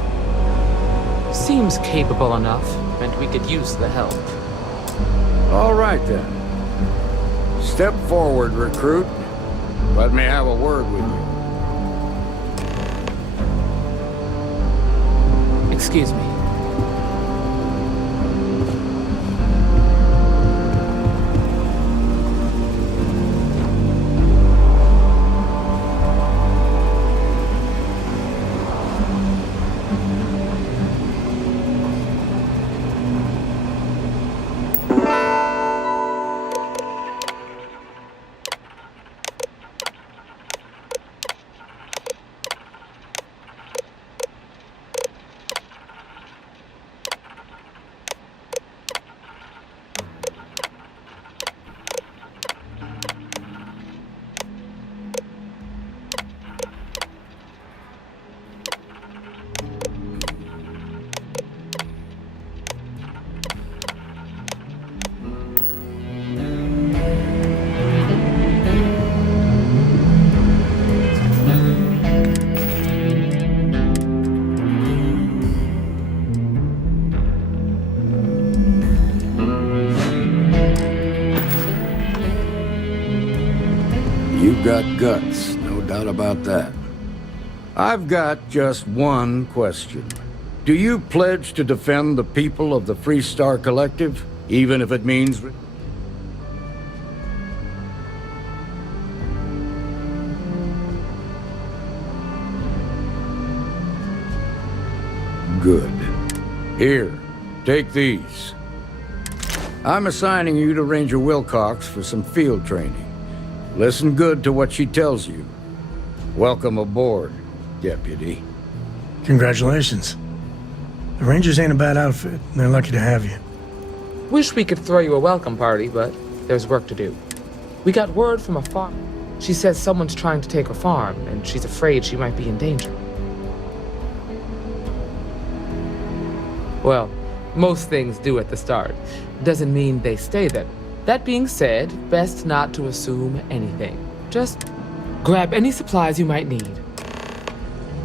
Seems capable enough, and we could use the help. All right then. Step forward, recruit. Let me have a word with you. Excuse me. You've got guts, no doubt about that. I've got just one question. Do you pledge to defend the people of the Freestar Collective, even if it means... Good. Here, take these. I'm assigning you to Ranger Wilcox for some field training. Listen good to what she tells you. Welcome aboard, Deputy. Congratulations. The Rangers ain't a bad outfit. They're lucky to have you. Wish we could throw you a welcome party, but there's work to do. We got word from a farm. She says someone's trying to take her farm, and she's afraid she might be in danger. Well, most things do at the start. Doesn't mean they stay there. That being said, best not to assume anything. Just grab any supplies you might need.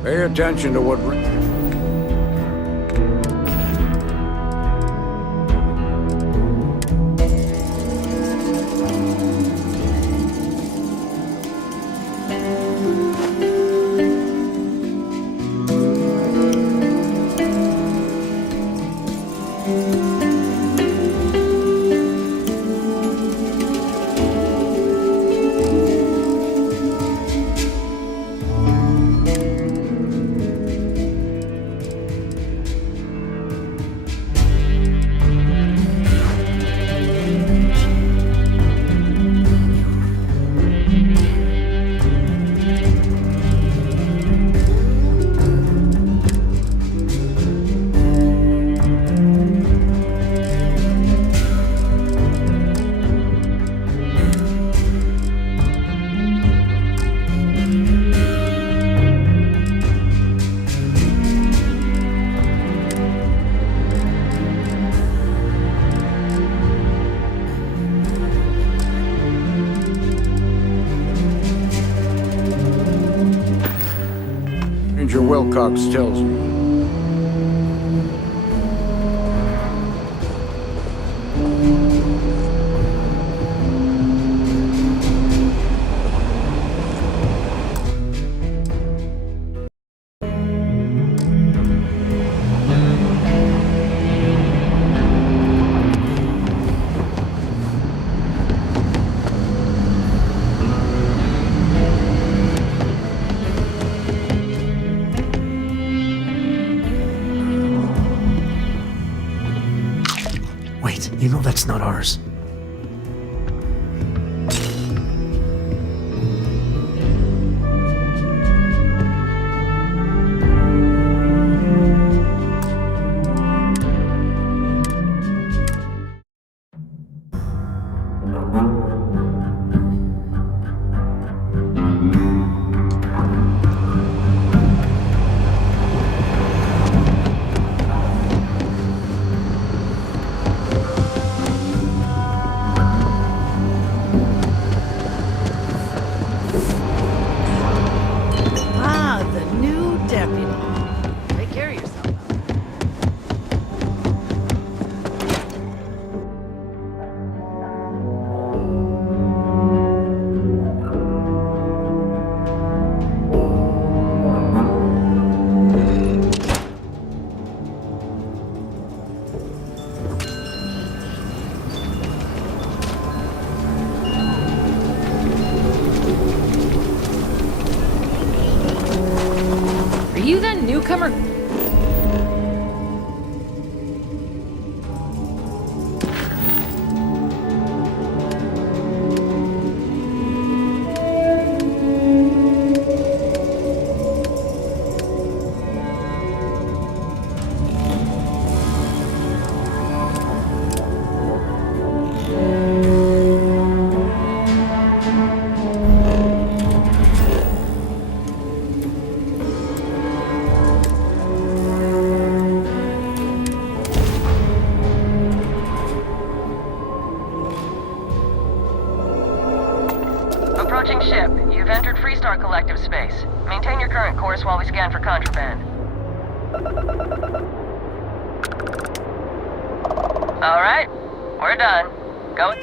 Pay attention to what... Ranger Wilcox tells you. Wait, you know that's not ours. You that newcomer? Approaching ship. You've entered Freestar Collective space. Maintain your current course while we scan for contraband. All right, we're done. Go.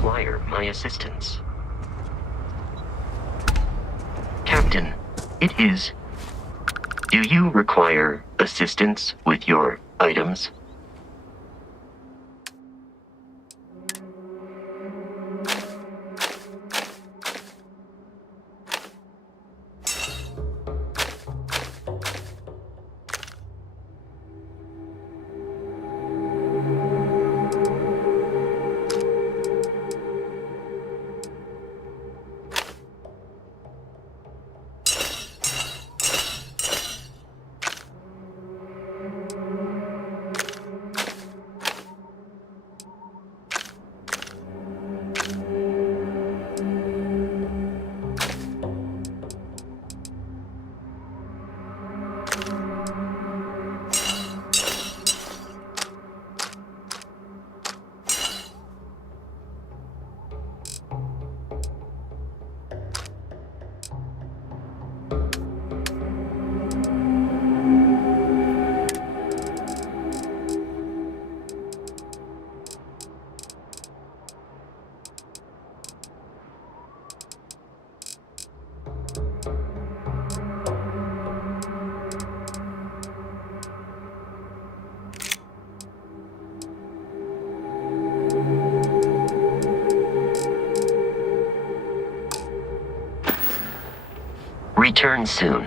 require my assistance? Captain, it is. Do you require assistance with your items? Return soon.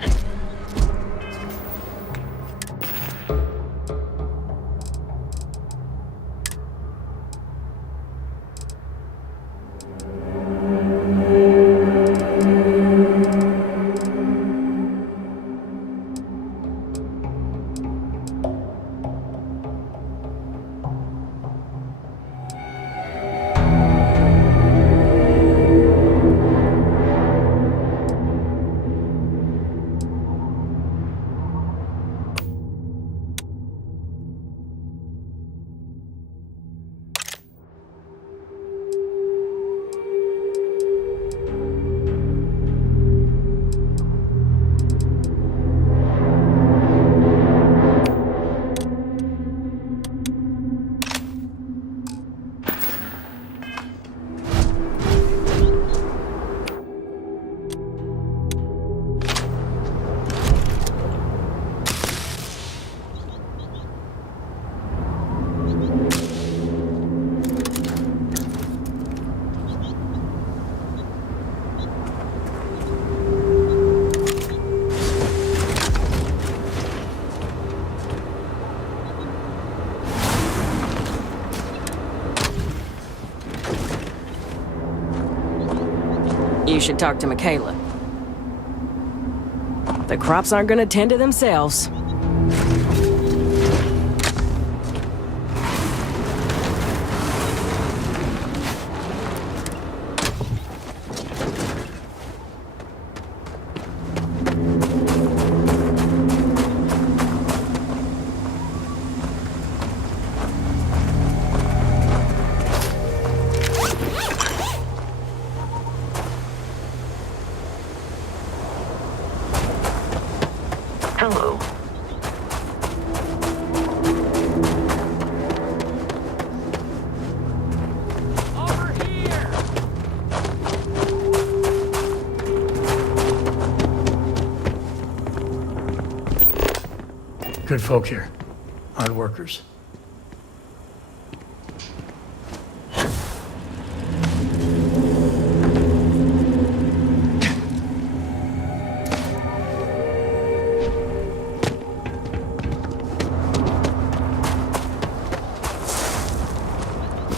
You should talk to Michaela. The crops aren't gonna tend to themselves. Hello. Good folk here. Hard workers.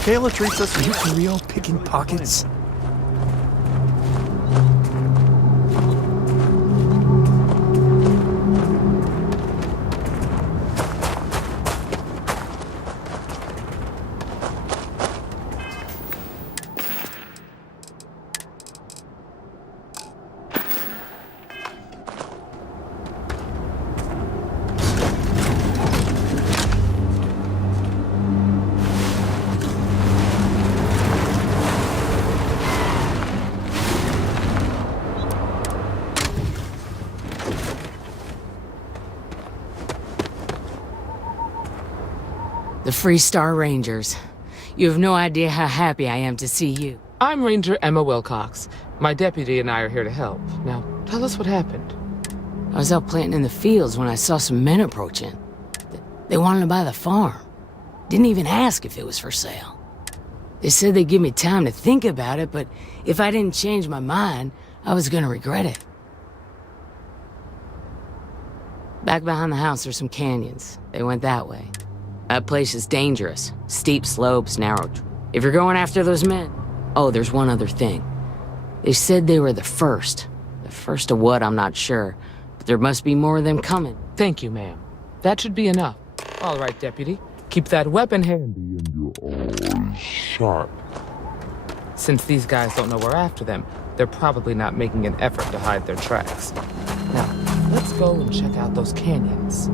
Michaela treats us. Are you for real? Picking pockets? The Free Star Rangers. You have no idea how happy I am to see you. I'm Ranger Emma Wilcox. My deputy and I are here to help. Now, tell us what happened. I was out planting in the fields when I saw some men approaching. They wanted to buy the farm. Didn't even ask if it was for sale. They said they'd give me time to think about it, but if I didn't change my mind, I was gonna regret it. Back behind the house there's some canyons. They went that way. That place is dangerous. Steep slopes, narrow. If you're going after those men... Oh, there's one other thing. They said they were the first. The first of what, I'm not sure. But there must be more of them coming. Thank you, ma'am. That should be enough. All right, deputy. Keep that weapon handy and your eyes sharp. Since these guys don't know we're after them, they're probably not making an effort to hide their tracks. Now, let's go and check out those canyons.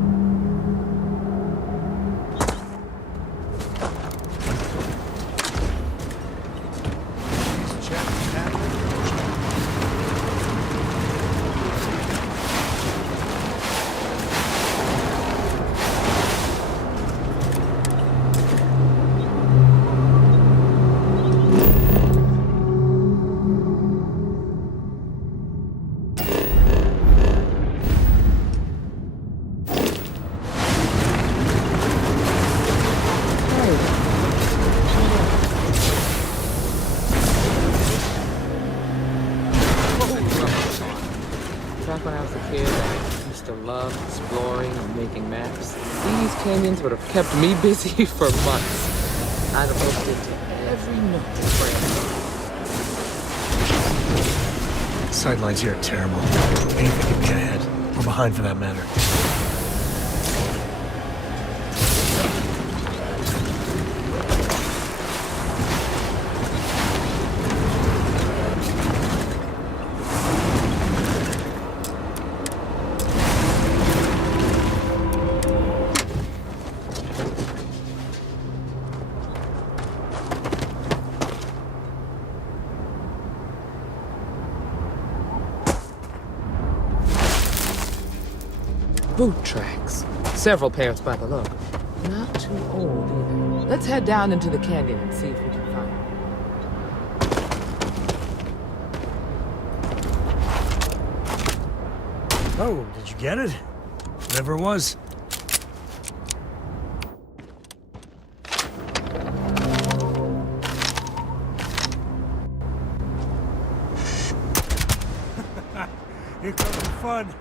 Back when I was a kid, I used to love exploring and making maps. These canyons would have kept me busy for months. I'd have looked into every nook and cranny. Sightlines here are terrible. Anything could be ahead, or behind for that matter. Boot tracks. Several pairs by the look. Not too old either. Let's head down into the canyon and see if we can find them. Oh, did you get it? Whatever it was. Here comes the fun.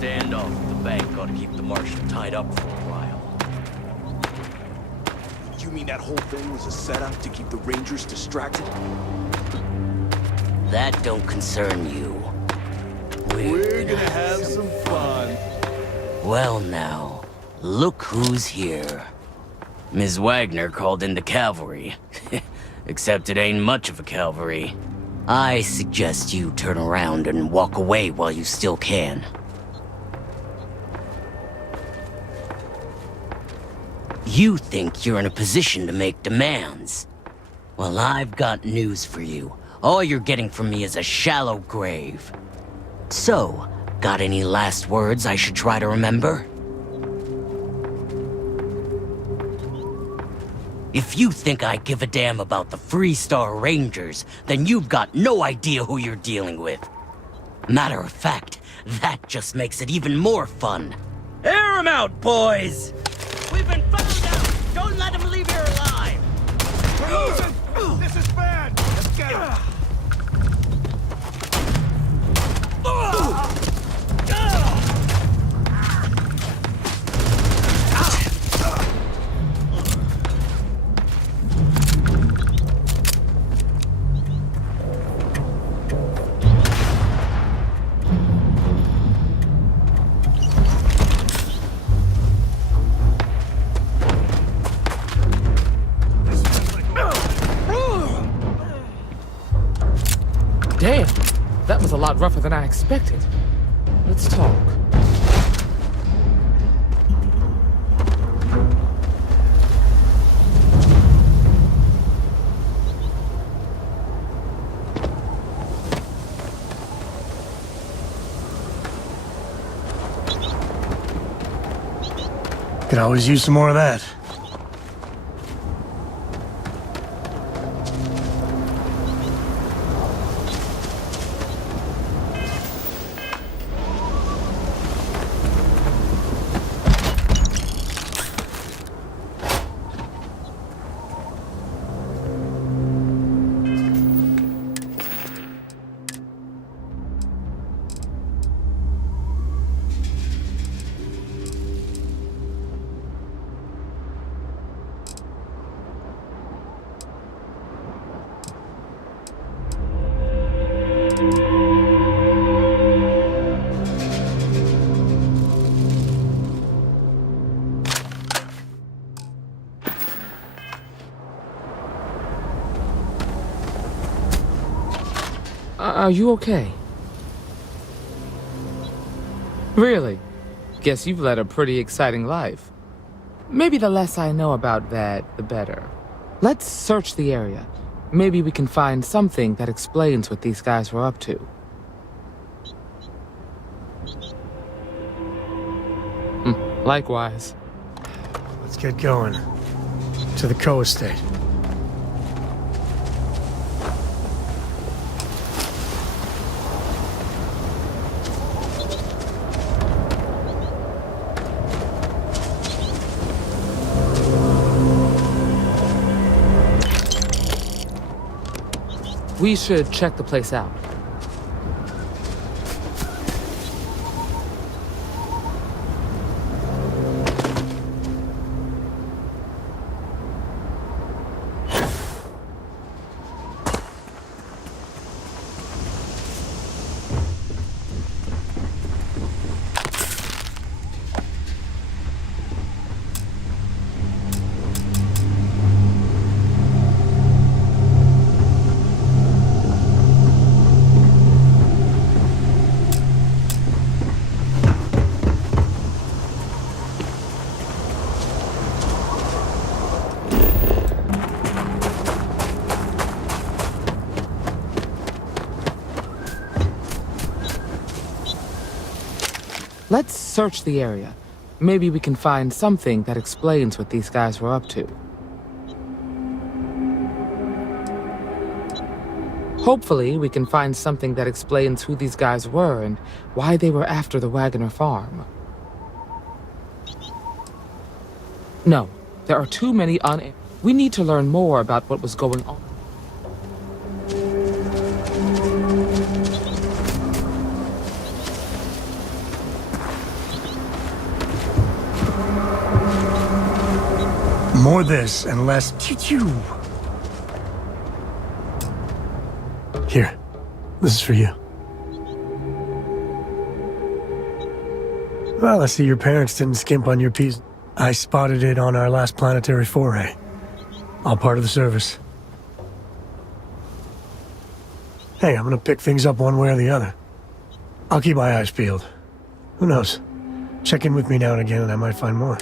Standoff at the bank ought to keep the Martian tied up for a while. You mean that whole thing was a setup to keep the Rangers distracted? That don't concern you. We're gonna have some fun. Well now, look who's here. Ms. Wagner called in the cavalry. Except it ain't much of a cavalry. I suggest you turn around and walk away while you still can. You think you're in a position to make demands. Well, I've got news for you. All you're getting from me is a shallow grave. So, got any last words I should try to remember? If you think I give a damn about the Freestar Rangers, then you've got no idea who you're dealing with. Matter of fact, that just makes it even more fun. Air 'em out, boys! We've been found out! Don't let them leave here alive! We're losing! This is bad! Let's get it! Damn, that was a lot rougher than I expected. Let's talk. Could always use some more of that. Are you okay? Really? Guess you've led a pretty exciting life. Maybe the less I know about that, the better. Let's search the area. Maybe we can find something that explains what these guys were up to. Likewise. Let's get going. To the Coe estate. We should check the place out. Let's search the area. Maybe we can find something that explains what these guys were up to. Hopefully, we can find something that explains who these guys were and why they were after the Wagoner farm. No, there are too many We need to learn more about what was going on. More this and less choo-choo. Here, this is for you. Well, I see your parents didn't skimp on your piece. I spotted it on our last planetary foray. All part of the service. Hey, I'm gonna pick things up one way or the other. I'll keep my eyes peeled. Who knows? Check in with me now and again and I might find more.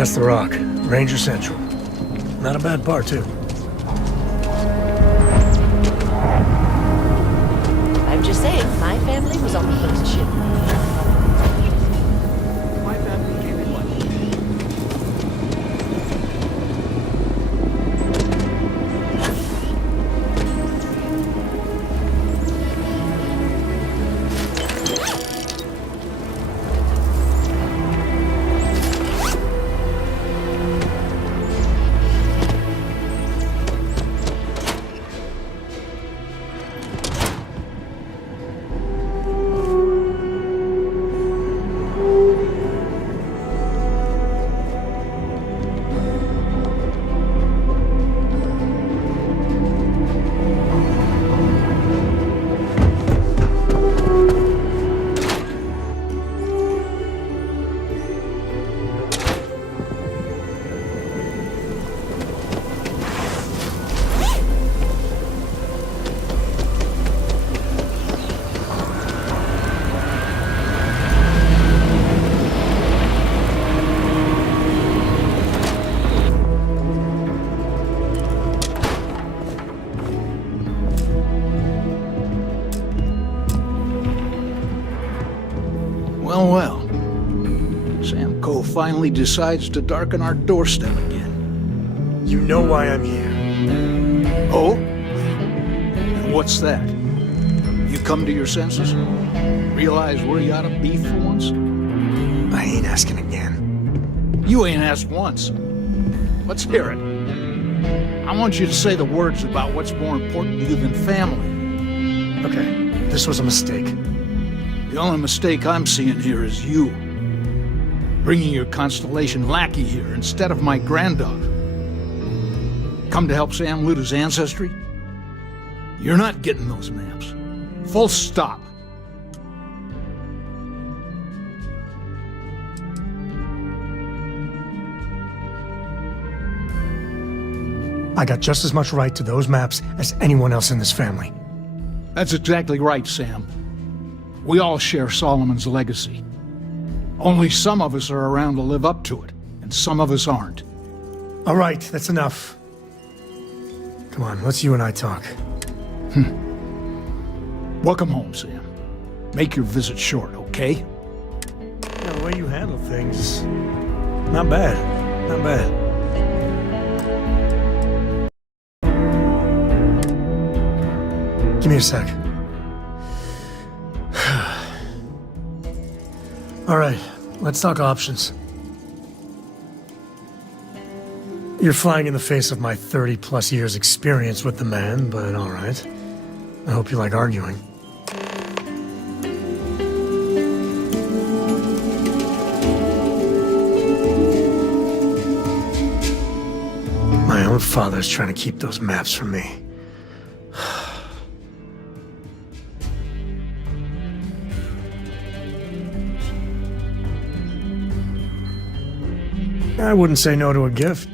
That's the rock. Ranger Central. Not a bad part, too. I'm just saying, my family was on the first ship. Well. Sam Coe finally decides to darken our doorstep again. You know why I'm here. Oh? And what's that? You come to your senses? Realize where you ought to be for once? I ain't asking again. You ain't asked once. Let's hear it. I want you to say the words about what's more important to you than family. Okay, this was a mistake. The only mistake I'm seeing here is you. Bringing your Constellation lackey here instead of my granddaughter. Come to help Sam loot his ancestry? You're not getting those maps. Full stop. I got just as much right to those maps as anyone else in this family. That's exactly right, Sam. We all share Solomon's legacy. Only some of us are around to live up to it, and some of us aren't. All right, that's enough. Come on, let's you and I talk. Welcome home, Sam. Make your visit short, okay? Yeah, the way you handle things, not bad. Not bad. Give me a sec. All right, let's talk options. You're flying in the face of my 30-plus years experience with the man, but all right. I hope you like arguing. My own father's trying to keep those maps from me. I wouldn't say no to a gift.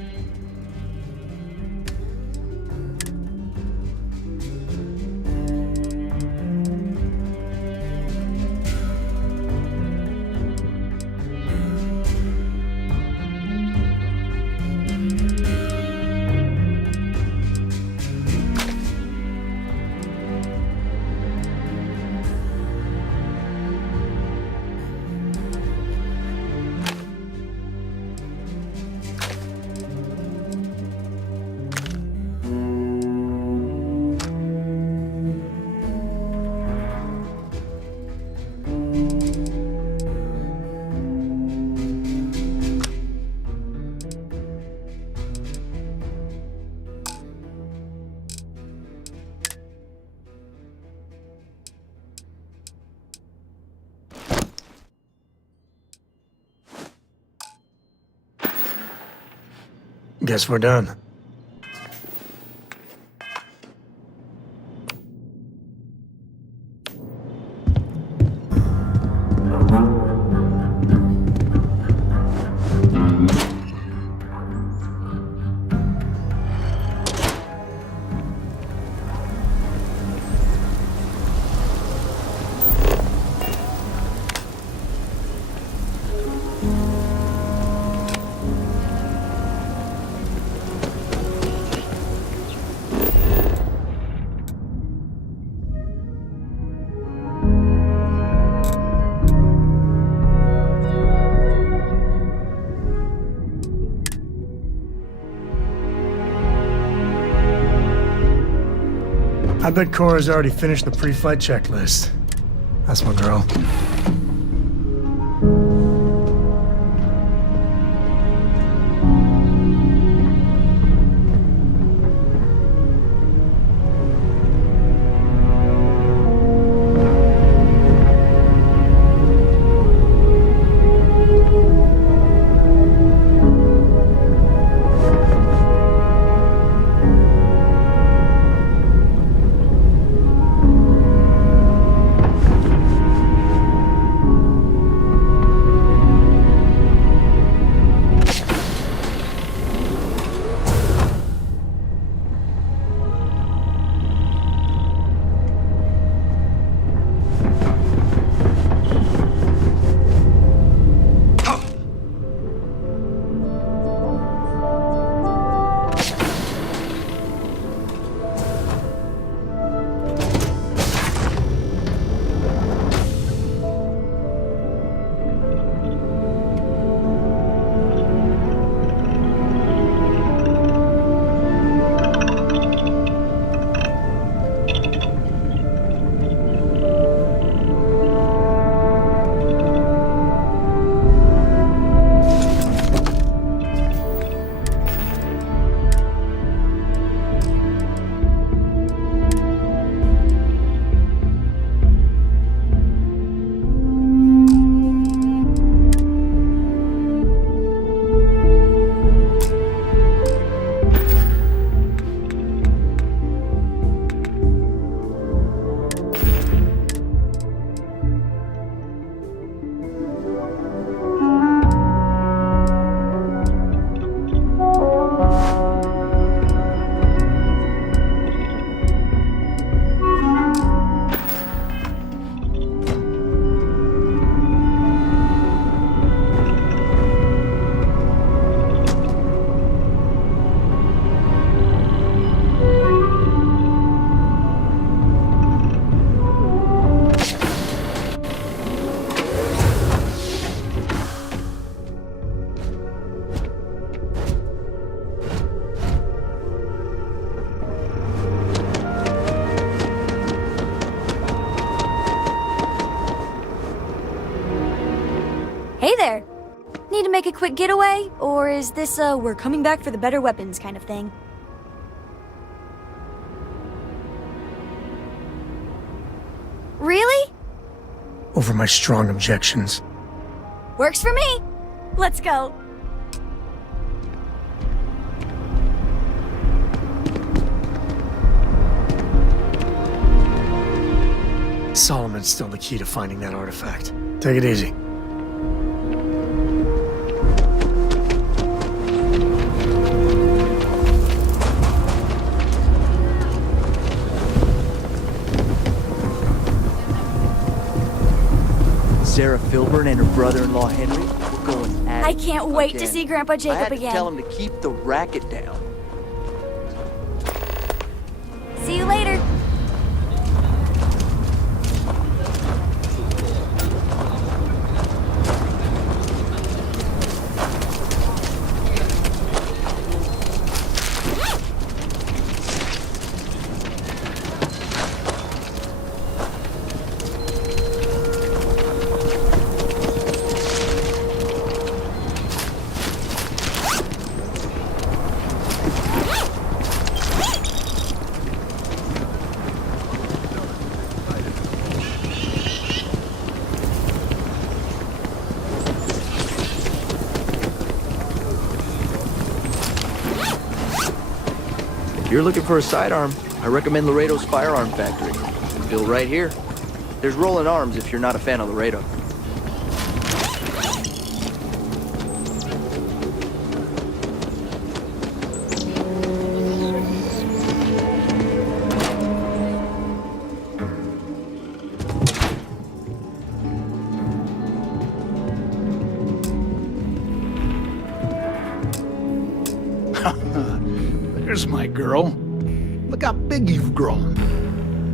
Guess we're done. I bet Cora's already finished the pre-flight checklist. That's my girl. Hey there! Need to make a quick getaway? Or is this a we're coming back for the better weapons kind of thing? Really? Over my strong objections. Works for me! Let's go! Solomon's still the key to finding that artifact. Take it easy. Sarah Filburn and her brother-in-law Henry were going at it I can't wait to again. see Grandpa I Jacob had to again. tell him to keep the racket down. See you later. If you're looking for a sidearm, I recommend Laredo's Firearm Factory. Built right here. There's rolling arms if you're not a fan of Laredo. There's my girl. Look how big you've grown.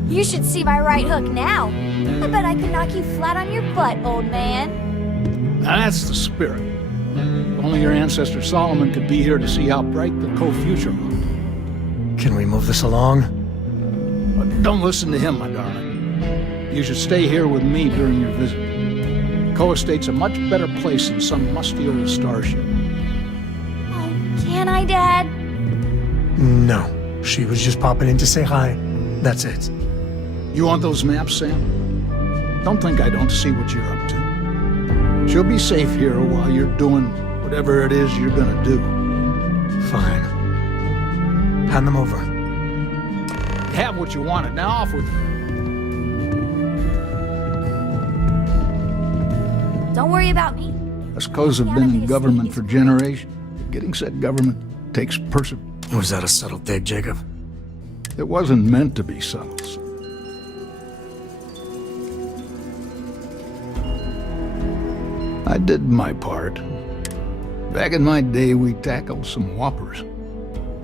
You should see my right hook now. I bet I could knock you flat on your butt, old man. Now that's the spirit. If only your ancestor Solomon could be here to see how bright the co-future looked. Can we move this along? But don't listen to him, my darling. You should stay here with me during your visit. Co Estate's a much better place than some musty old starship. Can I, Dad? No. She was just popping in to say hi. That's it. You want those maps, Sam? Don't think I don't see what you're up to. She'll be safe here while you're doing whatever it is you're gonna do. Fine. Hand them over. You have what you wanted. Now off with you. Don't worry about me. Us Co's have been in government for generations. Getting said government takes perseverance. Was that a subtle dig, Jacob? It wasn't meant to be subtle, son. I did my part. Back in my day, we tackled some whoppers.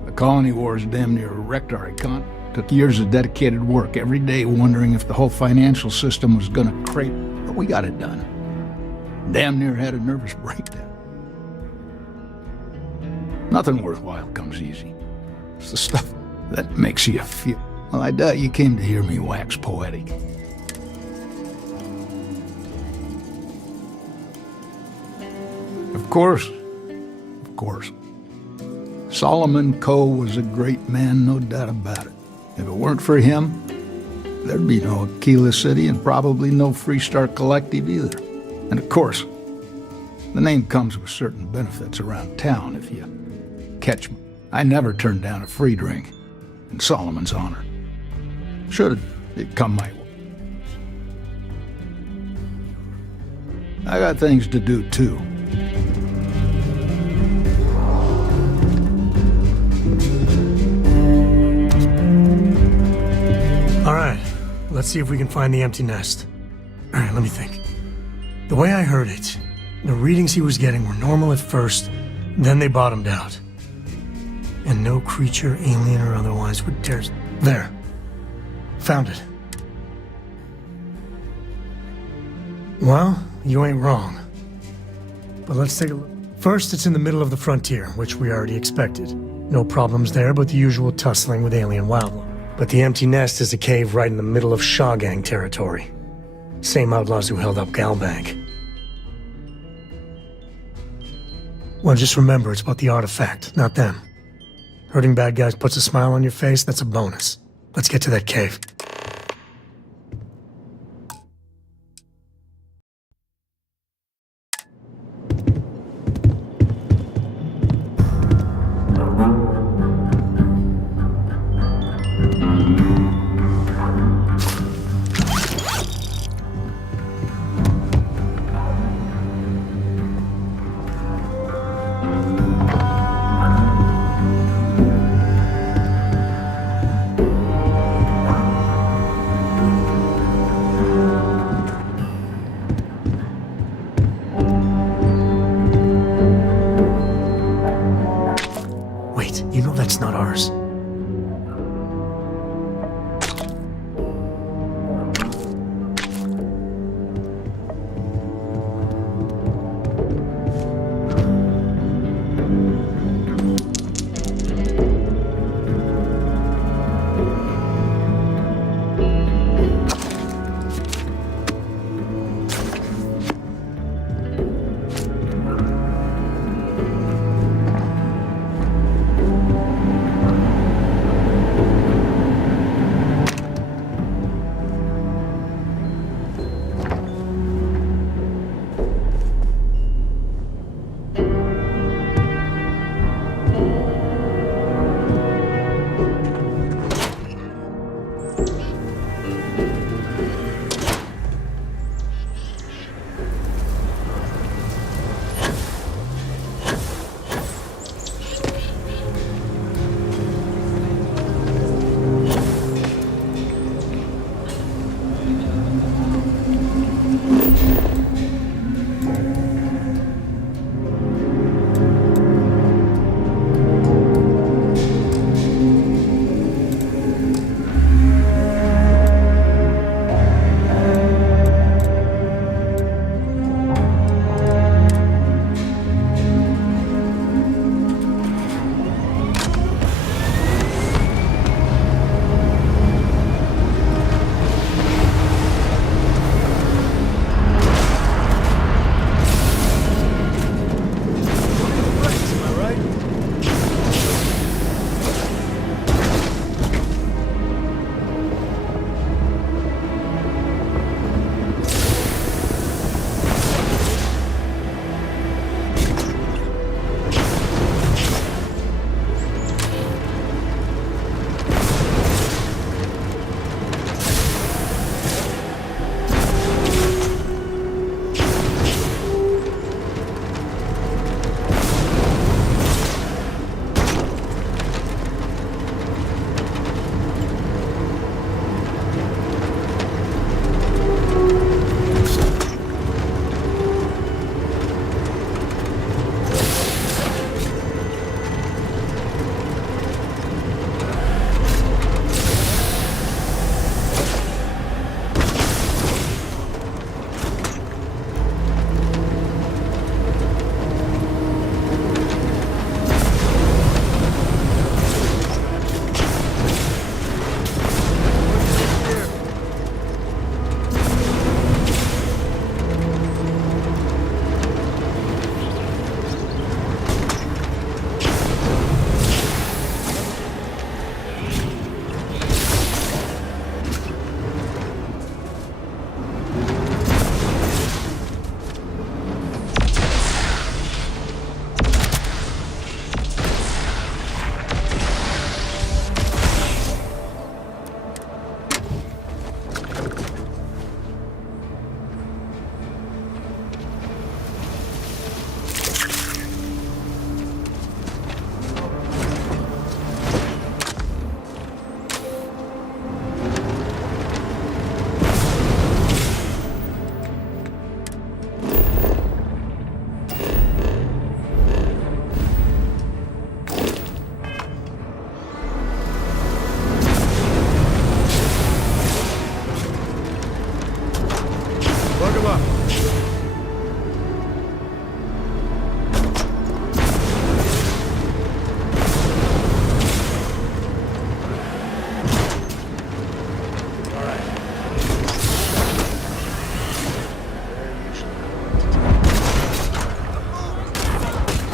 The colony wars damn near wrecked our economy. Took years of dedicated work, every day wondering if the whole financial system was gonna crater. But we got it done. Damn near had a nervous breakdown. Nothing worthwhile comes easy. It's the stuff that makes you feel. Well, I doubt you came to hear me wax poetic. Of course. Solomon Coe was a great man, no doubt about it. If it weren't for him, there'd be no Aquila City and probably no Freestar Collective either. And of course, the name comes with certain benefits around town if you catch me. I never turned down a free drink in Solomon's honor. Should it come my way. I got things to do too. All right, let's see if we can find the empty nest. All right, let me think. The way I heard it, the readings he was getting were normal at first, then they bottomed out. And no creature, alien or otherwise, would dare... There. Found it. Well, you ain't wrong. But let's take a look. First, it's in the middle of the frontier, which we already expected. No problems there, but the usual tussling with alien wildlife. But the empty nest is a cave right in the middle of Shaw Gang territory. Same outlaws who held up Galbank. Well, just remember, it's about the artifact, not them. Hurting bad guys puts a smile on your face, that's a bonus. Let's get to that cave. That's not ours.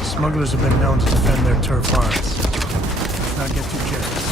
Smugglers have been known to defend their turf farms. Let's not get too careless.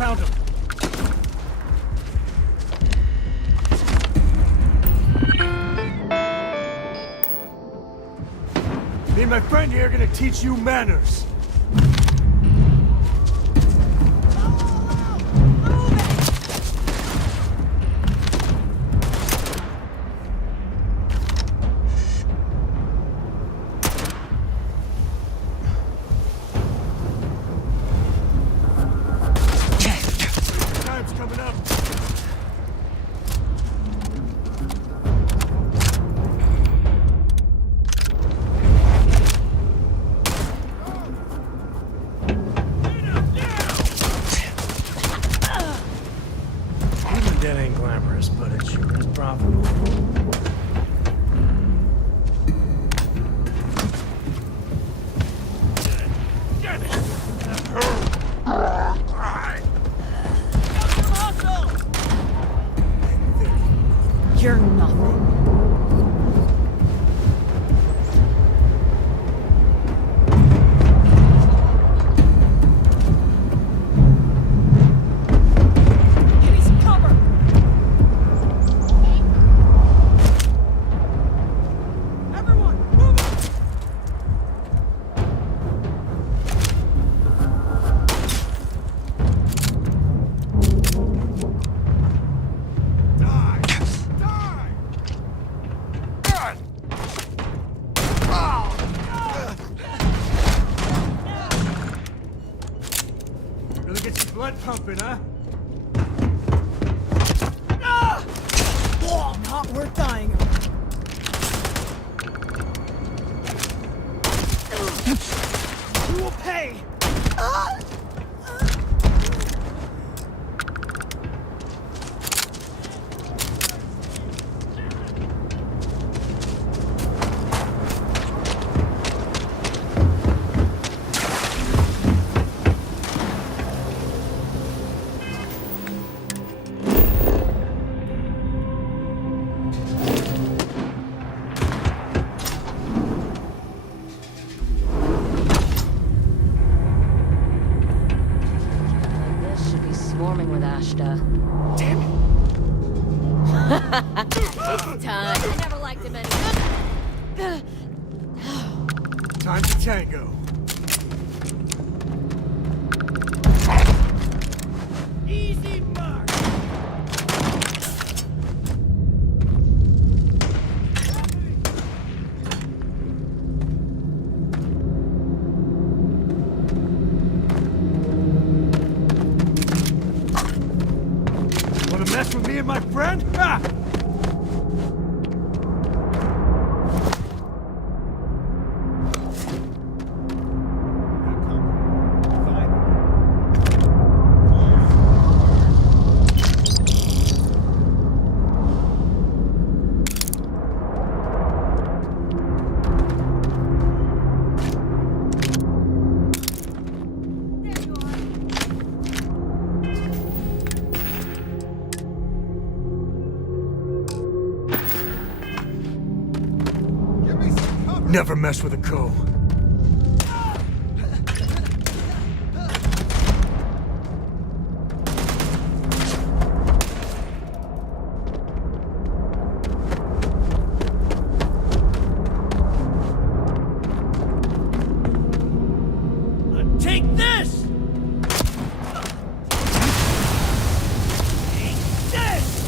Found him. Me and my friend here are gonna teach you manners. Time's coming up. Even dead ain't glamorous, but it sure is profitable. You're nothing. Give me some cover. Everyone, move it. Really get your blood pumping, huh? Oh, not worth dying. You will pay. This should be swarming with Ashta. Damn It's time. I never liked him anyway. Time to tango. Easy mark. Wanna mess with me and my friend? Ha! Never mess with a Co. Take this! Take this!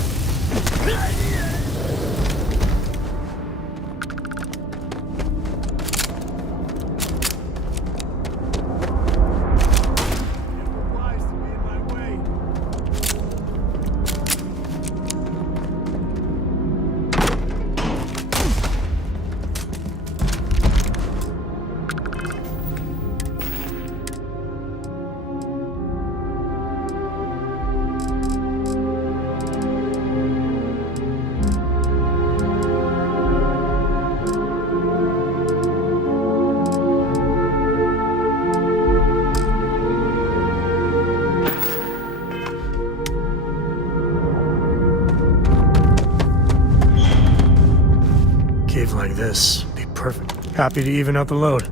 Cave like this be perfect. Happy to even out the load.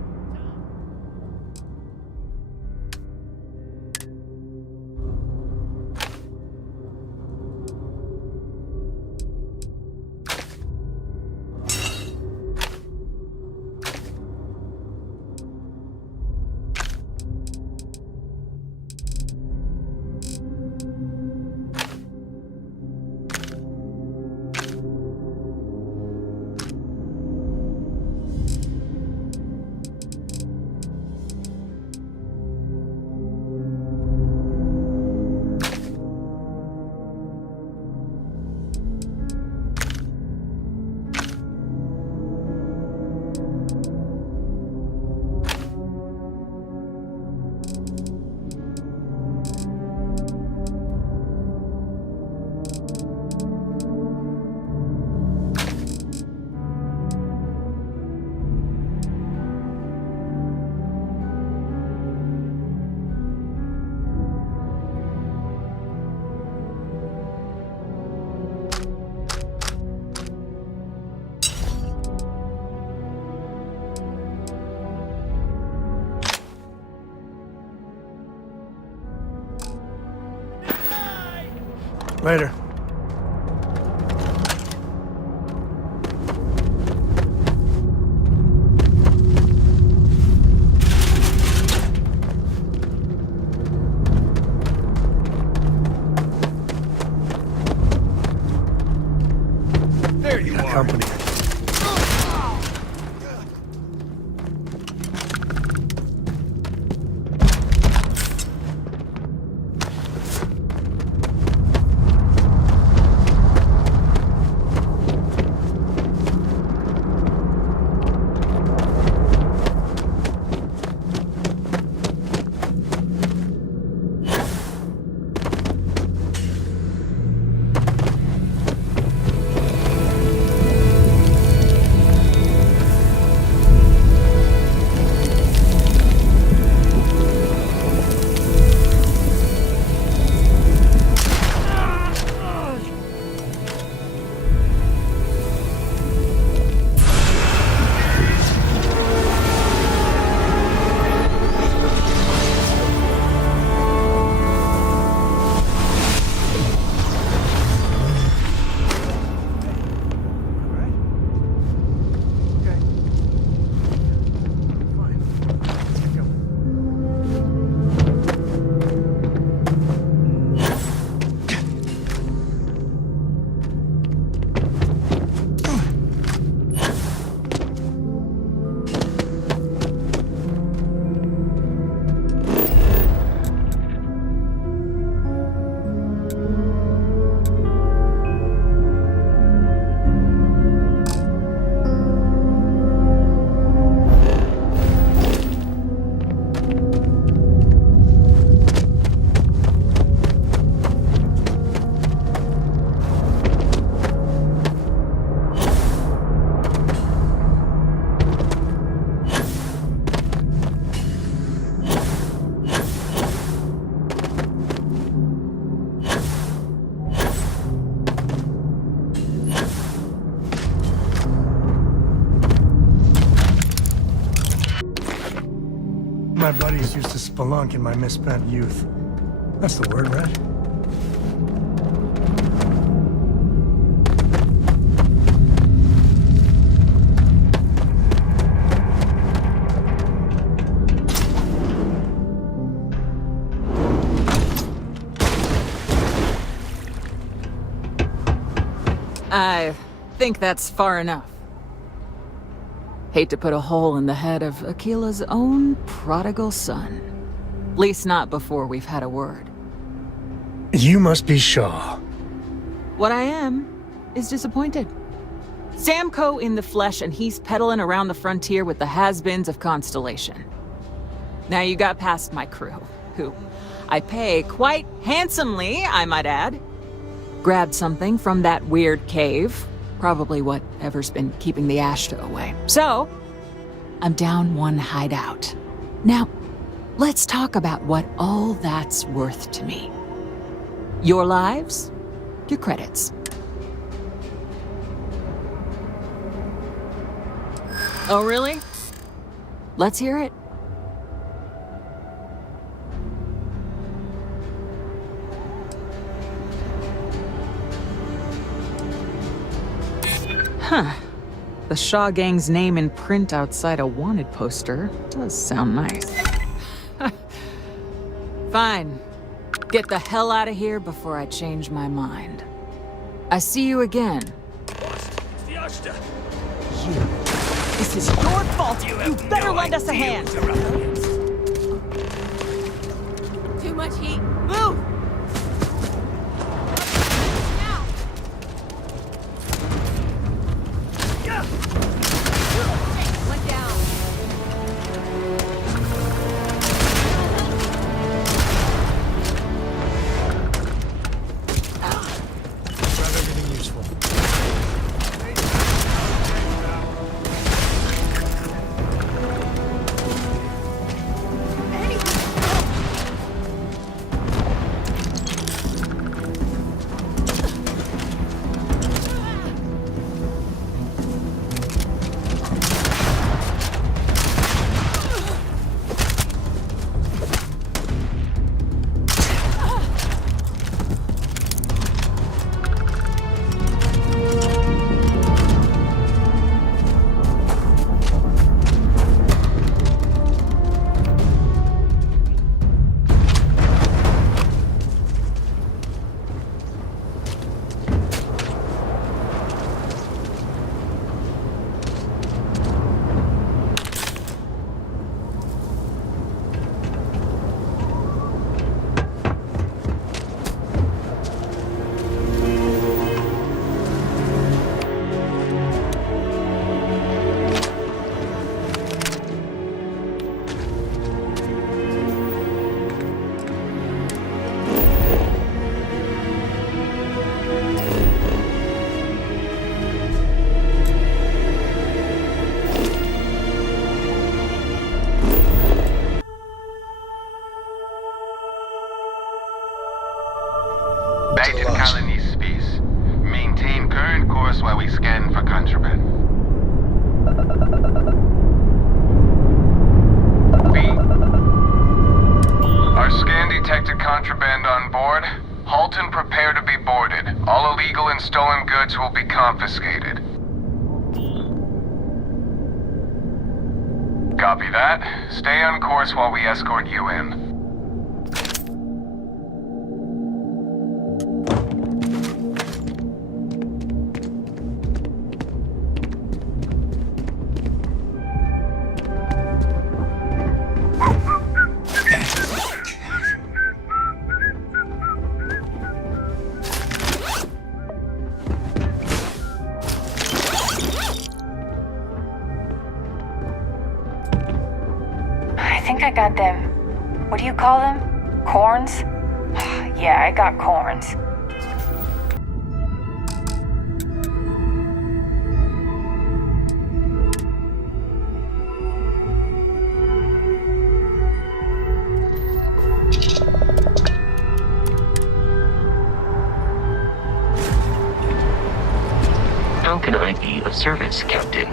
Later. There you are. Company. always used to spelunk in my misspent youth. That's the word, right? I think that's far enough. Hate to put a hole in the head of Akila's own prodigal son. At least not before we've had a word. You must be Shaw. What I am is disappointed. Sam Coe in the flesh, and he's peddling around the frontier with the has-beens of Constellation. Now you got past my crew, who I pay quite handsomely, I might add. Grabbed something from that weird cave. Probably whatever's been keeping the Ashta away. So, I'm down one hideout. Now, let's talk about what all that's worth to me. Your lives, your credits. Oh, really? Let's hear it. Huh. The Shaw Gang's name in print outside a wanted poster does sound nice. Fine. Get the hell out of here before I change my mind. I see you again. This is your fault! You better lend us a hand! Too much heat. Move! One down. Grab everything useful. Agent Colony Space. Maintain current course while we scan for contraband. V. Our scan detected contraband on board. Halt and prepare to be boarded. All illegal and stolen goods will be confiscated. Copy that. Stay on course while we escort you in. I got them. What do you call them? Corns? Yeah, I got corns. How can I be of service, Captain?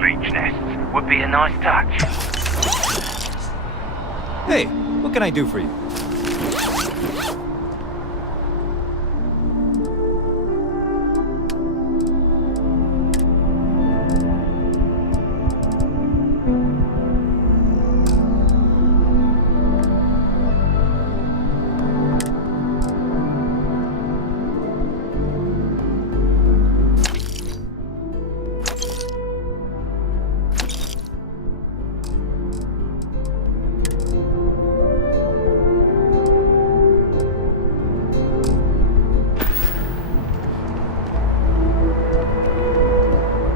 Leech nests would be a nice touch. Hey, what can I do for you?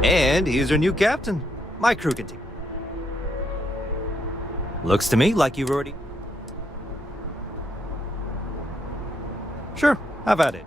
And he's our new captain. My crew can take. Looks to me like you've already... Sure, have at it.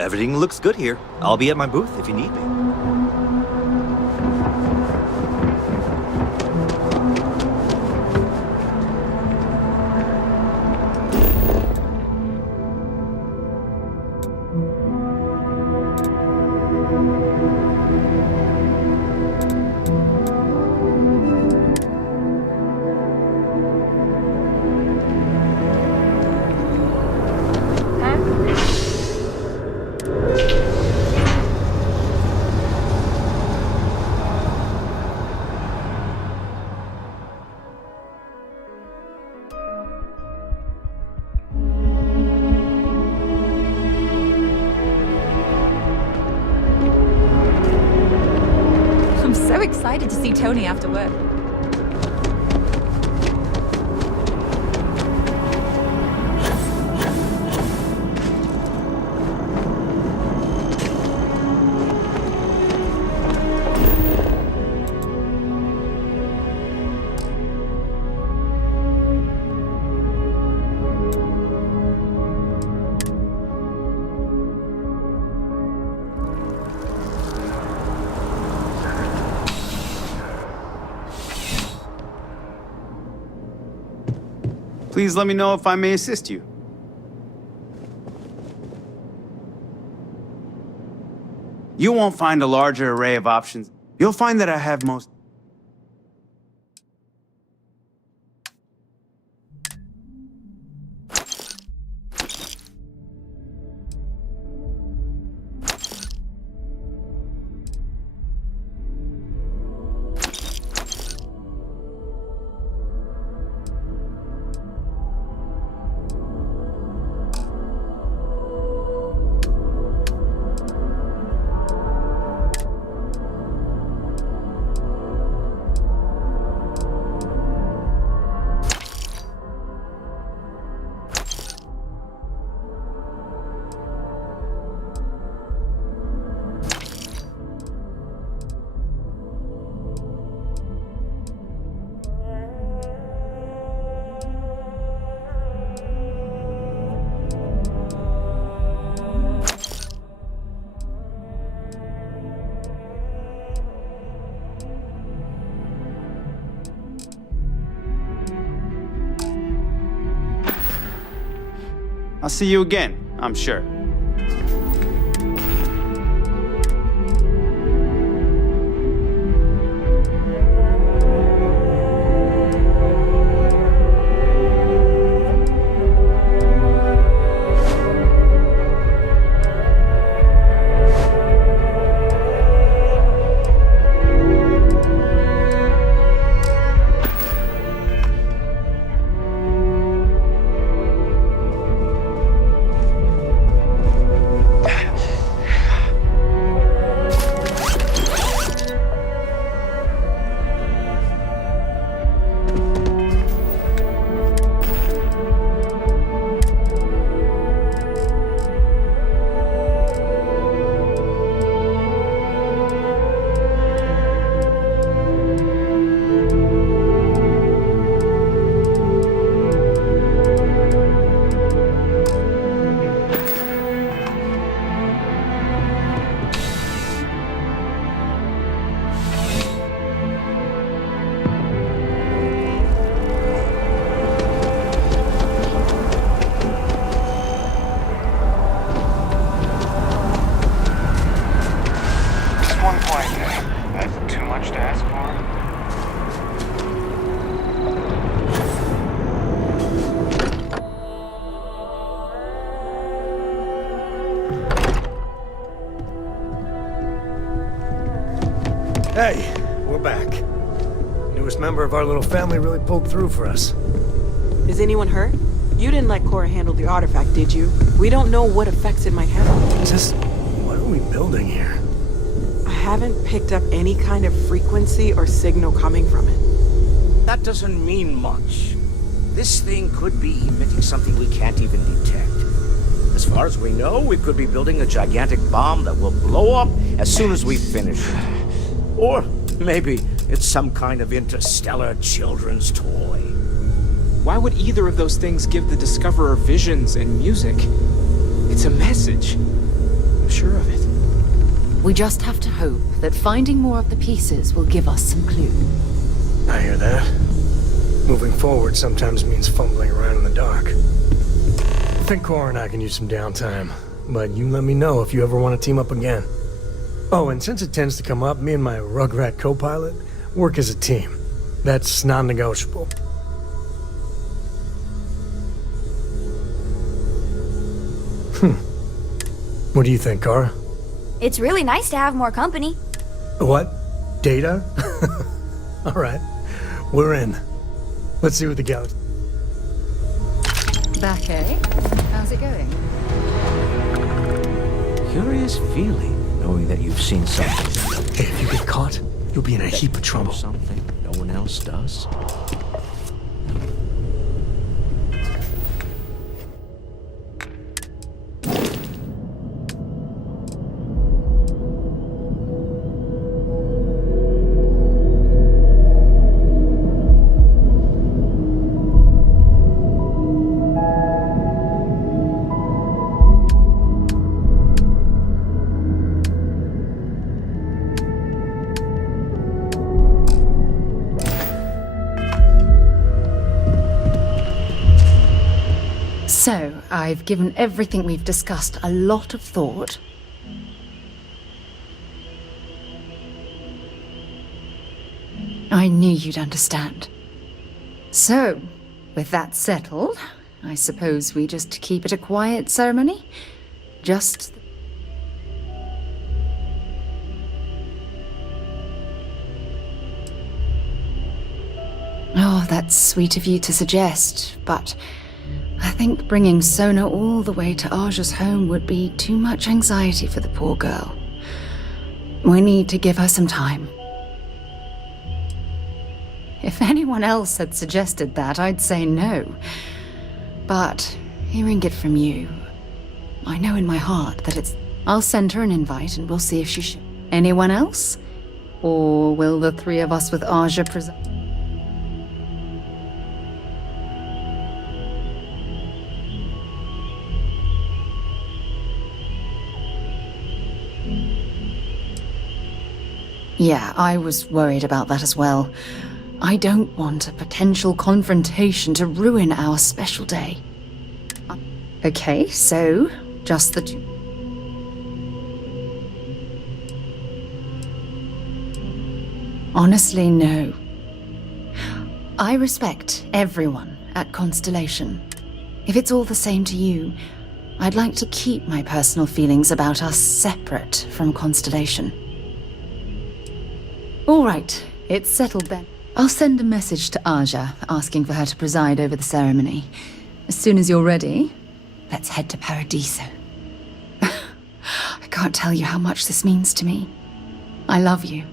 Everything looks good here. I'll be at my booth if you need me. So excited to see Tony after work. Please let me know if I may assist you. You won't find a larger array of options. You'll find that I have most... I'll see you again, I'm sure. member of our little family really pulled through for us. Is anyone hurt? You didn't let Cora handle the artifact, did you? We don't know what effects it might have. Just, what are we building here? I haven't picked up any kind of frequency or signal coming from it. That doesn't mean much. This thing could be emitting something we can't even detect. As far as we know, we could be building a gigantic bomb that will blow up as soon as we finish it. Or maybe it's some kind of interstellar children's toy. Why would either of those things give the Discoverer visions and music? It's a message. I'm sure of it. We just have to hope that finding more of the pieces will give us some clue. I hear that. Moving forward sometimes means fumbling around in the dark. I think Cora and I can use some downtime, but you let me know if you ever want to team up again. Oh, and since it tends to come up, me and my Rugrat co-pilot work as a team. That's non-negotiable. What do you think, Cora? It's really nice to have more company. What? Data? Alright. We're in. Let's see what the galaxy... Back, eh? How's it going? Curious feeling, knowing that you've seen something. Hey, if you get caught, you'll be in a heap of trouble. Something no one else does. So, I've given everything we've discussed a lot of thought. I knew you'd understand. So, with that settled, I suppose we just keep it a quiet ceremony? Just... Oh, that's sweet of you to suggest, but... I think bringing Sona all the way to Aja's home would be too much anxiety for the poor girl. We need to give her some time. If anyone else had suggested that, I'd say no. But hearing it from you, I know in my heart that it's... I'll send her an invite and we'll see if she should. Anyone else? Or will the three of us with Aja present? Yeah, I was worried about that as well. I don't want a potential confrontation to ruin our special day. Okay, so, just the two. Honestly, no. I respect everyone at Constellation. If it's all the same to you, I'd like to keep my personal feelings about us separate from Constellation. All right, it's settled then. I'll send a message to Aja, asking for her to preside over the ceremony. As soon as you're ready, let's head to Paradiso. I can't tell you how much this means to me. I love you.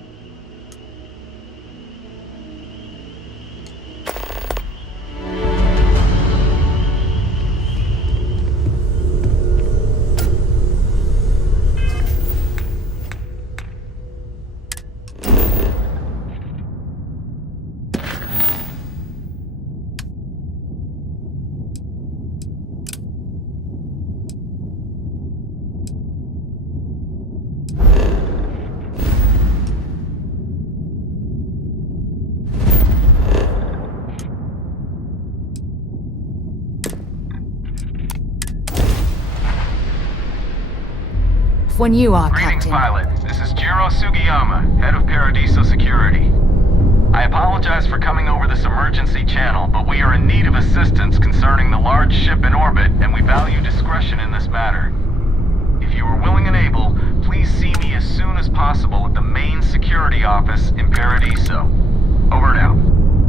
When you are, Greetings, Captain. pilot. This is Jiro Sugiyama, head of Paradiso Security. I apologize for coming over this emergency channel, but we are in need of assistance concerning the large ship in orbit, and we value discretion in this matter. If you are willing and able, please see me as soon as possible at the main security office in Paradiso. Over and out.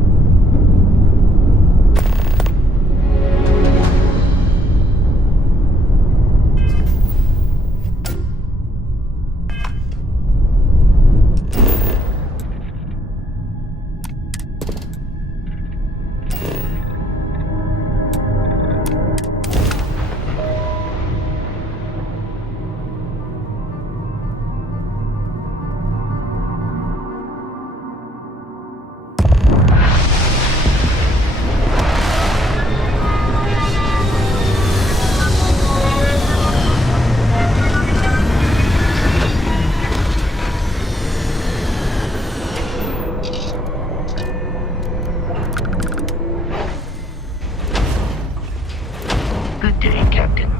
Good day, Captain.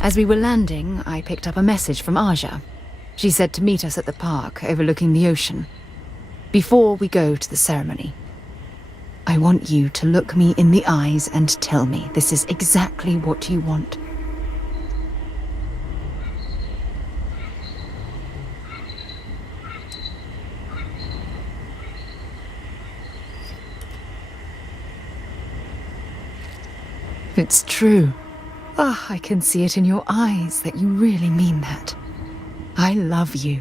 As we were landing, I picked up a message from Aja. She said to meet us at the park overlooking the ocean. Before we go to the ceremony, I want you to look me in the eyes and tell me this is exactly what you want. It's true. Ah, I can see it in your eyes that you really mean that. I love you,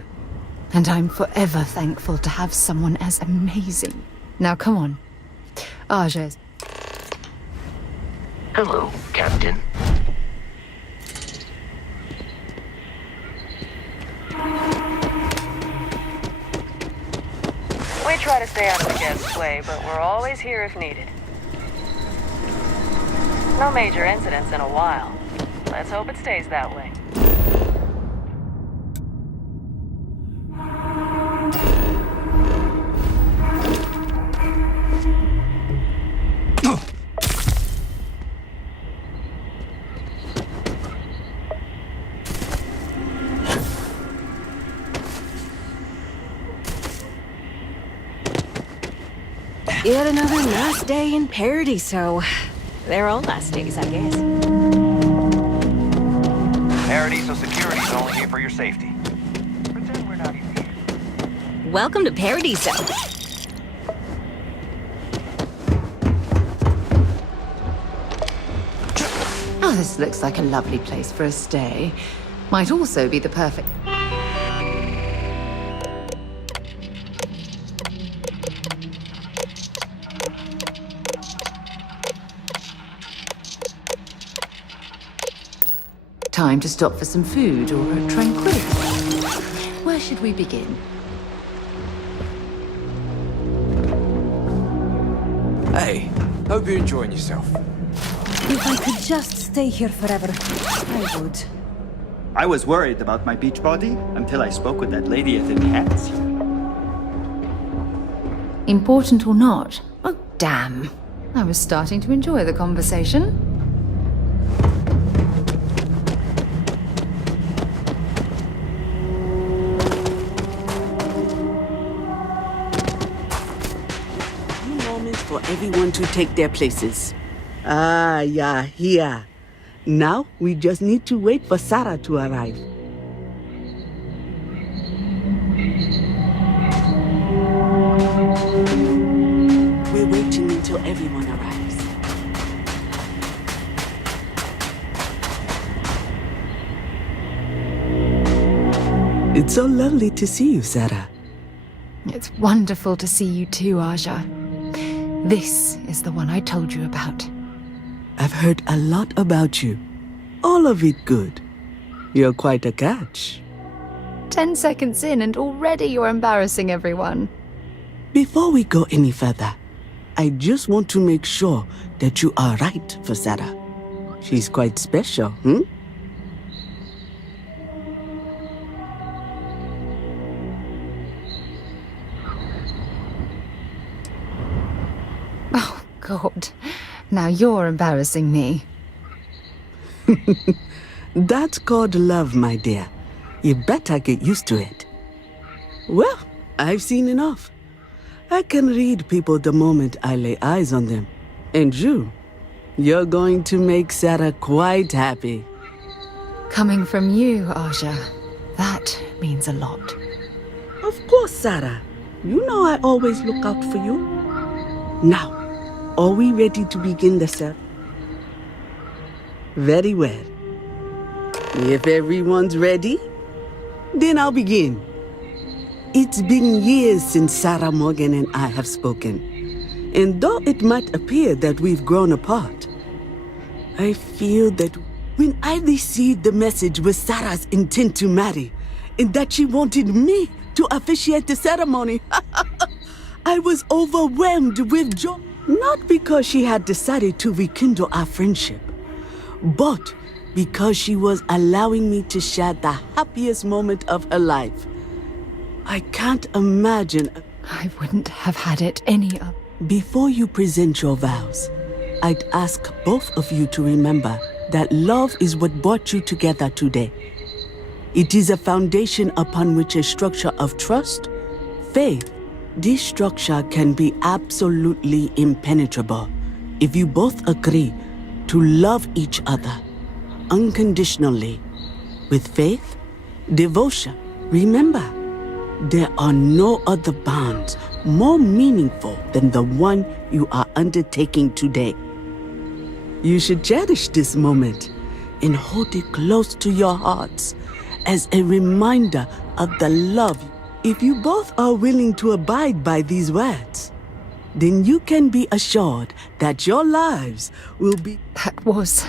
and I'm forever thankful to have someone as amazing. Now come on. Aja. Hello, Captain. We try to stay out of the guest's way, but we're always here if needed. No major incidents in a while. Let's hope it stays that way. Yet another last day in Paradiso. They're all last days, I guess. Paradiso security is only here for your safety. Pretend we're not even here. Welcome to Paradiso. Oh, this looks like a lovely place for a stay. Might also be the perfect... time to stop for some food or a tranquility. Where should we begin? Hey, hope you're enjoying yourself. If I could just stay here forever, I would. I was worried about my beach body until I spoke with that lady at Enhance. Important or not? Oh, damn. I was starting to enjoy the conversation. For everyone to take their places. Ah, yeah, here. Now, we just need to wait for Sarah to arrive. We're waiting until everyone arrives. It's so lovely to see you, Sarah. It's wonderful to see you too, Aja. This is the one I told you about. I've heard a lot about you. All of it good. You're quite a catch. 10 seconds in and already you're embarrassing everyone. Before we go any further, I just want to make sure that you are right for Sarah. She's quite special, hmm? God, now you're embarrassing me. That's called love, my dear. You better get used to it. Well, I've seen enough. I can read people the moment I lay eyes on them. And you're going to make Sarah quite happy. Coming from you, Aja, that means a lot. Of course, Sarah. You know I always look out for you. Now, are we ready to begin the ceremony? Very well. If everyone's ready, then I'll begin. It's been years since Sarah Morgan and I have spoken. And though it might appear that we've grown apart, I feel that when I received the message with Sarah's intent to marry, and that she wanted me to officiate the ceremony, I was overwhelmed with joy. Not because she had decided to rekindle our friendship, but because she was allowing me to share the happiest moment of her life I can't imagine. I wouldn't have had it any other. Before you present your vows, I'd ask both of you to remember that love is what brought you together today. It is a foundation upon which a structure of trust, faith. This structure can be absolutely impenetrable if you both agree to love each other unconditionally with faith, devotion. Remember, there are no other bonds more meaningful than the one you are undertaking today. You should cherish this moment and hold it close to your hearts as a reminder of the love. If you both are willing to abide by these words, then you can be assured that your lives will be... That was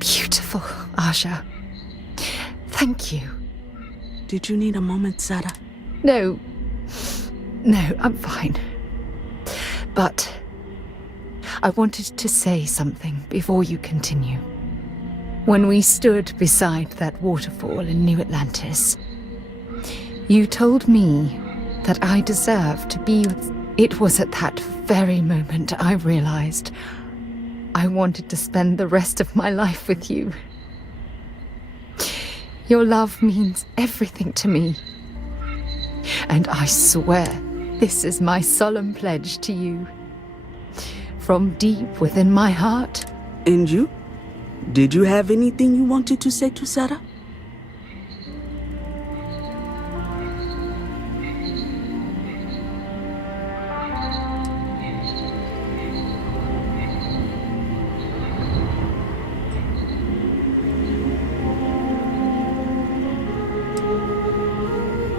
beautiful, Aja. Thank you. Did you need a moment, Sarah? No, I'm fine. But I wanted to say something before you continue. When we stood beside that waterfall in New Atlantis, you told me that I deserved to be with... It was at that very moment I realized I wanted to spend the rest of my life with you. Your love means everything to me. And I swear, this is my solemn pledge to you. From deep within my heart. And you? Did you have anything you wanted to say to Sarah?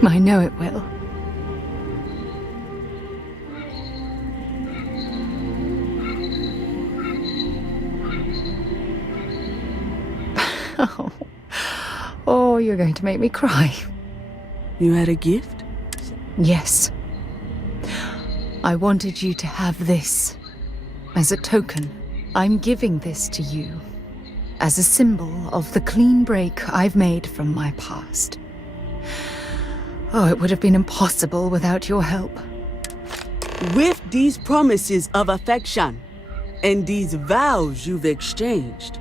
I know it will. Oh, you're going to make me cry. You had a gift? Yes. I wanted you to have this. As a token, I'm giving this to you. As a symbol of the clean break I've made from my past. Oh, it would have been impossible without your help. With these promises of affection and these vows you've exchanged,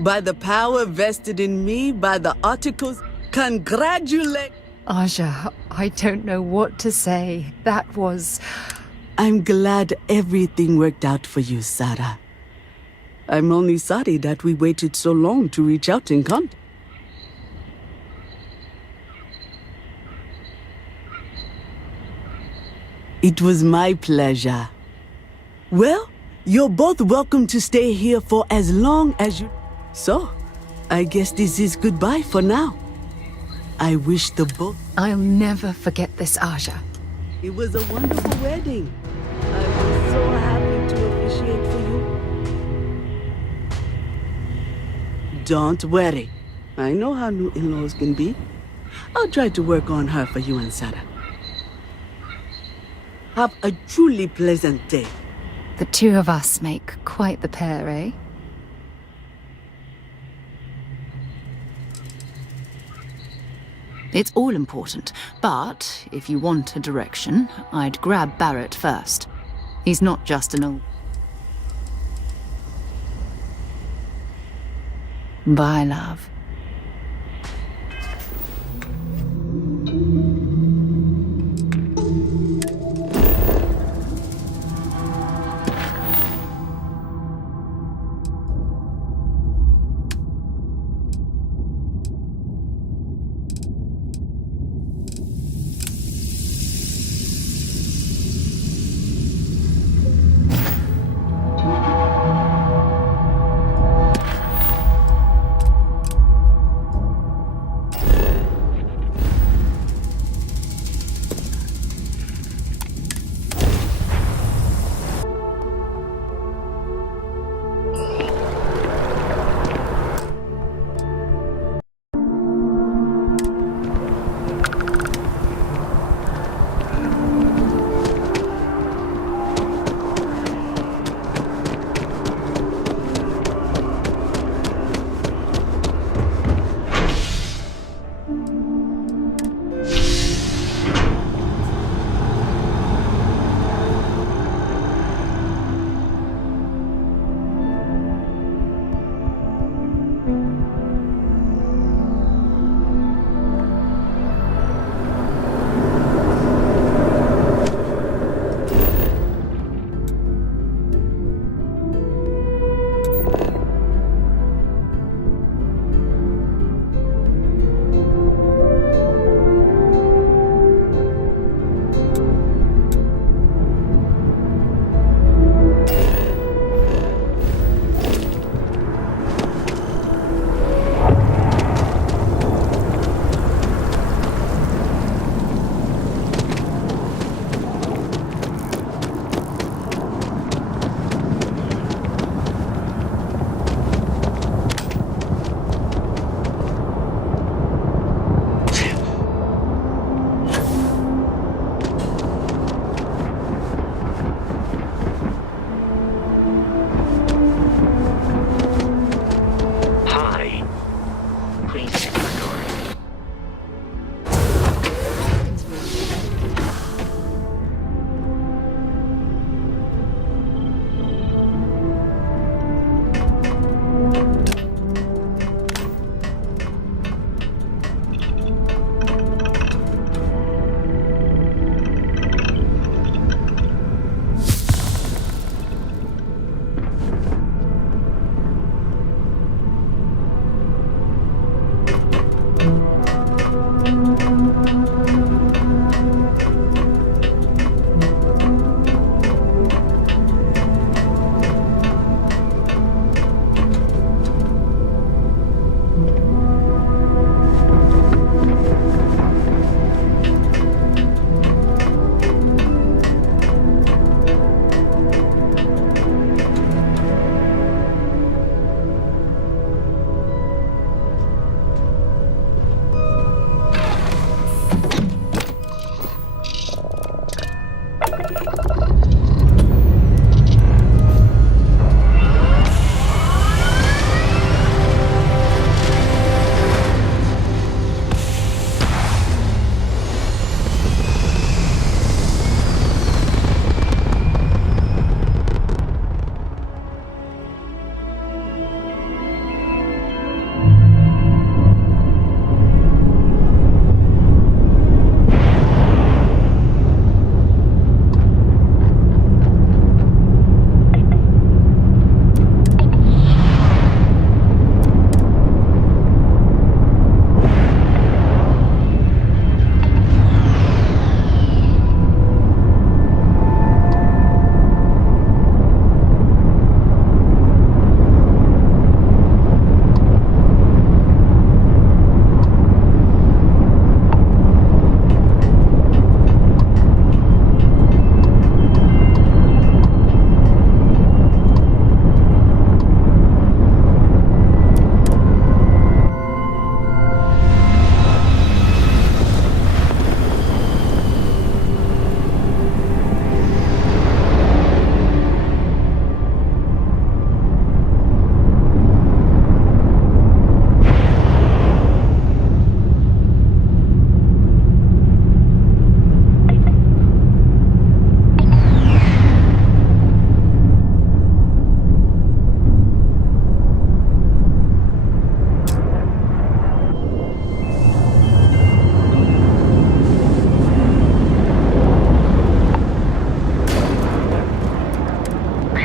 by the power vested in me by the articles, congratulate... Aja, I don't know what to say. That was... I'm glad everything worked out for you, Sarah. I'm only sorry that we waited so long to reach out in contact. It was my pleasure. Well, you're both welcome to stay here for as long as you... So, I guess this is goodbye for now. I wish the both... I'll never forget this, Aja. It was a wonderful wedding. I was so happy to officiate for you. Don't worry. I know how new in-laws can be. I'll try to work on her for you and Sarah. Have a truly pleasant day. The two of us make quite the pair, eh? It's all important, but if you want a direction, I'd grab Barrett first. He's not just an old... Bye, love. Increase inventory.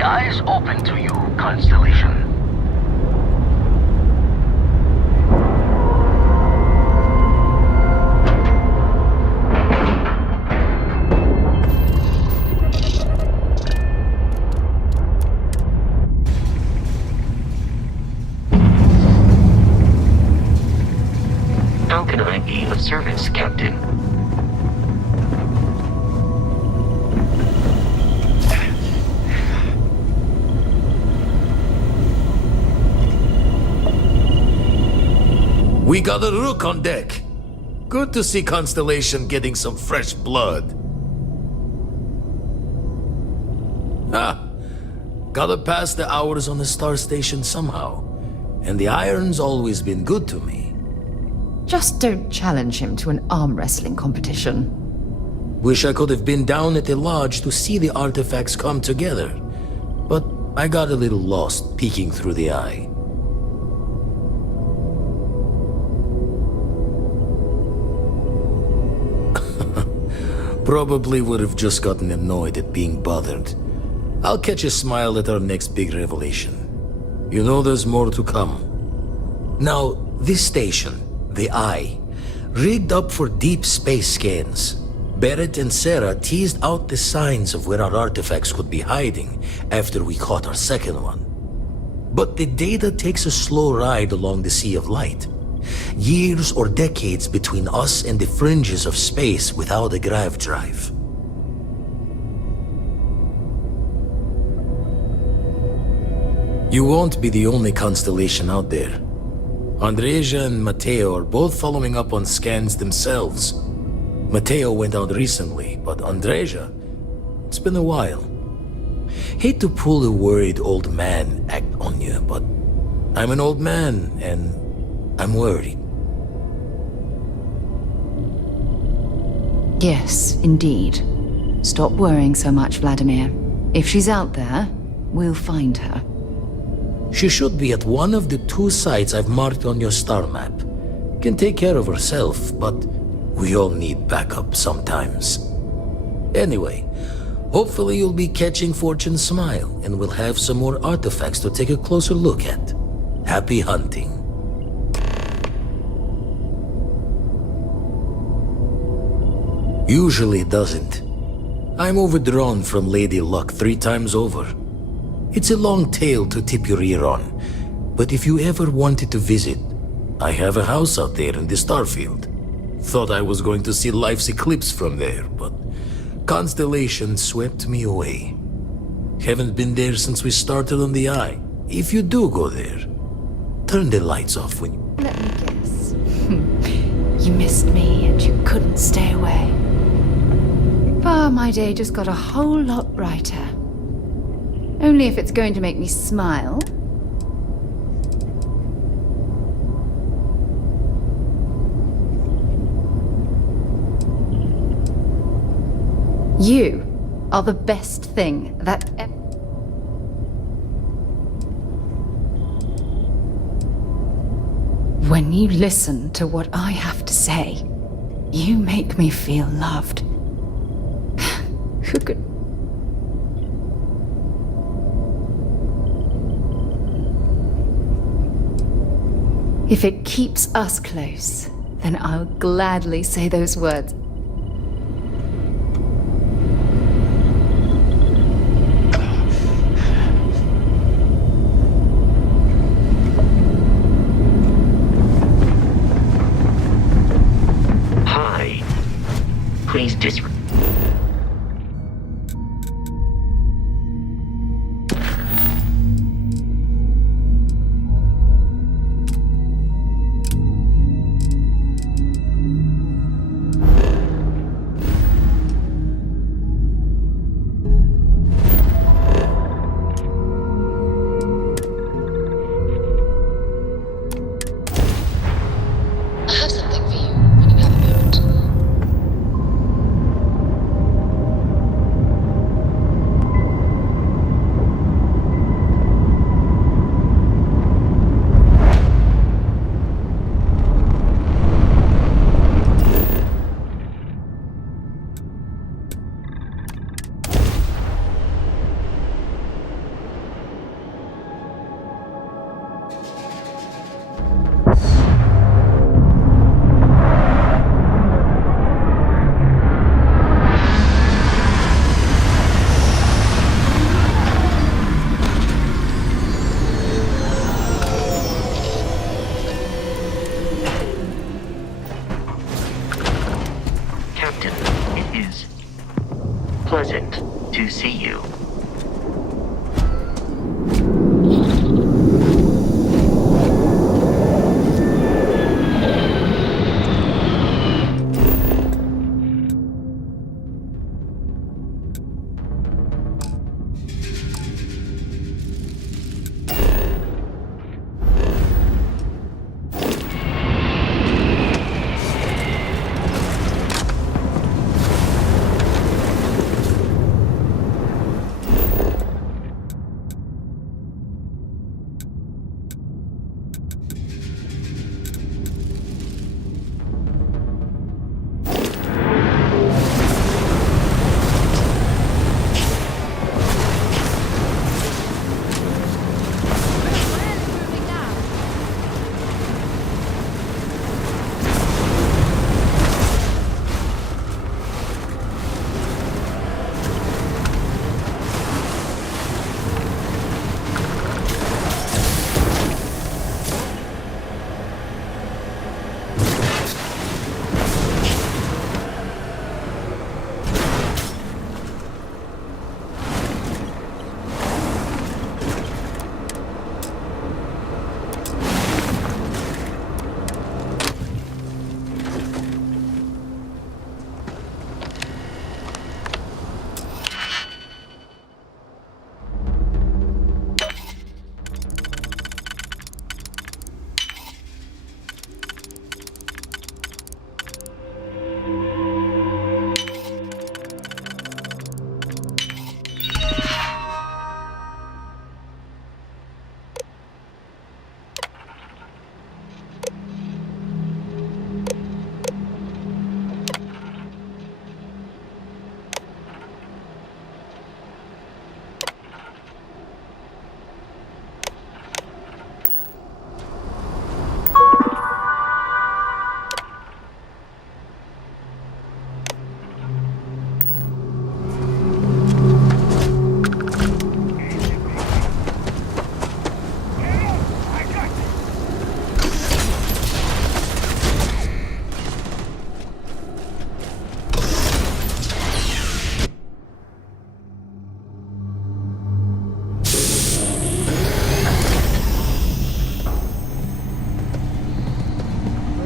Eyes open to you, Constellation. How can I be of service, Captain? We got a rook on deck. Good to see Constellation getting some fresh blood. Gotta pass the hours on the star station somehow. And the iron's always been good to me. Just don't challenge him to an arm wrestling competition. Wish I could have been down at the lodge to see the artifacts come together. But I got a little lost peeking through the eye. Probably would have just gotten annoyed at being bothered. I'll catch a smile at our next big revelation. You know there's more to come. Now, this station, the Eye, rigged up for deep space scans. Barrett and Sarah teased out the signs of where our artifacts could be hiding after we caught our second one. But the data takes a slow ride along the Sea of Light. Years or decades between us and the fringes of space without a grav drive. You won't be the only Constellation out there. Andreja and Matteo are both following up on scans themselves. Matteo went out recently, but Andreja, it's been a while. Hate to pull a worried old man act on you, but I'm an old man, and I'm worried. Yes, indeed. Stop worrying so much, Vladimir. If she's out there, we'll find her. She should be at one of the 2 sites I've marked on your star map. Can take care of herself, but we all need backup sometimes. Anyway, hopefully you'll be catching Fortune's smile, and we'll have some more artifacts to take a closer look at. Happy hunting. Usually it doesn't. I'm overdrawn from Lady Luck 3 times over. It's a long tale to tip your ear on, but if you ever wanted to visit, I have a house out there in the Starfield. Thought I was going to see life's eclipse from there, but Constellation swept me away. Haven't been there since we started on the Eye. If you do go there, turn the lights off when you... Let me guess. You missed me and you couldn't stay away. Ah, my day just got a whole lot brighter. Only if it's going to make me smile. You are the best thing that ever... When you listen to what I have to say, you make me feel loved. Who could... If it keeps us close, then I'll gladly say those words. Hi. Please disregard. I have something for you when you have a moment. Captain, it is pleasant to see you.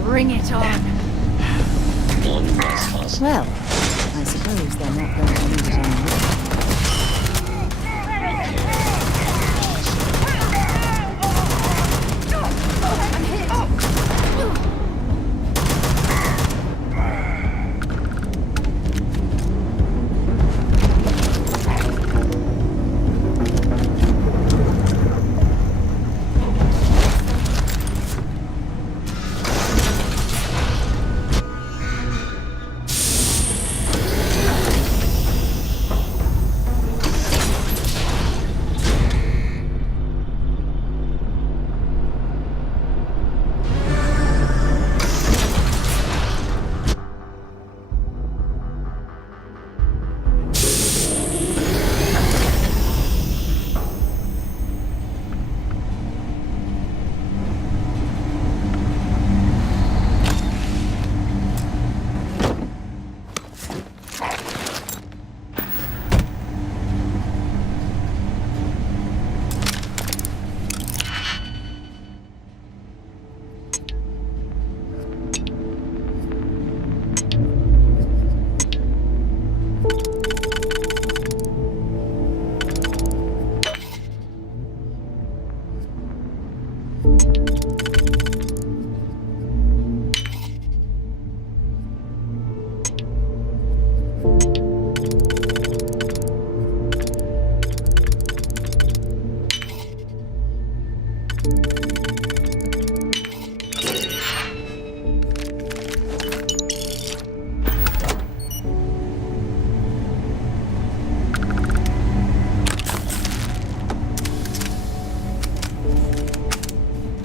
Bring it on. Well, I suppose they're not going to need it anymore.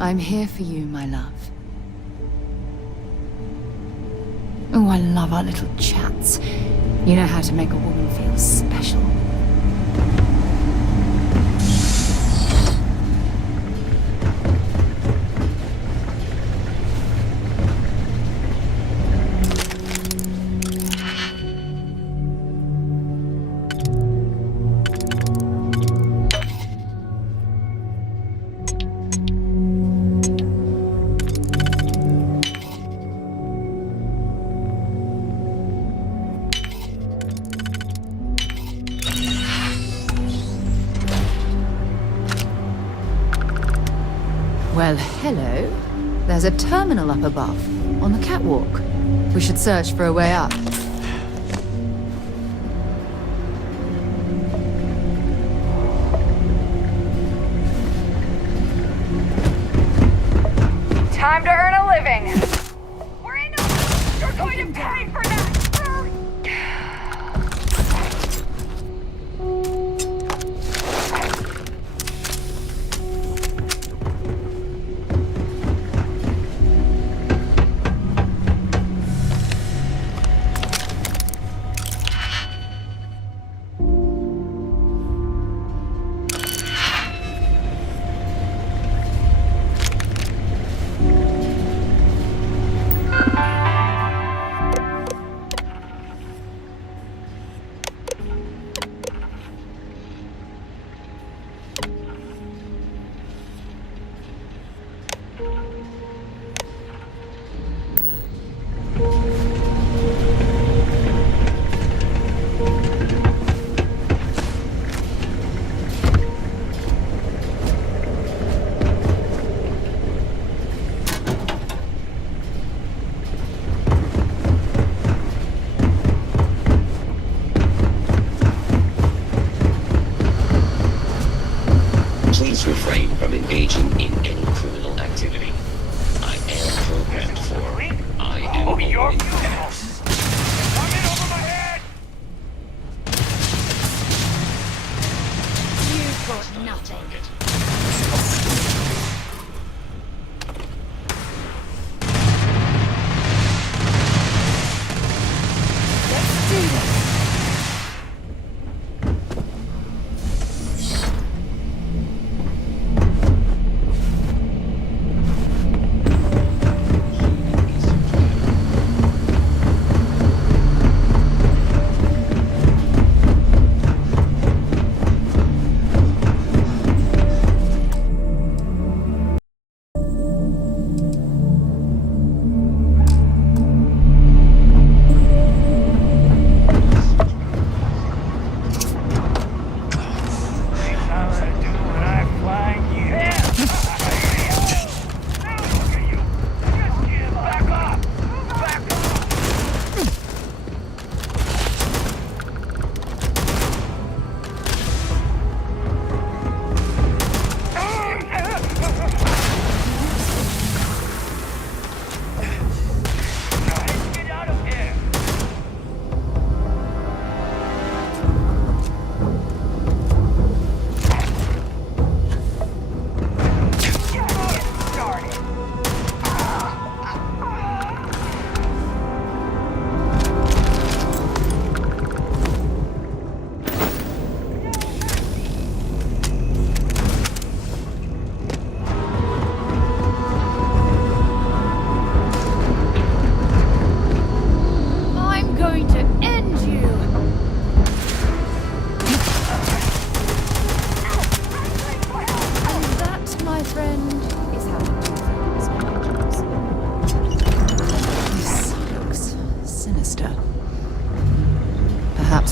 I'm here for you, my love. Oh, I love our little chats. You know how to make a woman feel special. Well, hello. There's a terminal up above, on the catwalk. We should search for a way up. Time to earn a living. We're in a... You're going to pay for that!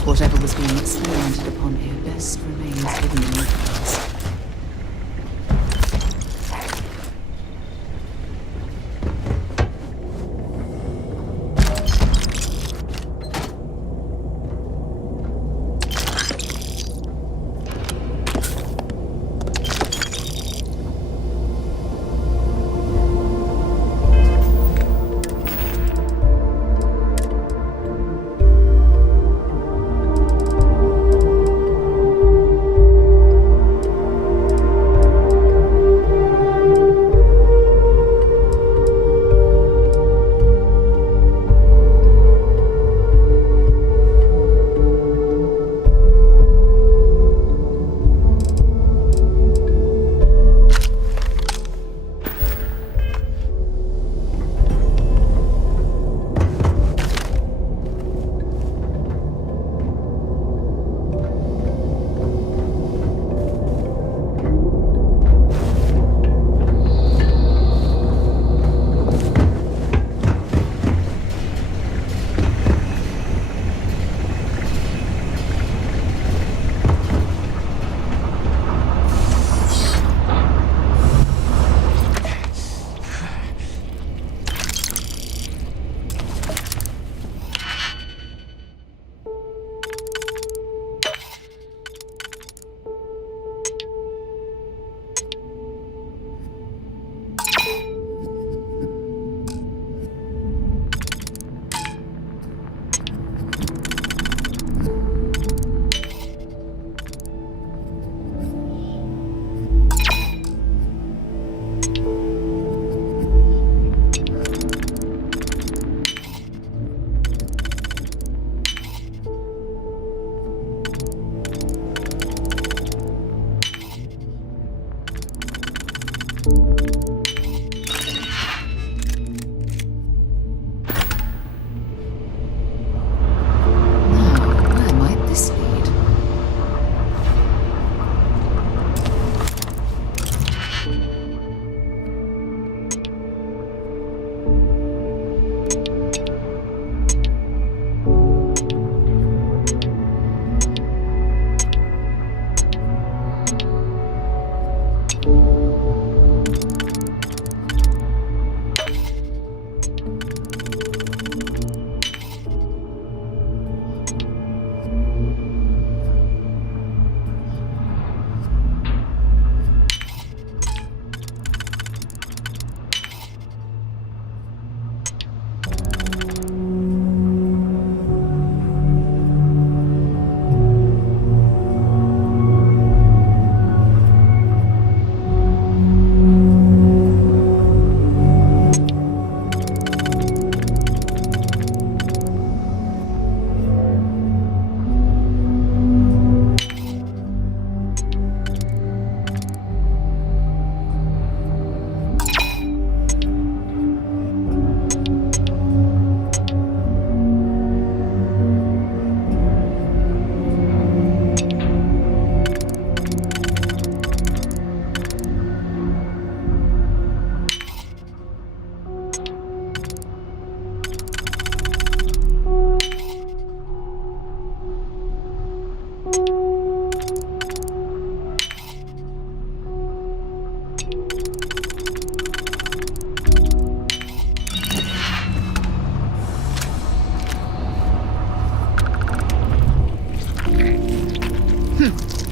Perhaps whatever was being experimented upon here best remains hidden in the past.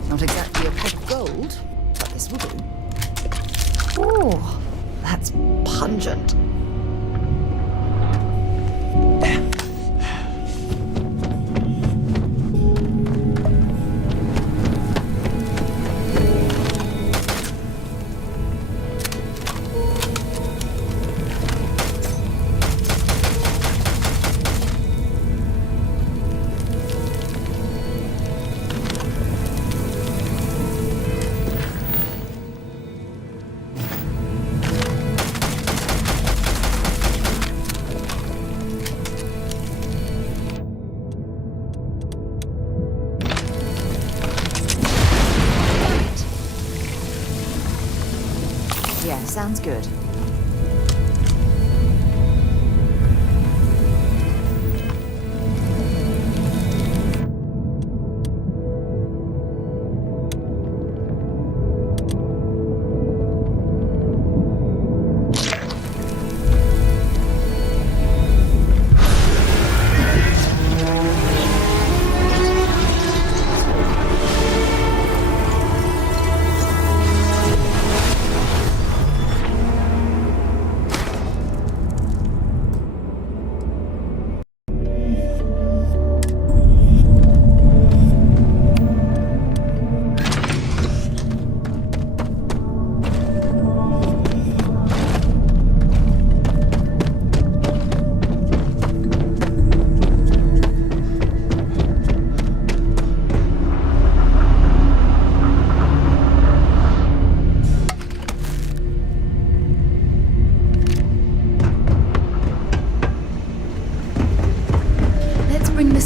Not exactly a pot of gold, but this will do. Oh, that's pungent. Yeah, sounds good.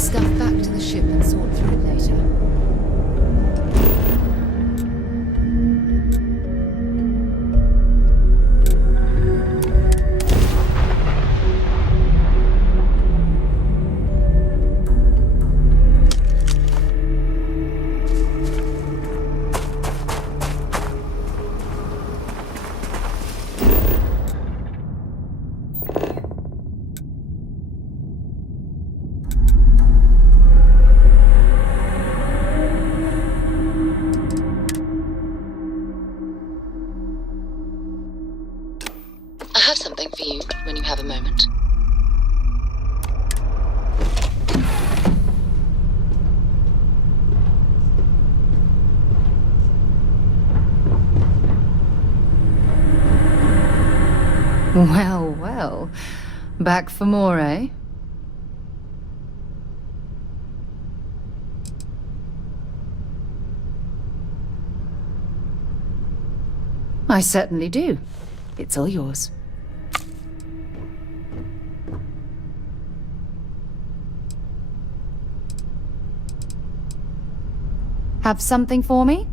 stuff back to the ship and sort through it later. I have something for you when you have a moment. Well, well. Back for more, eh? I certainly do. It's all yours. Have something for me?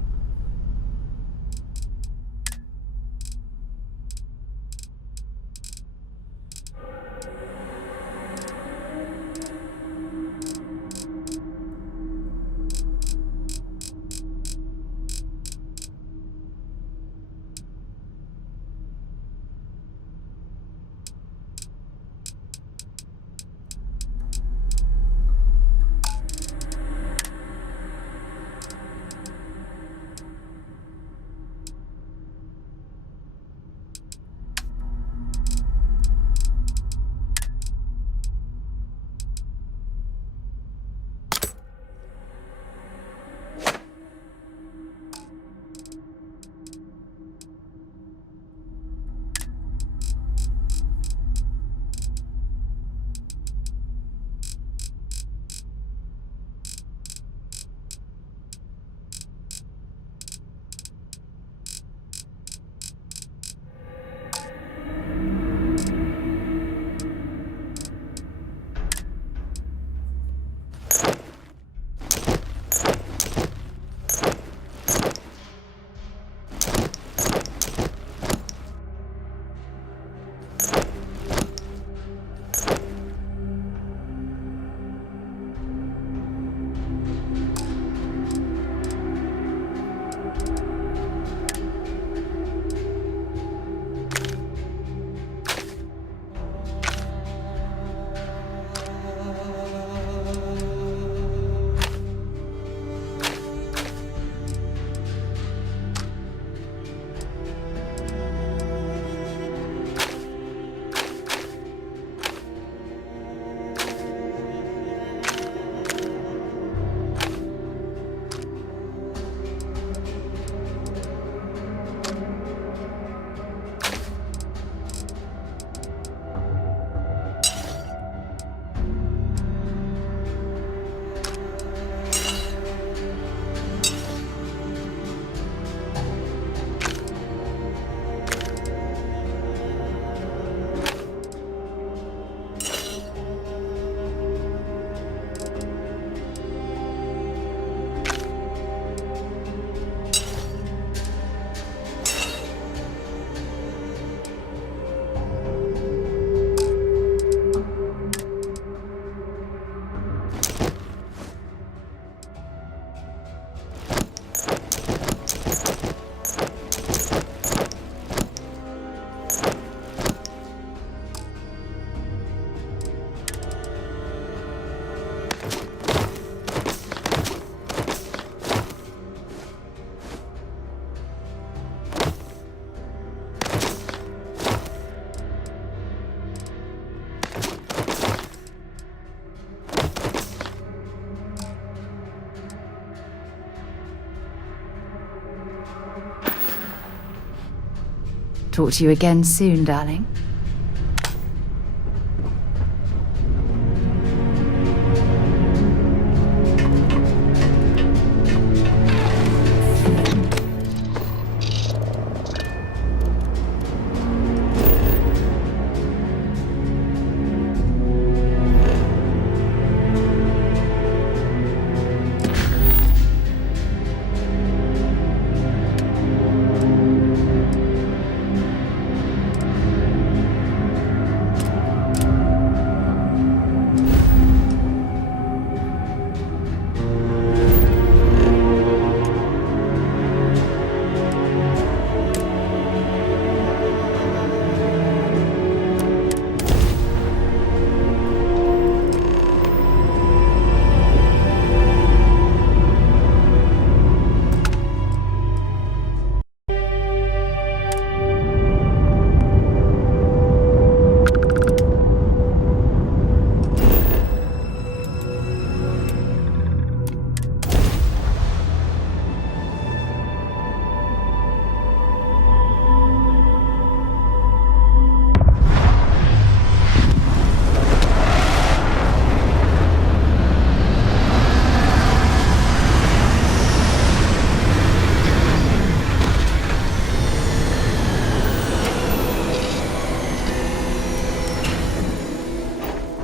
Talk to you again soon, darling.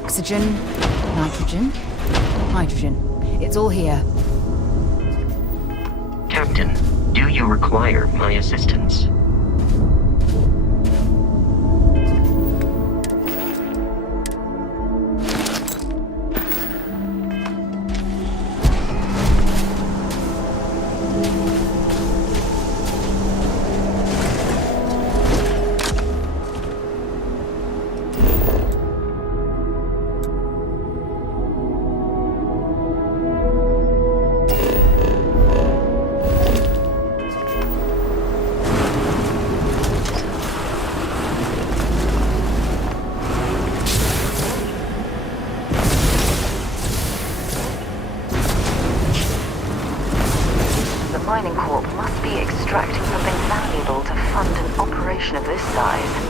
Oxygen, nitrogen, hydrogen. It's all here. Captain, do you require my assistance? The mining corp must be extracting something valuable to fund an operation of this size.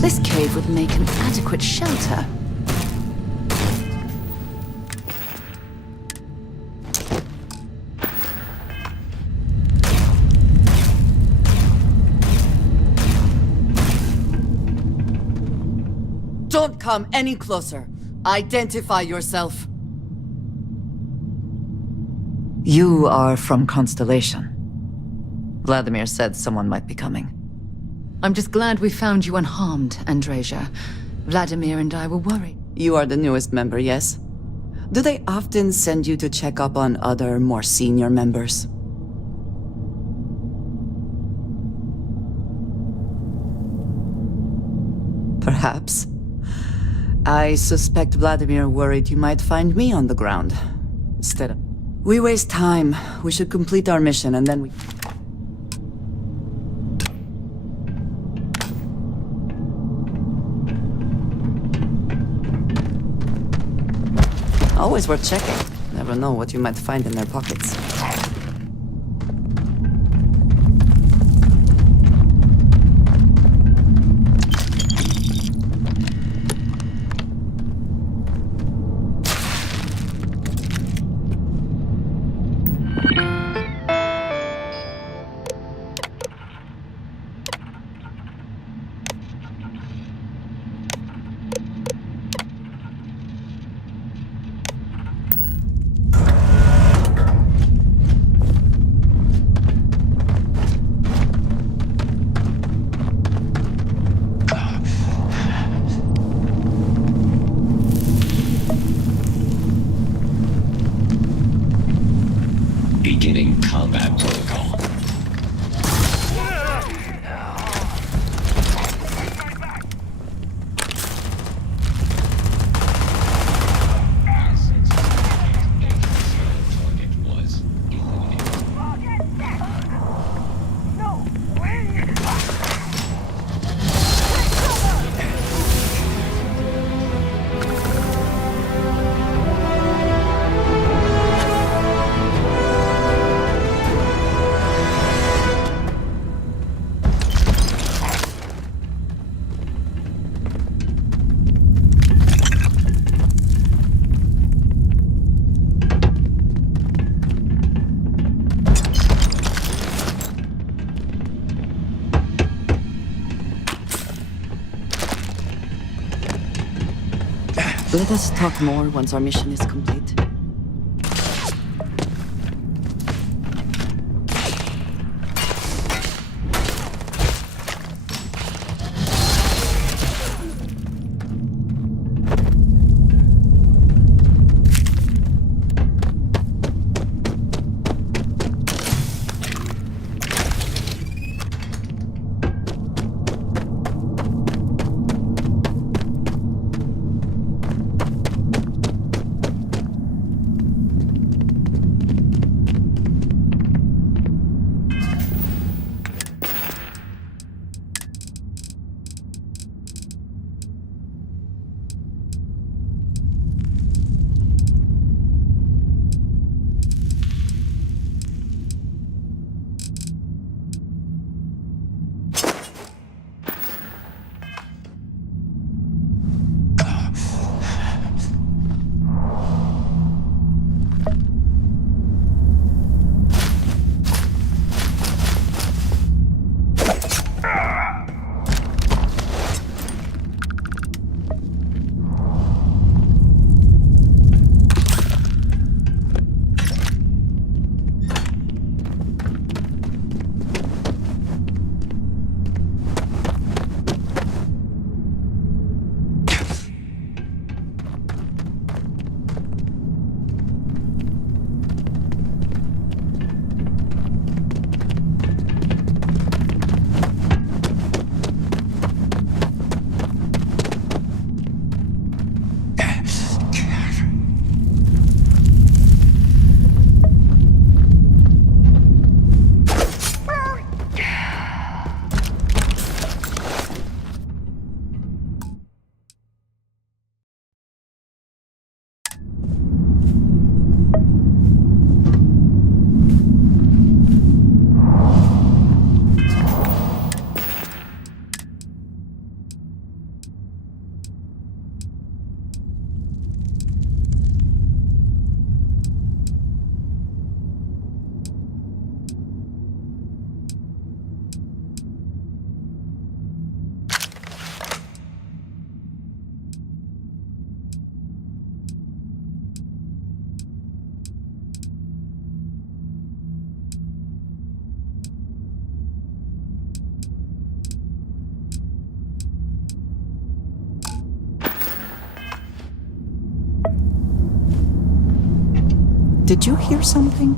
This cave would make an adequate shelter. Don't come any closer. Identify yourself. You are from Constellation. Vladimir said someone might be coming. I'm just glad we found you unharmed, Andreja. Vladimir and I were worried. You are the newest member, yes? Do they often send you to check up on other, more senior members? Perhaps. I suspect Vladimir worried you might find me on the ground. Instead of... We waste time. We should complete our mission and then we... Always worth checking. Never know what you might find in their pockets. Let us talk more once our mission is complete. Did you hear something?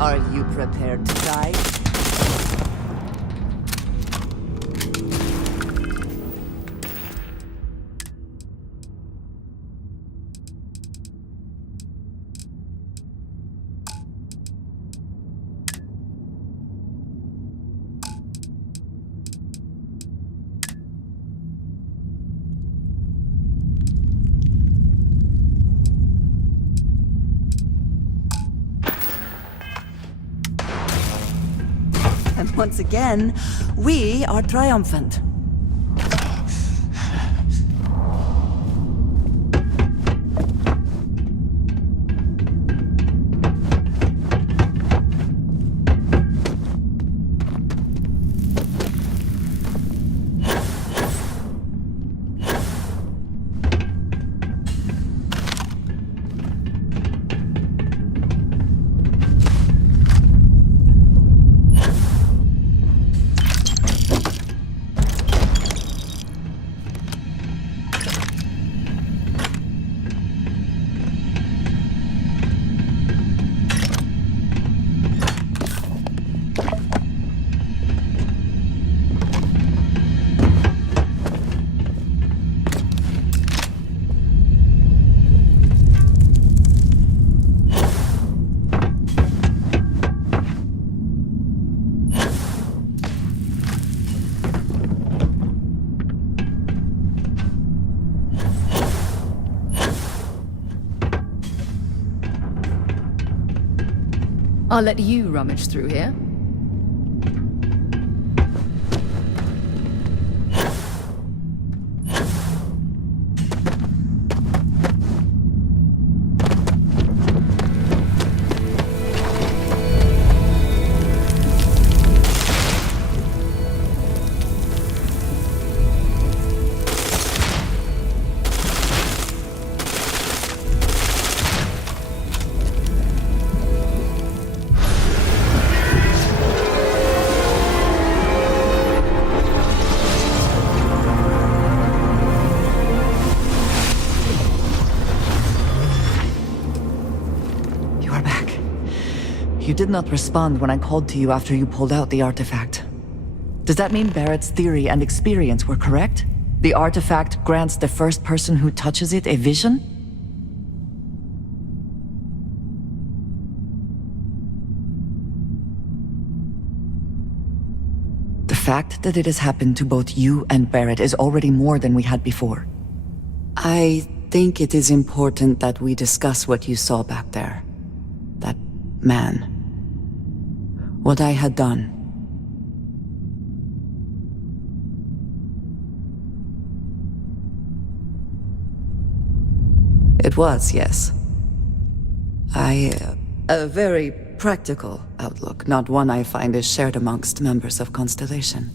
Are you prepared to die? And once again, we are triumphant. I'll let you rummage through here. You did not respond when I called to you after you pulled out the artifact. Does that mean Barrett's theory and experience were correct? The artifact grants the first person who touches it a vision? The fact that it has happened to both you and Barrett is already more than we had before. I think it is important that we discuss what you saw back there. That man. What I had done. It was, yes. A very practical outlook, not one I find is shared amongst members of Constellation.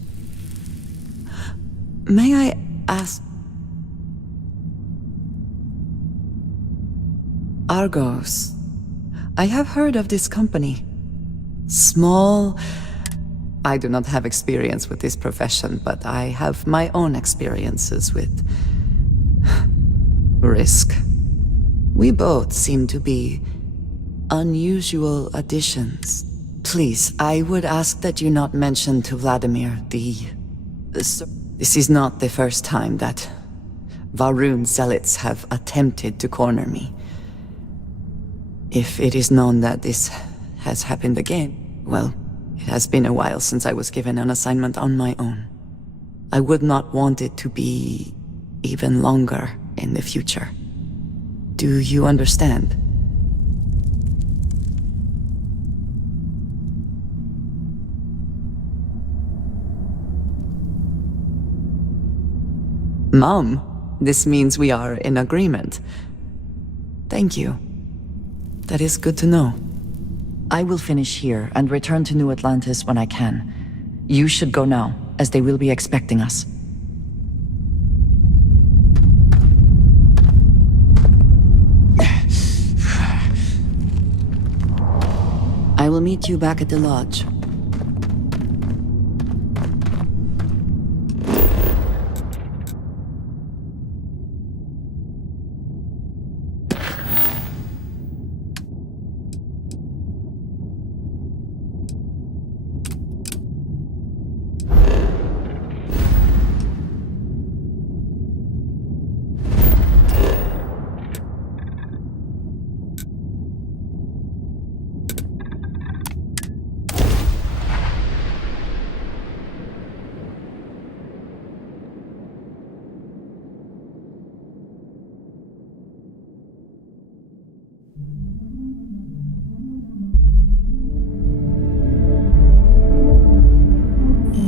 May I ask... Argos. I have heard of this company. Small... I do not have experience with this profession, but I have my own experiences with... risk. We both seem to be unusual additions. Please, I would ask that you not mention to Vladimir this is not the first time that Varun zealots have attempted to corner me. If it is known that this has happened again, well, it has been a while since I was given an assignment on my own. I would not want it to be even longer in the future. Do you understand? Mom, this means we are in agreement. Thank you. That is good to know. I will finish here and return to New Atlantis when I can. You should go now, as they will be expecting us. I will meet you back at the lodge.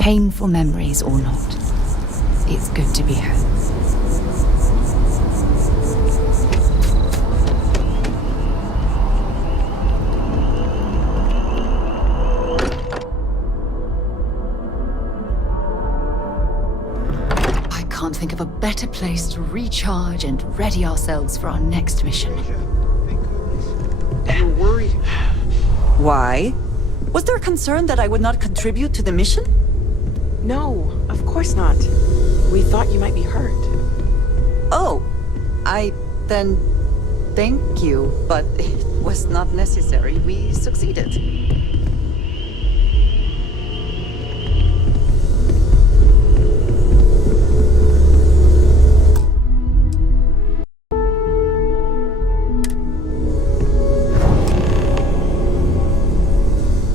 Painful memories or not, it's good to be home. I can't think of a better place to recharge and ready ourselves for our next mission. You're worried? Why? Was there a concern that I would not contribute to the mission? No, of course not. We thought you might be hurt. Oh, then thank you, but it was not necessary. We succeeded.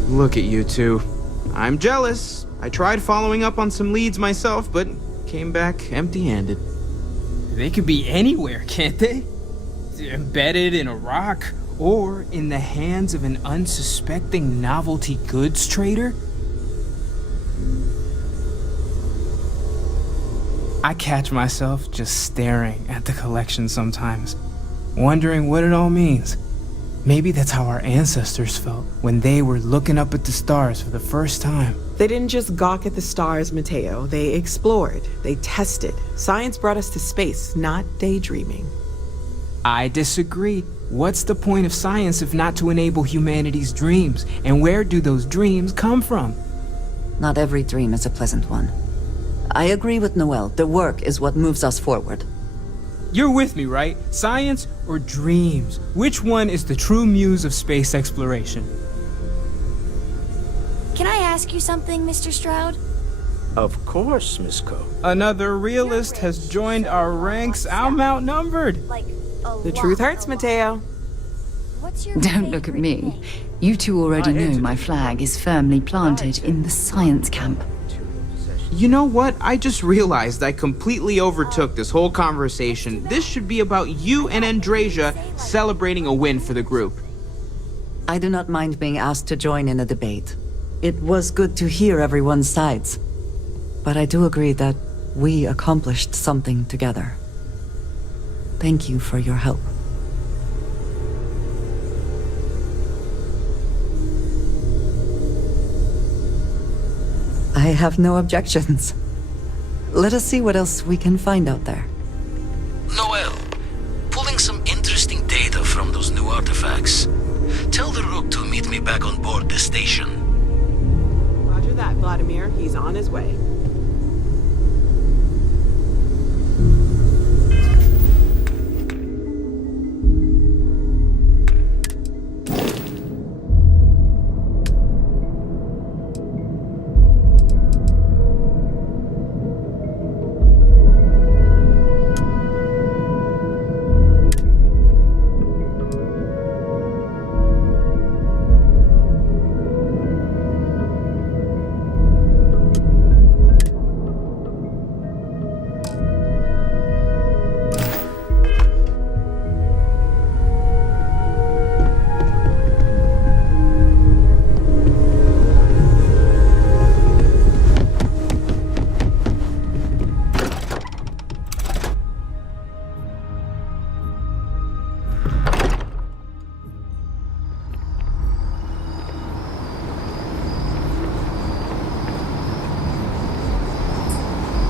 Look at you two. I'm jealous. I tried following up on some leads myself, but came back empty-handed. They could be anywhere, can't they? Embedded in a rock, Or in the hands of an unsuspecting novelty goods trader? I catch myself just staring at the collection sometimes, wondering what it all means. Maybe that's how our ancestors felt when they were looking up at the stars for the first time. They didn't just gawk at the stars, Mateo. They explored. They tested. Science brought us to space, not daydreaming. I disagree. What's the point of science if not to enable humanity's dreams? And where do those dreams come from? Not every dream is a pleasant one. I agree with Noel. The work is what moves us forward. You're with me, right? Science or dreams? Which one is the true muse of space exploration? Can I ask you something, Mr. Stroud? Of course, Miss Coe. Another realist has joined our ranks. I'm outnumbered. The truth hurts, Mateo. Don't look at me. You two already know my flag is firmly planted in the science camp. You know what? I just realized I completely overtook this whole conversation. This should be about you and Andrasia celebrating a win for the group. I do not mind being asked to join in a debate. It was good to hear everyone's sides. But I do agree that we accomplished something together. Thank you for your help. I have no objections. Let us see what else we can find out there. Noel, pulling some interesting data from those new artifacts. Tell the Rook to meet me back on board the station. Roger that, Vladimir. He's on his way.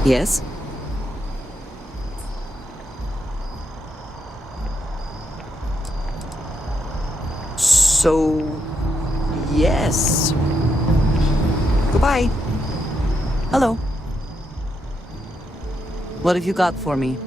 Yes? So... yes. Goodbye. Hello. What have you got for me?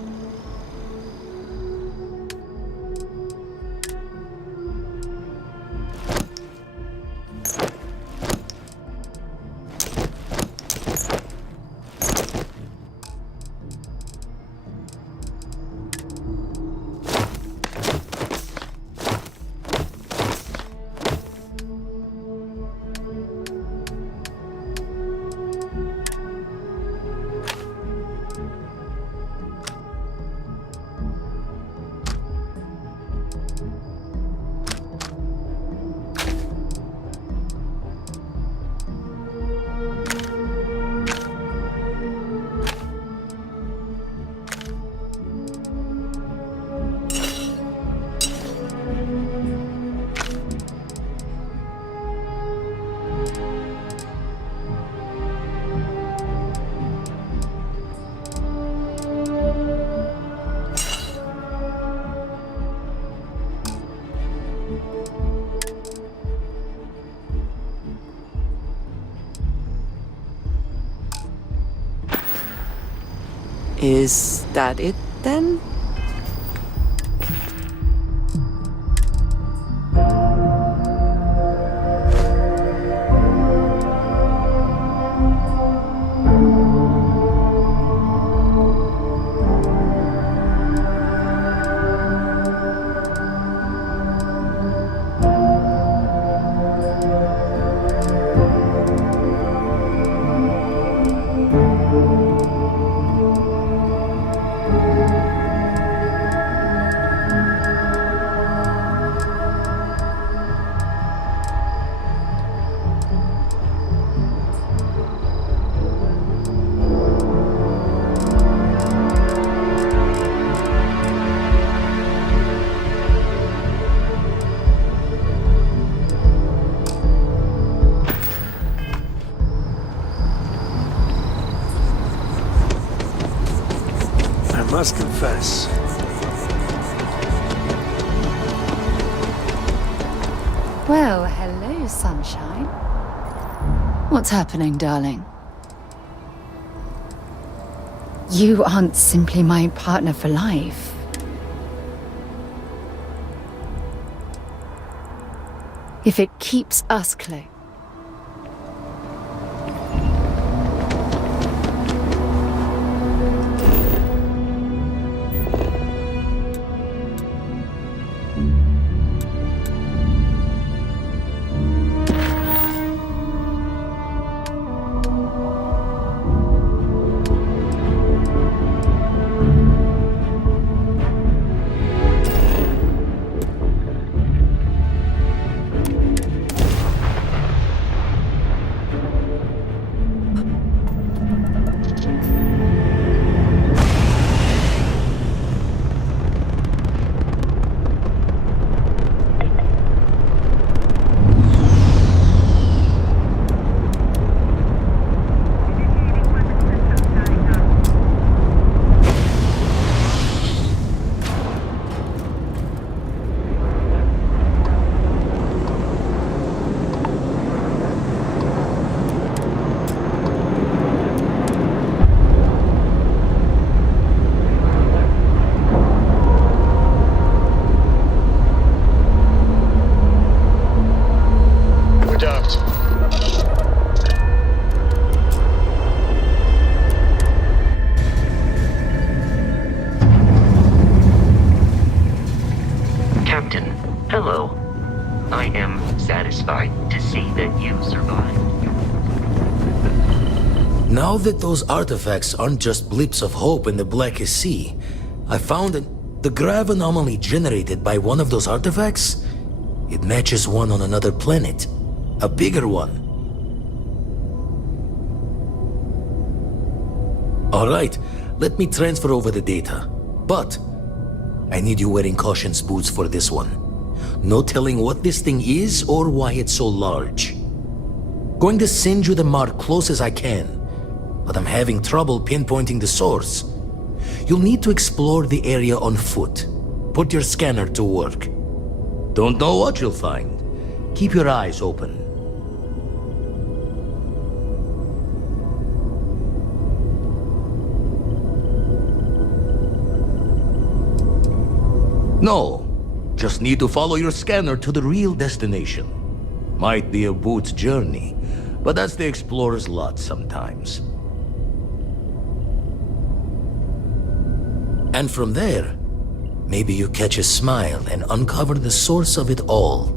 Is that it then? Must confess. Well, hello, sunshine. What's happening, darling? You aren't simply my partner for life. If it keeps us close. Captain, hello. I am satisfied to see that you survived. Now that those artifacts aren't just blips of hope in the Blackest Sea, I found that the grav anomaly generated by one of those artifacts, it matches one on another planet. A bigger one. Alright, let me transfer over the data. But I need you wearing caution's boots for this one. No telling what this thing is or why it's so large. Going to send you the mark close as I can, but I'm having trouble pinpointing the source. You'll need to explore the area on foot. Put your scanner to work. Don't know what you'll find. Keep your eyes open. No, just need to follow your scanner to the real destination. Might be a boot's journey, but that's the explorer's lot sometimes. And from there, maybe you catch a smile and uncover the source of it all.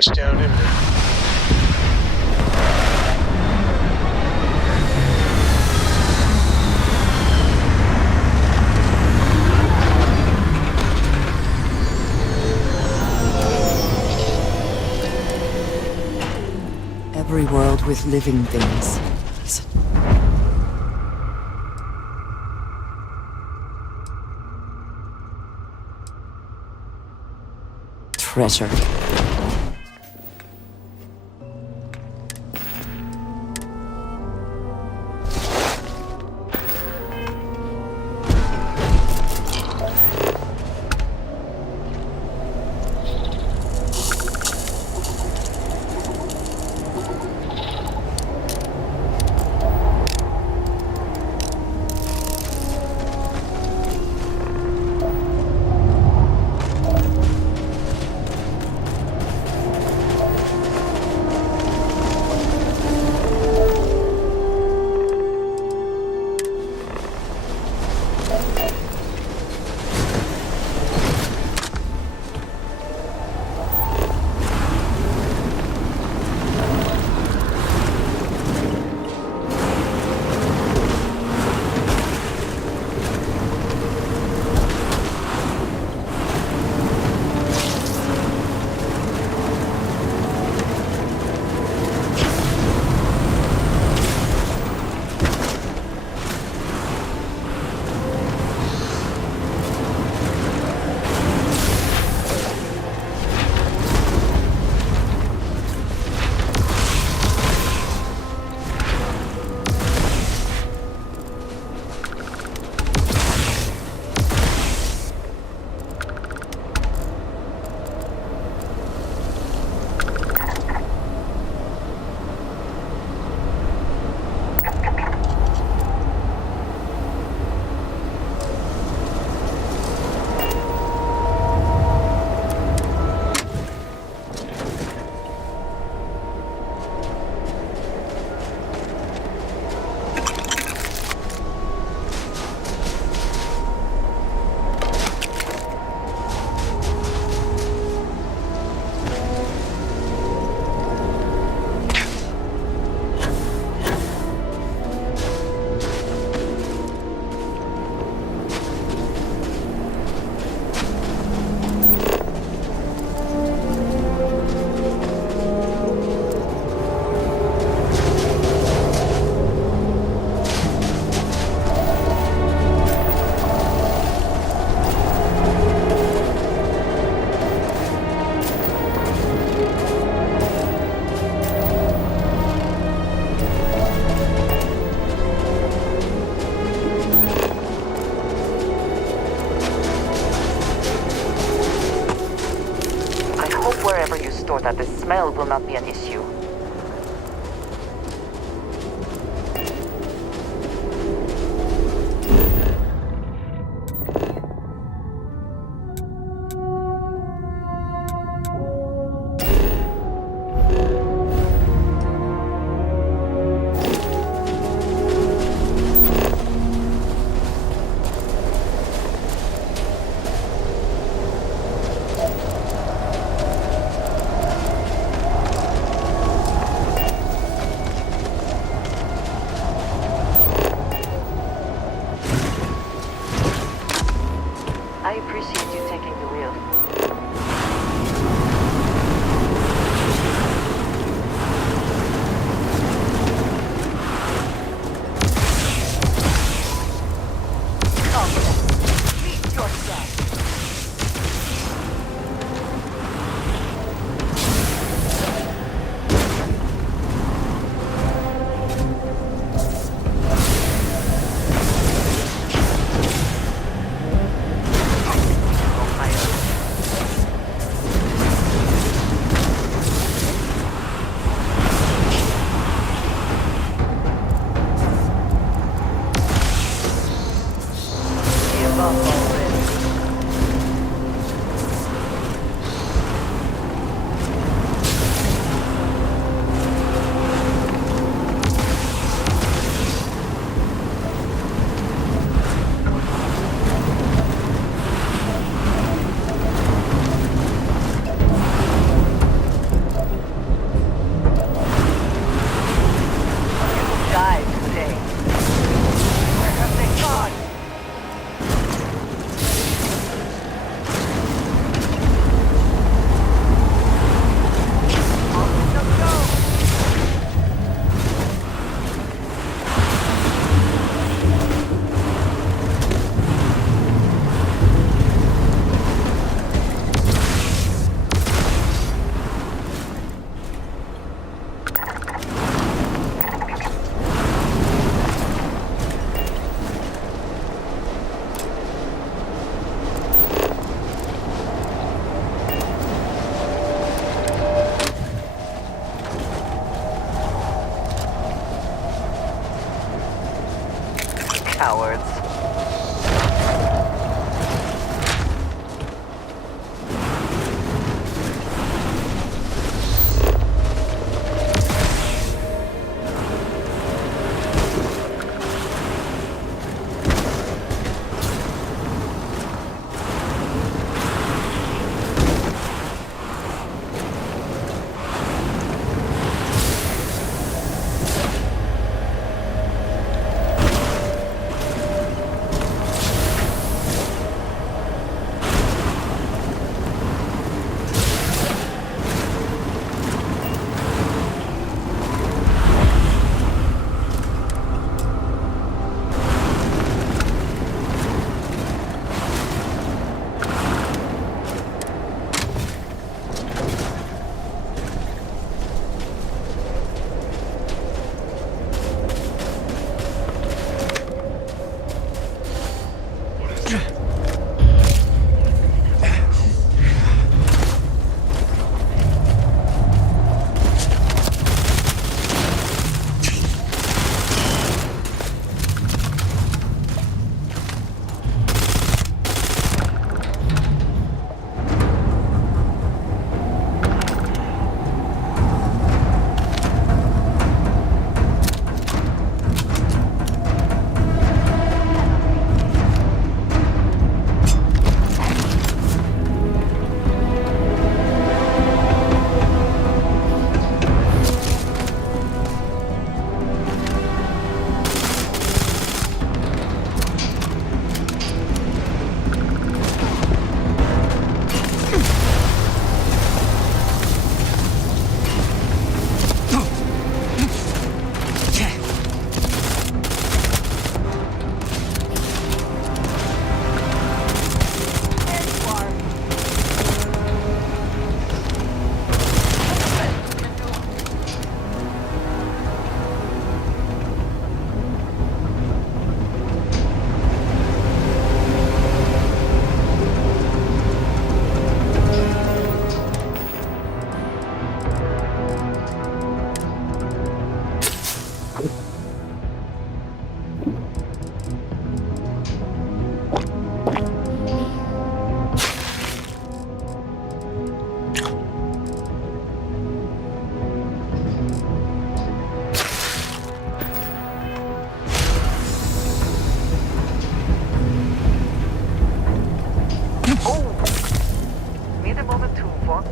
Touchdown imminent. Every world with living things. Treasure. That the smell will not be an issue. I appreciate you taking the wheel. Meet yourself. cowards.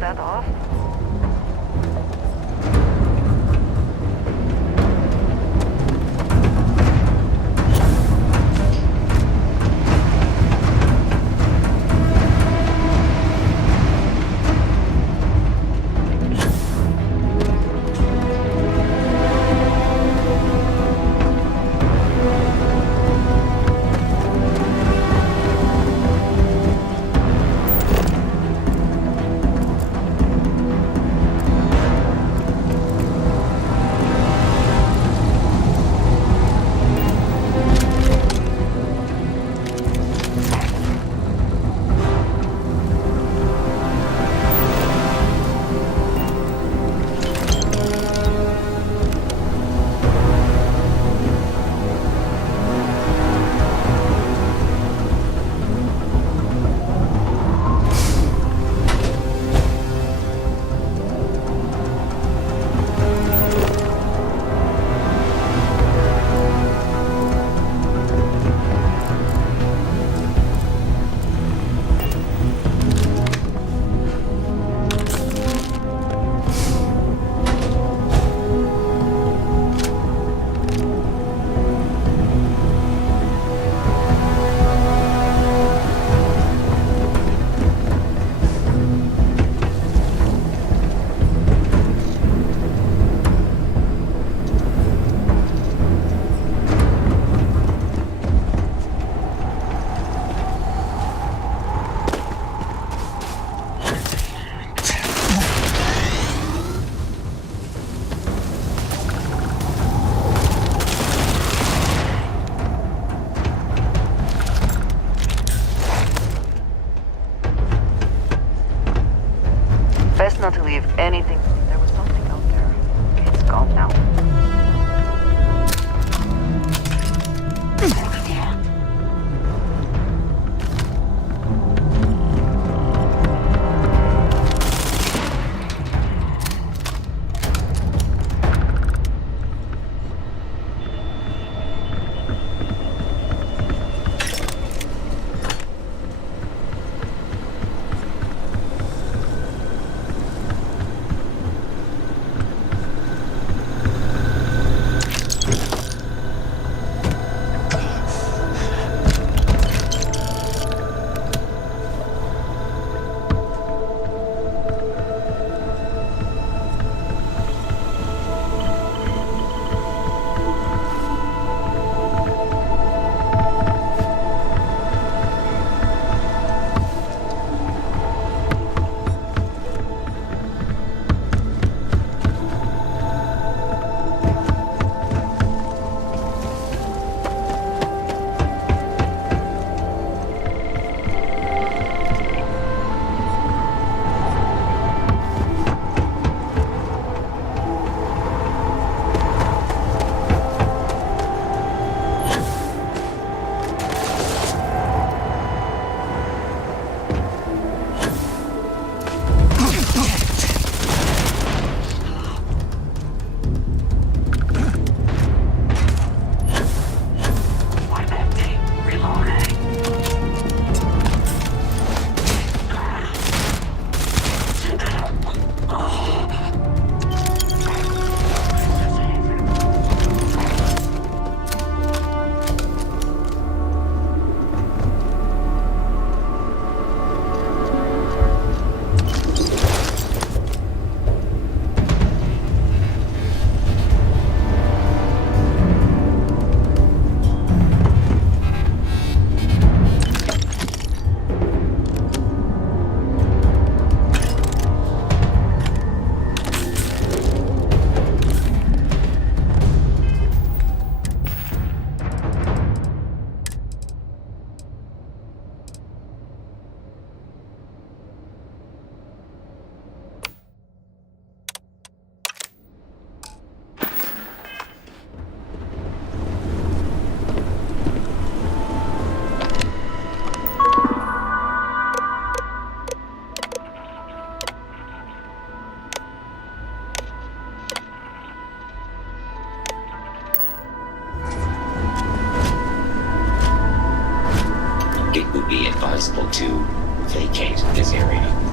That off? Best not to leave anything. There was something out there. It's gone now. it would be advisable to vacate this area.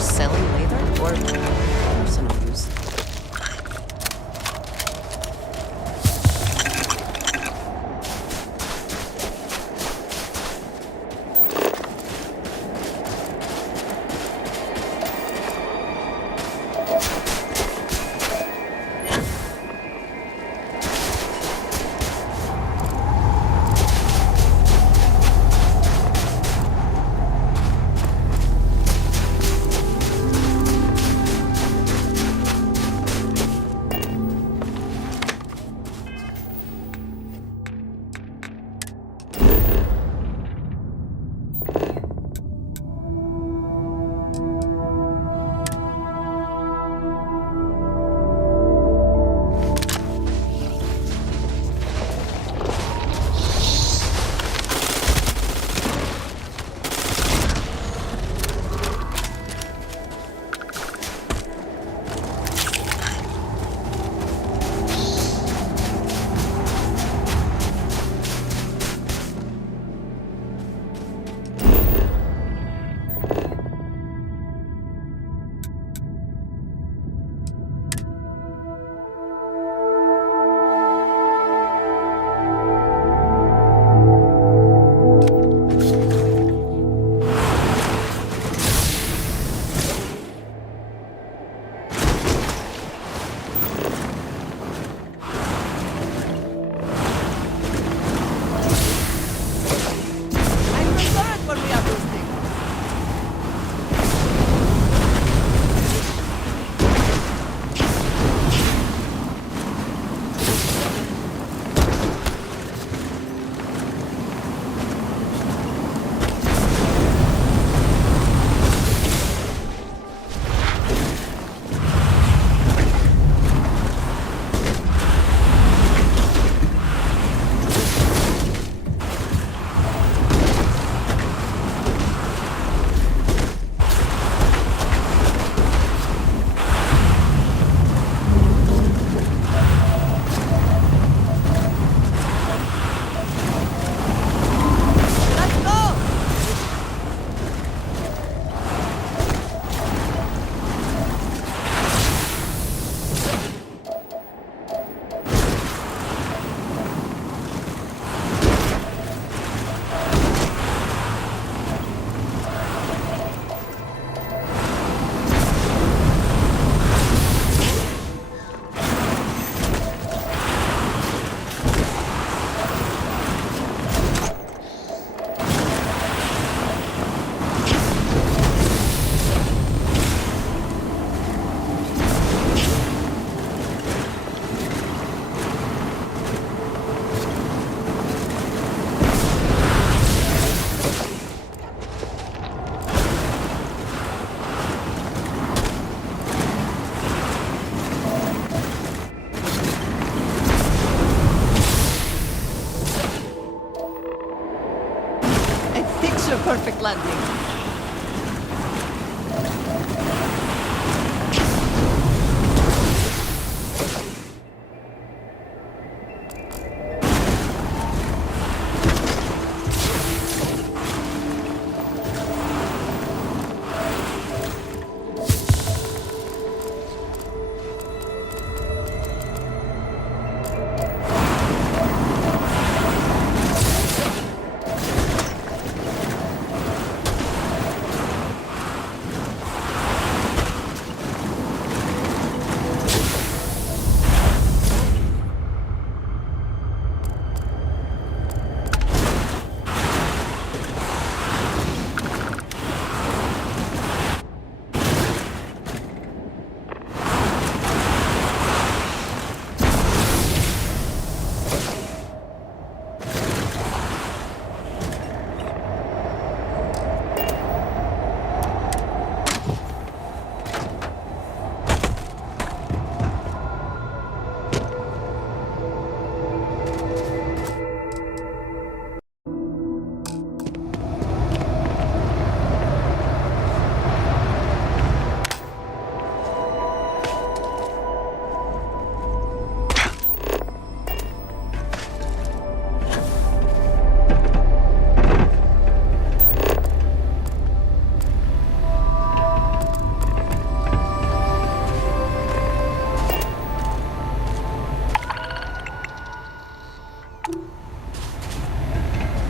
selling later or personal use?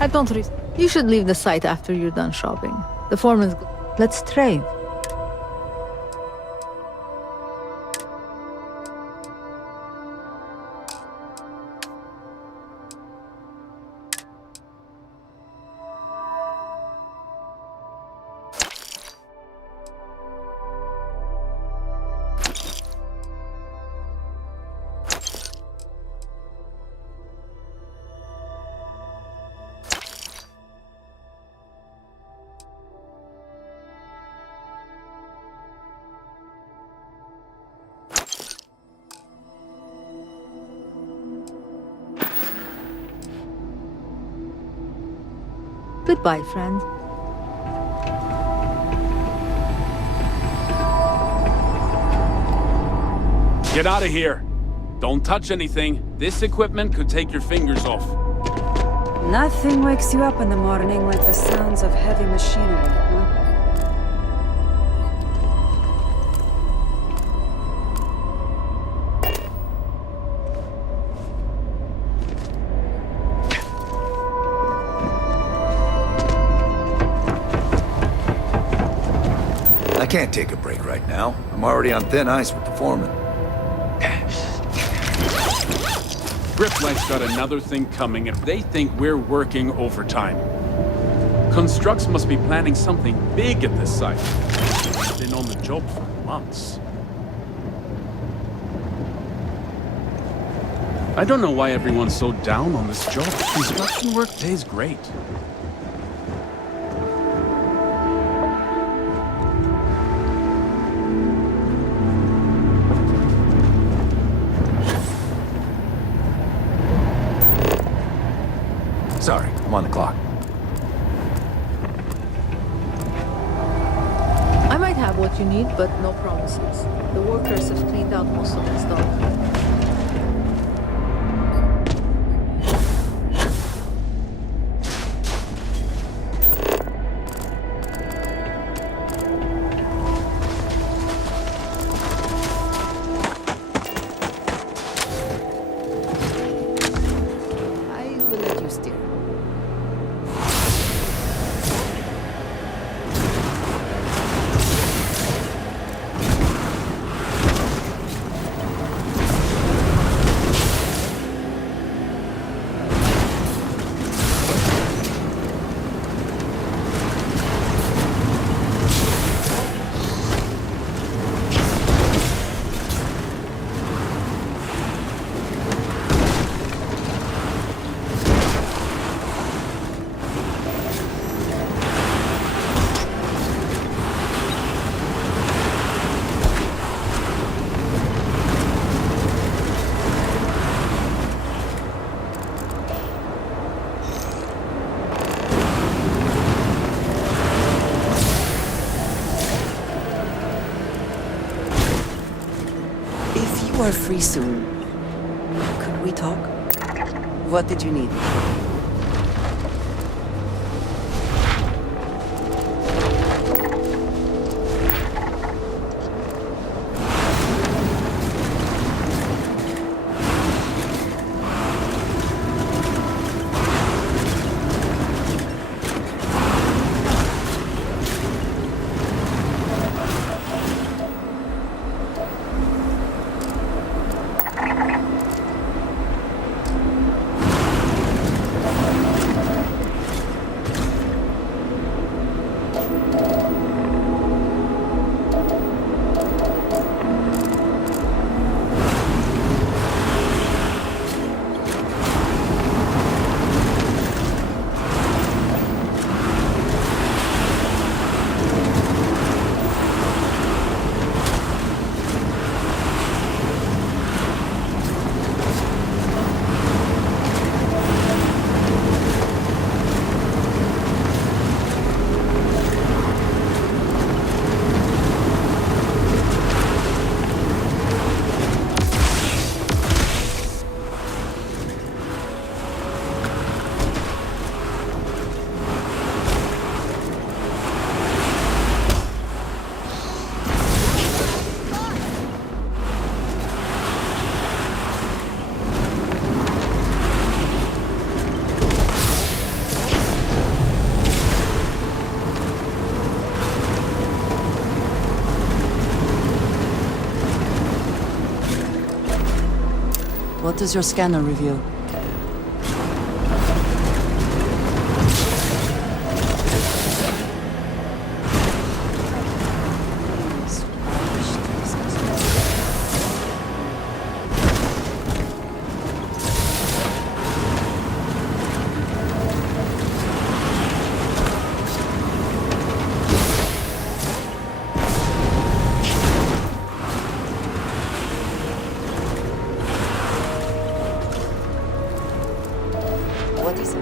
I don't risk. You should leave the site after you're done shopping. The foreman's... Let's trade. Goodbye, friend. Get out of here. Don't touch anything. This equipment could take your fingers off. Nothing wakes you up in the morning like the sounds of heavy machinery, huh? I can't take a break right now. I'm already on thin ice with the foreman. Griplike's got another thing coming if they think we're working overtime. Constructs must be planning something big at this site. Been on the job for months. I don't know why everyone's so down on this job. Construction work pays great. Sorry, I'm on the clock. I might have what you need, but no promises. The workers have cleaned out most of the stuff. You are free soon. Could we talk? What did you need? What does your scanner reveal? What is it?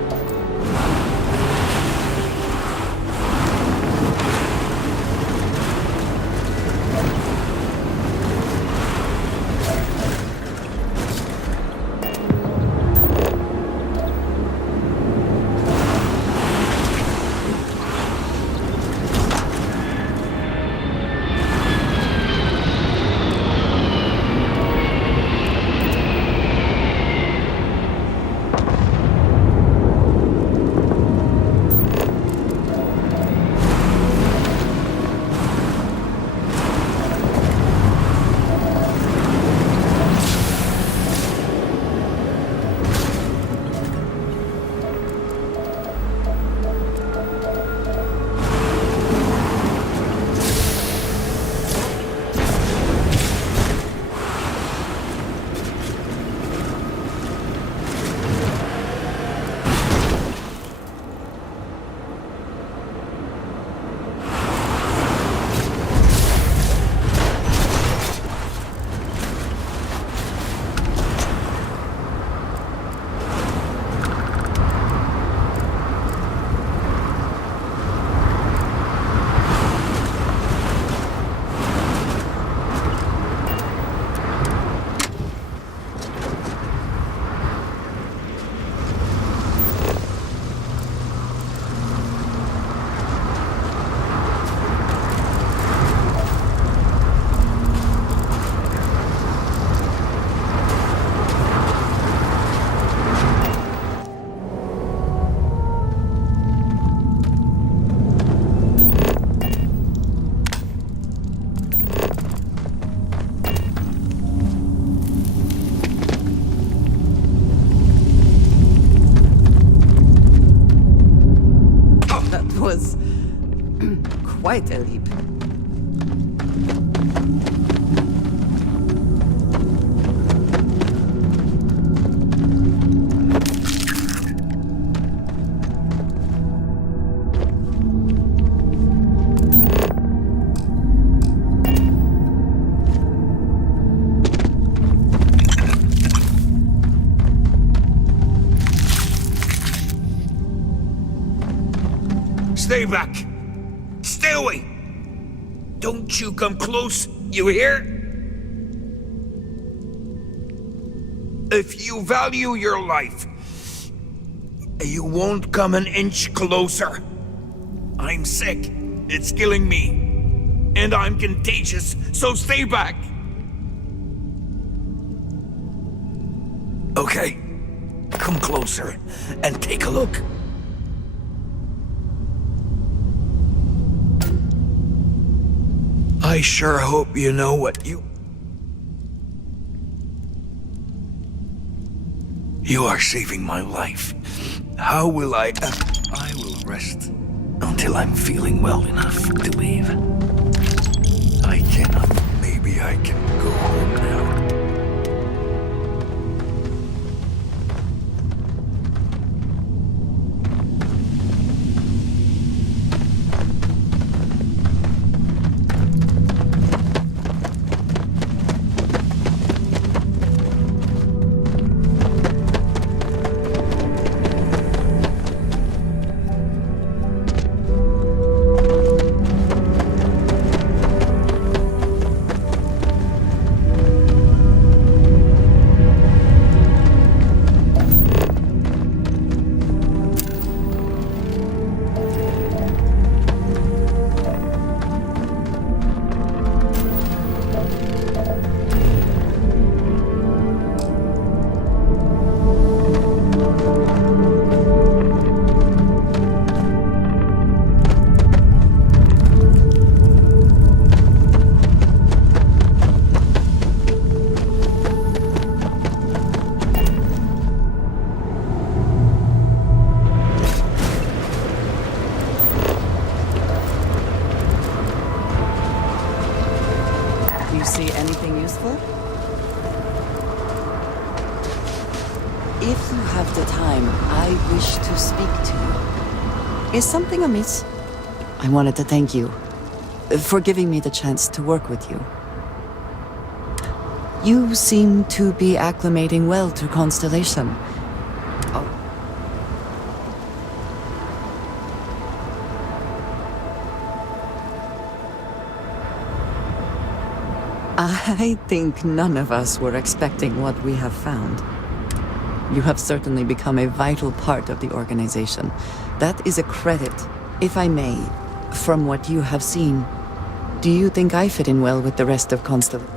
Was quite a leap. Stay back! Stay away! Don't you come close, you hear? If you value your life, you won't come an inch closer. I'm sick. It's killing me. And I'm contagious, so stay back! Okay, come closer and take a look. I sure hope you know what you are saving my life. How will I will rest until I'm feeling well enough to leave. I cannot. Maybe I can go home now. you see anything useful? If you have the time, I wish to speak to you. Is something amiss? I wanted to thank you for giving me the chance to work with you. You seem to be acclimating well to Constellation. I think none of us were expecting what we have found. You have certainly become a vital part of the organization. That is a credit, if I may, from what you have seen. Do you think I fit in well with the rest of Constellation?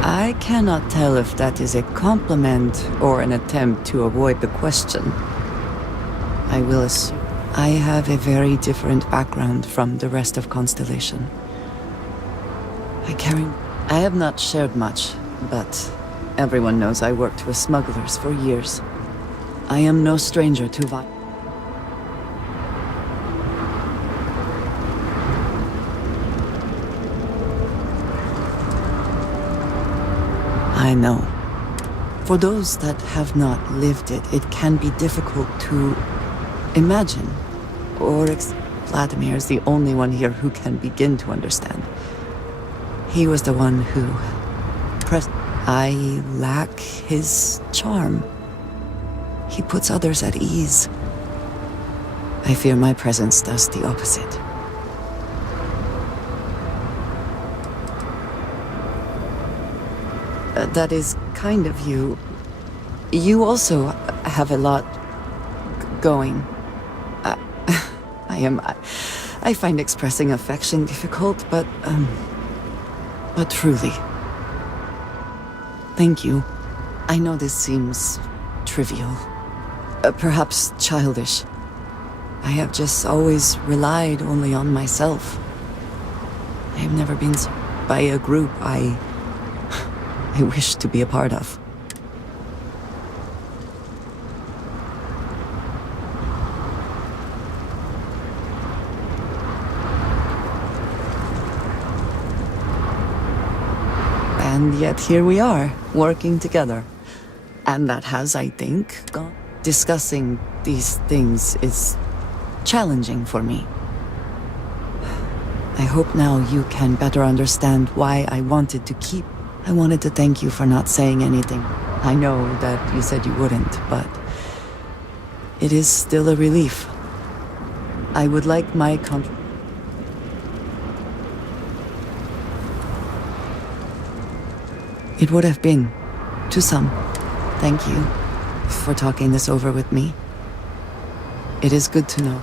I cannot tell if that is a compliment or an attempt to avoid the question. I will assume I have a very different background from the rest of Constellation. I have not shared much, but everyone knows I worked with smugglers for years. I am no stranger to violence. I know. For those that have not lived it, it can be difficult to imagine. Vladimir is the only one here who can begin to understand. He was the one who I lack his charm. He puts others at ease. I fear my presence does the opposite. That is kind of you. You also have a lot going. I find expressing affection difficult, but truly. Thank you. I know this seems trivial, perhaps childish. I have just always relied only on myself. I have never been by a group I wish to be a part of. And yet here we are, working together. And that has, I think, gone. Discussing these things is challenging for me. I hope now you can better understand why I wanted to thank you for not saying anything. I know that you said you wouldn't, but it is still a relief. I would like my It would have been, to some. Thank you for talking this over with me. It is good to know.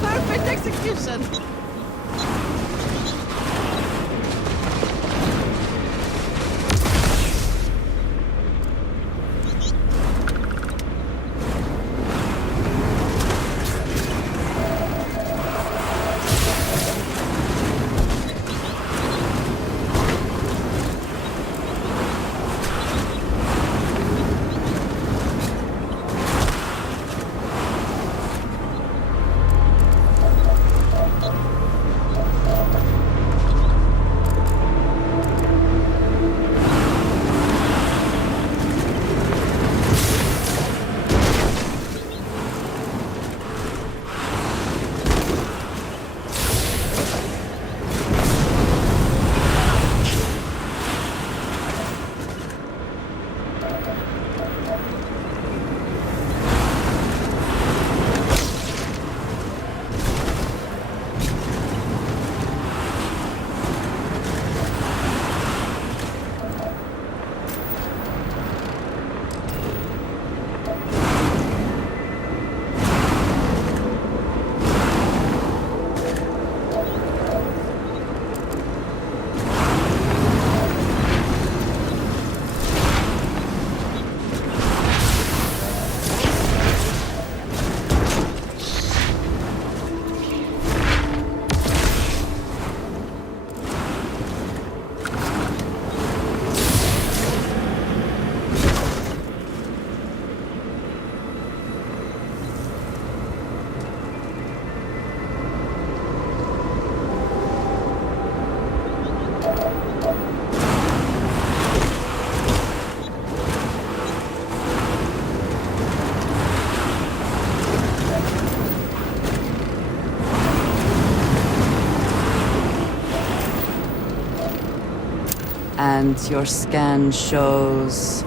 Perfect execution! And your scan shows...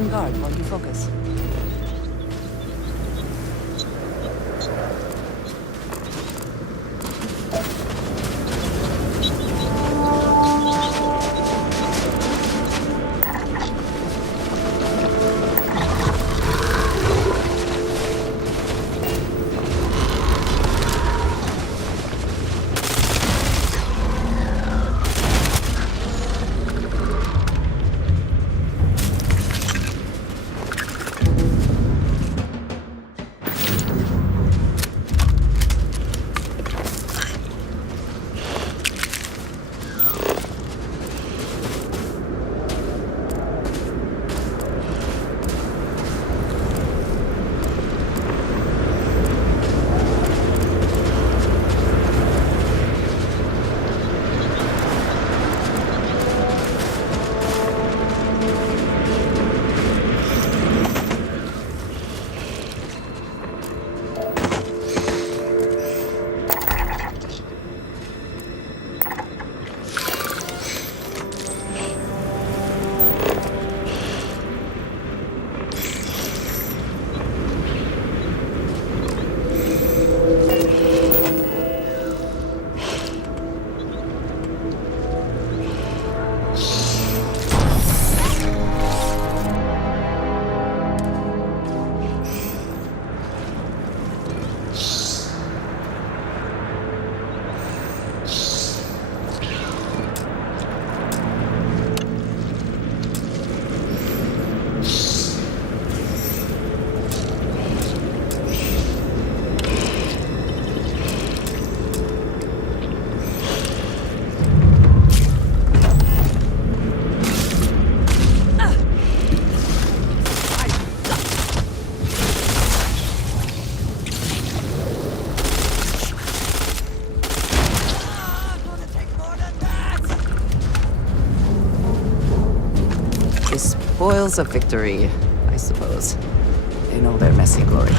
stand guard while you focus. Spoils of victory, I suppose. They know their messy glory.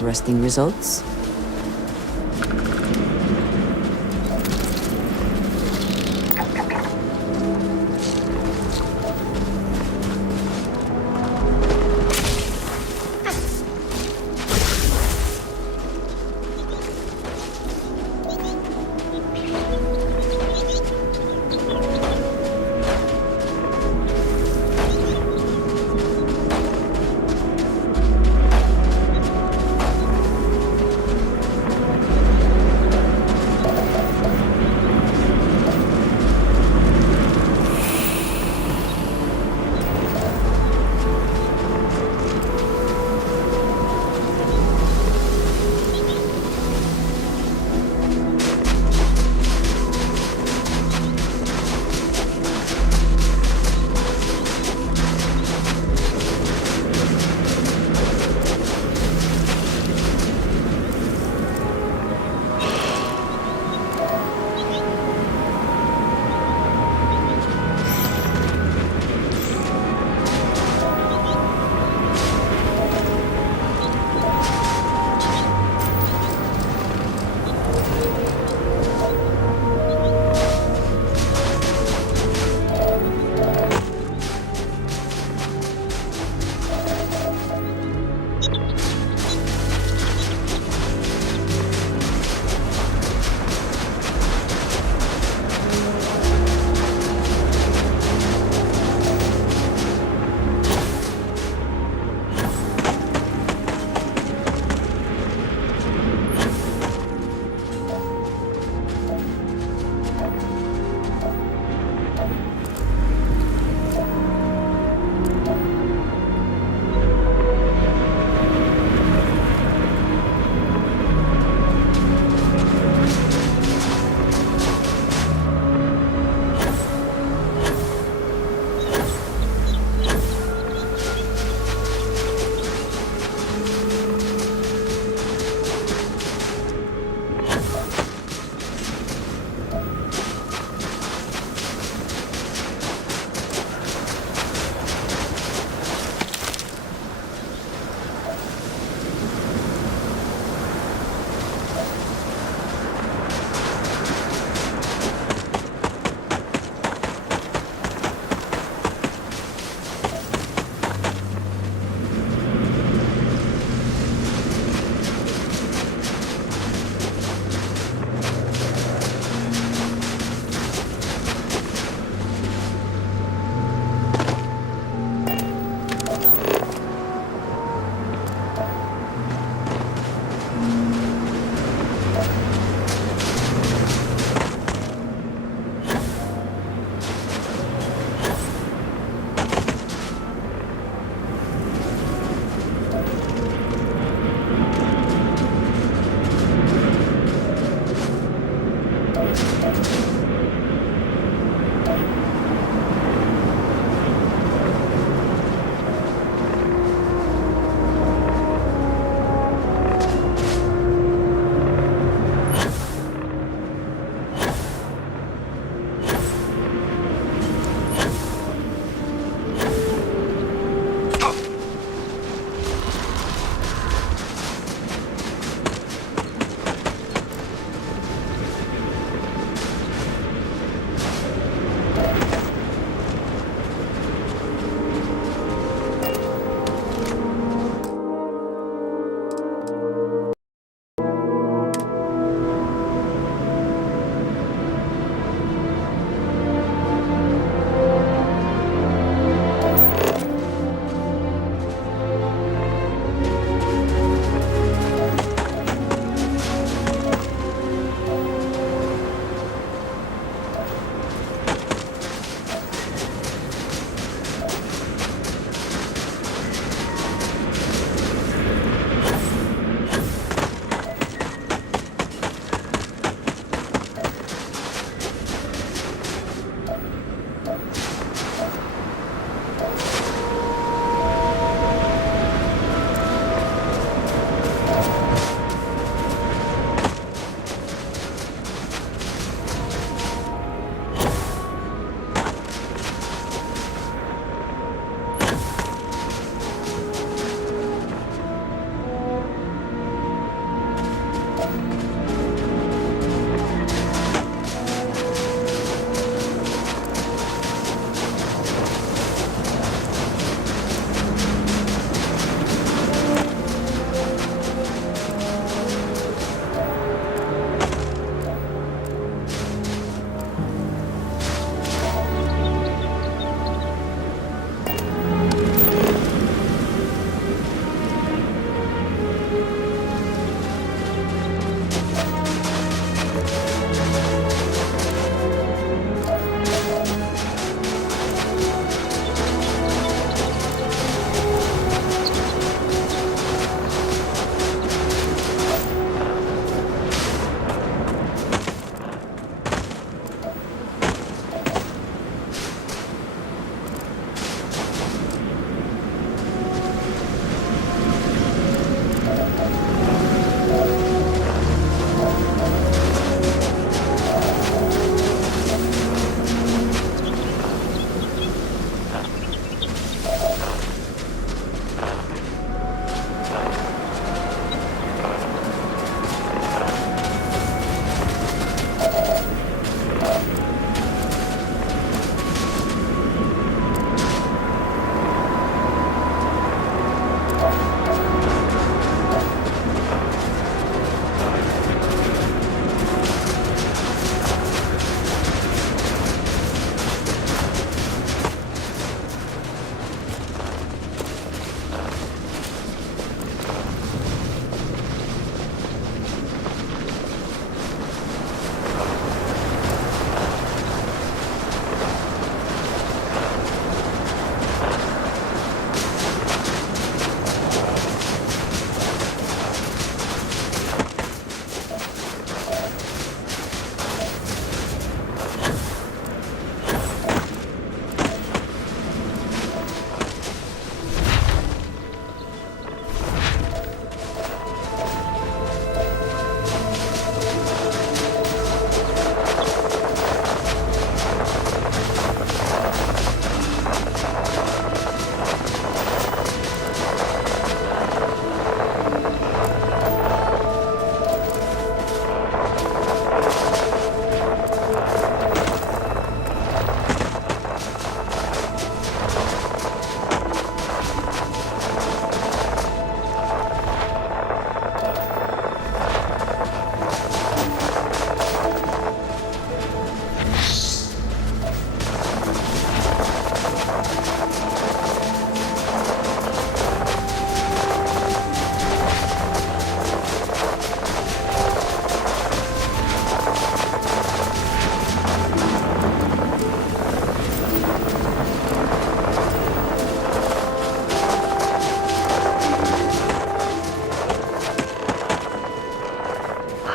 interesting results.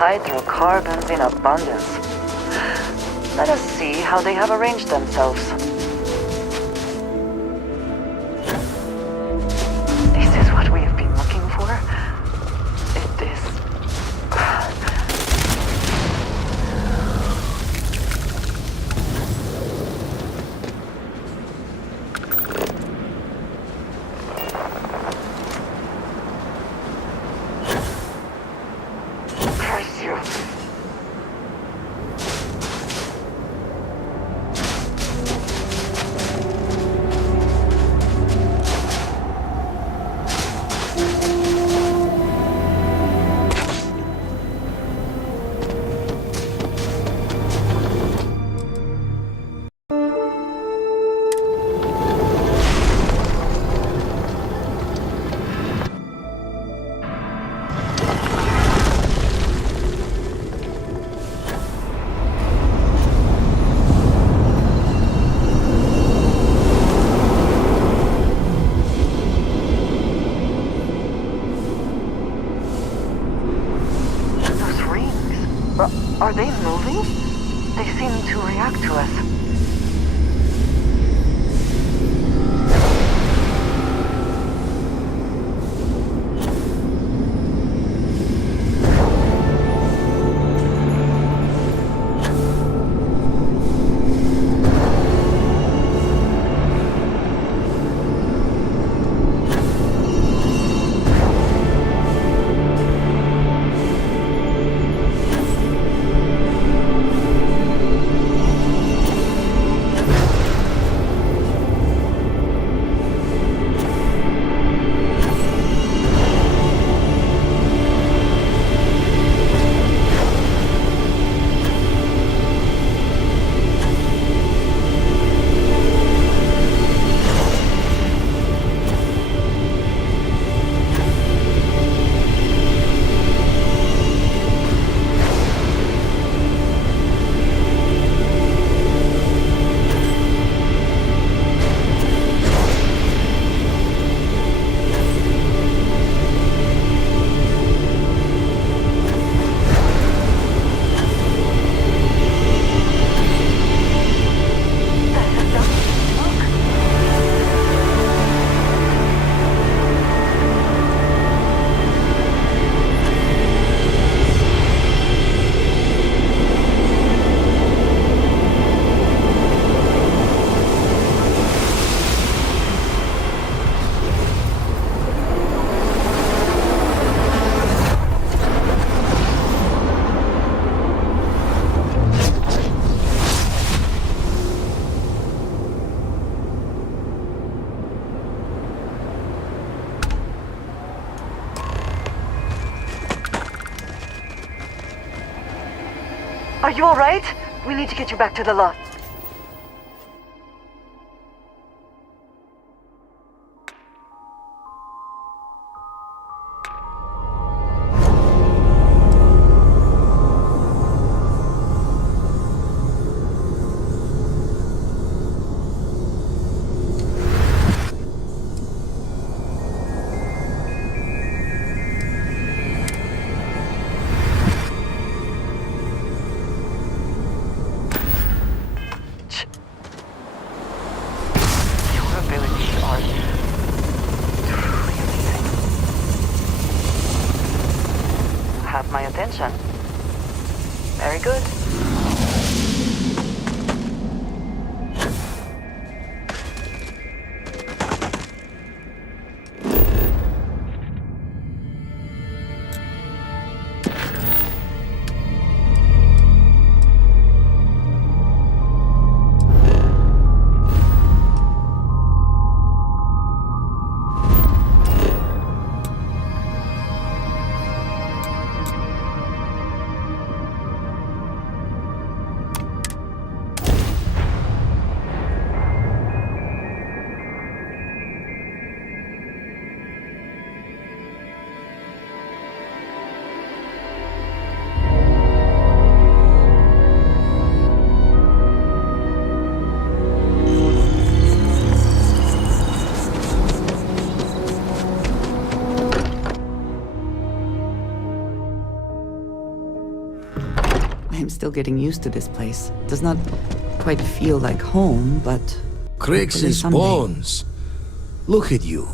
hydrocarbons in abundance. Let us see how they have arranged themselves. Is this what we have been looking for? It is. Curse you. Are they moving? They seem to react to us. Are you all right? We need to get you back to the lot. Have my attention. Very good. still getting used to this place. Does not quite feel like home, but... Crix's someday. bones. Look at you.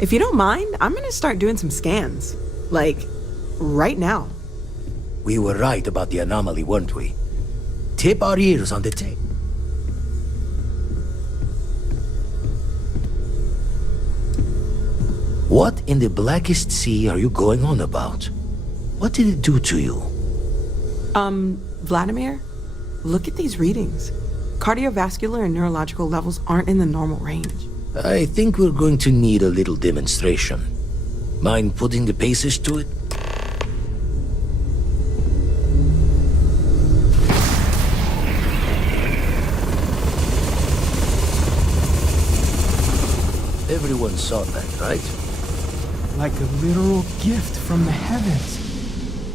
If you don't mind, I'm gonna start doing some scans. Like, right now. We were right about the anomaly, weren't we? Tip our ears on the tape. What in the blackest sea are you going on about? What did it do to you? Vladimir, look at these readings. Cardiovascular and neurological levels aren't in the normal range. I think we're going to need a little demonstration. Mind putting the paces to it? Everyone saw that, right? Like a literal gift from the heavens.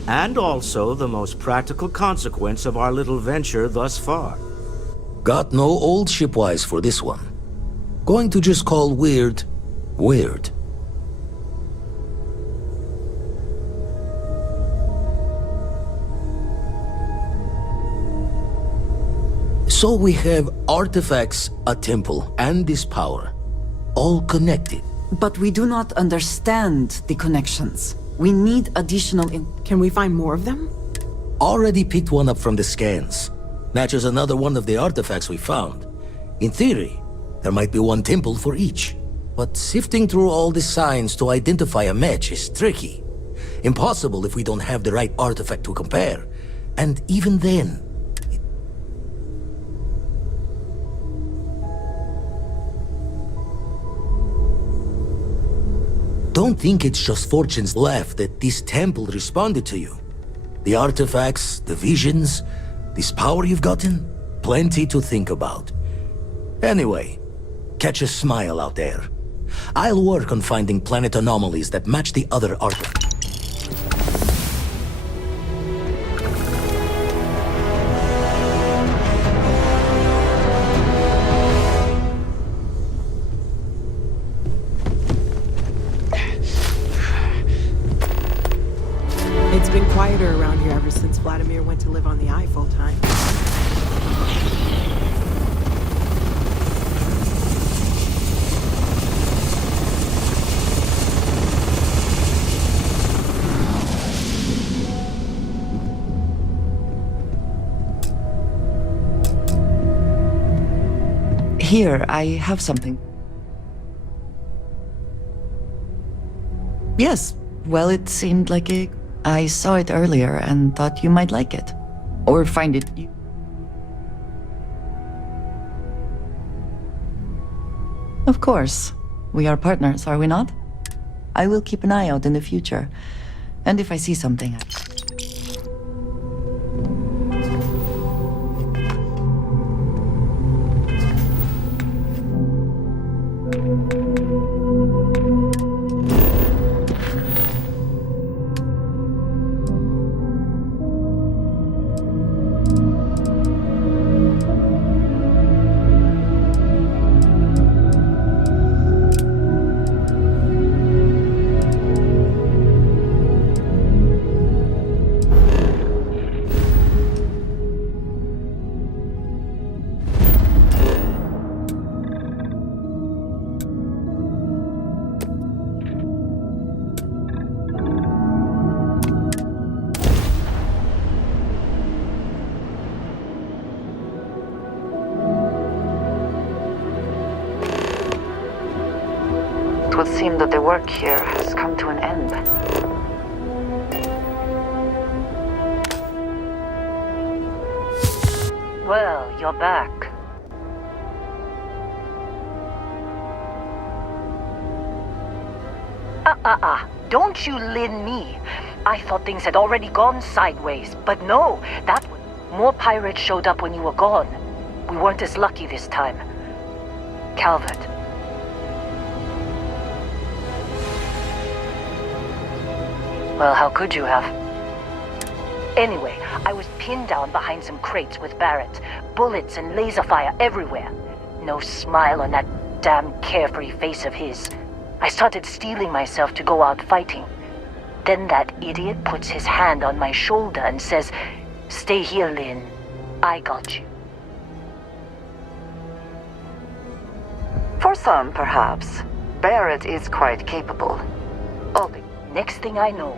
And also the most practical consequence of our little venture thus far. Got no old shipwise for this one. Going to just call weird, weird. So we have artifacts, a temple, and this power. All connected. But we do not understand the connections. We need additional Can we find more of them? Already picked one up from the scans. Matches another one of the artifacts we found. In theory, there might be one temple for each. But sifting through all the signs to identify a match is tricky. Impossible if we don't have the right artifact to compare. And even then... Don't think it's just fortune's laugh that this temple responded to you. The artifacts, the visions, this power you've gotten, plenty to think about. Anyway, catch a smile out there. I'll work on finding planet anomalies that match the other artifacts. It's been quieter around here ever since Vladimir went to live on the Eye full time. Here, I have something. Yes, well, it seemed like I saw it earlier and thought you might like it. Or find it... Of course. We are partners, are we not? I will keep an eye out in the future. And if I see something... It would seem that the work here has come to an end. Well, you're back. Don't you lin me. I thought things had already gone sideways, but no, more pirates showed up when you were gone. We weren't as lucky this time. Calvert. Well, how could you have? Anyway, I was pinned down behind some crates with Barrett. Bullets and laser fire everywhere. No smile on that damn carefree face of his. I started steeling myself to go out fighting. Then that idiot puts his hand on my shoulder and says, Stay here, Lynn. I got you. For some, perhaps. Barrett is quite capable. Oh, the next thing I know,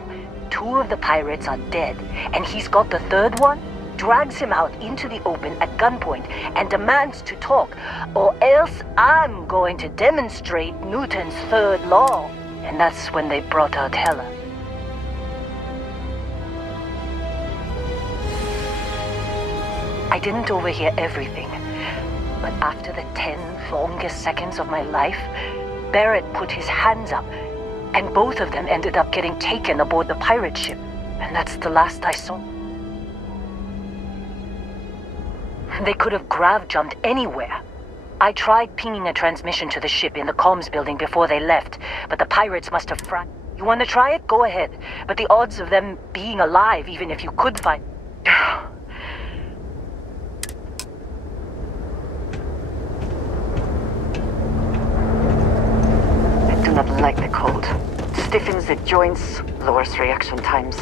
2 of the pirates are dead, and he's got the 3rd one, drags him out into the open at gunpoint, and demands to talk, or else I'm going to demonstrate Newton's 3rd law. And that's when they brought out Hela. I didn't overhear everything, but after the 10 longest seconds of my life, Barrett put his hands up, and both of them ended up getting taken aboard the pirate ship. And that's the last I saw. They could have grav-jumped anywhere. I tried pinging a transmission to the ship in the comms building before they left, but the pirates must have You want to try it? Go ahead. But the odds of them being alive, even if you could find... I do not like the cold. It stiffens the joints, lowers reaction times.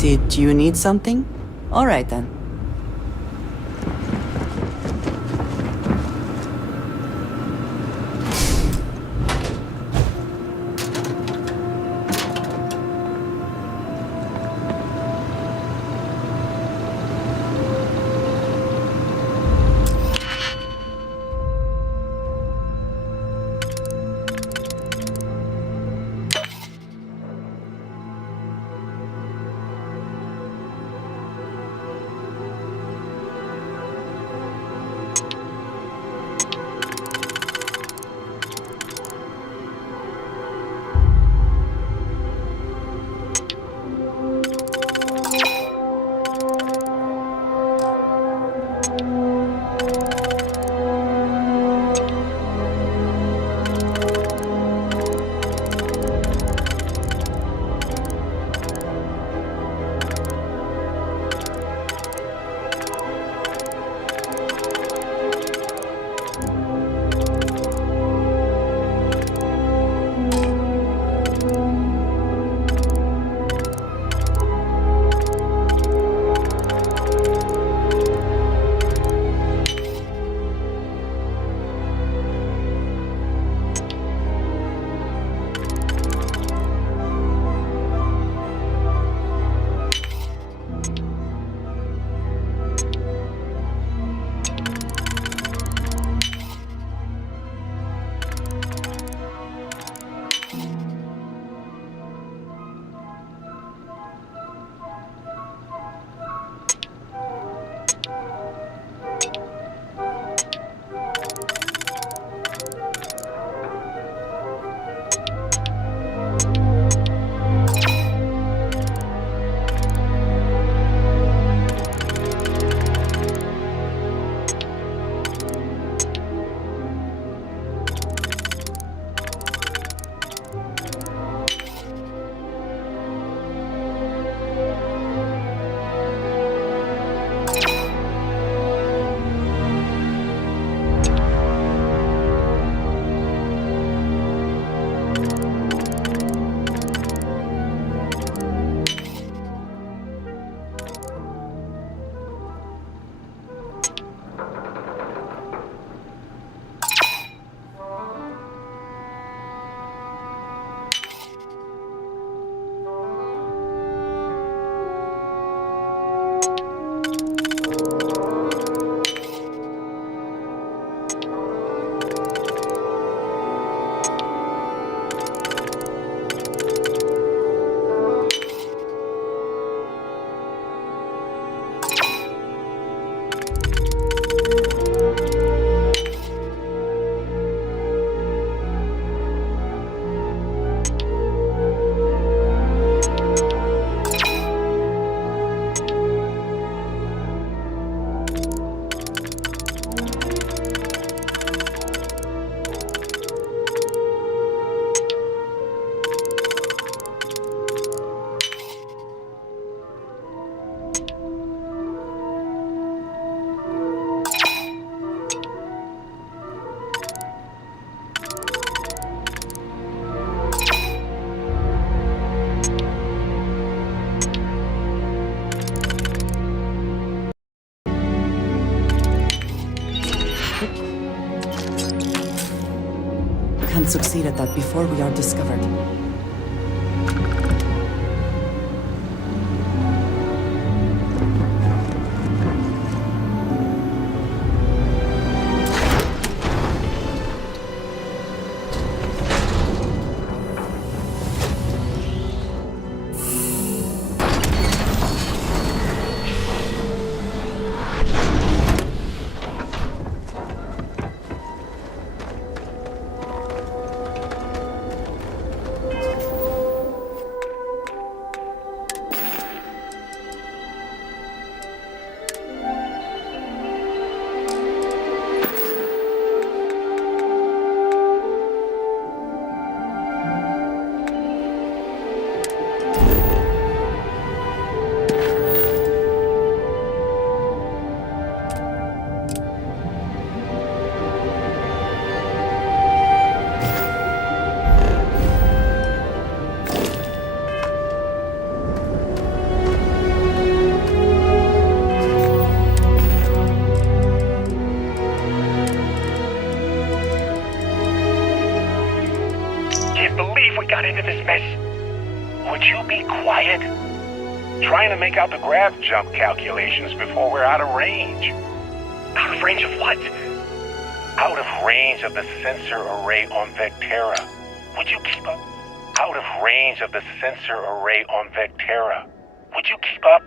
Did you need something? All right then. Can't succeed at that before we are discovered. we got into this mess? Would you be quiet? Trying to make out the grav jump calculations before we're out of range. Out of range of what? Out of range of the sensor array on Vectera. Would you keep up? Out of range of the sensor array on Vectera. Would you keep up?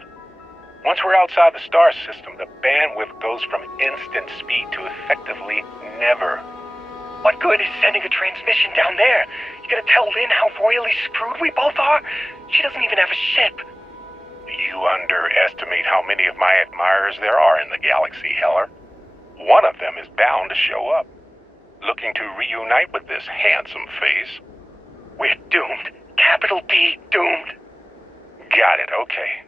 Once we're outside the star system, the bandwidth goes from instant speed to effectively never. What good is sending a transmission down there? You gonna tell Lynn how royally screwed we both are? She doesn't even have a ship. You underestimate how many of my admirers there are in the galaxy, Heller. One of them is bound to show up, looking to reunite with this handsome face. We're doomed. Capital D, doomed. Got it, okay.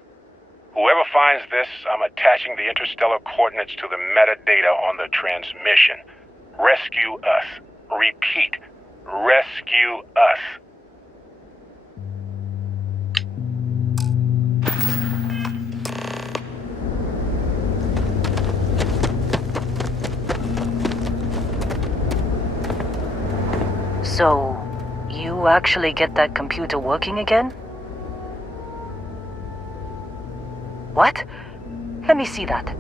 Whoever finds this, I'm attaching the interstellar coordinates to the metadata on the transmission. Rescue us. Repeat. Rescue us. So, you actually get that computer working again? What? Let me see that.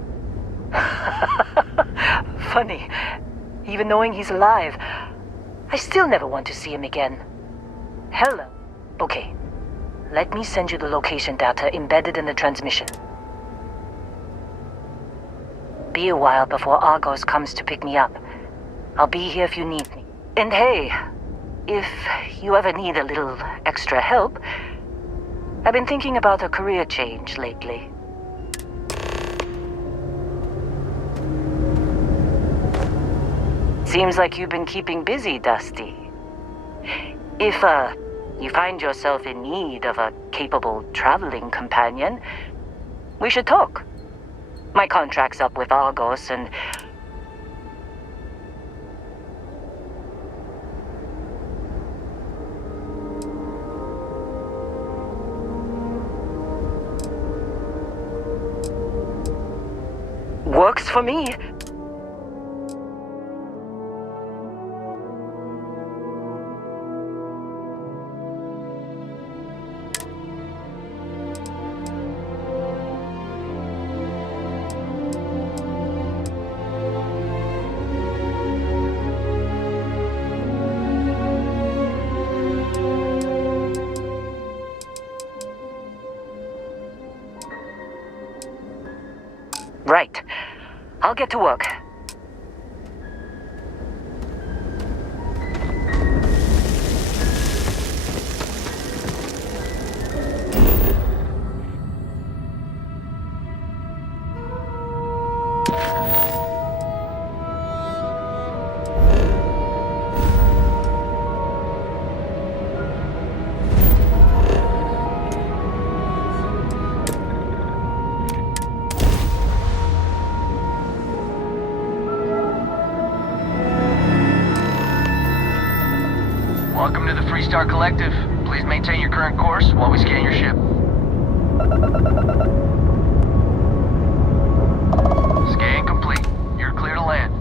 Funny. Even knowing he's alive, I still never want to see him again. Hello. Okay. Let me send you the location data embedded in the transmission. Be a while before Argos comes to pick me up. I'll be here if you need me. And hey, if you ever need a little extra help, I've been thinking about a career change lately. Seems like you've been keeping busy, Dusty. If, you find yourself in need of a capable traveling companion, we should talk. My contract's up with Argos, and... works for me. Right. I'll get to work. Welcome to the Freestar Collective. Please maintain your current course while we scan your ship. Scan complete. You're clear to land.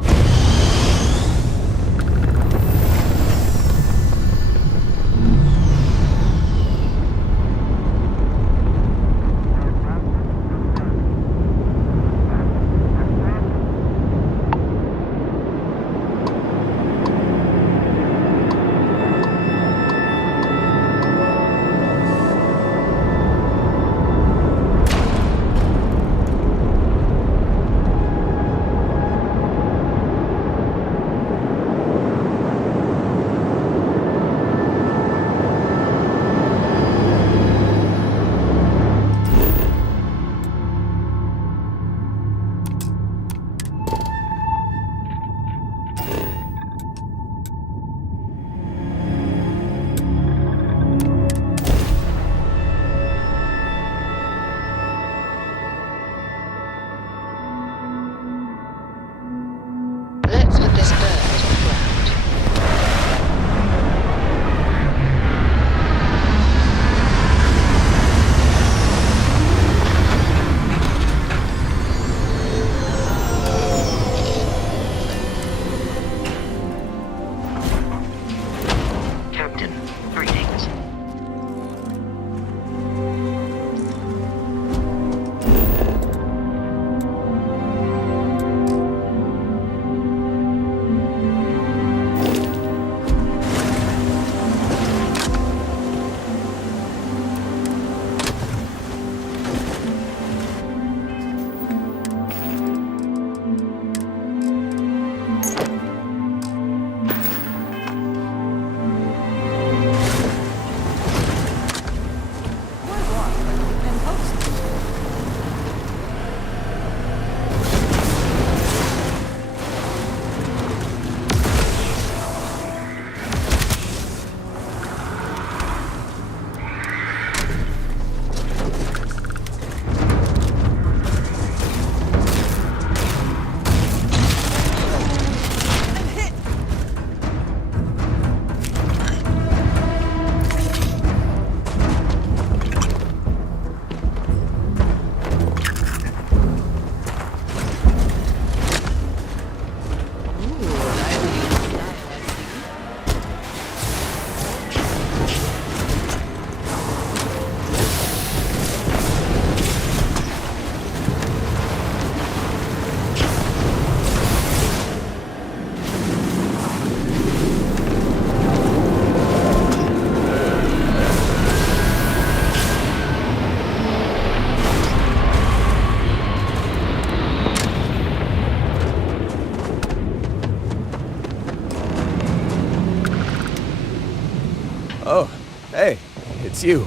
Oh, hey, it's you.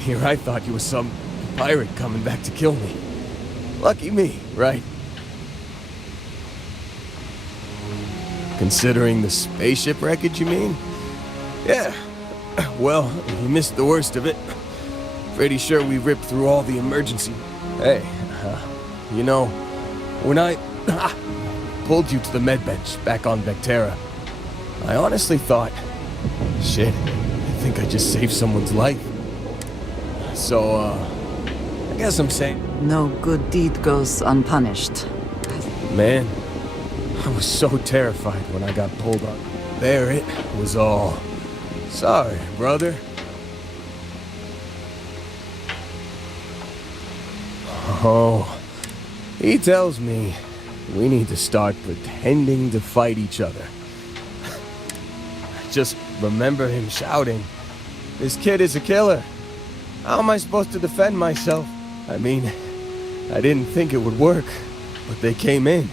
Here I thought you were some pirate coming back to kill me. Lucky me, right? Considering the spaceship wreckage, you mean? Yeah. Well, you missed the worst of it. Pretty sure we ripped through all the emergency... Hey, you know, when I pulled you to the medbench back on Vectera, I honestly thought, shit, I think I just saved someone's life. So, I guess I'm saying... No good deed goes unpunished. Man, I was so terrified when I got pulled on. There it was all. Sorry, brother. Oh, he tells me we need to start pretending to fight each other. I just remember him shouting, "This kid is a killer. How am I supposed to defend myself?" I mean, I didn't think it would work, but they came in.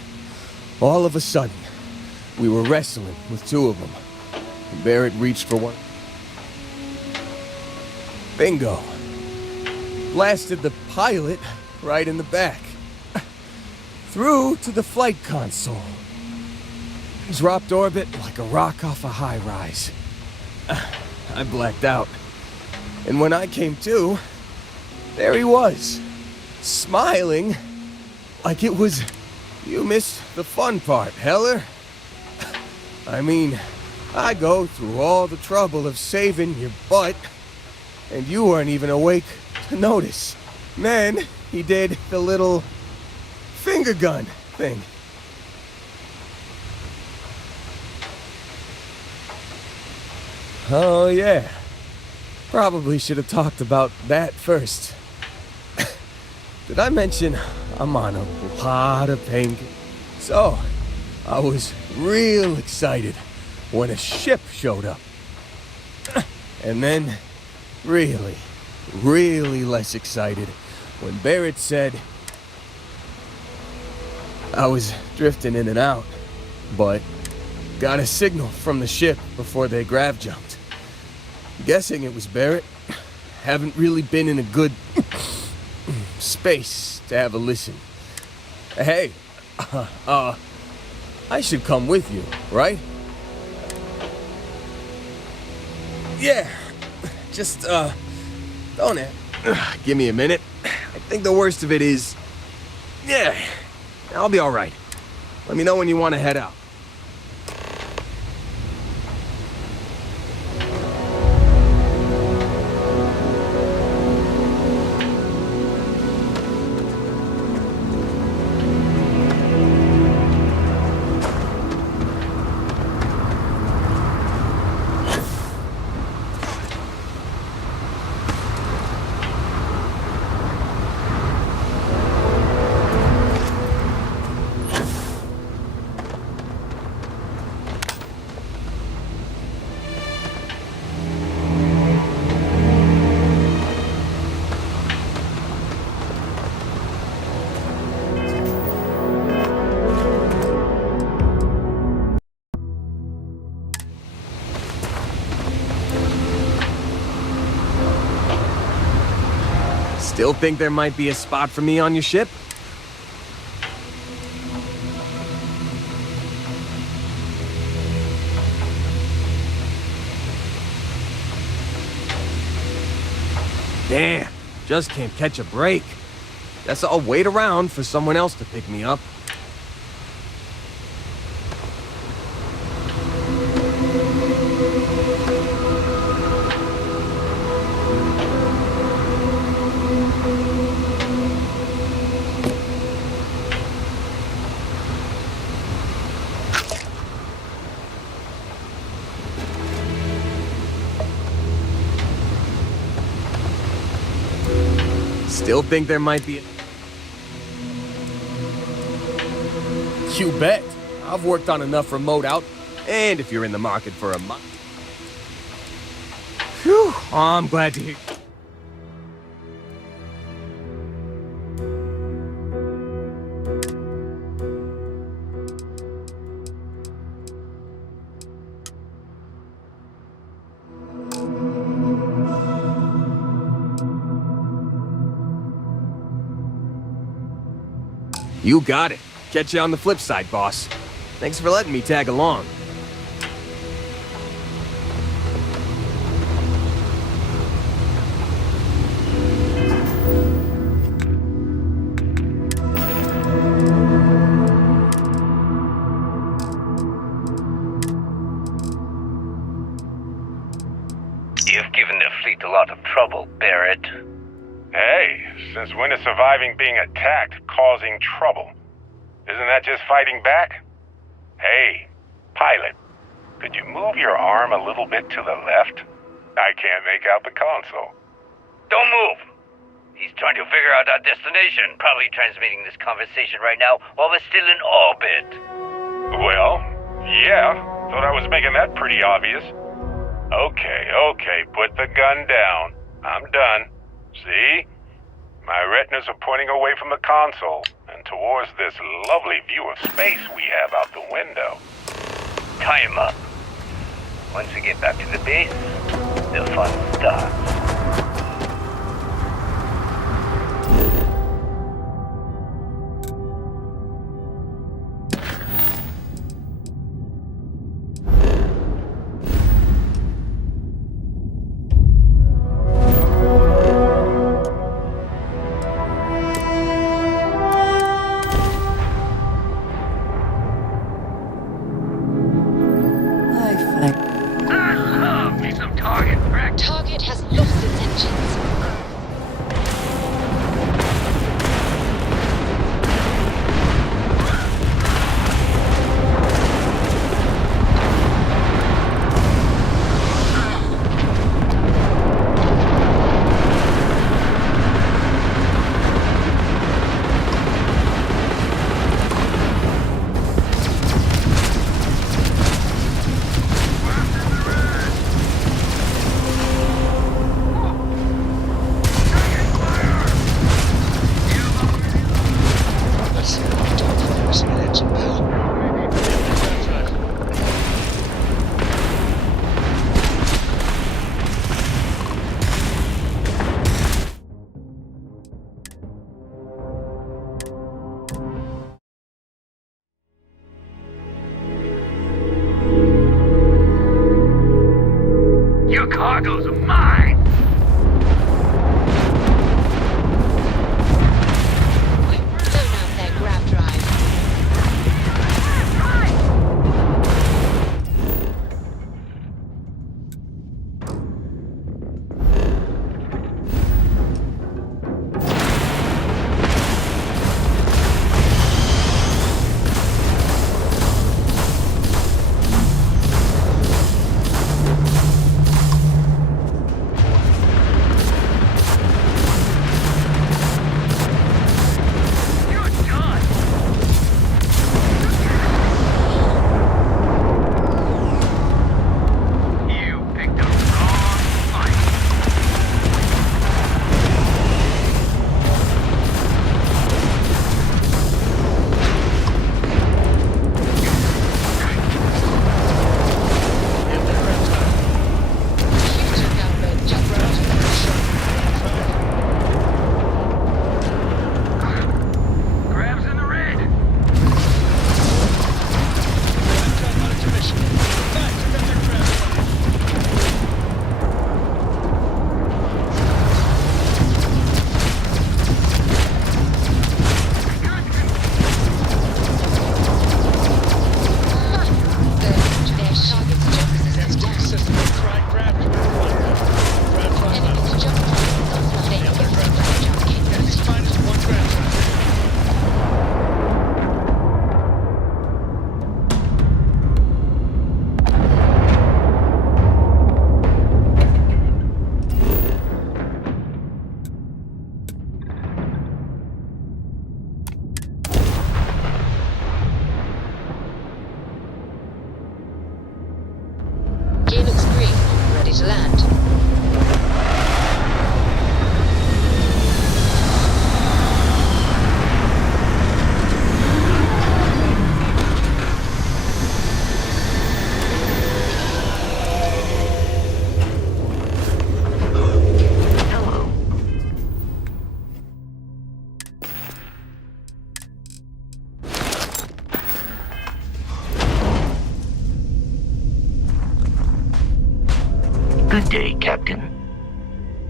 All of a sudden, we were wrestling with two of them. Barrett reached for one. Bingo. Blasted the pilot right in the back. Through to the flight console. Dropped orbit like a rock off a high-rise. I blacked out. And when I came to, there he was, smiling like it was... You missed the fun part, Heller. I mean, I go through all the trouble of saving your butt, and you weren't even awake to notice. Then he did the little finger gun thing. Oh yeah, probably should have talked about that first. Did I mention I'm on a lot of pain? So, I was real excited when a ship showed up. And then, really less excited when Barrett said... I was drifting in and out, but got a signal from the ship before they grav jumped. Guessing it was Barrett. Haven't really been in a good space to have a listen. Hey, I should come with you, right? Yeah, just, don't it? Give me a minute. I think the worst of it is... Yeah, I'll be alright. Let me know when you want to head out. Still think there might be a spot for me on your ship? Damn, just can't catch a break. Guess I'll wait around for someone else to pick me up. Still think there might be... You bet. I've worked on enough remote out, and if you're in the market for a month... Whew, I'm glad to hear... You got it. Catch you on the flip side, boss. Thanks for letting me tag along. You've given the fleet a lot of trouble, Barrett. Hey, since when is surviving being attacked causing trouble? Isn't that just fighting back? Hey, pilot, could you move your arm a little bit to the left? I can't make out the console. Don't move! He's trying to figure out our destination. Probably transmitting this conversation right now while we're still in orbit. Well, yeah, thought I was making that pretty obvious. Okay, put the gun down. I'm done. See? My retinas are pointing away from the console and towards this lovely view of space we have out the window. Tie him up. Once we get back to the base, the fun starts. Target has lost its engines. Your cargo's mine! Zone out their grab drive. Gear looks green. Ready to land. Good day, Captain.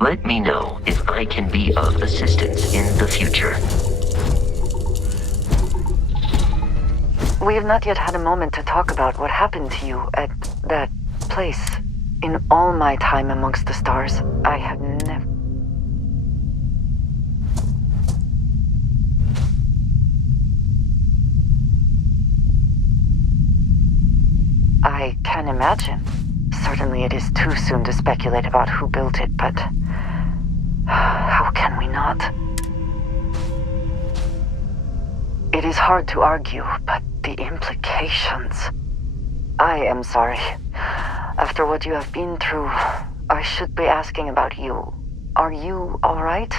Let me know if I can be of assistance in the future. We have not yet had a moment to talk about what happened to you at that place. In all my time amongst the stars, I have never... I can imagine. Certainly it is too soon to speculate about who built it, but... how can we not? It is hard to argue, but the implications... I am sorry. After what you have been through, I should be asking about you. Are you all right?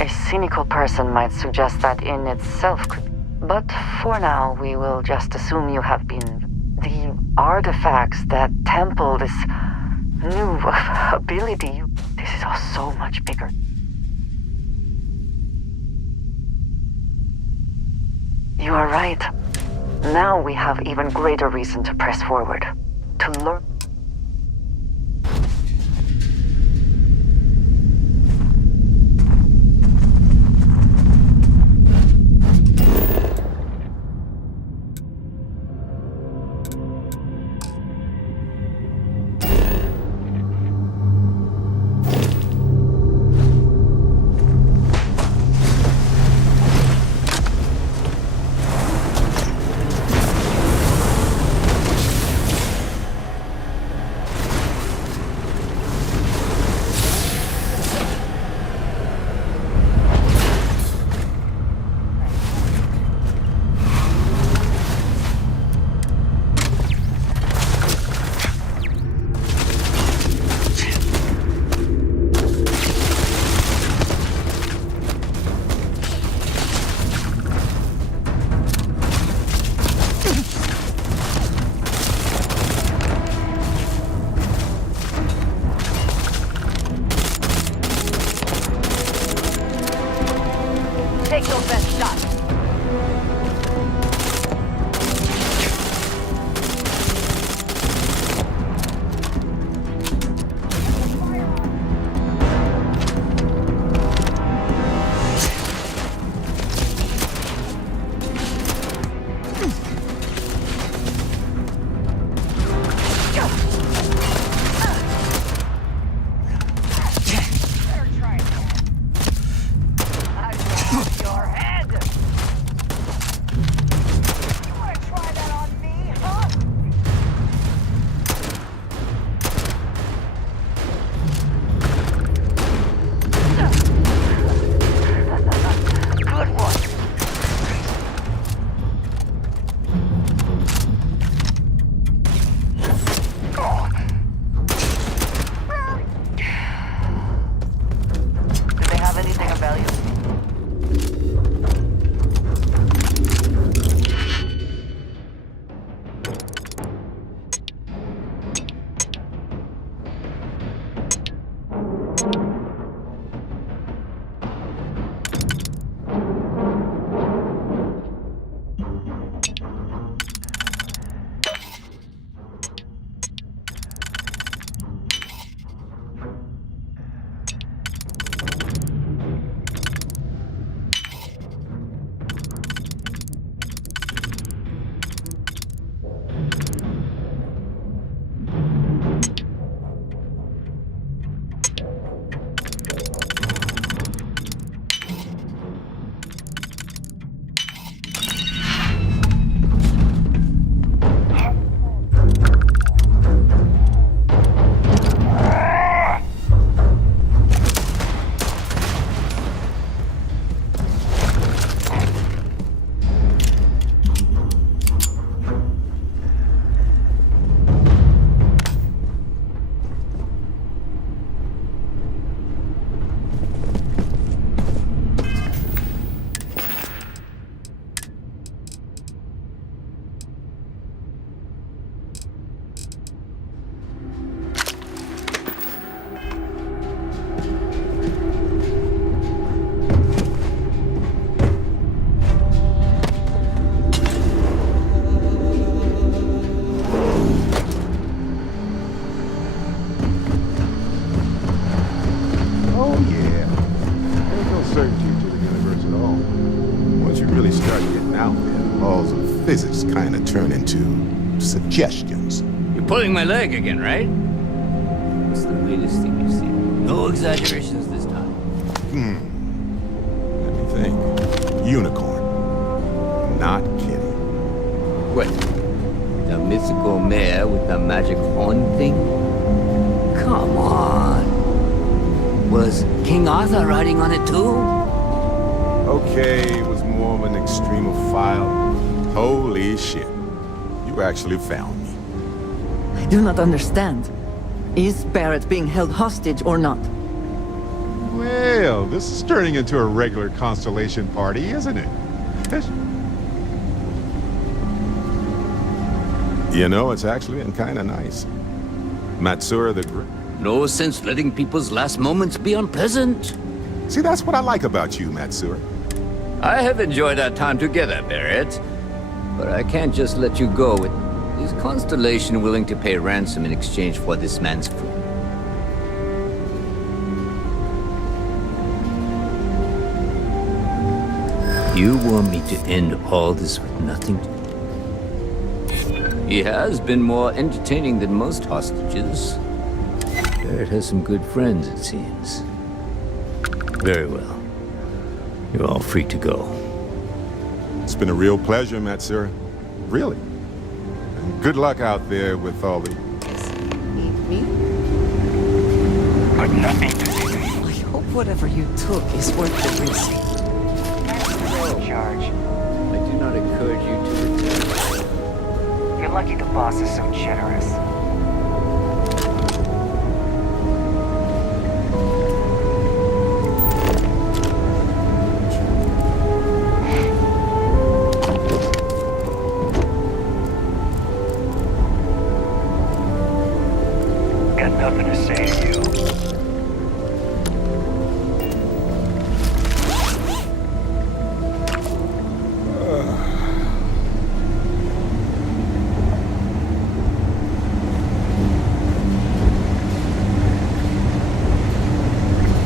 A cynical person might suggest that in itself could... But for now, we will just assume you have been... The artifacts that temple this new ability... This is all so much bigger. You are right. Now we have even greater reason to press forward. To learn... suggestions. You're pulling my leg again, right? What's the weirdest thing you've seen? No exaggerations this time. Let me think. Unicorn. Not kidding. What? The mythical mare with the magic horn thing? Come on. Was King Arthur riding on it too? Okay, it was more of an extremophile. Holy shit. You actually found me. I do not understand. Is Barrett being held hostage or not? Well, this is turning into a regular Constellation party, isn't it? You know, it's actually been kind of nice. Matsura the Grim. No sense letting people's last moments be unpleasant. See, that's what I like about you, Matsura. I have enjoyed our time together, Barrett. But I can't just let you go. Is Constellation willing to pay ransom in exchange for this man's crew? You want me to end all this with nothing? He has been more entertaining than most hostages. Barrett has some good friends, it seems. Very well. You're all free to go. It's been a real pleasure, Matsura. Really. And good luck out there with all the... Me? But nothing to do. I hope whatever you took is worth the risk. Charge. I do not encourage you to return. You're lucky the boss is so generous. Got nothing to say to you.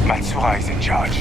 Matsura is in charge.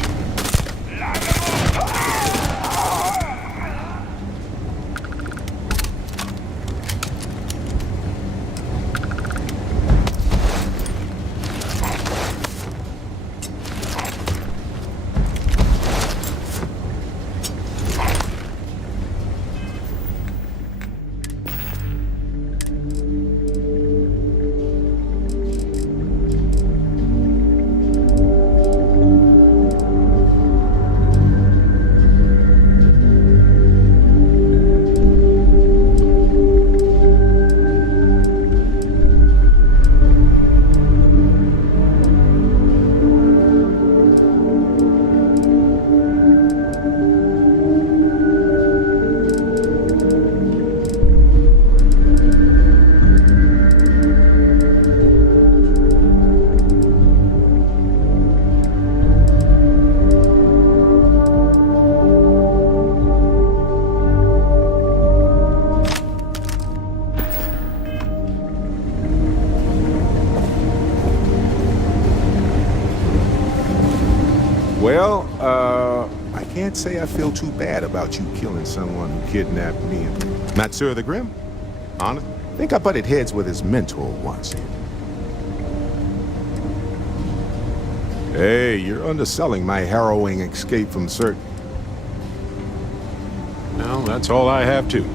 Well, I can't say I feel too bad about you killing someone who kidnapped me and Matsura the Grim. Honestly, I think I butted heads with his mentor once. Hey, you're underselling my harrowing escape from certain... No, that's all I have too.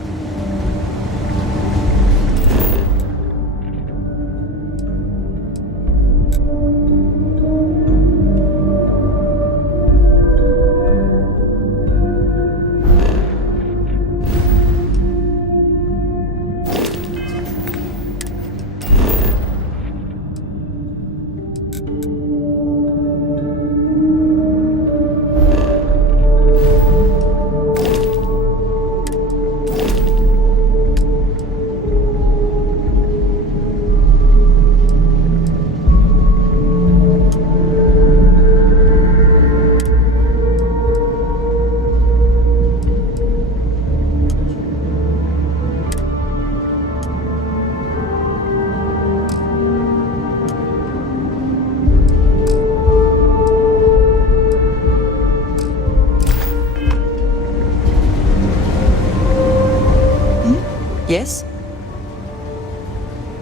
Yes?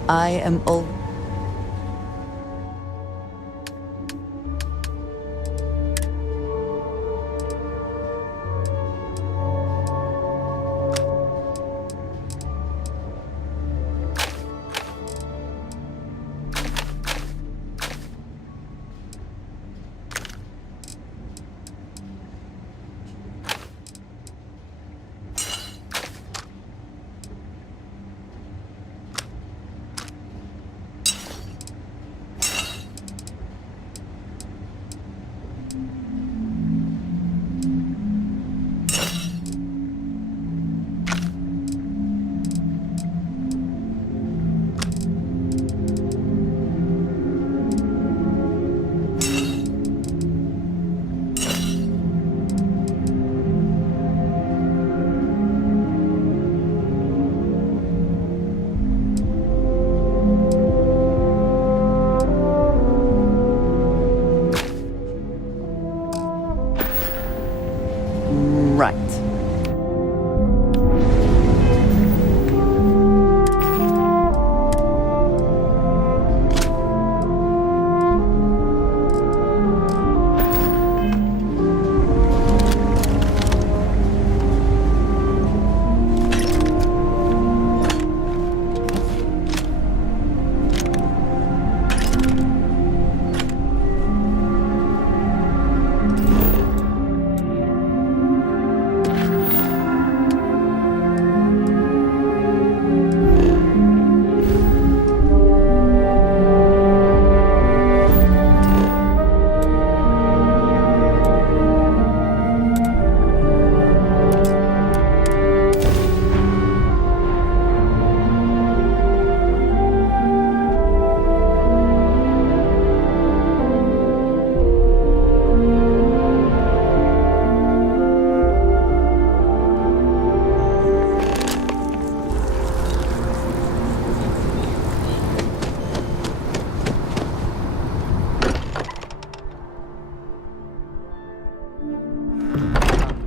I am all. Right.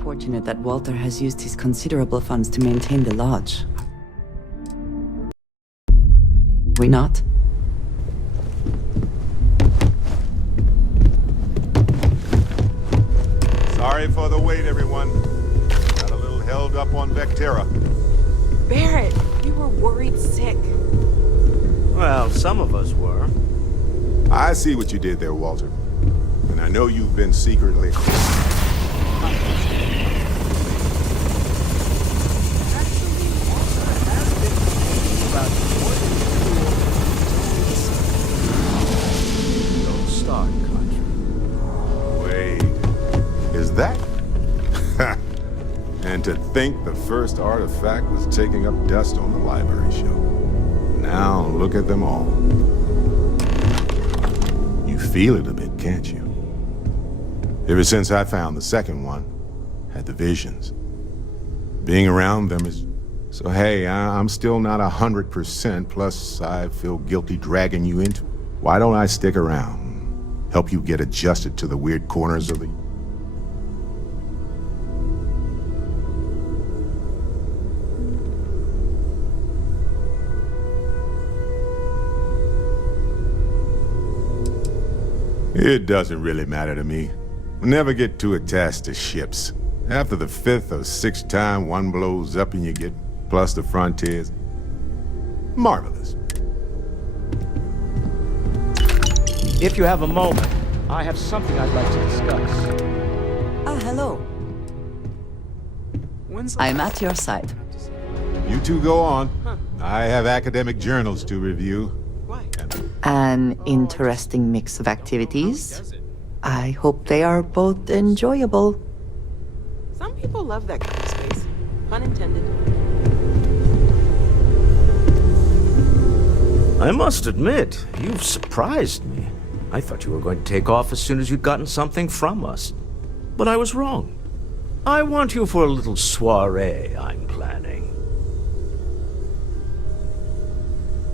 Fortunate that Walter has used his considerable funds to maintain the lodge. We not? Sorry for the wait, everyone. Got a little held up on Vectera. Barrett, you were worried sick. Well, some of us were. I see what you did there, Walter. And I know you've been secretly... That? And to think the first artifact was taking up dust on the library shelf. Now look at them all. You feel it a bit, can't you? Ever since I found the second one, had the visions. Being around them is... So hey, I'm still not 100%, plus I feel guilty dragging you into it. Why don't I stick around? Help you get adjusted to the weird corners of the... It doesn't really matter to me. Never get too attached to ships. After the 5th or 6th time one blows up and you get plus the frontiers. Marvelous. If you have a moment, I have something I'd like to discuss. Ah, hello. I'm at your side. You two go on. I have academic journals to review. An interesting mix of activities. I hope they are both enjoyable. Some people love that kind of space. Pun intended. I must admit, you've surprised me. I thought you were going to take off as soon as you'd gotten something from us. But I was wrong. I want you for a little soiree I'm planning.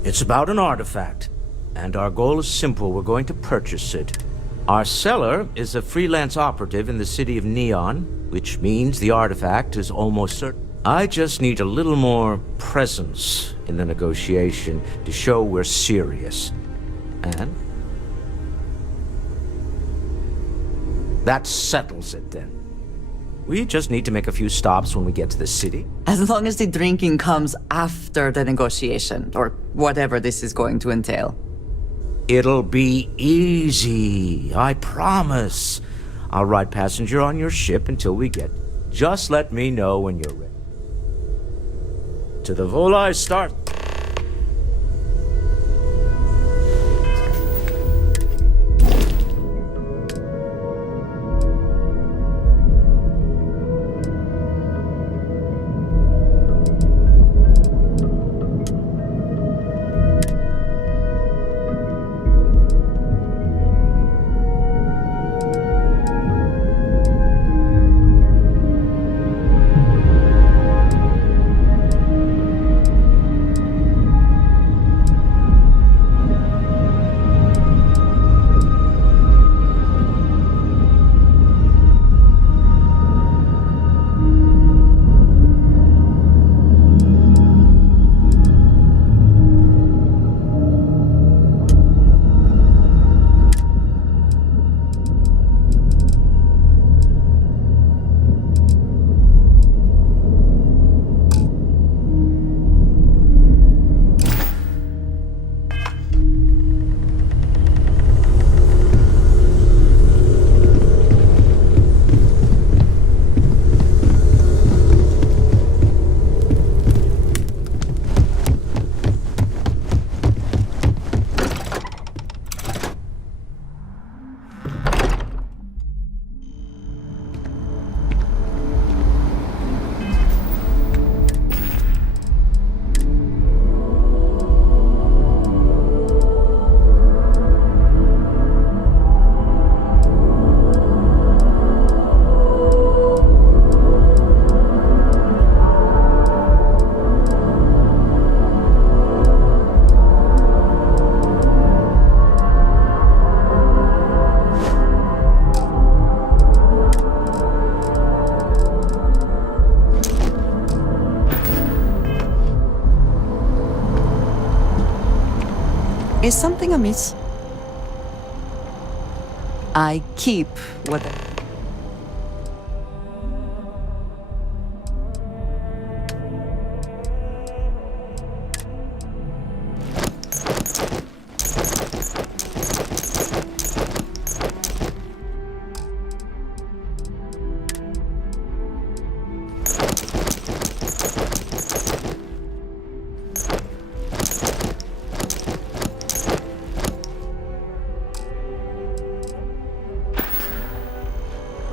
It's about an artifact, and our goal is simple. We're going to purchase it. Our seller is a freelance operative in the city of Neon, which means the artifact is almost certain. I just need a little more presence in the negotiation to show we're serious. And that settles it then. We just need to make a few stops when we get to the city. As long as the drinking comes after the negotiation, or whatever this is going to entail. It'll be easy, I promise. I'll ride passenger on your ship until we get. Just let me know when you're ready. To the Volai start. Is something amiss? I keep what I...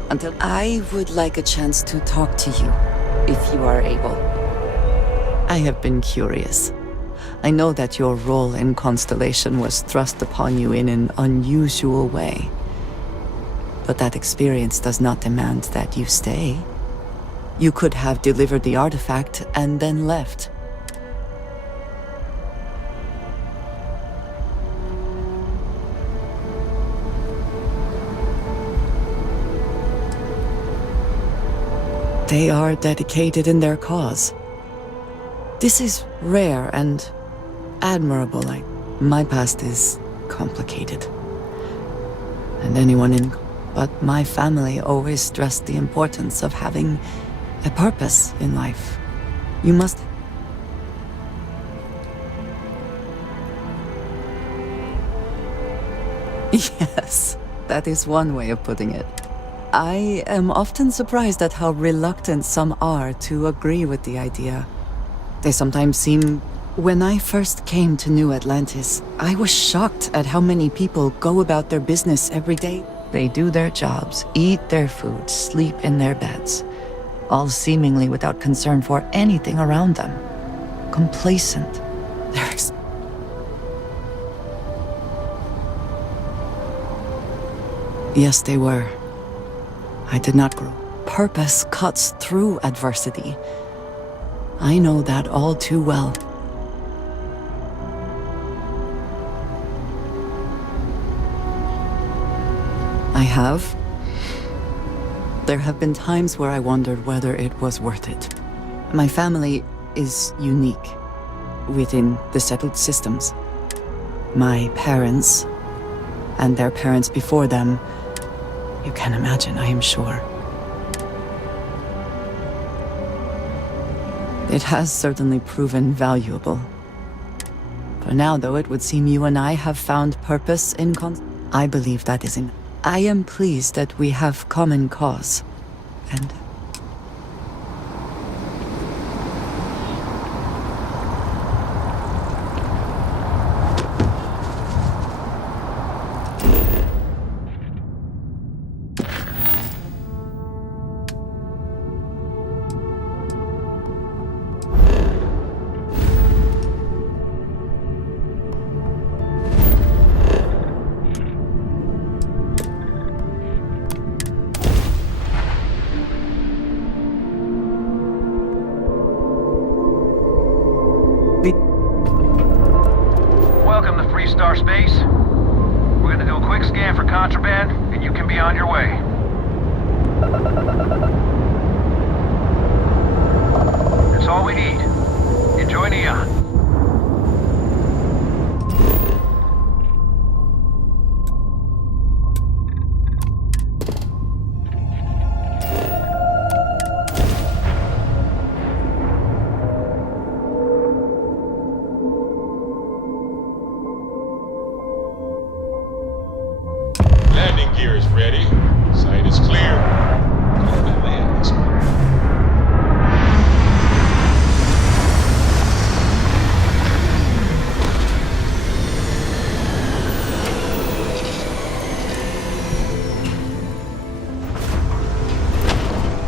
Until I would like a chance to talk to you, if you are able. I have been curious. I know that your role in Constellation was thrust upon you in an unusual way. But that experience does not demand that you stay. You could have delivered the artifact and then left. They are dedicated in their cause. This is rare and admirable. My past is complicated. And anyone in... But my family always stressed the importance of having a purpose in life. You must... Yes, that is one way of putting it. I am often surprised at how reluctant some are to agree with the idea. They sometimes seem... When I first came to New Atlantis, I was shocked at how many people go about their business every day. They do their jobs, eat their food, sleep in their beds, all seemingly without concern for anything around them. Complacent. Yes, they were. I did not grow. Purpose cuts through adversity. I know that all too well. I have. There have been times where I wondered whether it was worth it. My family is unique within the settled systems. My parents, and their parents before them, you can imagine, I am sure. It has certainly proven valuable. For now, though, it would seem you and I have found purpose in I believe that is in. I am pleased that we have common cause, and Welcome to Free Star Space. We're gonna do a quick scan for contraband, and you can be on your way. That's all we need. Enjoy Neon. Landing gear is ready. Site is clear. Come and land this way.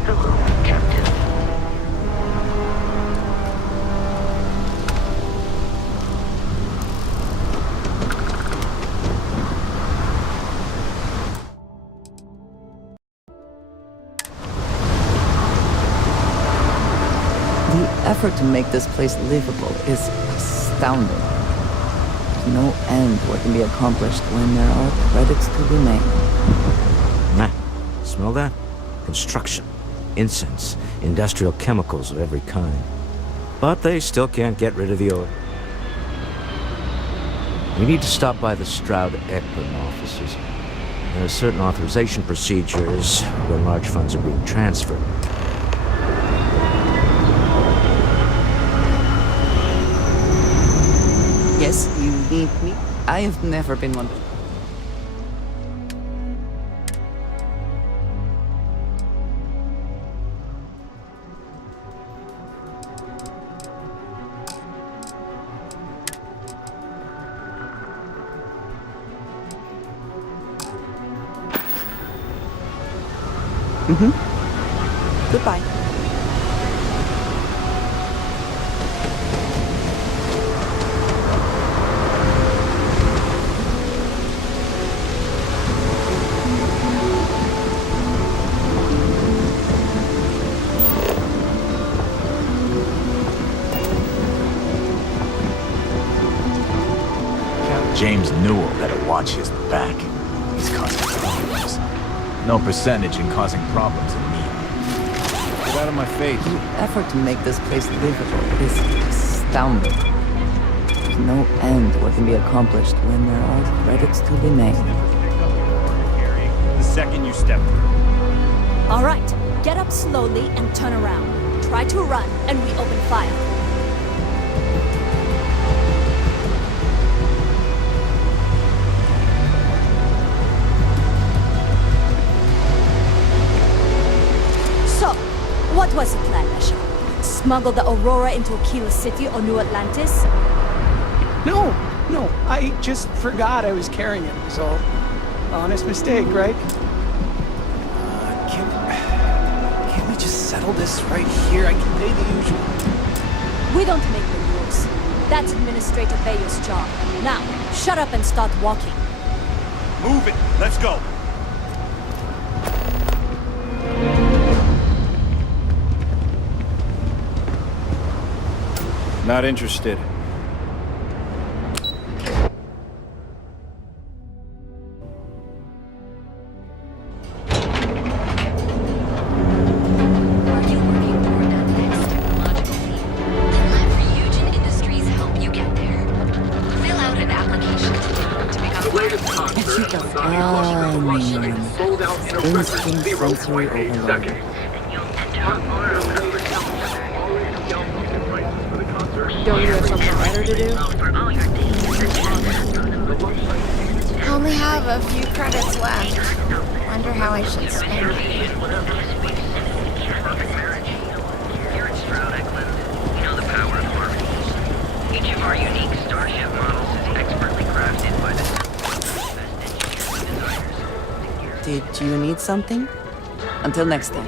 Hello, Captain. the effort to make this place livable is astounding. There's no end what can be accomplished when there are credits to be made. Nah, smell that? Construction, incense, industrial chemicals of every kind. But they still can't get rid of the odor. We need to stop by the Stroud-Eklund offices. There are certain authorization procedures when large funds are being transferred. Yes, you need me. I have never been one. Goodbye. James Newell better watch his back. He's causing problems. No percentage in causing problems in me. Get out of my face. The effort to make this place livable is astounding. There's no end what can be accomplished when there are credits to be made. The second you step through. All right, get up slowly and turn around. Try to run, and we open fire. So, what was the plan, Mesha? Smuggle the Aurora into Aquila City or New Atlantis? No, I just forgot I was carrying it, was all. Honest mistake, right? Can't we just settle this right here? I can pay the usual. We don't make the rules. That's Administrator Bayer's job. Now, shut up and start walking. Move it. Let's go. Not interested. Are you working toward that next technological Instant sensory overload. Don't you have something better to do? Only have a few credits left. Wonder how I should spend it. Each of our unique starship models is expertly crafted by the Did you need something? Until next time.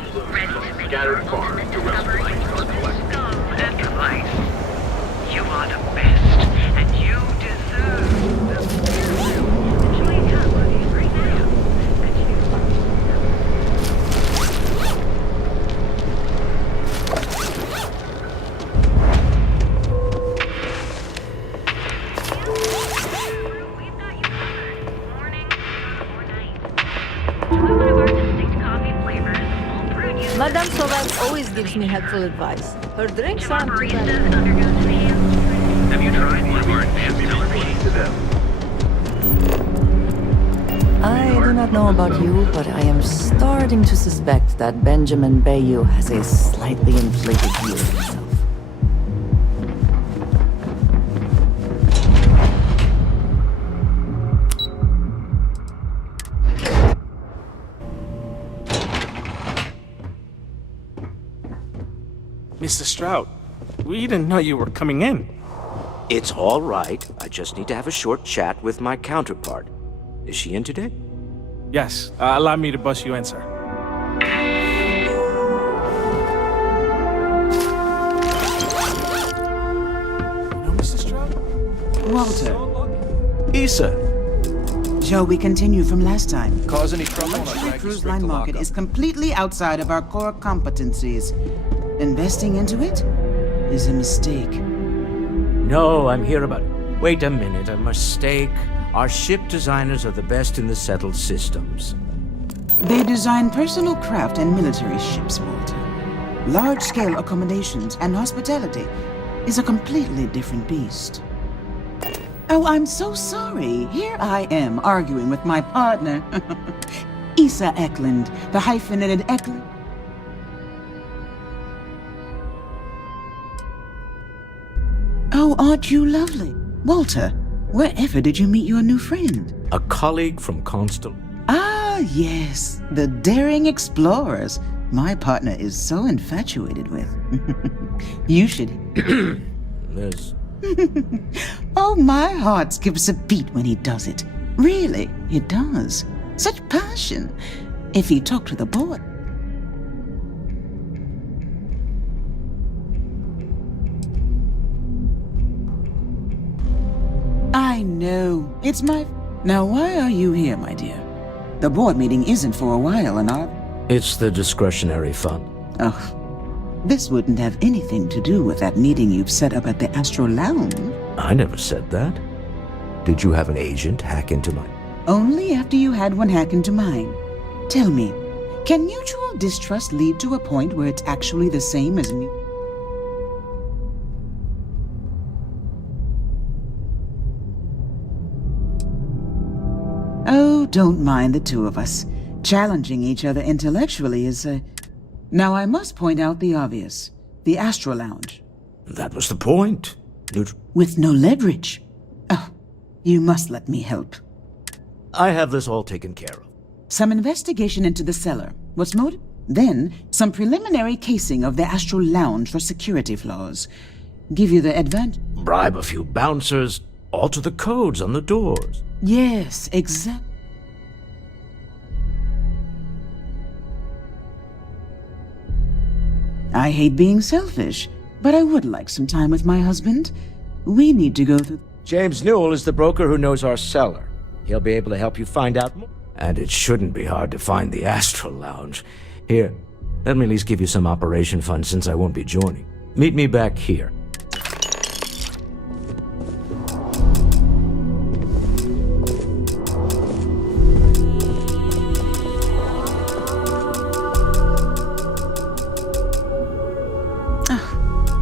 scattered far to rescue and life. You are the best, and you deserve the enjoy your life right now. Madame Sauvage always gives me helpful advice. Her drinks aren't too bad. Have you tried one of our advanced celebrations to them? I do not know about you, but I am starting to suspect that Benjamin Bayou has a slightly inflated view of himself. Mr. Stroud, we didn't know you were coming in. It's all right. I just need to have a short chat with my counterpart. Is she in today? Yes. Allow me to bust you in, sir. No, Mr. Stroud? Walter. Issa. Shall we continue from last time? Cause any trouble? The cruise line market is completely outside of our core competencies. Investing into it is a mistake. No, I'm here about... Wait a minute, a mistake? Our ship designers are the best in the settled systems. They design personal craft and military ships, Walter. Large-scale accommodations and hospitality is a completely different beast. Oh, I'm so sorry. Here I am arguing with my partner, Issa Eklund, the hyphenated Eklund. Oh, aren't you lovely? Walter, wherever did you meet your new friend? A colleague from Constellation. Ah, yes, the daring explorers my partner is so infatuated with. You should... There's... Oh, my heart skips a beat when he does it. Really, it does. Such passion. If he talked to the boy... I know. It's my... Now, why are you here, my dear? The board meeting isn't for a while, and It's the discretionary fund. Oh, this wouldn't have anything to do with that meeting you've set up at the Astro Lounge. I never said that. Did you have an agent hack into my... Only after you had one hack into mine. Tell me, can mutual distrust lead to a point where it's actually the same as me? Oh, don't mind the two of us. Challenging each other intellectually is, Now I must point out the obvious. The Astro Lounge. That was the point. With no leverage. Oh, you must let me help. I have this all taken care of. Some investigation into the cellar. What's motive? Then, some preliminary casing of the Astro Lounge for security flaws. Give you the advantage. Bribe a few bouncers, alter the codes on the doors. Yes, exactly. I hate being selfish, but I would like some time with my husband. We need to go through... James Newell is the broker who knows our cellar. He'll be able to help you find out more. And it shouldn't be hard to find the Astral Lounge. Here, let me at least give you some operation funds since I won't be joining. Meet me back here.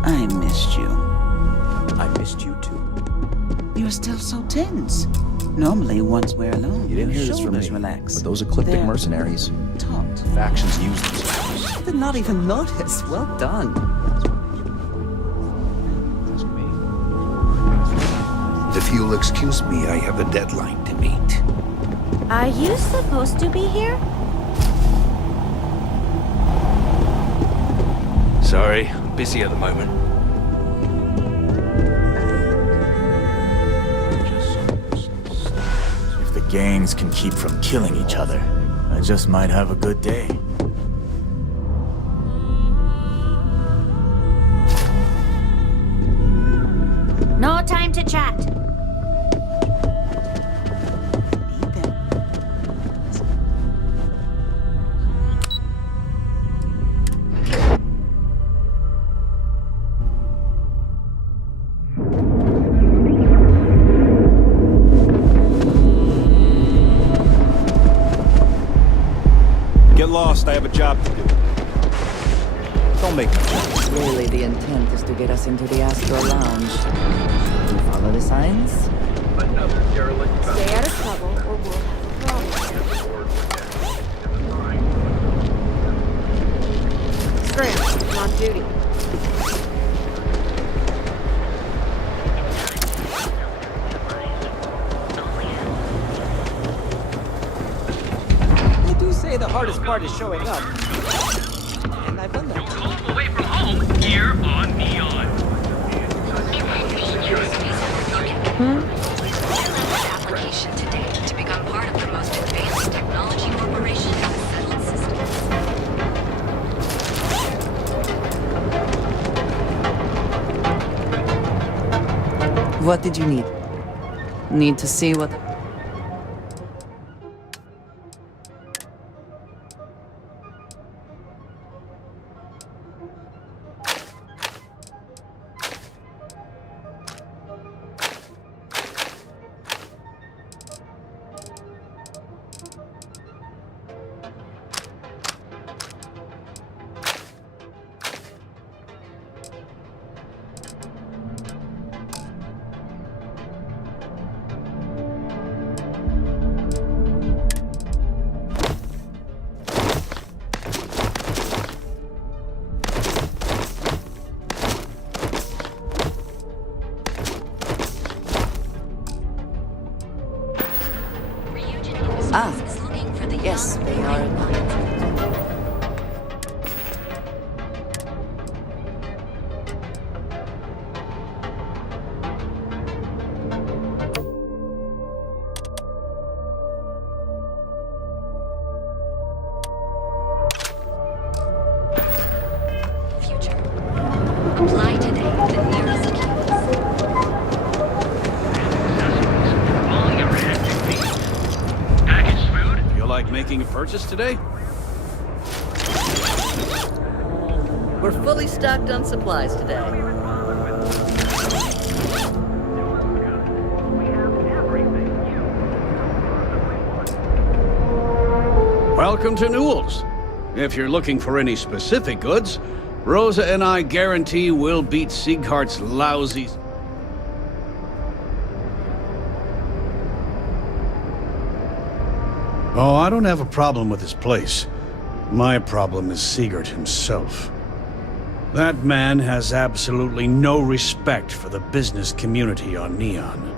I missed you. I missed you too. You're still so tense. Normally, once we're alone, You didn't your hear this from shoulders me, relax. but those ecliptic They're mercenaries, taut. factions use themselves. I did not even notice. Well done. If you'll excuse me, I have a deadline to meet. Are you supposed to be here? Sorry, I'm busy at the moment. If the gangs can keep from killing each other, I just might have a good day. No time to chat. Get lost, I have a job to do. Don't make me jump. Really, the intent is to get us into the Astro Lounge. Do you follow the signs? Stay out of trouble or we'll have a problem. Scram, I'm on duty. They do say the hardest part is showing up. And I've done that. Away from home, here on Neon. Application today to become part of the most advanced technology corporation in the settled systems. What did you need? Need to see what... Ah, yes, they are alive. Apply today the nearest Feel like making a purchase today? We're fully stocked on supplies today. Welcome to Newell's. If you're looking for any specific goods, Rosa and I guarantee we'll beat Sieghart's lousy... Oh, I don't have a problem with his place. My problem is Siegert himself. That man has absolutely no respect for the business community on Neon.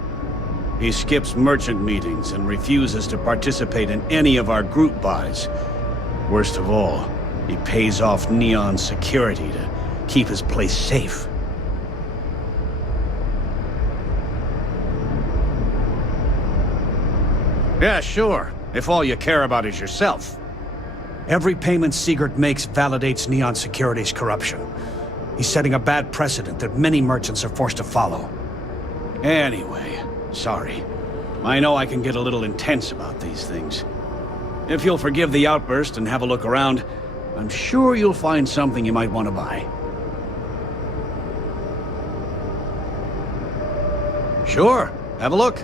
He skips merchant meetings and refuses to participate in any of our group buys. Worst of all, he pays off Neon security to keep his place safe. Yeah, sure, if all you care about is yourself. Every payment Siegert makes validates Neon Security's corruption. He's setting a bad precedent that many merchants are forced to follow. Anyway, sorry. I know I can get a little intense about these things. If you'll forgive the outburst and have a look around, I'm sure you'll find something you might want to buy. Sure, have a look.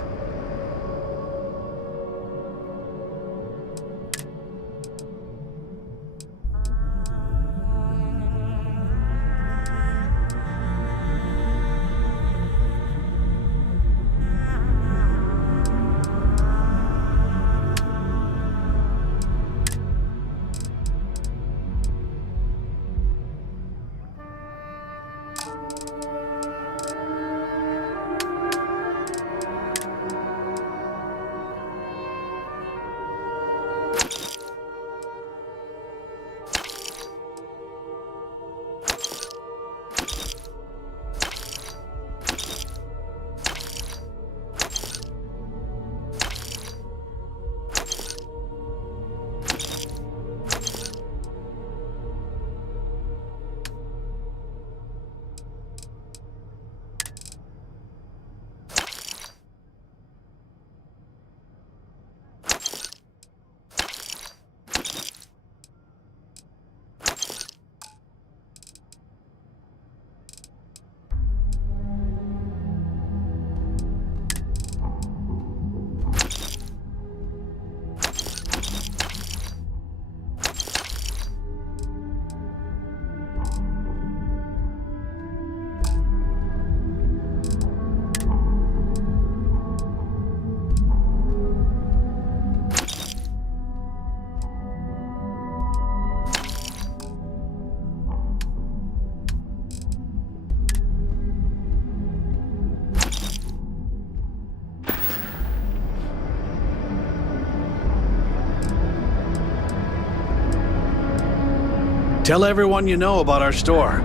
Tell everyone you know about our store.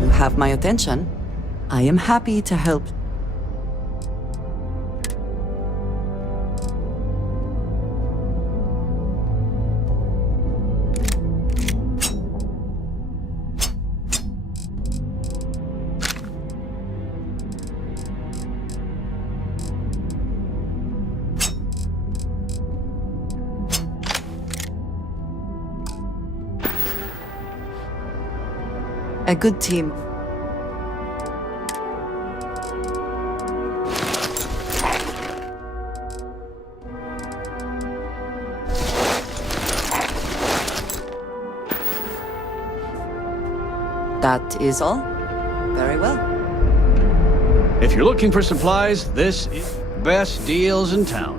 You have my attention. I am happy to help. A good team. That is all? Very well. If you're looking for supplies, this is the best deals in town.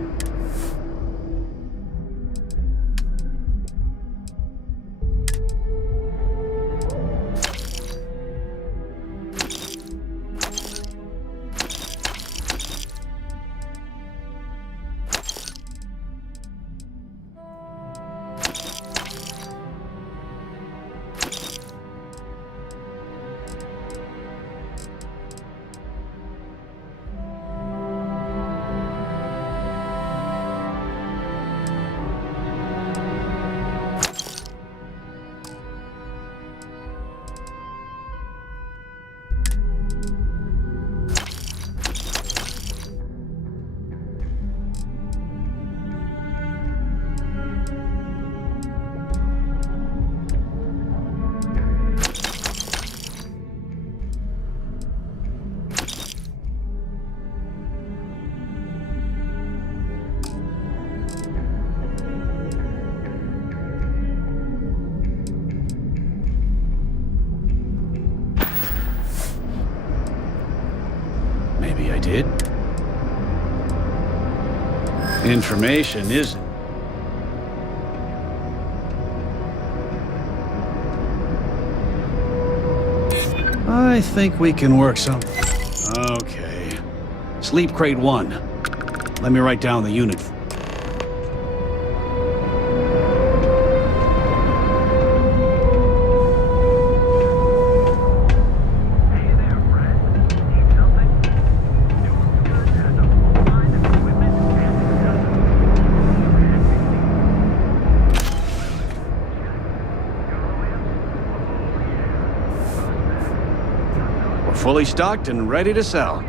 Maybe I did. Information isn't. I think we can work something. Okay. Sleep crate 1. Let me write down the unit. Fully stocked and ready to sell.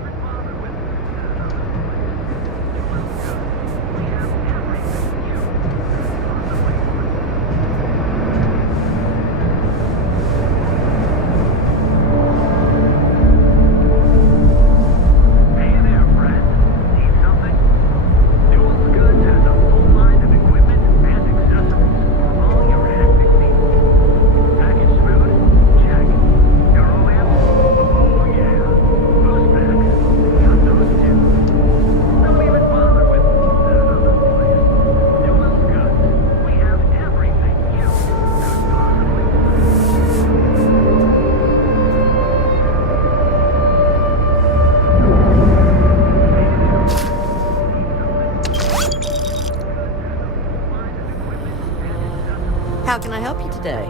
How can I help you today?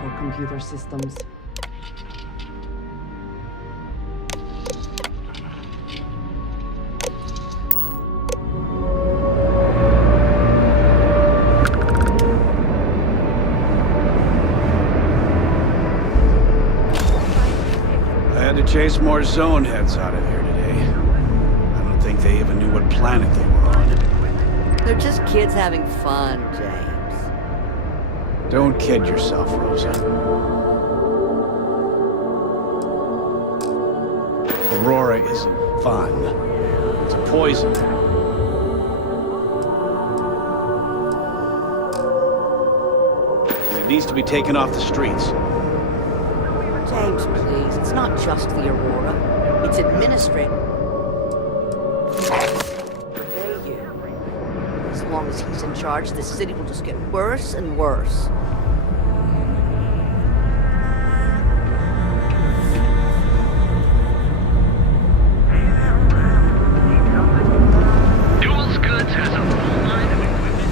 For computer systems. I had to chase more zone heads out of here today. I don't think they even knew what planet they were on. They're just kids having fun, James. Don't kid yourself, Rosa. Aurora isn't fun. It's a poison. And it needs to be taken off the streets. James, please. It's not just the Aurora. It's administrative. Obey you. As long as he's in charge, this city will just get worse and worse. Duals Goods has a full line of equipment.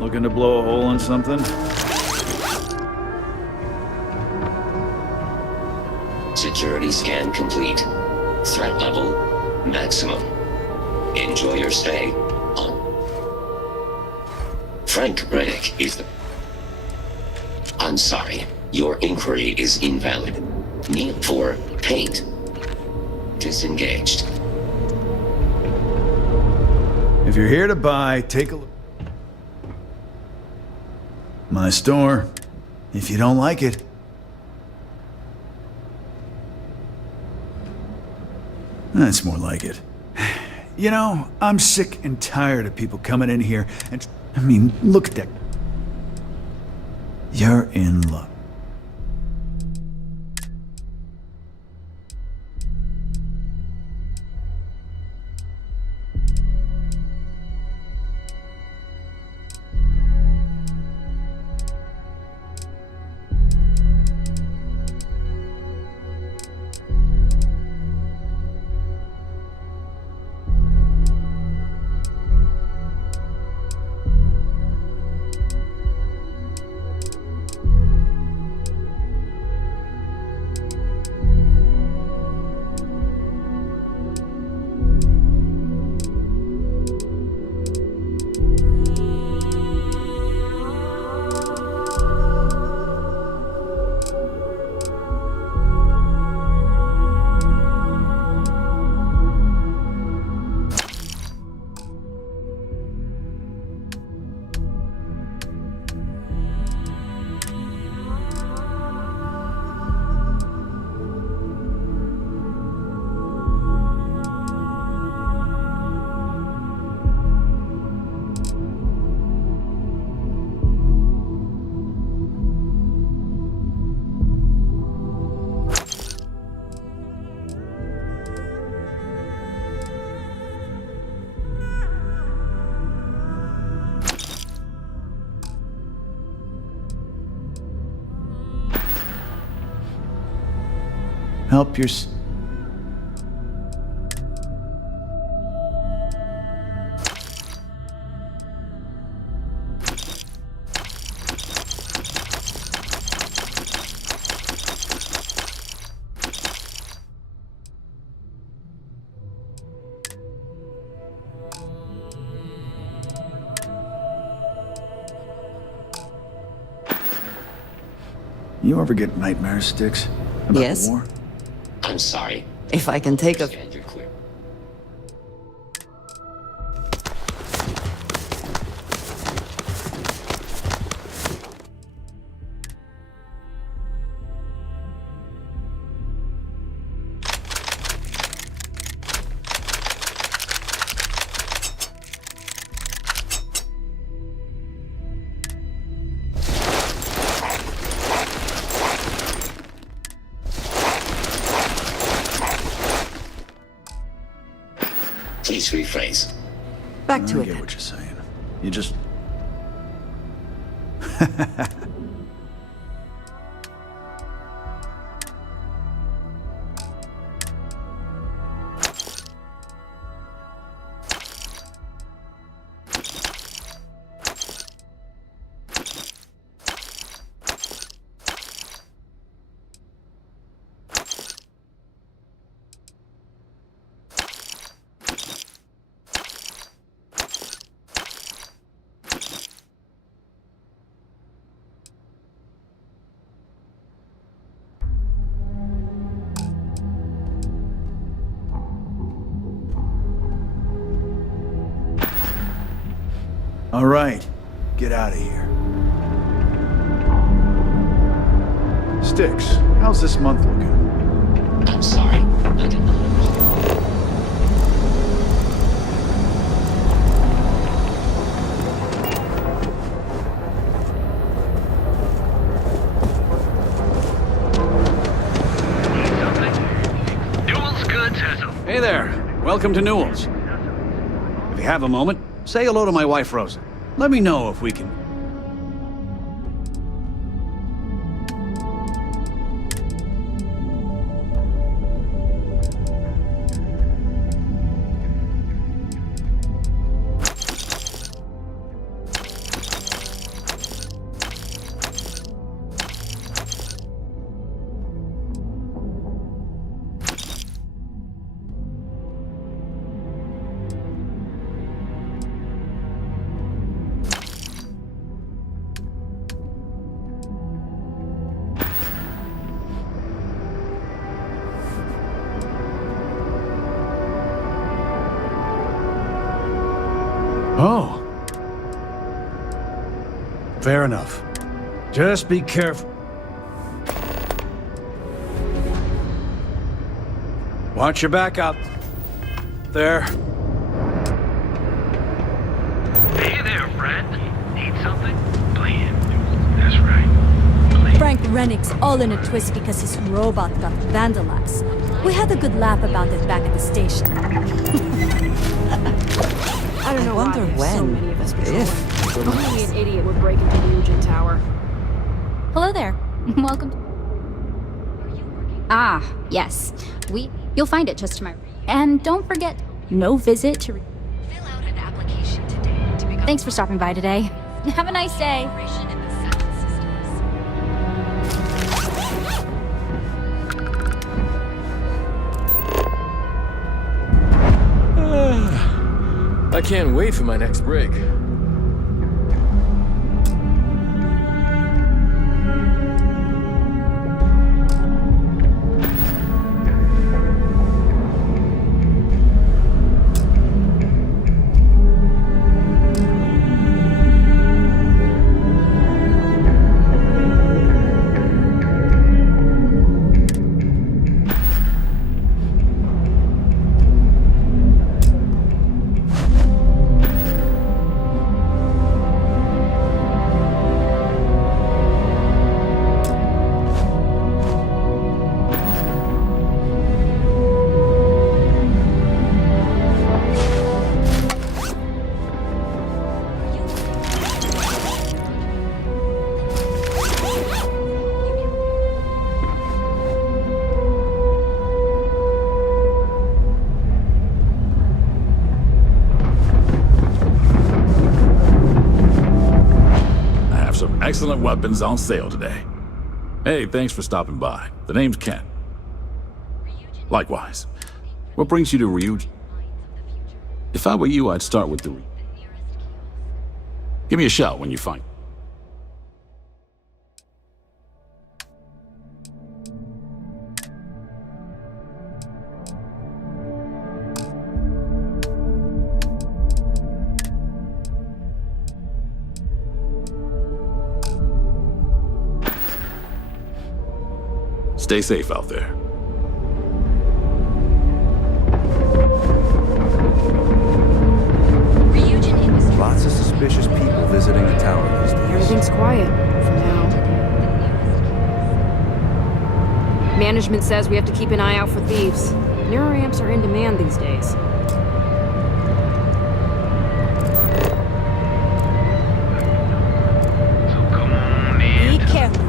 Looking to blow a hole in something? Security scan complete. Threat level maximum. Enjoy your stay on. Frank Reddick is the. I'm sorry. Your inquiry is invalid. Need for paint. Disengaged. If you're here to buy, take a look. My store. If you don't like it. That's more like it. You know, I'm sick and tired of people coming in here and... I mean, look at that. You're in luck. Help your... You ever get nightmare sticks about Yes. the war? I'm sorry. If I can take a... You're clear. Please rephrase. Back to I it. get what you're saying. You just... All right, get out of here. Styx, how's this month looking? I'm sorry. I did not understand. Newell's Goods has a... Hey there. Welcome to Newell's. If you have a moment, say hello to my wife, Rosa. Let me know if we can... Oh. Fair enough. Just be careful. Watch your back out there. Hey there, friend. Need something? Playing. That's right. Frank Rennick's all in a twist because his robot got vandalized. We had a good laugh about it back at the station. I don't know why wonder there's so when, many of us if. patrolling. Only an idiot would break into the Eugen Tower. Hello there. Welcome. Ah, yes. You'll find it just to my right. And don't forget, no visit to fill out an application today to become. Thanks for stopping by today. Have a nice day. I can't wait for my next break. Excellent weapons on sale today. Hey, thanks for stopping by. The name's Ken. Likewise. What brings you to Ryuji? If I were you, I'd start with the... Give me a shout when you find... Stay safe out there. Lots of suspicious people visiting the tower these days. Everything's quiet for now. Management says we have to keep an eye out for thieves. Neuroamps are in demand these days. Be careful.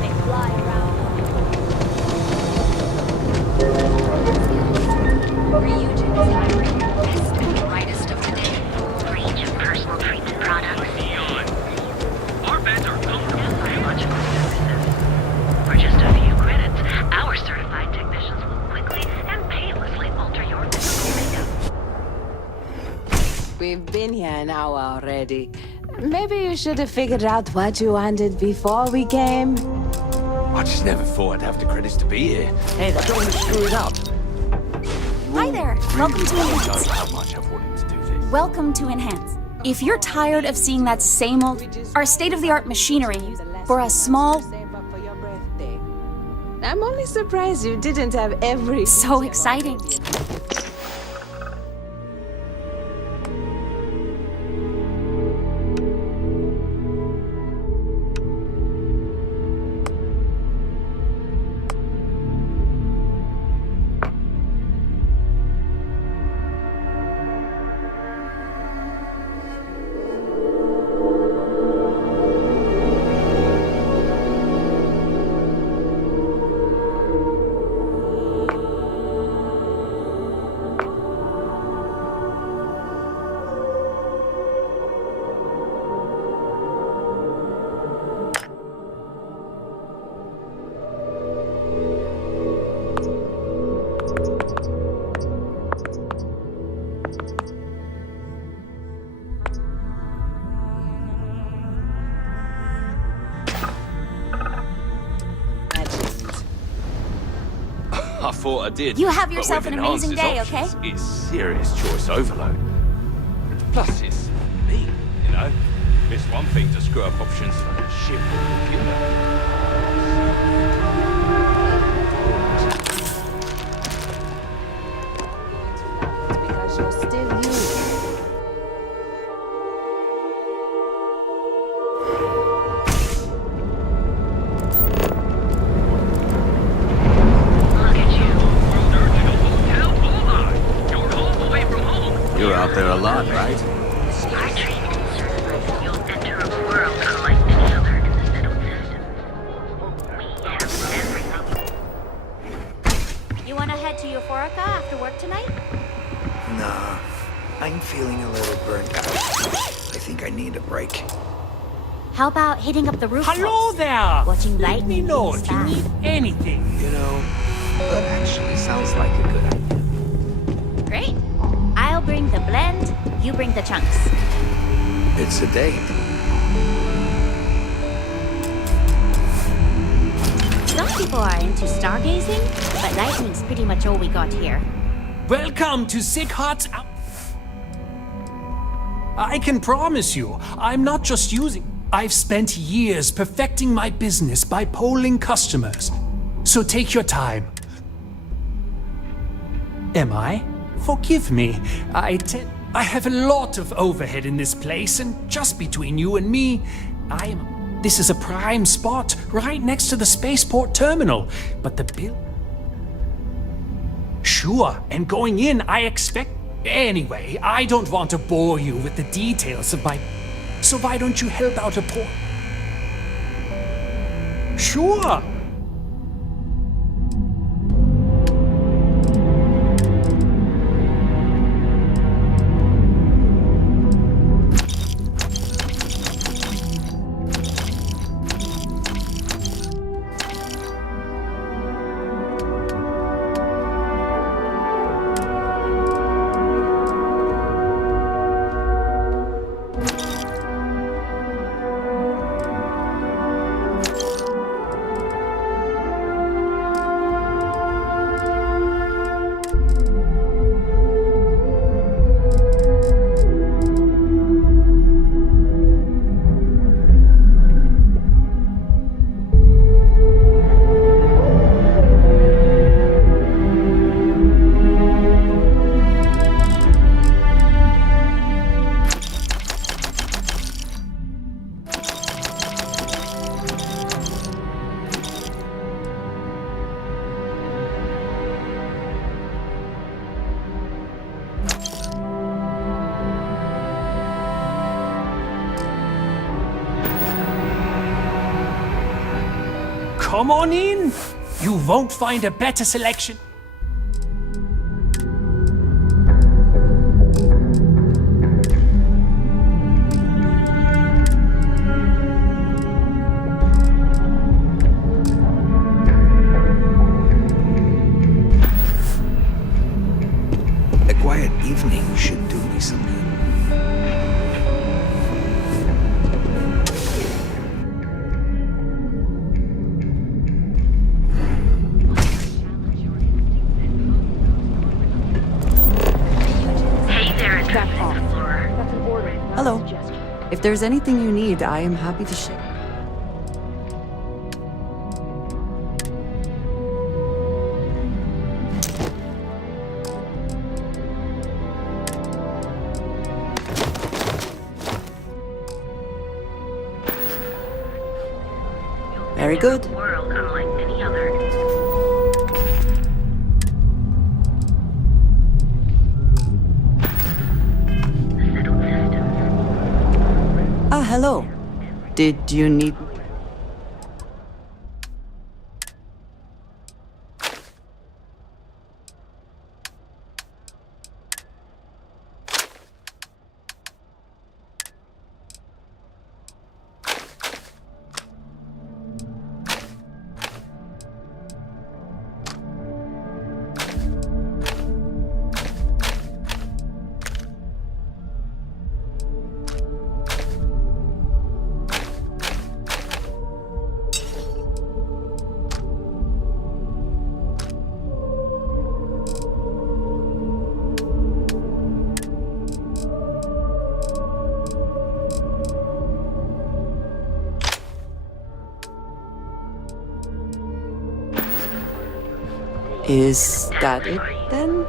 They fly around. Ryujin is hiring the best and brightest of the day. Ryujin personal treatment products. Our beds are covered. Biological services. For just a few credits, our certified technicians will quickly and painlessly alter your physical makeup. We've been here an hour already. Maybe you should have figured out what you wanted before we came. I just never thought I'd have the credits to be here. Hey, don't want to screw it up. Hi there. Welcome to I don't know how much I've wanted to do this. Welcome to Enhance. If you're tired of seeing that same old, our state-of-the-art machinery for a small... I'm only surprised you didn't have every... So exciting. I thought I did. You have but yourself with an amazing Enhance's day, options, It's serious choice overload. Plus, it's me, you know? It's one thing to screw up options for the ship or computer. Because you're still you. You're out there a lot, right? Our training certifies you'll enter a world unlike any other in the settled system. We have everything. You wanna head to Euphorica after work tonight? Nah, I'm feeling a little burnt out. I think I need a break. How about hitting up the roof? Hello there! Watching Let lightning me know in the if you sky. need anything. You know, that actually sounds like a good idea. Great. I'll bring the blend, you bring the chunks. It's a date. Some people are into stargazing, but lightning's pretty much all we got here. Welcome to Sick Heart's out. I can promise you, I'm not just using... I've spent years perfecting my business by polling customers. So take your time. Am I? Forgive me. I have a lot of overhead in this place, and just between you and me, this is a prime spot, right next to the spaceport terminal. But the bill... Sure, and going in, I expect... Anyway, I don't want to bore you with the details of my... So why don't you help out a poor... Sure! Come on in! You won't find a better selection. A quiet evening should do me some good. Hey there, it's Flora. If there's anything you need, I am happy to share. Very good. World unlike any other. Ah, hello. Did you need... Is that it then?